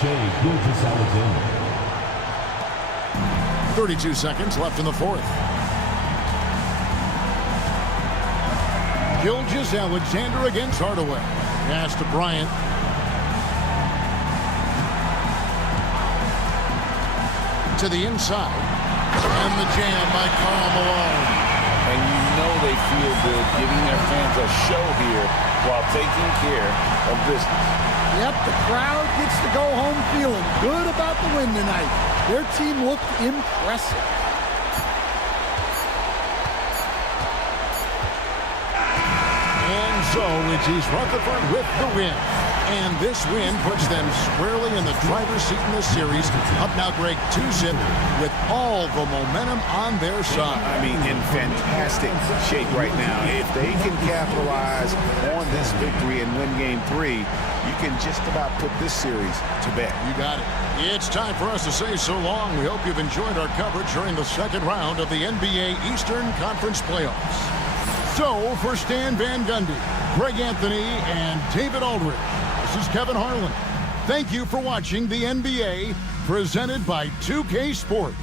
Shea Gilgeous-Alexander. 32 seconds left in the fourth. Gilgeous-Alexander against Hardaway. Pass to Bryant. To the inside. And the jam by Karl Malone. And you know they feel good giving their fans a show here while taking care of business. Yep, the crowd gets to go home feeling good about the win tonight. Their team looked impressive. And so it's East Rutherford with the win. And this win puts them squarely in the driver's seat in this series. Up now, Greg, 2-zip with all the momentum on their side. I mean, in fantastic shape right now. If they can capitalize on this victory and win Game 3, you can just about put this series to bed. You got it. It's time for us to say so long. We hope you've enjoyed our coverage during the second round of the NBA Eastern Conference Playoffs. So, for Stan Van Gundy, Greg Anthony, and David Aldridge, this is Kevin Harlan. Thank you for watching the NBA presented by 2K Sports.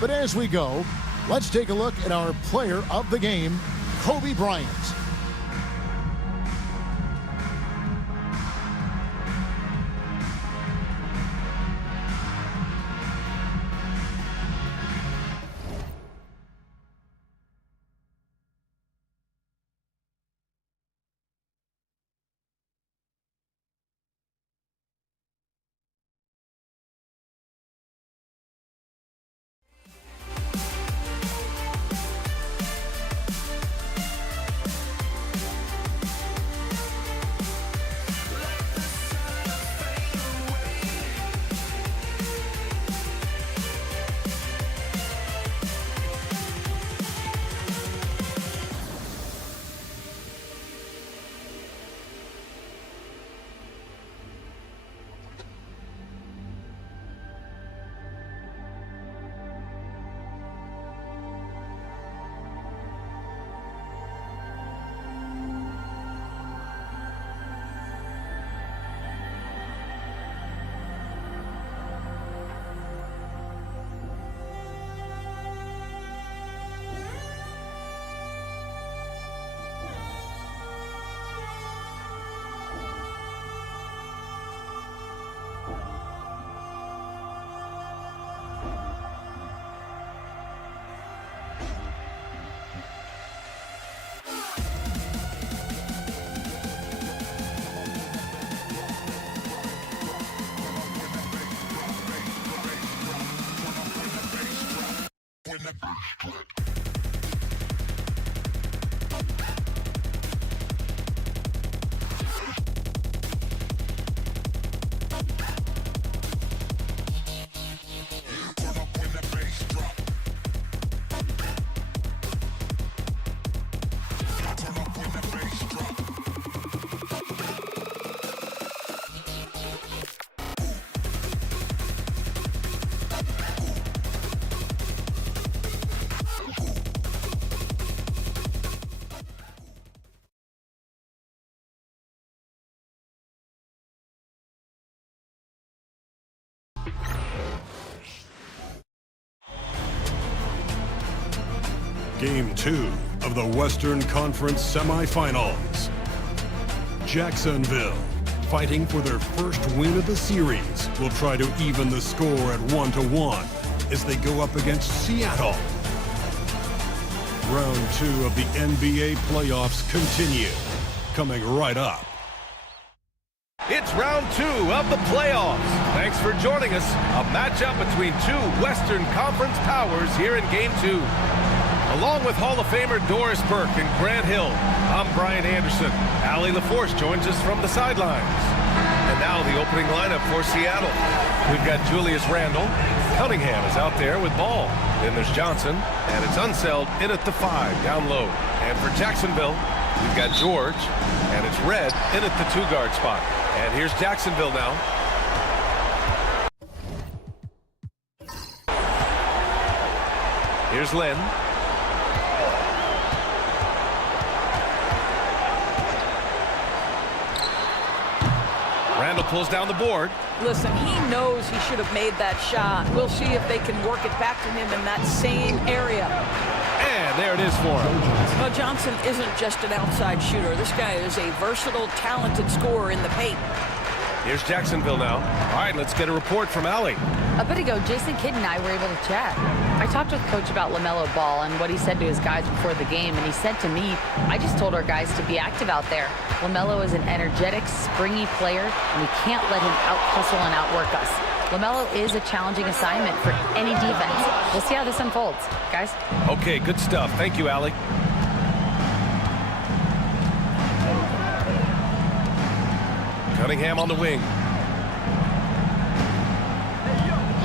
But as we go, let's take a look at our player of the game, Kobe Bryant. Game 2 of the Western Conference semifinals. Jacksonville, fighting for their first win of the series, will try to even the score at 1-1 as they go up against Seattle. Round 2 of the NBA playoffs continue, coming right up. It's round 2 of the playoffs. Thanks for joining us. A matchup between two Western Conference powers here in Game 2. Along with Hall of Famer Doris Burke and Grant Hill, I'm Brian Anderson. Allie LaForce joins us from the sidelines. And now the opening lineup for Seattle. We've got Julius Randle. Cunningham is out there with ball. Then there's Johnson, and it's Unseld in at the 5, down low. And for Jacksonville, we've got George, and it's Red in at the 2-guard spot. And here's Jacksonville now. Here's Lynn. Randle pulls down the board. Listen, he knows he should have made that shot. We'll see if they can work it back to him in that same area. And there it is for him. Well, Johnson isn't just an outside shooter. This guy is a versatile, talented scorer in the paint. Here's Jacksonville now. All right, let's get a report from Allie. A bit ago, Jason Kidd and I were able to chat. I talked with Coach about LaMelo Ball and what he said to his guys before the game, and he said to me, I just told our guys to be active out there. LaMelo is an energetic, springy player, and we can't let him out-hustle and outwork us. LaMelo is a challenging assignment for any defense. We'll see how this unfolds, guys. Okay, good stuff. Thank you, Allie. Cunningham on the wing.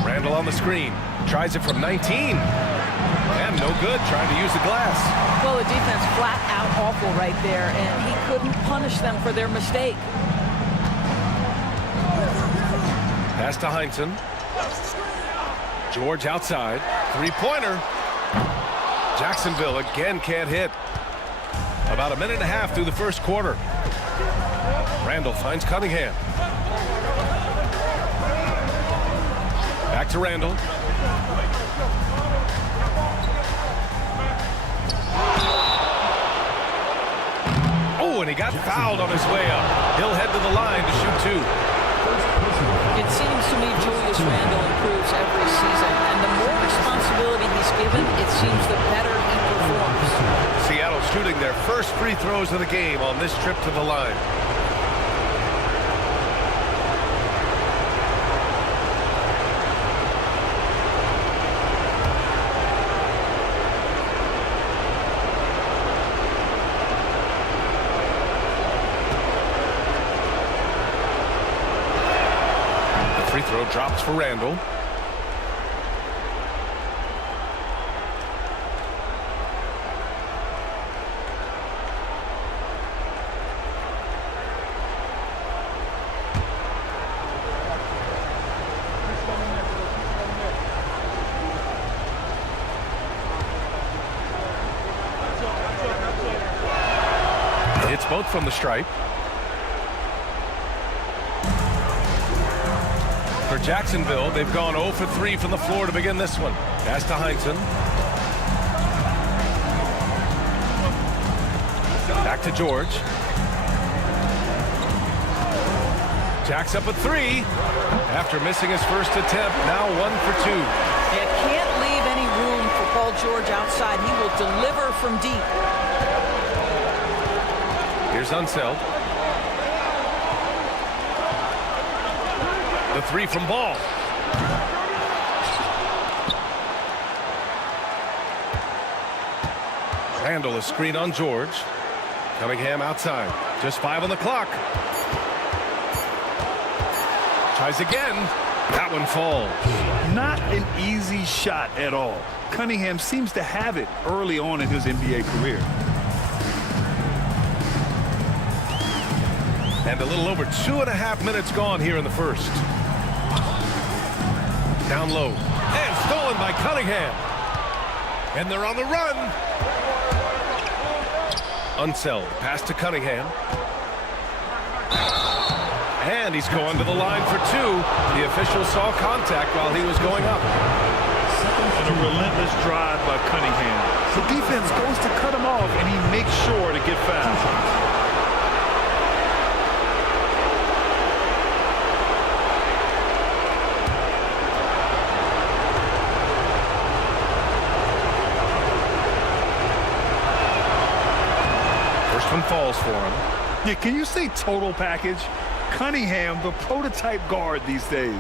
Randle on the screen. Tries it from 19. And no good, trying to use the glass. Well, the defense flat out awful right there, and he couldn't punish them for their mistake. Pass to Heinsohn. George outside. Three-pointer. Jacksonville again can't hit. About a minute and a half through the first quarter. Randle finds Cunningham. Back to Randle. Oh, and he got fouled on his way up. He'll head to the line to shoot 2. It seems to me Julius Randle improves every season, and the more responsibility he's given, it seems the better he performs. Seattle shooting their first free throws of the game on this trip to the line. Free throw drops for Randle. It's both from the stripe. For Jacksonville, they've gone 0 for 3 from the floor to begin this one. Pass to Heinsohn. Back to George. Jacks up a 3 after missing his first attempt. Now 1 for 2. You can't leave any room for Paul George outside. He will deliver from deep. Here's Unseld. The 3 from Ball. Randall a screen on George. Cunningham outside. Just 5 on the clock. Tries again. That one falls. Not an easy shot at all. Cunningham seems to have it early on in his NBA career. And a little over 2.5 minutes gone here in the first. Down low. And stolen by Cunningham. And they're on the run. Unseld. Pass to Cunningham. And he's going to the line for 2. The official saw contact while he was going up. And a relentless drive by Cunningham. The defense goes to cut him off, and he makes sure to get fouled. Falls for him. Yeah, can you say total package? Cunningham, the prototype guard these days.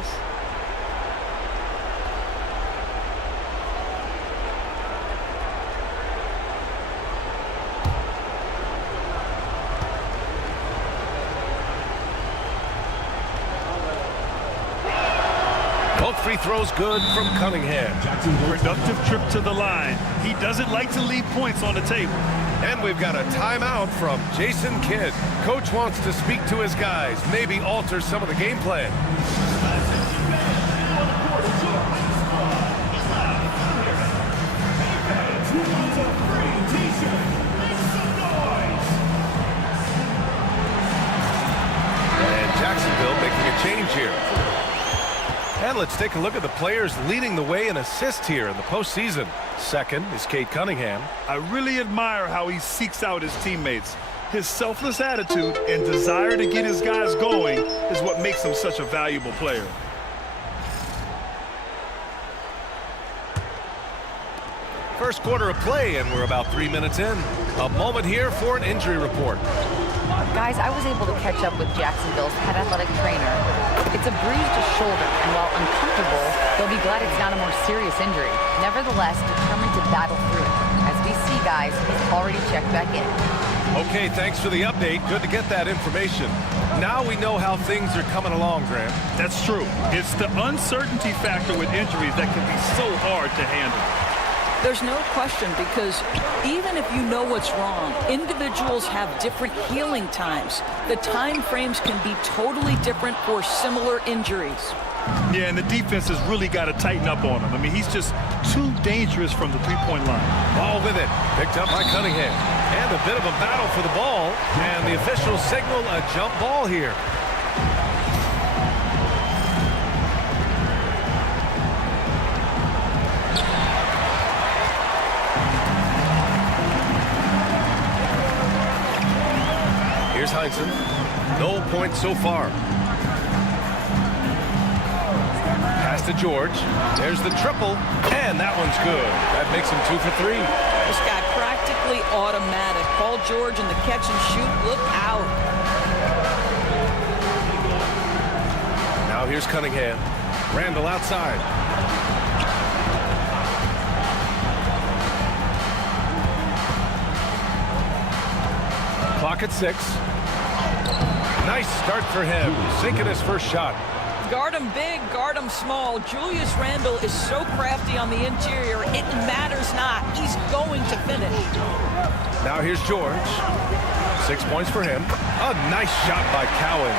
Both free throws good from Cunningham. Productive trip to the line. He doesn't like to leave points on the table. And we've got a timeout from Jason Kidd. Coach wants to speak to his guys, maybe alter some of the game plan. And Jacksonville making a change here. And let's take a look at the players leading the way in assists here in the postseason. Second is Cade Cunningham. I really admire how he seeks out his teammates. His selfless attitude and desire to get his guys going is what makes him such a valuable player. First quarter of play, and we're about 3 minutes in. A moment here for an injury report. Guys, I was able to catch up with Jacksonville's head athletic trainer. It's a bruised shoulder, and while uncomfortable, they'll be glad it's not a more serious injury. Nevertheless, determined to battle through it. As we see, guys, he's already checked back in. Okay, thanks for the update. Good to get that information. Now we know how things are coming along, Grant. That's true. It's the uncertainty factor with injuries that can be so hard to handle. There's no question, because even if you know what's wrong, individuals have different healing times. The time frames can be totally different for similar injuries. Yeah, and the defense has really got to tighten up on him. I mean, he's just too dangerous from the three-point line. Ball with it. Picked up by Cunningham. And a bit of a battle for the ball. And the officials signal a jump ball here. Here's Heinsohn. No points so far. Pass to George. There's the triple. And that one's good. That makes him 2 for 3. This guy practically automatic. Paul George in the catch and shoot. Look out. Now here's Cunningham. Randall outside. Clock at 6. Nice start for him. Sinking his first shot. Guard him big, guard him small. Julius Randle is so crafty on the interior, it matters not. He's going to finish. Now here's George. 6 points for him. A nice shot by Cowens.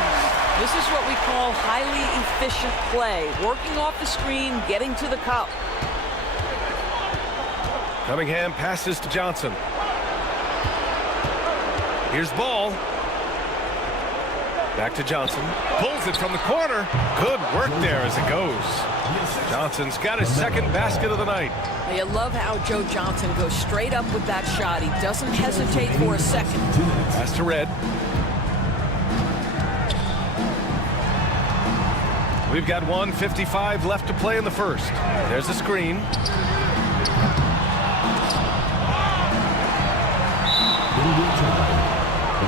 This is what we call highly efficient play. Working off the screen, getting to the cup. Cunningham passes to Johnson. Here's Ball. Back to Johnson. Pulls it from the corner. Good work there as it goes. Johnson's got his second basket of the night. I love how Joe Johnson goes straight up with that shot. He doesn't hesitate for a second. Pass to Red. We've got 1:55 left to play in the first. There's the screen. The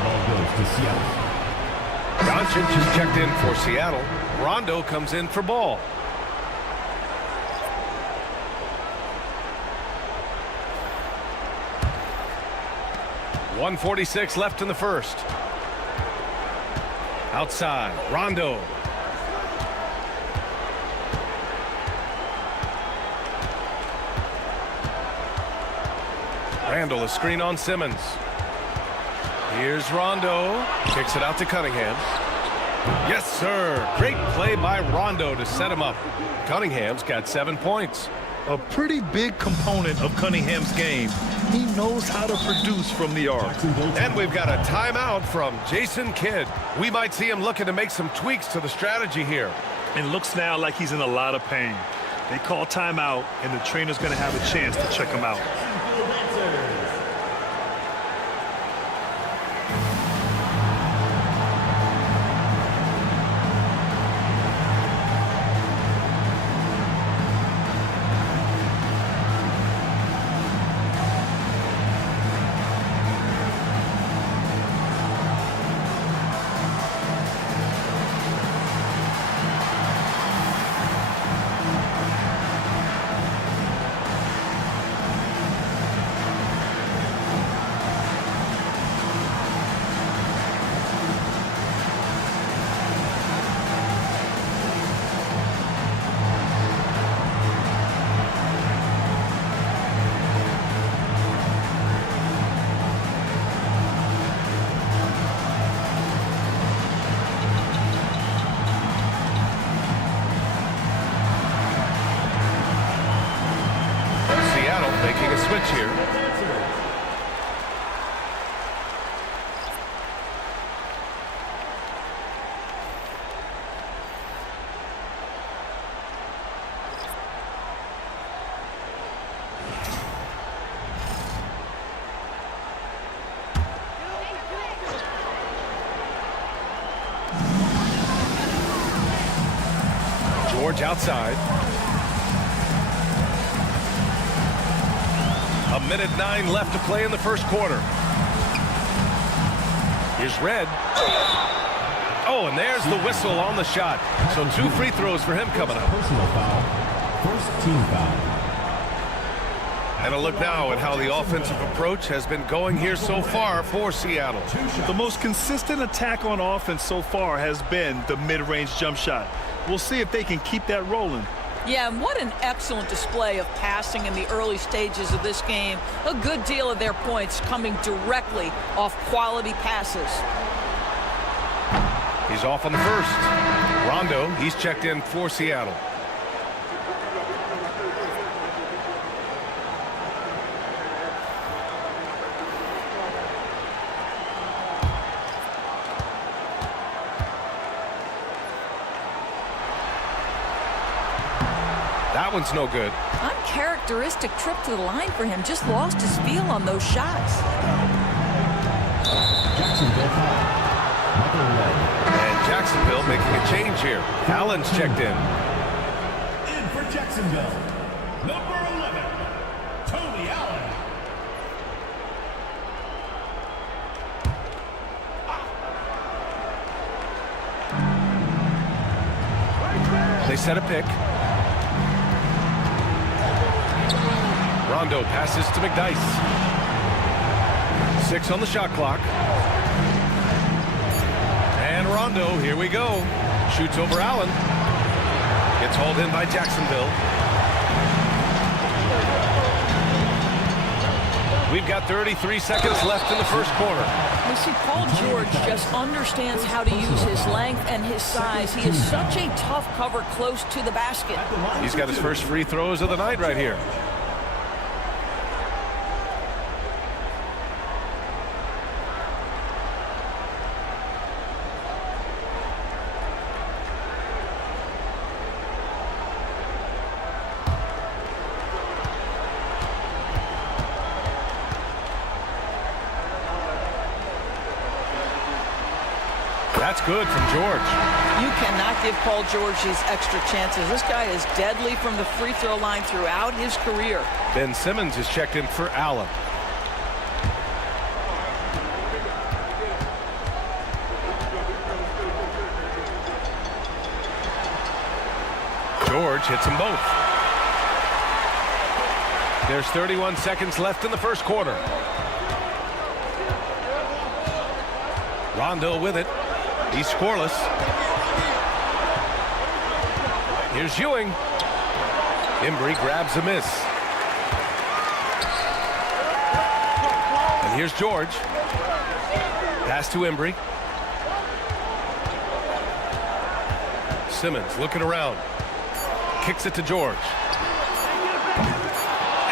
ball goes to Seattle. Doncic is checked in for Seattle. Rondo comes in for Ball. 1:46 left in the first. Outside, Rondo. Randall, a screen on Simmons. Here's Rondo. Kicks it out to Cunningham. Yes, sir. Great play by Rondo to set him up. Cunningham's got 7 points. A pretty big component of Cunningham's game. He knows how to produce from the arc. And we've got a timeout from Jason Kidd. We might see him looking to make some tweaks to the strategy here. It looks now like he's in a lot of pain. They call timeout, and the trainer's going to have a chance to check him out. Making a switch here. George outside. 1:09 left to play in the first quarter. Here's Red. Oh, and there's the whistle on the shot. So 2 free throws for him coming up. Personal foul. First team foul. And a look now at how the offensive approach has been going here so far for Seattle. The most consistent attack on offense so far has been the mid-range jump shot. We'll see if they can keep that rolling. Yeah, and what an excellent display of passing in the early stages of this game. A good deal of their points coming directly off quality passes. He's off on the first. Rondo, he's checked in for Seattle. That one's no good. Uncharacteristic trip to the line for him. Just lost his feel on those shots. And Jacksonville making a change here. Allen's checked in. In for Jacksonville, number 11, Tony Allen. They set a pick. Rondo passes to McDyess. 6 on the shot clock. And Rondo, here we go. Shoots over Allen. Gets hauled in by Jacksonville. We've got 33 seconds left in the first quarter. We see Paul George just understands how to use his length and his size. He is such a tough cover close to the basket. He's got his first free throws of the night right here. That's good from George. You cannot give Paul George these extra chances. This guy is deadly from the free throw line throughout his career. Ben Simmons is checked in for Allen. George hits them both. There's 31 seconds left in the first quarter. Rondo with it. He's scoreless. Here's Ewing. Embry grabs a miss. And here's George. Pass to Embry. Simmons looking around. Kicks it to George.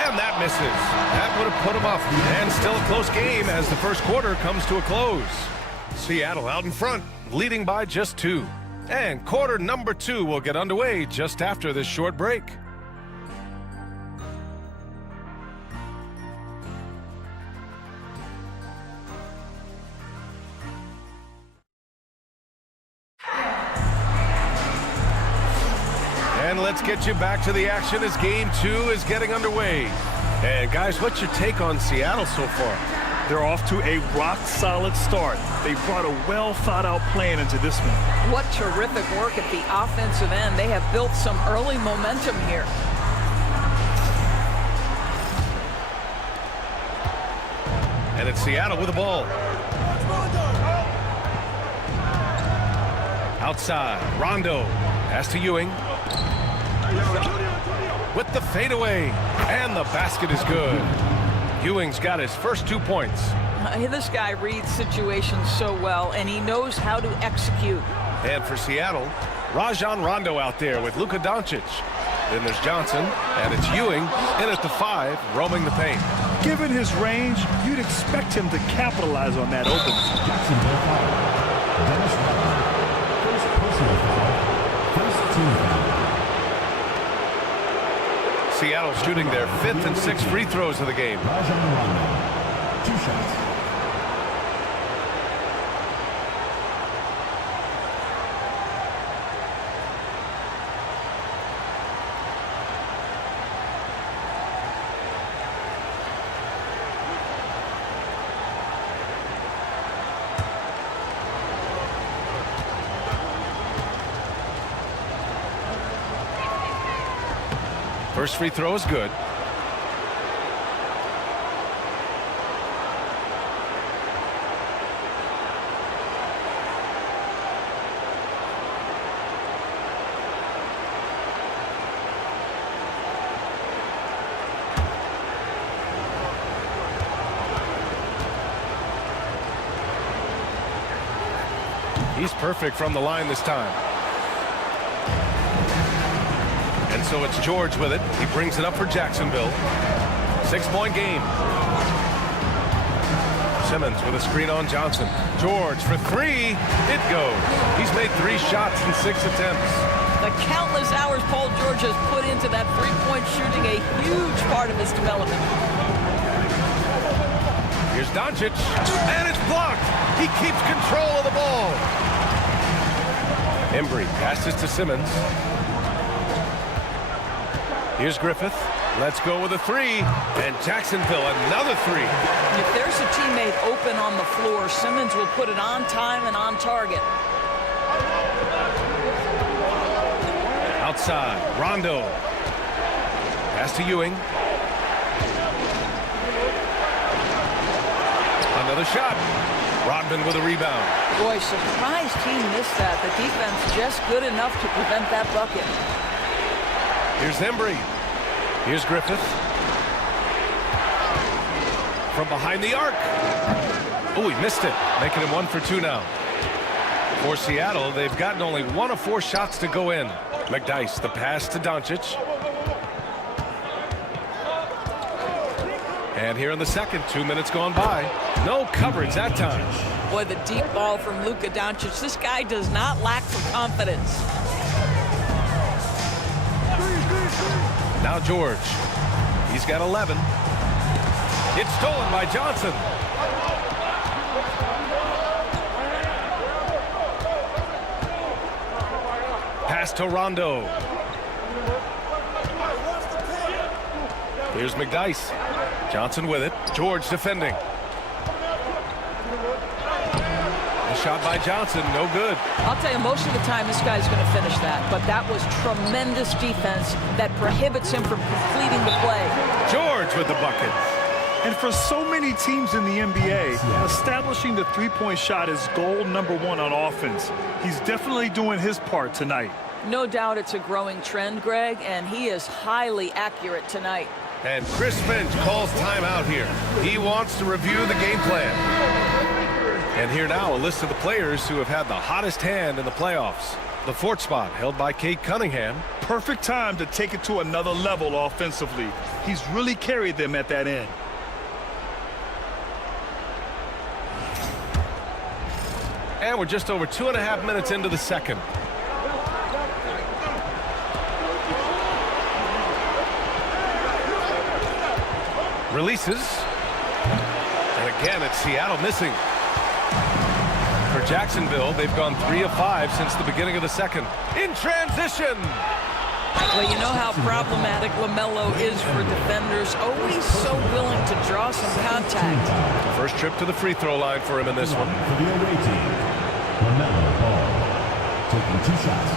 And that misses. That would have put him up. And still a close game as the first quarter comes to a close. Seattle out in front, leading by just 2. And quarter number 2 will get underway just after this short break. And let's get you back to the action as game 2 is getting underway. And guys, what's your take on Seattle so far? They're off to a rock-solid start. They brought a well-thought-out plan into this one. What terrific work at the offensive end. They have built some early momentum here. And it's Seattle with the ball. Outside, Rondo. Pass to Ewing. With the fadeaway. And the basket is good. Ewing's got his first 2 points. This guy reads situations so well, and he knows how to execute. And for Seattle, Rajon Rondo out there with Luka Doncic. Then there's Johnson, and it's Ewing in at the 5, roaming the paint. Given his range, you'd expect him to capitalize on that opening. Jacksonville foul. Dennis Rodman. First personal foul. First team foul. Seattle shooting their 5th and 6th free throws of the game. Rajon Rondo. 2 shots. First free throw is good. He's perfect from the line this time. And so it's George with it. He brings it up for Jacksonville. 6-point game. Simmons with a screen on Johnson. George for 3. It goes. He's made 3 shots in 6 attempts. The countless hours Paul George has put into that three-point shooting, a huge part of his development. Here's Doncic. And it's blocked. He keeps control of the ball. Embry passes to Simmons. Here's Griffith. Let's go with a 3. And Jacksonville, another 3. If there's a teammate open on the floor, Simmons will put it on time and on target. Outside, Rondo. Pass to Ewing. Another shot. Rodman with a rebound. Boy, surprised he missed that. The defense just good enough to prevent that bucket. Here's Embry. Here's Griffith. From behind the arc. Oh, he missed it. Making him 1 for 2 now. For Seattle, they've gotten only 1 of 4 shots to go in. McDyess, the pass to Doncic. And here in the second, 2 minutes gone by. No coverage that time. Boy, the deep ball from Luka Doncic. This guy does not lack for confidence. Now George. He's got 11. It's stolen by Johnson. Pass to Rondo. Here's McDyess. Johnson with it. George defending. A shot by Johnson, no good. I'll tell you, most of the time this guy's going to finish that, but that was tremendous defense that prohibits him from completing the play. George with the bucket. And for so many teams in the NBA, establishing the three-point shot is goal number one on offense. He's definitely doing his part tonight. No doubt it's a growing trend, Greg, and he is highly accurate tonight. And Chris Finch calls timeout here. He wants to review the game plan. And here now, a list of the players who have had the hottest hand in the playoffs. The fourth spot held by Cade Cunningham. Perfect time to take it to another level offensively. He's really carried them at that end. And we're just over 2.5 minutes into the second. Releases. And again, it's Seattle missing. For Jacksonville, they've gone 3 of 5 since the beginning of the second. In transition. Well, you know how problematic LaMelo is for defenders. Always so willing to draw some contact. First trip to the free throw line for him in this one. For the away team, LaMelo Ball, taking 2 shots.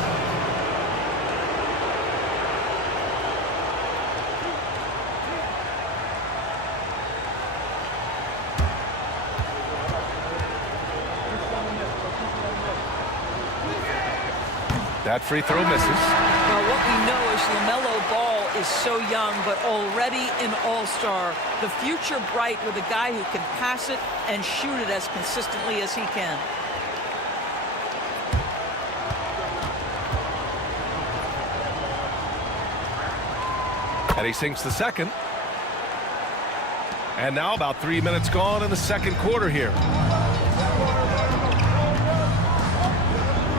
That free throw misses. Well, what we know is LaMelo Ball is so young, but already an all-star. The future bright with a guy who can pass it and shoot it as consistently as he can. And he sinks the second. And now about 3 minutes gone in the second quarter here.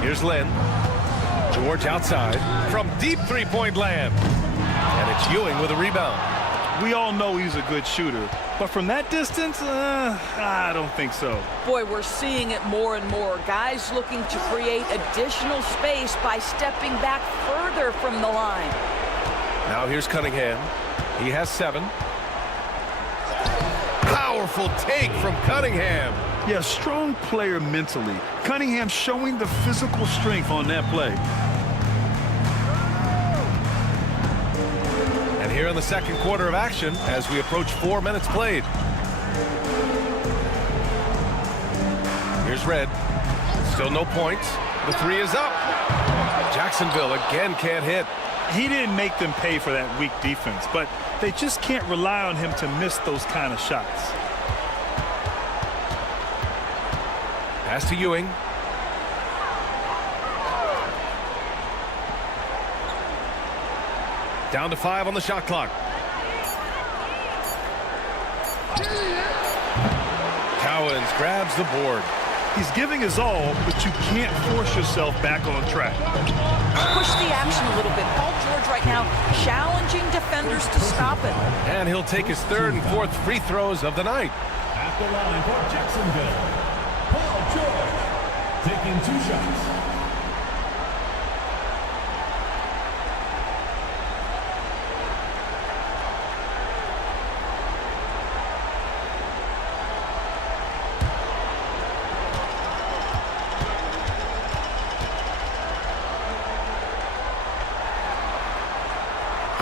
Here's Lynn. George outside from deep three-point land. And it's Ewing with a rebound. We all know he's a good shooter, but from that distance, I don't think so. Boy, we're seeing it more and more. Guys looking to create additional space by stepping back further from the line. Now here's Cunningham. He has 7. Powerful take from Cunningham. Yeah, strong player mentally. Cunningham showing the physical strength on that play. And here in the second quarter of action as we approach 4 minutes played. Here's Red. Still no points. The 3 is up. Jacksonville again can't hit. He didn't make them pay for that weak defense, but they just can't rely on him to miss those kind of shots. Pass to Ewing. Down to 5 on the shot clock. Cowens grabs the board. He's giving his all, but you can't force yourself back on track. Push the action a little bit. Paul George right now challenging defenders to stop it. And he'll take his 3rd and 4th free throws of the night. At the line for Jacksonville, Paul George, taking 2 shots.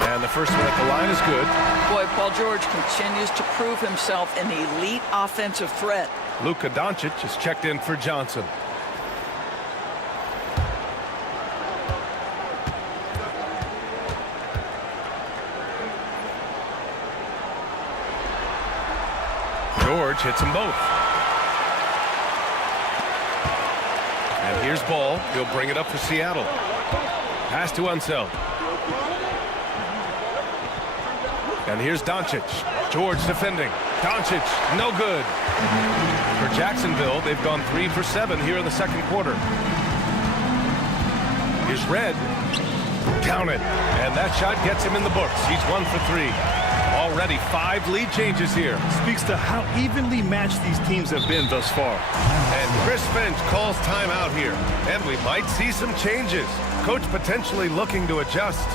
And the first one at the line is good. Boy, Paul George continues to prove himself an elite offensive threat. Luka Doncic is checked in for Johnson. George hits them both. And here's Ball. He'll bring it up for Seattle. Pass to Unseld. And here's Doncic. George defending. Doncic, no good. For Jacksonville, they've gone 3 for 7 here in the second quarter. Here's Red. Count it. And that shot gets him in the books. He's 1 for 3. Already 5 lead changes here. Speaks to how evenly matched these teams have been thus far. And Chris Finch calls timeout here. And we might see some changes. Coach potentially looking to adjust.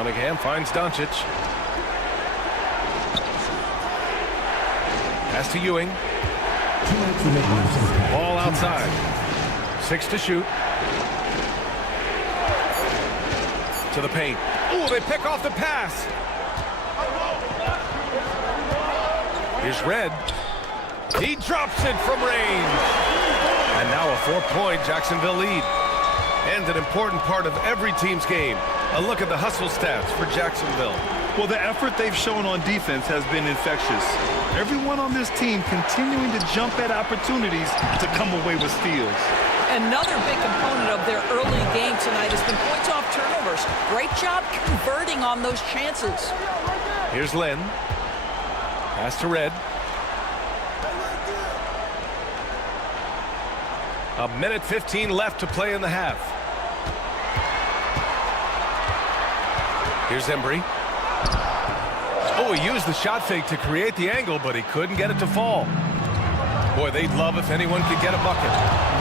Cunningham finds Doncic. Pass to Ewing. Ball outside. 6 to shoot. To the paint. Ooh, they pick off the pass. Here's Red. He drops it from range. And now a 4-point Jacksonville lead. And an important part of every team's game. A look at the hustle stats for Jacksonville. Well, the effort they've shown on defense has been infectious. Everyone on this team continuing to jump at opportunities to come away with steals. Another big component of their early game tonight has been points off turnovers. Great job converting on those chances. Here's Lynn. Pass to Red. A minute 15 left to play in the half. Here's Embry. Oh, he used the shot fake to create the angle, but he couldn't get it to fall. Boy, they'd love if anyone could get a bucket.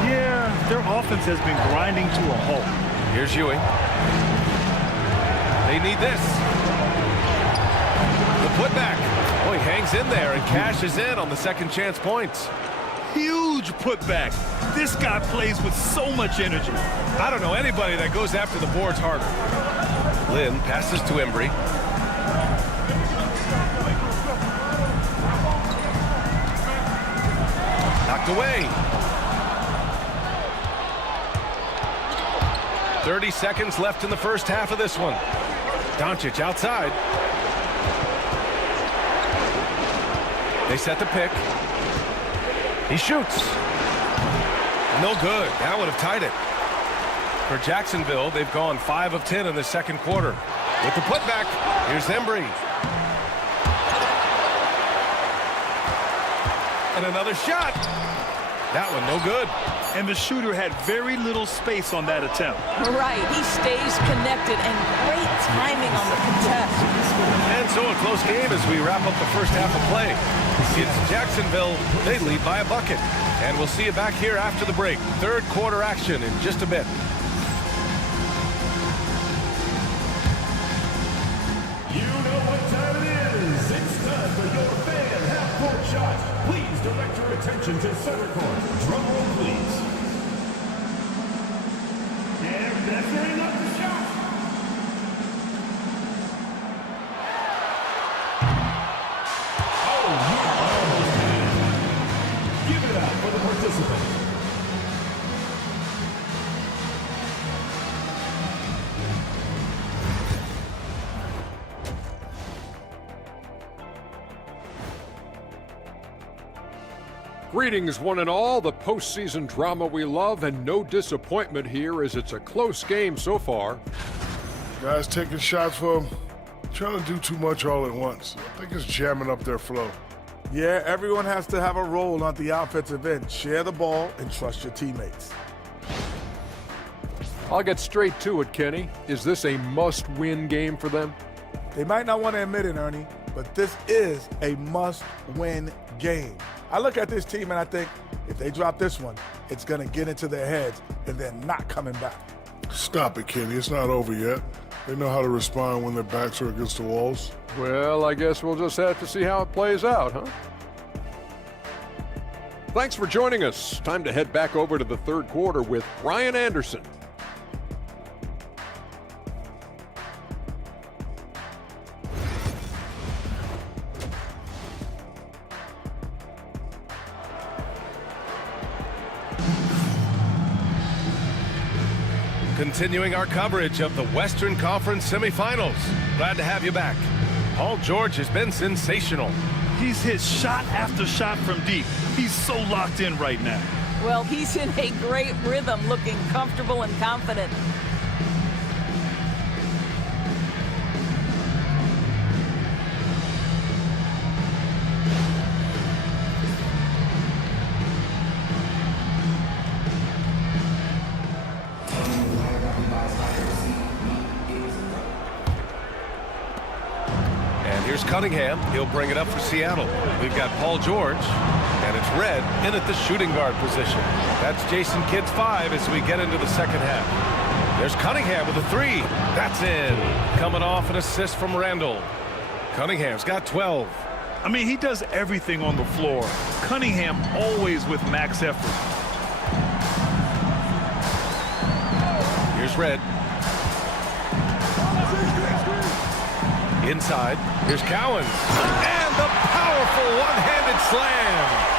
Yeah, their offense has been grinding to a halt. Here's Ewing. They need this. The putback. Oh, he hangs in there and cashes in on the second chance points. Huge putback. This guy plays with so much energy. I don't know anybody that goes after the boards harder. Lynn passes to Embry. Knocked away. 30 seconds left in the first half of this one. Doncic outside. They set the pick. He shoots. No good. That would have tied it. For Jacksonville, they've gone 5 of 10 in the second quarter. With the putback, here's Embry. And another shot. That one no good. And the shooter had very little space on that attempt. Right. He stays connected and great timing on the contest. And so a close game as we wrap up the first half of play. It's Jacksonville. They lead by a bucket. And we'll see you back here after the break. Third quarter action in just a bit. You know what time it is. It's time for your fan half-court shot. Please direct your attention to center court. Drum roll, please. And measuring up the shot. Oh, you are almost in. Give it up for the participant. Greetings, one and all. The postseason drama we love, and no disappointment here as it's a close game so far. Guys taking shots for them, trying to do too much all at once. I think it's jamming up their flow. Yeah, everyone has to have a role on the offensive end. Share the ball and trust your teammates. I'll get straight to it, Kenny. Is this a must-win game for them? They might not want to admit it, Ernie, but this is a must-win game. I look at this team and I think if they drop this one, it's going to get into their heads and they're not coming back. Stop it, Kenny. It's not over yet. They know how to respond when their backs are against the walls. Well, I guess we'll just have to see how it plays out, huh? Thanks for joining us. Time to head back over to the third quarter with Brian Anderson. Continuing our coverage of the Western Conference semifinals. Glad to have you back. Paul George has been sensational. He's hit shot after shot from deep. He's so locked in right now. Well, he's in a great rhythm, looking comfortable and confident. Here's Cunningham. He'll bring it up for Seattle. We've got Paul George, and it's Red in at the shooting guard position. That's Jason Kidd's 5 as we get into the second half. There's Cunningham with a three. That's in. Coming off an assist from Randall. Cunningham's got 12. I mean, he does everything on the floor. Cunningham always with max effort. Here's Red. Inside. Here's Cowens. And the powerful one-handed slam.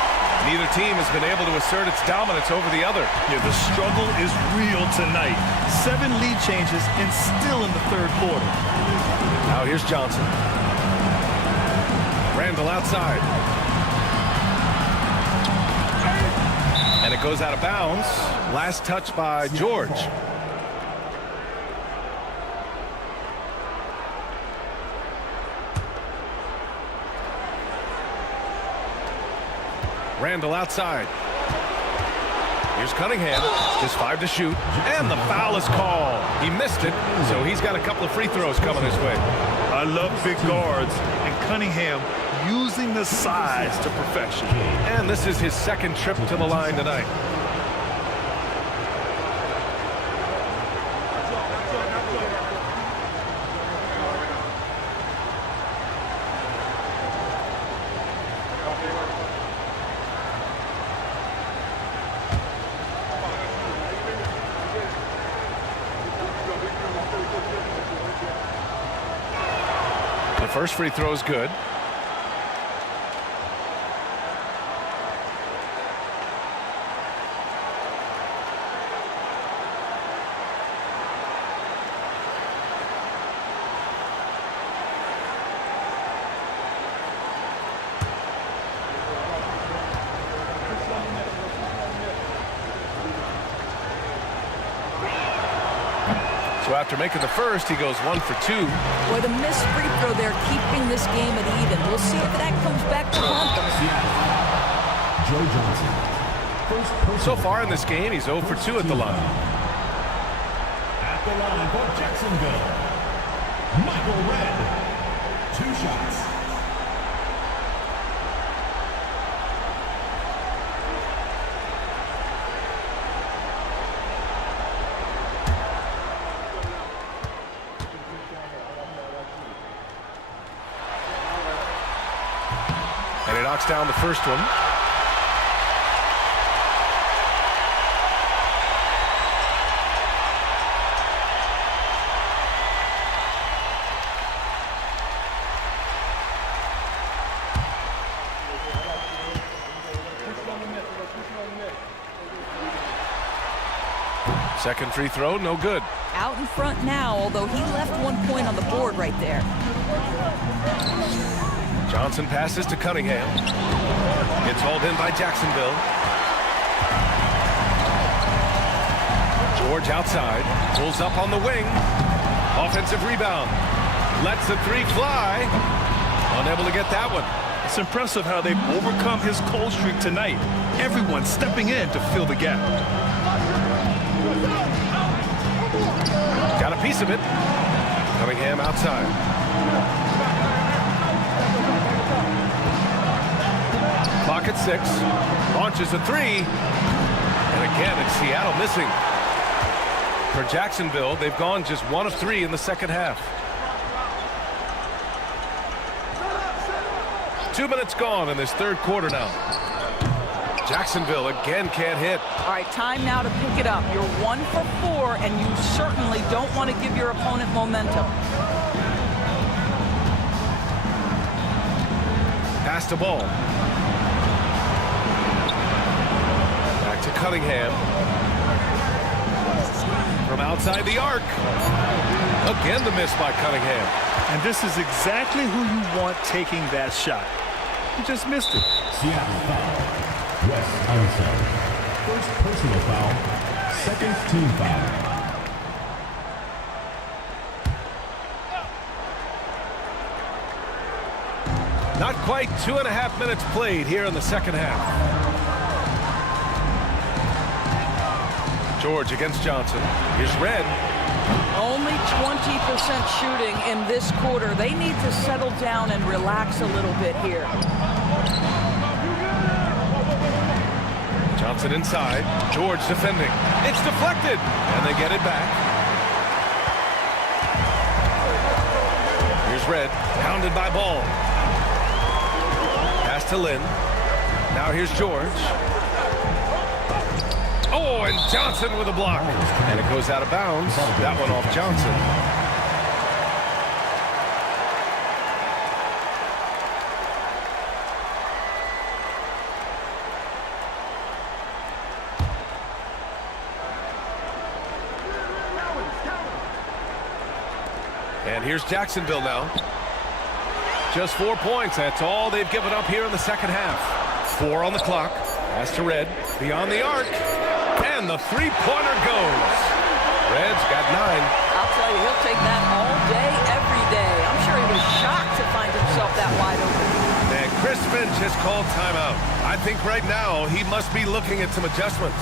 Neither team has been able to assert its dominance over the other. Yeah, the struggle is real tonight. 7 lead changes and still in the third quarter. Now here's Johnson. Randall outside. And it goes out of bounds. Last touch by George. Randall outside. Here's Cunningham. Just 5 to shoot. And the foul is called. He missed it, so he's got a couple of free throws coming his way. I love big guards, and Cunningham using the size to perfection. And this is his second trip to the line tonight. First free throw is good. So after making the first, he goes 1 for 2. Boy, the missed free throw there, keeping this game at even. We'll see if that comes back to haunt them. Joe Johnson. So far in this game, he's 0 for 2 at the line. At the line for Jacksonville, Michael Red. 2 shots. And he knocks down the first one. Second free throw, no good. Out in front now, although he left 1 point on the board right there. Johnson passes to Cunningham. Gets hauled in by Jacksonville. George outside. Pulls up on the wing. Offensive rebound. Lets the three fly. Unable to get that one. It's impressive how they've overcome his cold streak tonight. Everyone stepping in to fill the gap. Got a piece of it. Cunningham outside. Clock at 6. Launches a 3. And again, it's Seattle missing. For Jacksonville, they've gone just 1 of 3 in the second half. 2 minutes gone in this third quarter now. Jacksonville again can't hit. All right, time now to pick it up. You're 1 for 4, and you certainly don't want to give your opponent momentum. Pass the ball. Back to Cunningham. From outside the arc. Again the miss by Cunningham. And this is exactly who you want taking that shot. He just missed it. Seattle foul. Wes Unseld. First personal foul. Second team foul. Not quite 2.5 minutes played here in the second half. George against Johnson. Here's Red. Only 20% shooting in this quarter. They need to settle down and relax a little bit here. Johnson inside. George defending. It's deflected. And they get it back. Red, pounded by Ball. Pass to Lynn. Now here's George. Oh, and Johnson with a block. And it goes out of bounds. That one off Johnson. And here's Jacksonville now. Just 4 points. That's all they've given up here in the second half. 4 on the clock. Pass to Red. Beyond the arc. And the three-pointer goes. Red's got 9. I'll tell you, he'll take that all day, every day. I'm sure he was shocked to find himself that wide open. And Chris Finch has called timeout. I think right now he must be looking at some adjustments.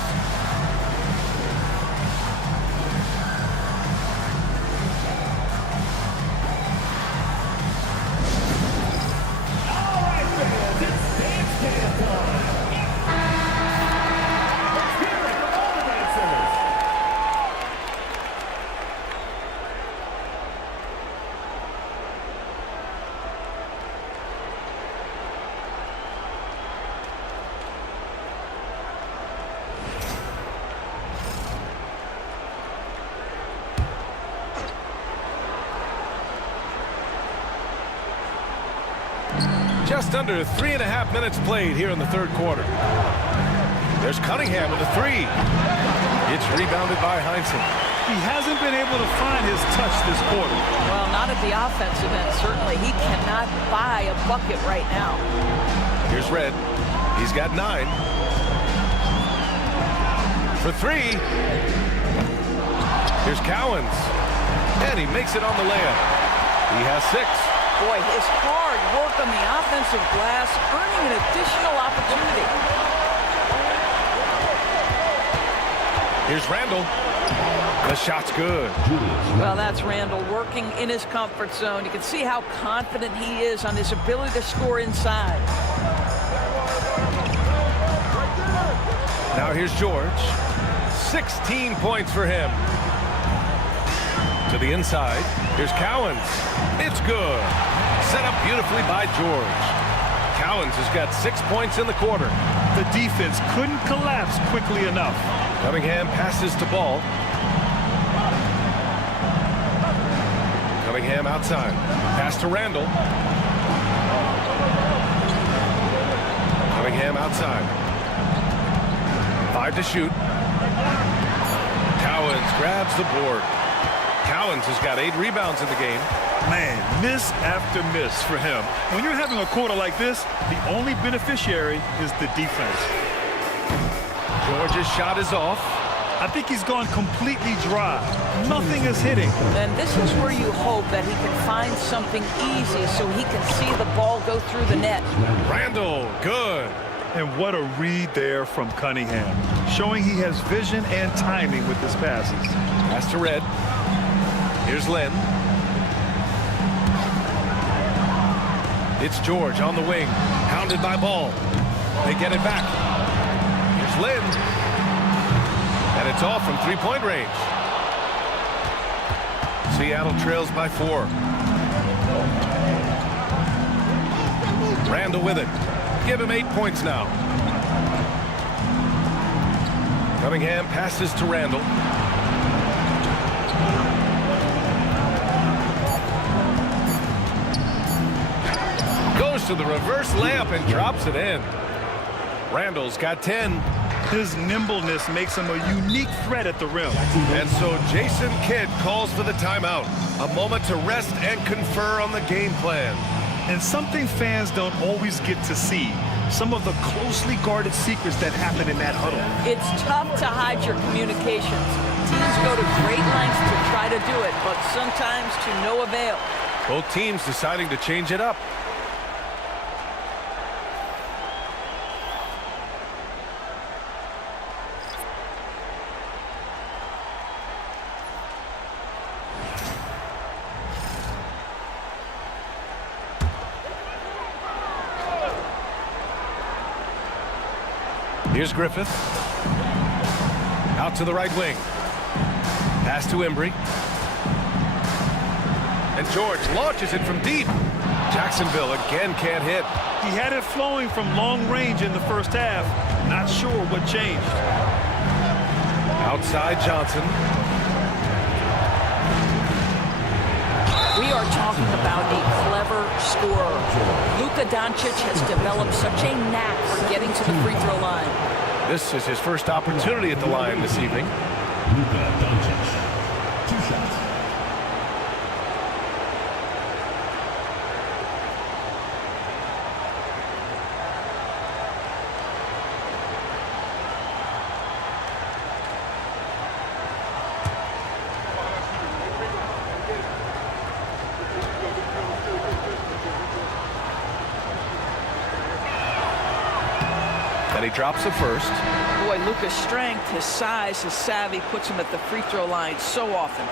Just under 3.5 minutes played here in the third quarter. There's Cunningham with a 3. It's rebounded by Heinsohn. He hasn't been able to find his touch this quarter. Well, not at the offensive end, certainly. He cannot buy a bucket right now. Here's Red. He's got 9. For 3. Here's Cowens. And he makes it on the layup. He has 6. Boy, his hard work on the offensive glass, earning an additional opportunity. Here's Randall. The shot's good. Well, that's Randall working in his comfort zone. You can see how confident he is on his ability to score inside. Now here's George. 16 points for him. To the inside. Here's Cowens. It's good. Set up beautifully by George. Cowens has got 6 points in the quarter. The defense couldn't collapse quickly enough. Cunningham passes to Ball. Cunningham outside. Pass to Randall. Cunningham outside. 5 to shoot. Cowens grabs the board. Cowens has got 8 rebounds in the game. Man, miss after miss for him. When you're having a quarter like this, the only beneficiary is the defense. George's shot is off. I think he's gone completely dry. Nothing is hitting. And this is where you hope that he can find something easy so he can see the ball go through the net. Randall, good. And what a read there from Cunningham, showing he has vision and timing with his passes. Pass to Red. Here's Lynn. It's George on the wing, pounded by Ball. They get it back. Here's Lynn. And it's off from three-point range. Seattle trails by 4. Randall with it. Give him 8 points now. Cunningham passes to Randall. Goes to the reverse layup and drops it in. Randall's got 10. His nimbleness makes him a unique threat at the rim. And so Jason Kidd calls for the timeout. A moment to rest and confer on the game plan. And something fans don't always get to see. Some of the closely guarded secrets that happen in that huddle. It's tough to hide your communications. Teams go to great lengths to try to do it, but sometimes to no avail. Both teams deciding to change it up. Here's Griffith. Out to the right wing. Pass to Embry. And George launches it from deep. Jacksonville again can't hit. He had it flowing from long range in the first half. Not sure what changed. Outside Johnson. We are talking about a clever scorer. Luka Doncic has developed such a knack for getting to the free throw line. This is his first opportunity at the line this evening. Luka Doncic, 2 shots. And he drops the first. Boy, Luka's strength, his size, his savvy puts him at the free throw line so often.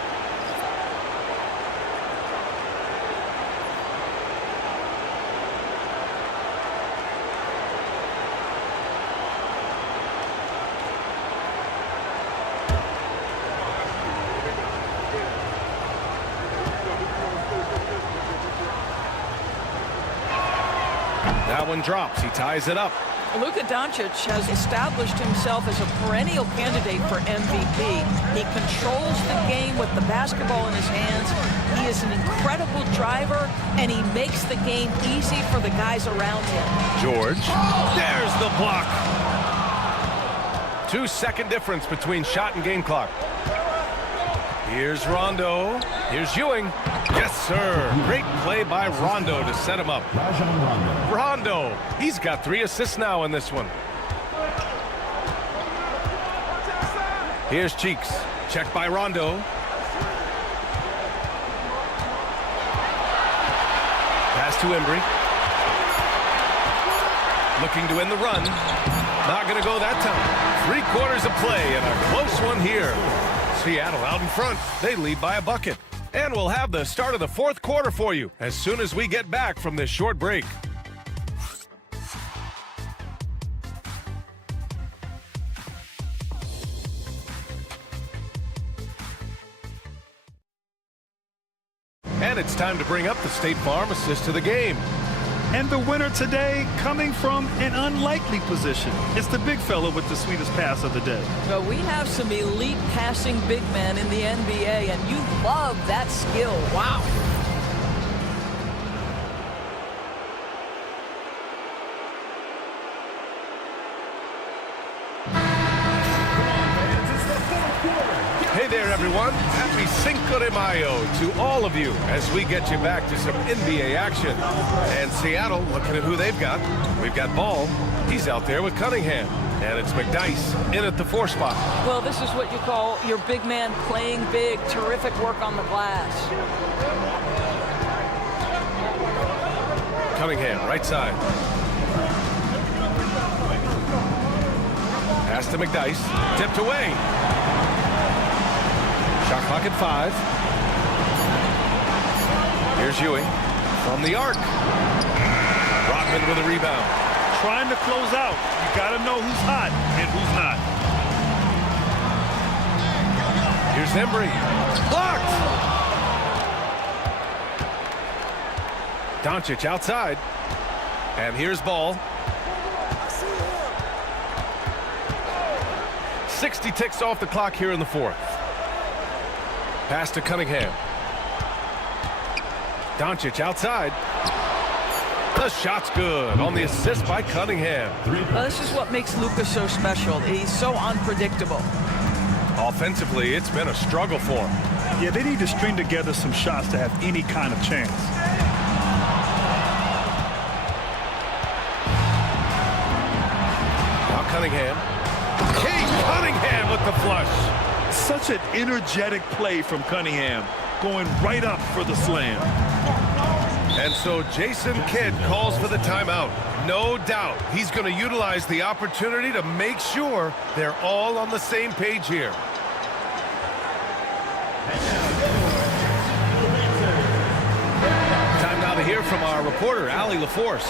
That one drops. He ties it up. Luka Doncic has established himself as a perennial candidate for MVP. He controls the game with the basketball in his hands. He is an incredible driver, and he makes the game easy for the guys around him. George. There's the block. 2-second difference between shot and game clock. Here's Rondo. Here's Ewing. Yes, sir. Great play by Rondo to set him up. Rondo. He's got 3 assists now in this one. Here's Cheeks. Checked by Rondo. Pass to Embry. Looking to end the run. Not going to go that time. 3 quarters of play and a close one here. Seattle out in front. They lead by a bucket. And we'll have the start of the 4th quarter for you as soon as we get back from this short break. And it's time to bring up the State Farm assist to the game. And the winner today coming from an unlikely position. It's the big fella with the sweetest pass of the day. Well, we have some elite passing big men in the NBA, and you love that skill. Wow. Hey there, everyone. Happy Cinco de Mayo to all of you as we get you back to some NBA action. And Seattle, looking at who they've got. We've got Ball. He's out there with Cunningham. And it's McDyess in at the 4 spot. Well, this is what you call your big man playing big. Terrific work on the glass. Cunningham, right side. Pass to McDyess. Tipped away. Shot clock at 5. Here's Ewing from the arc. Rodman with a rebound. Trying to close out. You got to know who's hot and who's not. Here's Embry. Blocked! Doncic outside. And here's Ball. 60 ticks off the clock here in the 4th. Pass to Cunningham. Doncic outside. The shot's good on the assist by Cunningham. Well, this is what makes Luka so special. He's so unpredictable. Offensively, it's been a struggle for him. Yeah, they need to string together some shots to have any kind of chance. Now Cunningham. Kate Cunningham with the flush. Such an energetic play from Cunningham, going right up for the slam. And so Jason Kidd calls for the timeout. No doubt he's going to utilize the opportunity to make sure they're all on the same page here. Time now to hear from our reporter, Allie LaForce.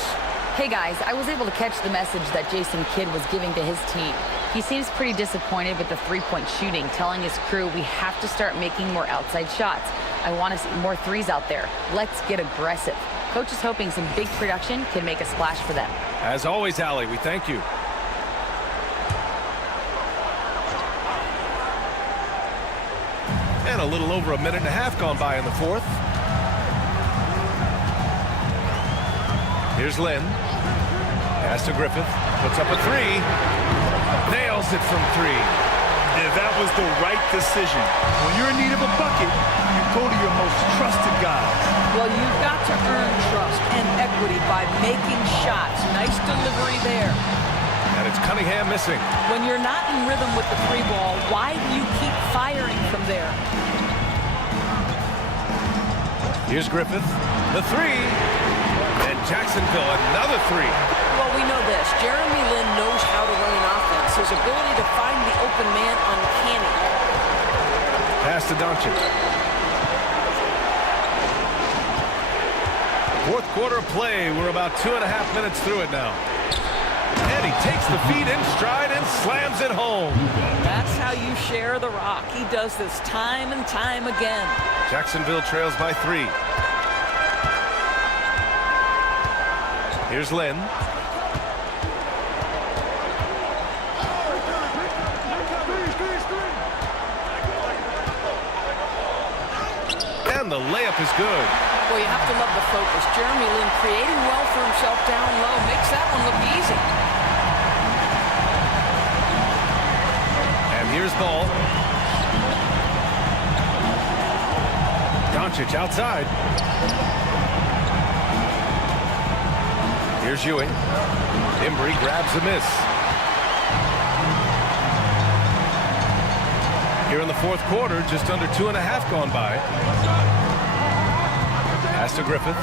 Hey guys, I was able to catch the message that Jason Kidd was giving to his team. He seems pretty disappointed with the three-point shooting, telling his crew we have to start making more outside shots. I want to see more threes out there. Let's get aggressive. Coach is hoping some big production can make a splash for them. As always, Allie, we thank you. And a little over a minute and a half gone by in the fourth. Here's Lynn. Pass to Griffith. Puts up a three. Nails it from three. Yeah, that was the right decision. When you're in need of a bucket, you go to your most trusted guys. Well, you've got to earn trust and equity by making shots. Nice delivery there. And it's Cunningham missing. When you're not in rhythm with the three ball, why do you keep firing from there? Here's Griffith. The three. And Jacksonville, another three. Well, we know this. Jeremy Lin knows how to run an offense. His ability to find the open man uncanny. Pass to Doncic. Fourth quarter play. We're about 2.5 minutes through it now. And he takes the feet in stride and slams it home. That's how you share the rock. He does this time and time again. Jacksonville trails by 3. Here's Lynn. And the layup is good. Well, you have to love the focus. Jeremy Lin creating well for himself down low. Makes that one look easy. And here's Ball. Doncic outside. Here's Ewing. Embry grabs a miss. Here in the fourth quarter, just under 2.5 gone by. Pass to Griffith.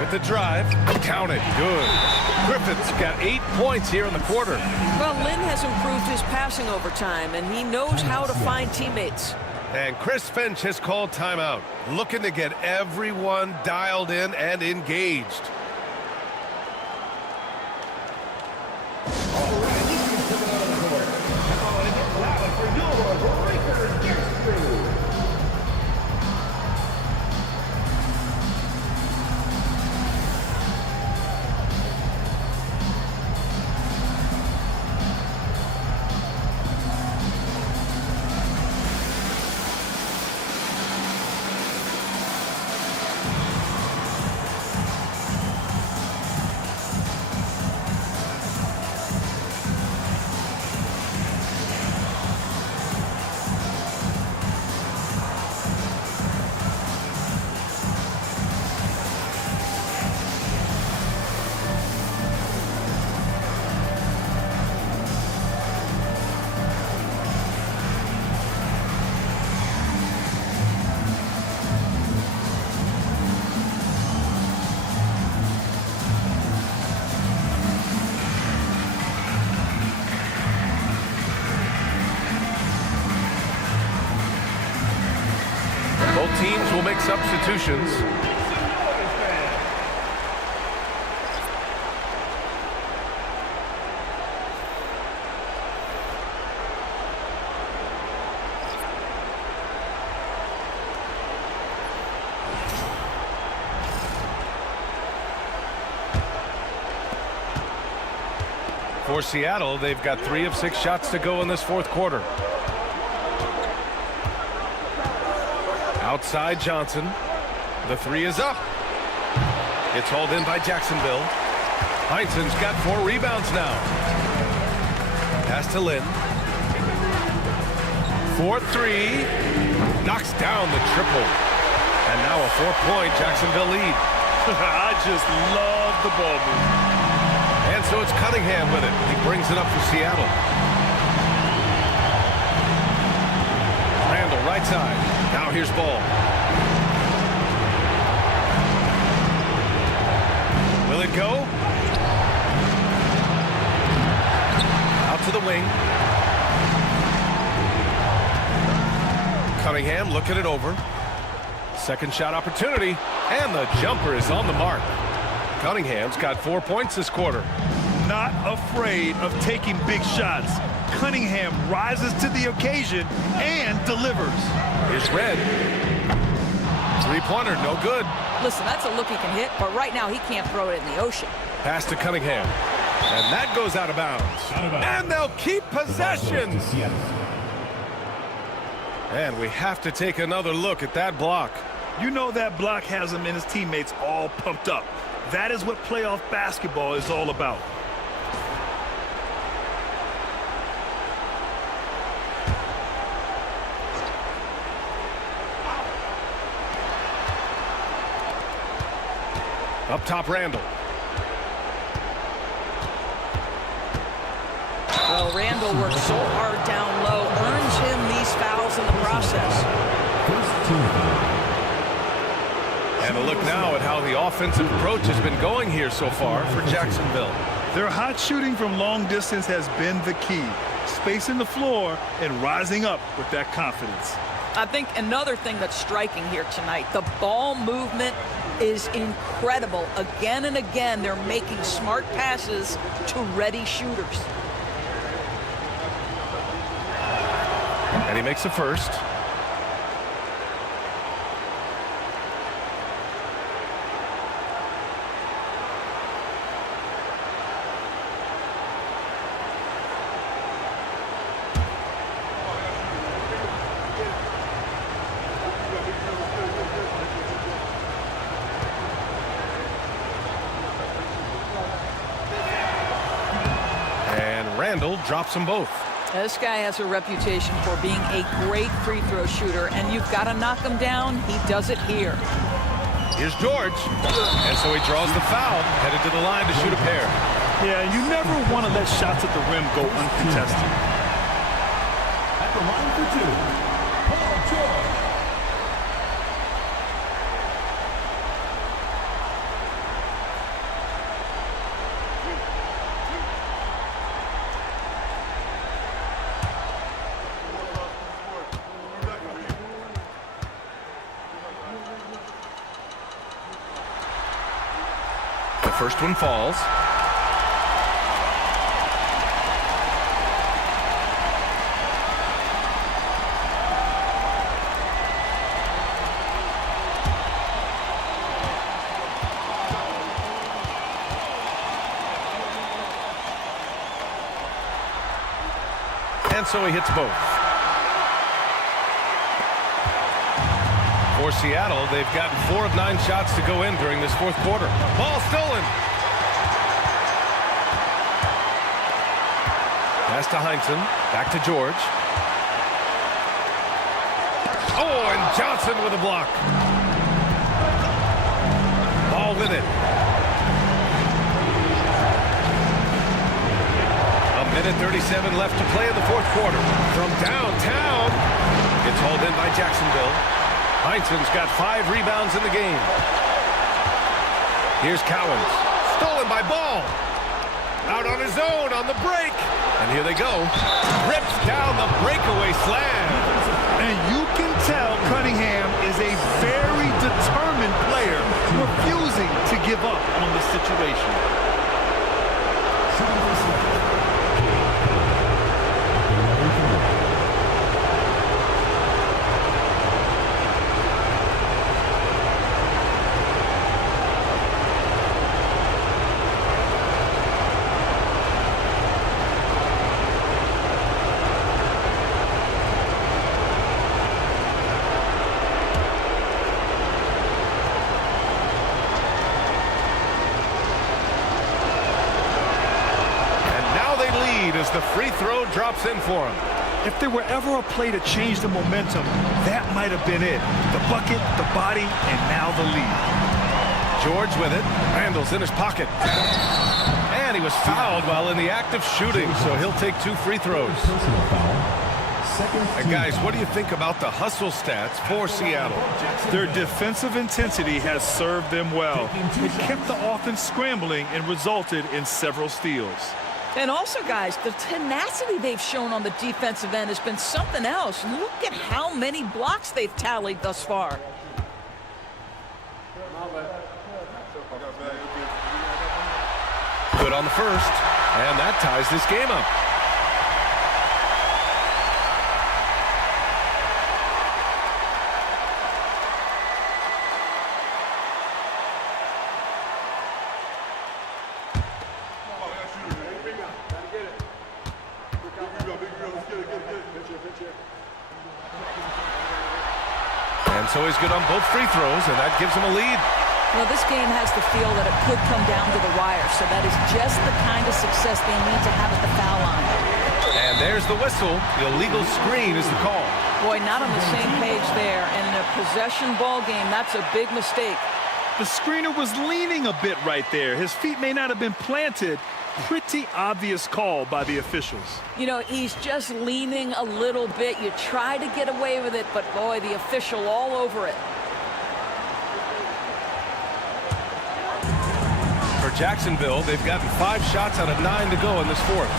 With the drive. Count it. Good. Griffith's got 8 points here in the quarter. Well, Lin has improved his passing over time, and he knows how to find teammates. And Chris Finch has called timeout, looking to get everyone dialed in and engaged. Both teams will make substitutions. For Seattle, they've got 3 of 6 shots to go in this fourth quarter. Outside Johnson. The 3 is up. It's hauled in by Jacksonville. Heinsohn's got 4 rebounds now. Pass to Lynn. 4-3. Knocks down the triple. And now a 4-point Jacksonville lead. I just love the ball movement. And so it's Cunningham with it. He brings it up for Seattle. Randall right side. Now here's Ball. Will it go? Out to the wing. Cunningham looking it over. Second shot opportunity. And the jumper is on the mark. Cunningham's got 4 points this quarter. not afraid of taking big shots. Cunningham rises to the occasion and delivers. Here's Red. Three-pointer, no good. Listen, that's a look he can hit, but right now he can't throw it in the ocean. Pass to Cunningham. And that goes out of bounds. And they'll keep possession. And we have to take another look at that block. You know that block has him and his teammates all pumped up. That is what playoff basketball is all about. Up top, Randall. Well, Randall works so hard down low, earns him these fouls in the process. And a look now at how the offensive approach has been going here so far for Jacksonville. Their hot shooting from long distance has been the key. Spacing the floor and rising up with that confidence. I think another thing that's striking here tonight, the ball movement is incredible. Again and again, they're making smart passes to ready shooters. And he makes the first. Randall drops them both. This guy has a reputation for being a great free throw shooter, and you've got to knock him down. He does it here. Here's George. And so he draws the foul, headed to the line to shoot a pair. Yeah, you never want to let shots at the rim go uncontested. At the line for two, Paul George. First one falls. And so he hits both. For Seattle, they've gotten 4 of 9 shots to go in during this fourth quarter. Ball stolen. Pass to Heinsohn. Back to George. Oh, and Johnson with a block. Ball with it. A minute 37 left to play in the fourth quarter. From downtown, it's hauled in by Jacksonville. Heinsohn's got 5 rebounds in the game. Here's Cowens. Stolen by Ball. Out on his own on the break. And here they go. Rips down the breakaway slam. And you can tell Cunningham is a very determined player, refusing to give up on the situation. As the free throw drops in for him. If there were ever a play to change the momentum, that might have been it. The bucket, the body, and now the lead. George with it. Randall's in his pocket. And he was fouled while in the act of shooting, so he'll take 2 free throws. And guys, what do you think about the hustle stats for Seattle? Their defensive intensity has served them well. It kept the offense scrambling and resulted in several steals. And also, guys, the tenacity they've shown on the defensive end has been something else. Look at how many blocks they've tallied thus far. Good on the first. And that ties this game up. And so he's good on both free throws, and that gives him a lead. Well, this game has the feel that it could come down to the wire, so that is just the kind of success they need to have at the foul line. And there's the whistle. The illegal screen is the call. Boy, not on the same page there, and in a possession ball game, that's a big mistake. The screener was leaning a bit right there. His feet may not have been planted. Pretty obvious call by the officials. You know, he's just leaning a little bit. You try to get away with it, but boy, the official all over it. For Jacksonville, they've gotten 5 shots out of 9 to go in this fourth.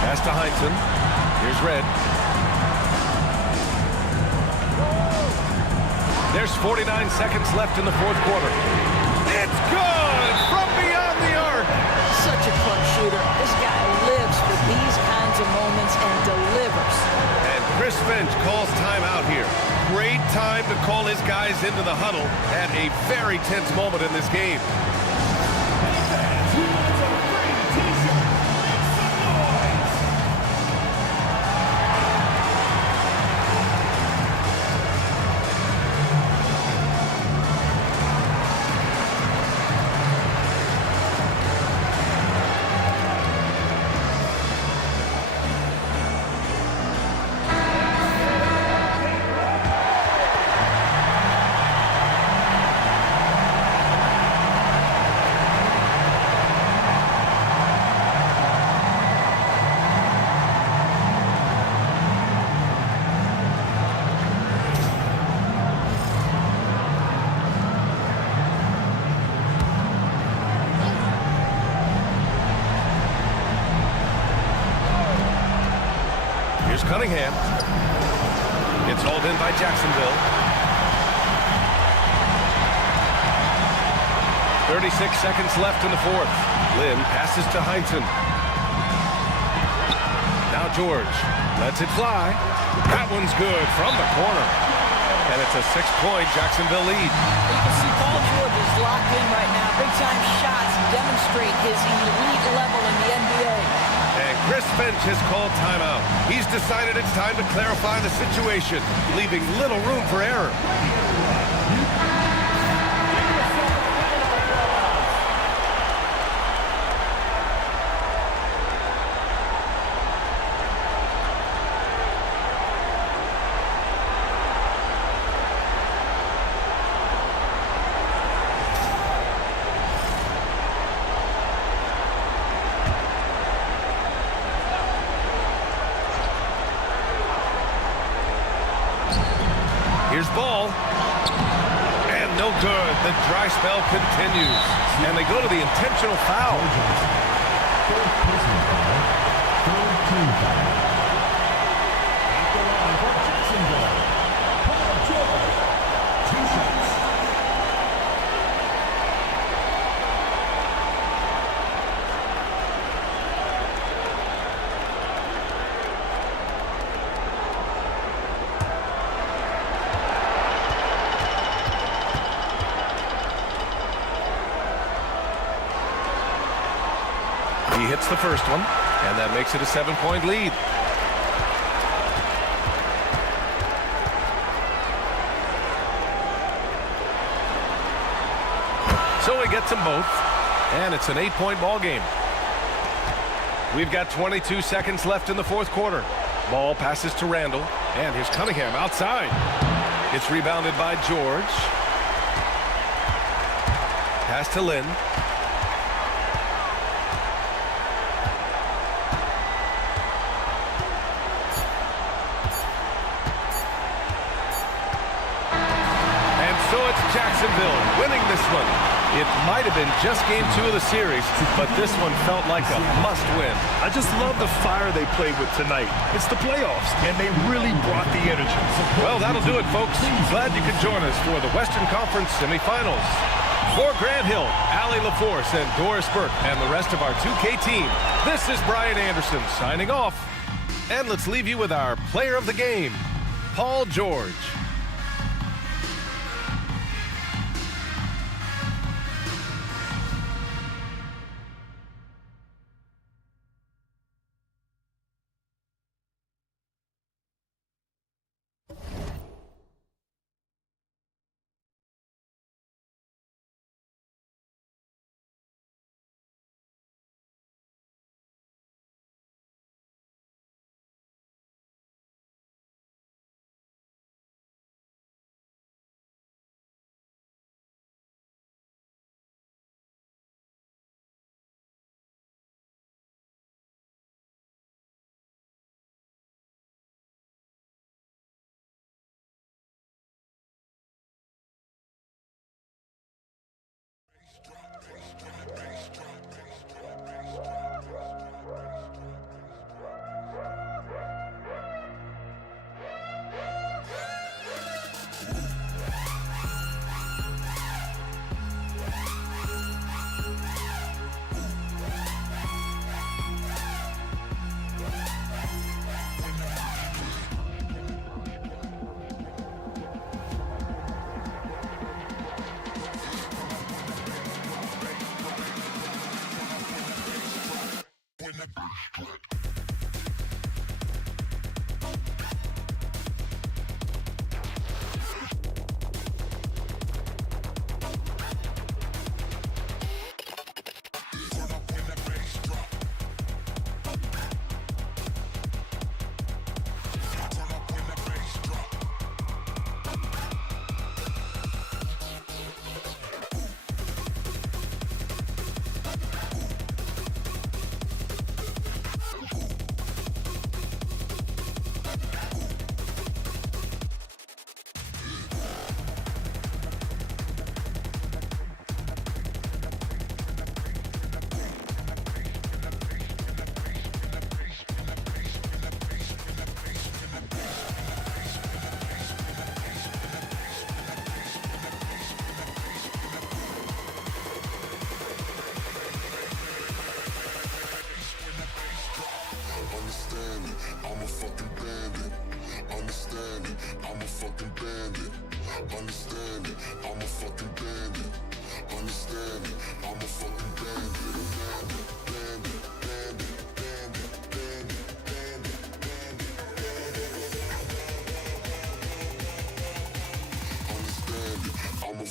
Pass to Heinsohn. Here's Red. There's 49 seconds left in the fourth quarter. It's good from beyond the arc. Such a clutch shooter. This guy lives for these kinds of moments and delivers. And Chris Finch calls timeout here. Great time to call his guys into the huddle at a very tense moment in this game. Cunningham. Gets hauled in by Jacksonville. 36 seconds left in the fourth. Lynn passes to Heinsohn. Now George lets it fly. That one's good from the corner. And it's a 6-point Jacksonville lead. You can see Paul George is locked in right now. Big-time shots demonstrate his elite level in the NBA. And Chris Finch has called timeout. He's decided it's time to clarify the situation, leaving little room for error. Here's ball. And no good. The dry spell continues. And they go to the intentional foul. He hits the first one, and that makes it a 7-point lead. So he gets them both, and it's an 8-point ball game. We've got 22 seconds left in the fourth quarter. Ball passes to Randall, and here's Cunningham outside. It's rebounded by George. Pass to Lynn. Jacksonville winning this one. It might have been just game 2 of the series, but this one felt like a must-win. I just love the fire they played with tonight. It's the playoffs, and they really brought the energy. Well, that'll do it, folks. Glad you could join us for the Western Conference semifinals. For Grant Hill, Allie LaForce, and Doris Burke, and the rest of our 2K team, this is Brian Anderson signing off. And let's leave you with our player of the game, Paul George.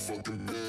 Fucking man.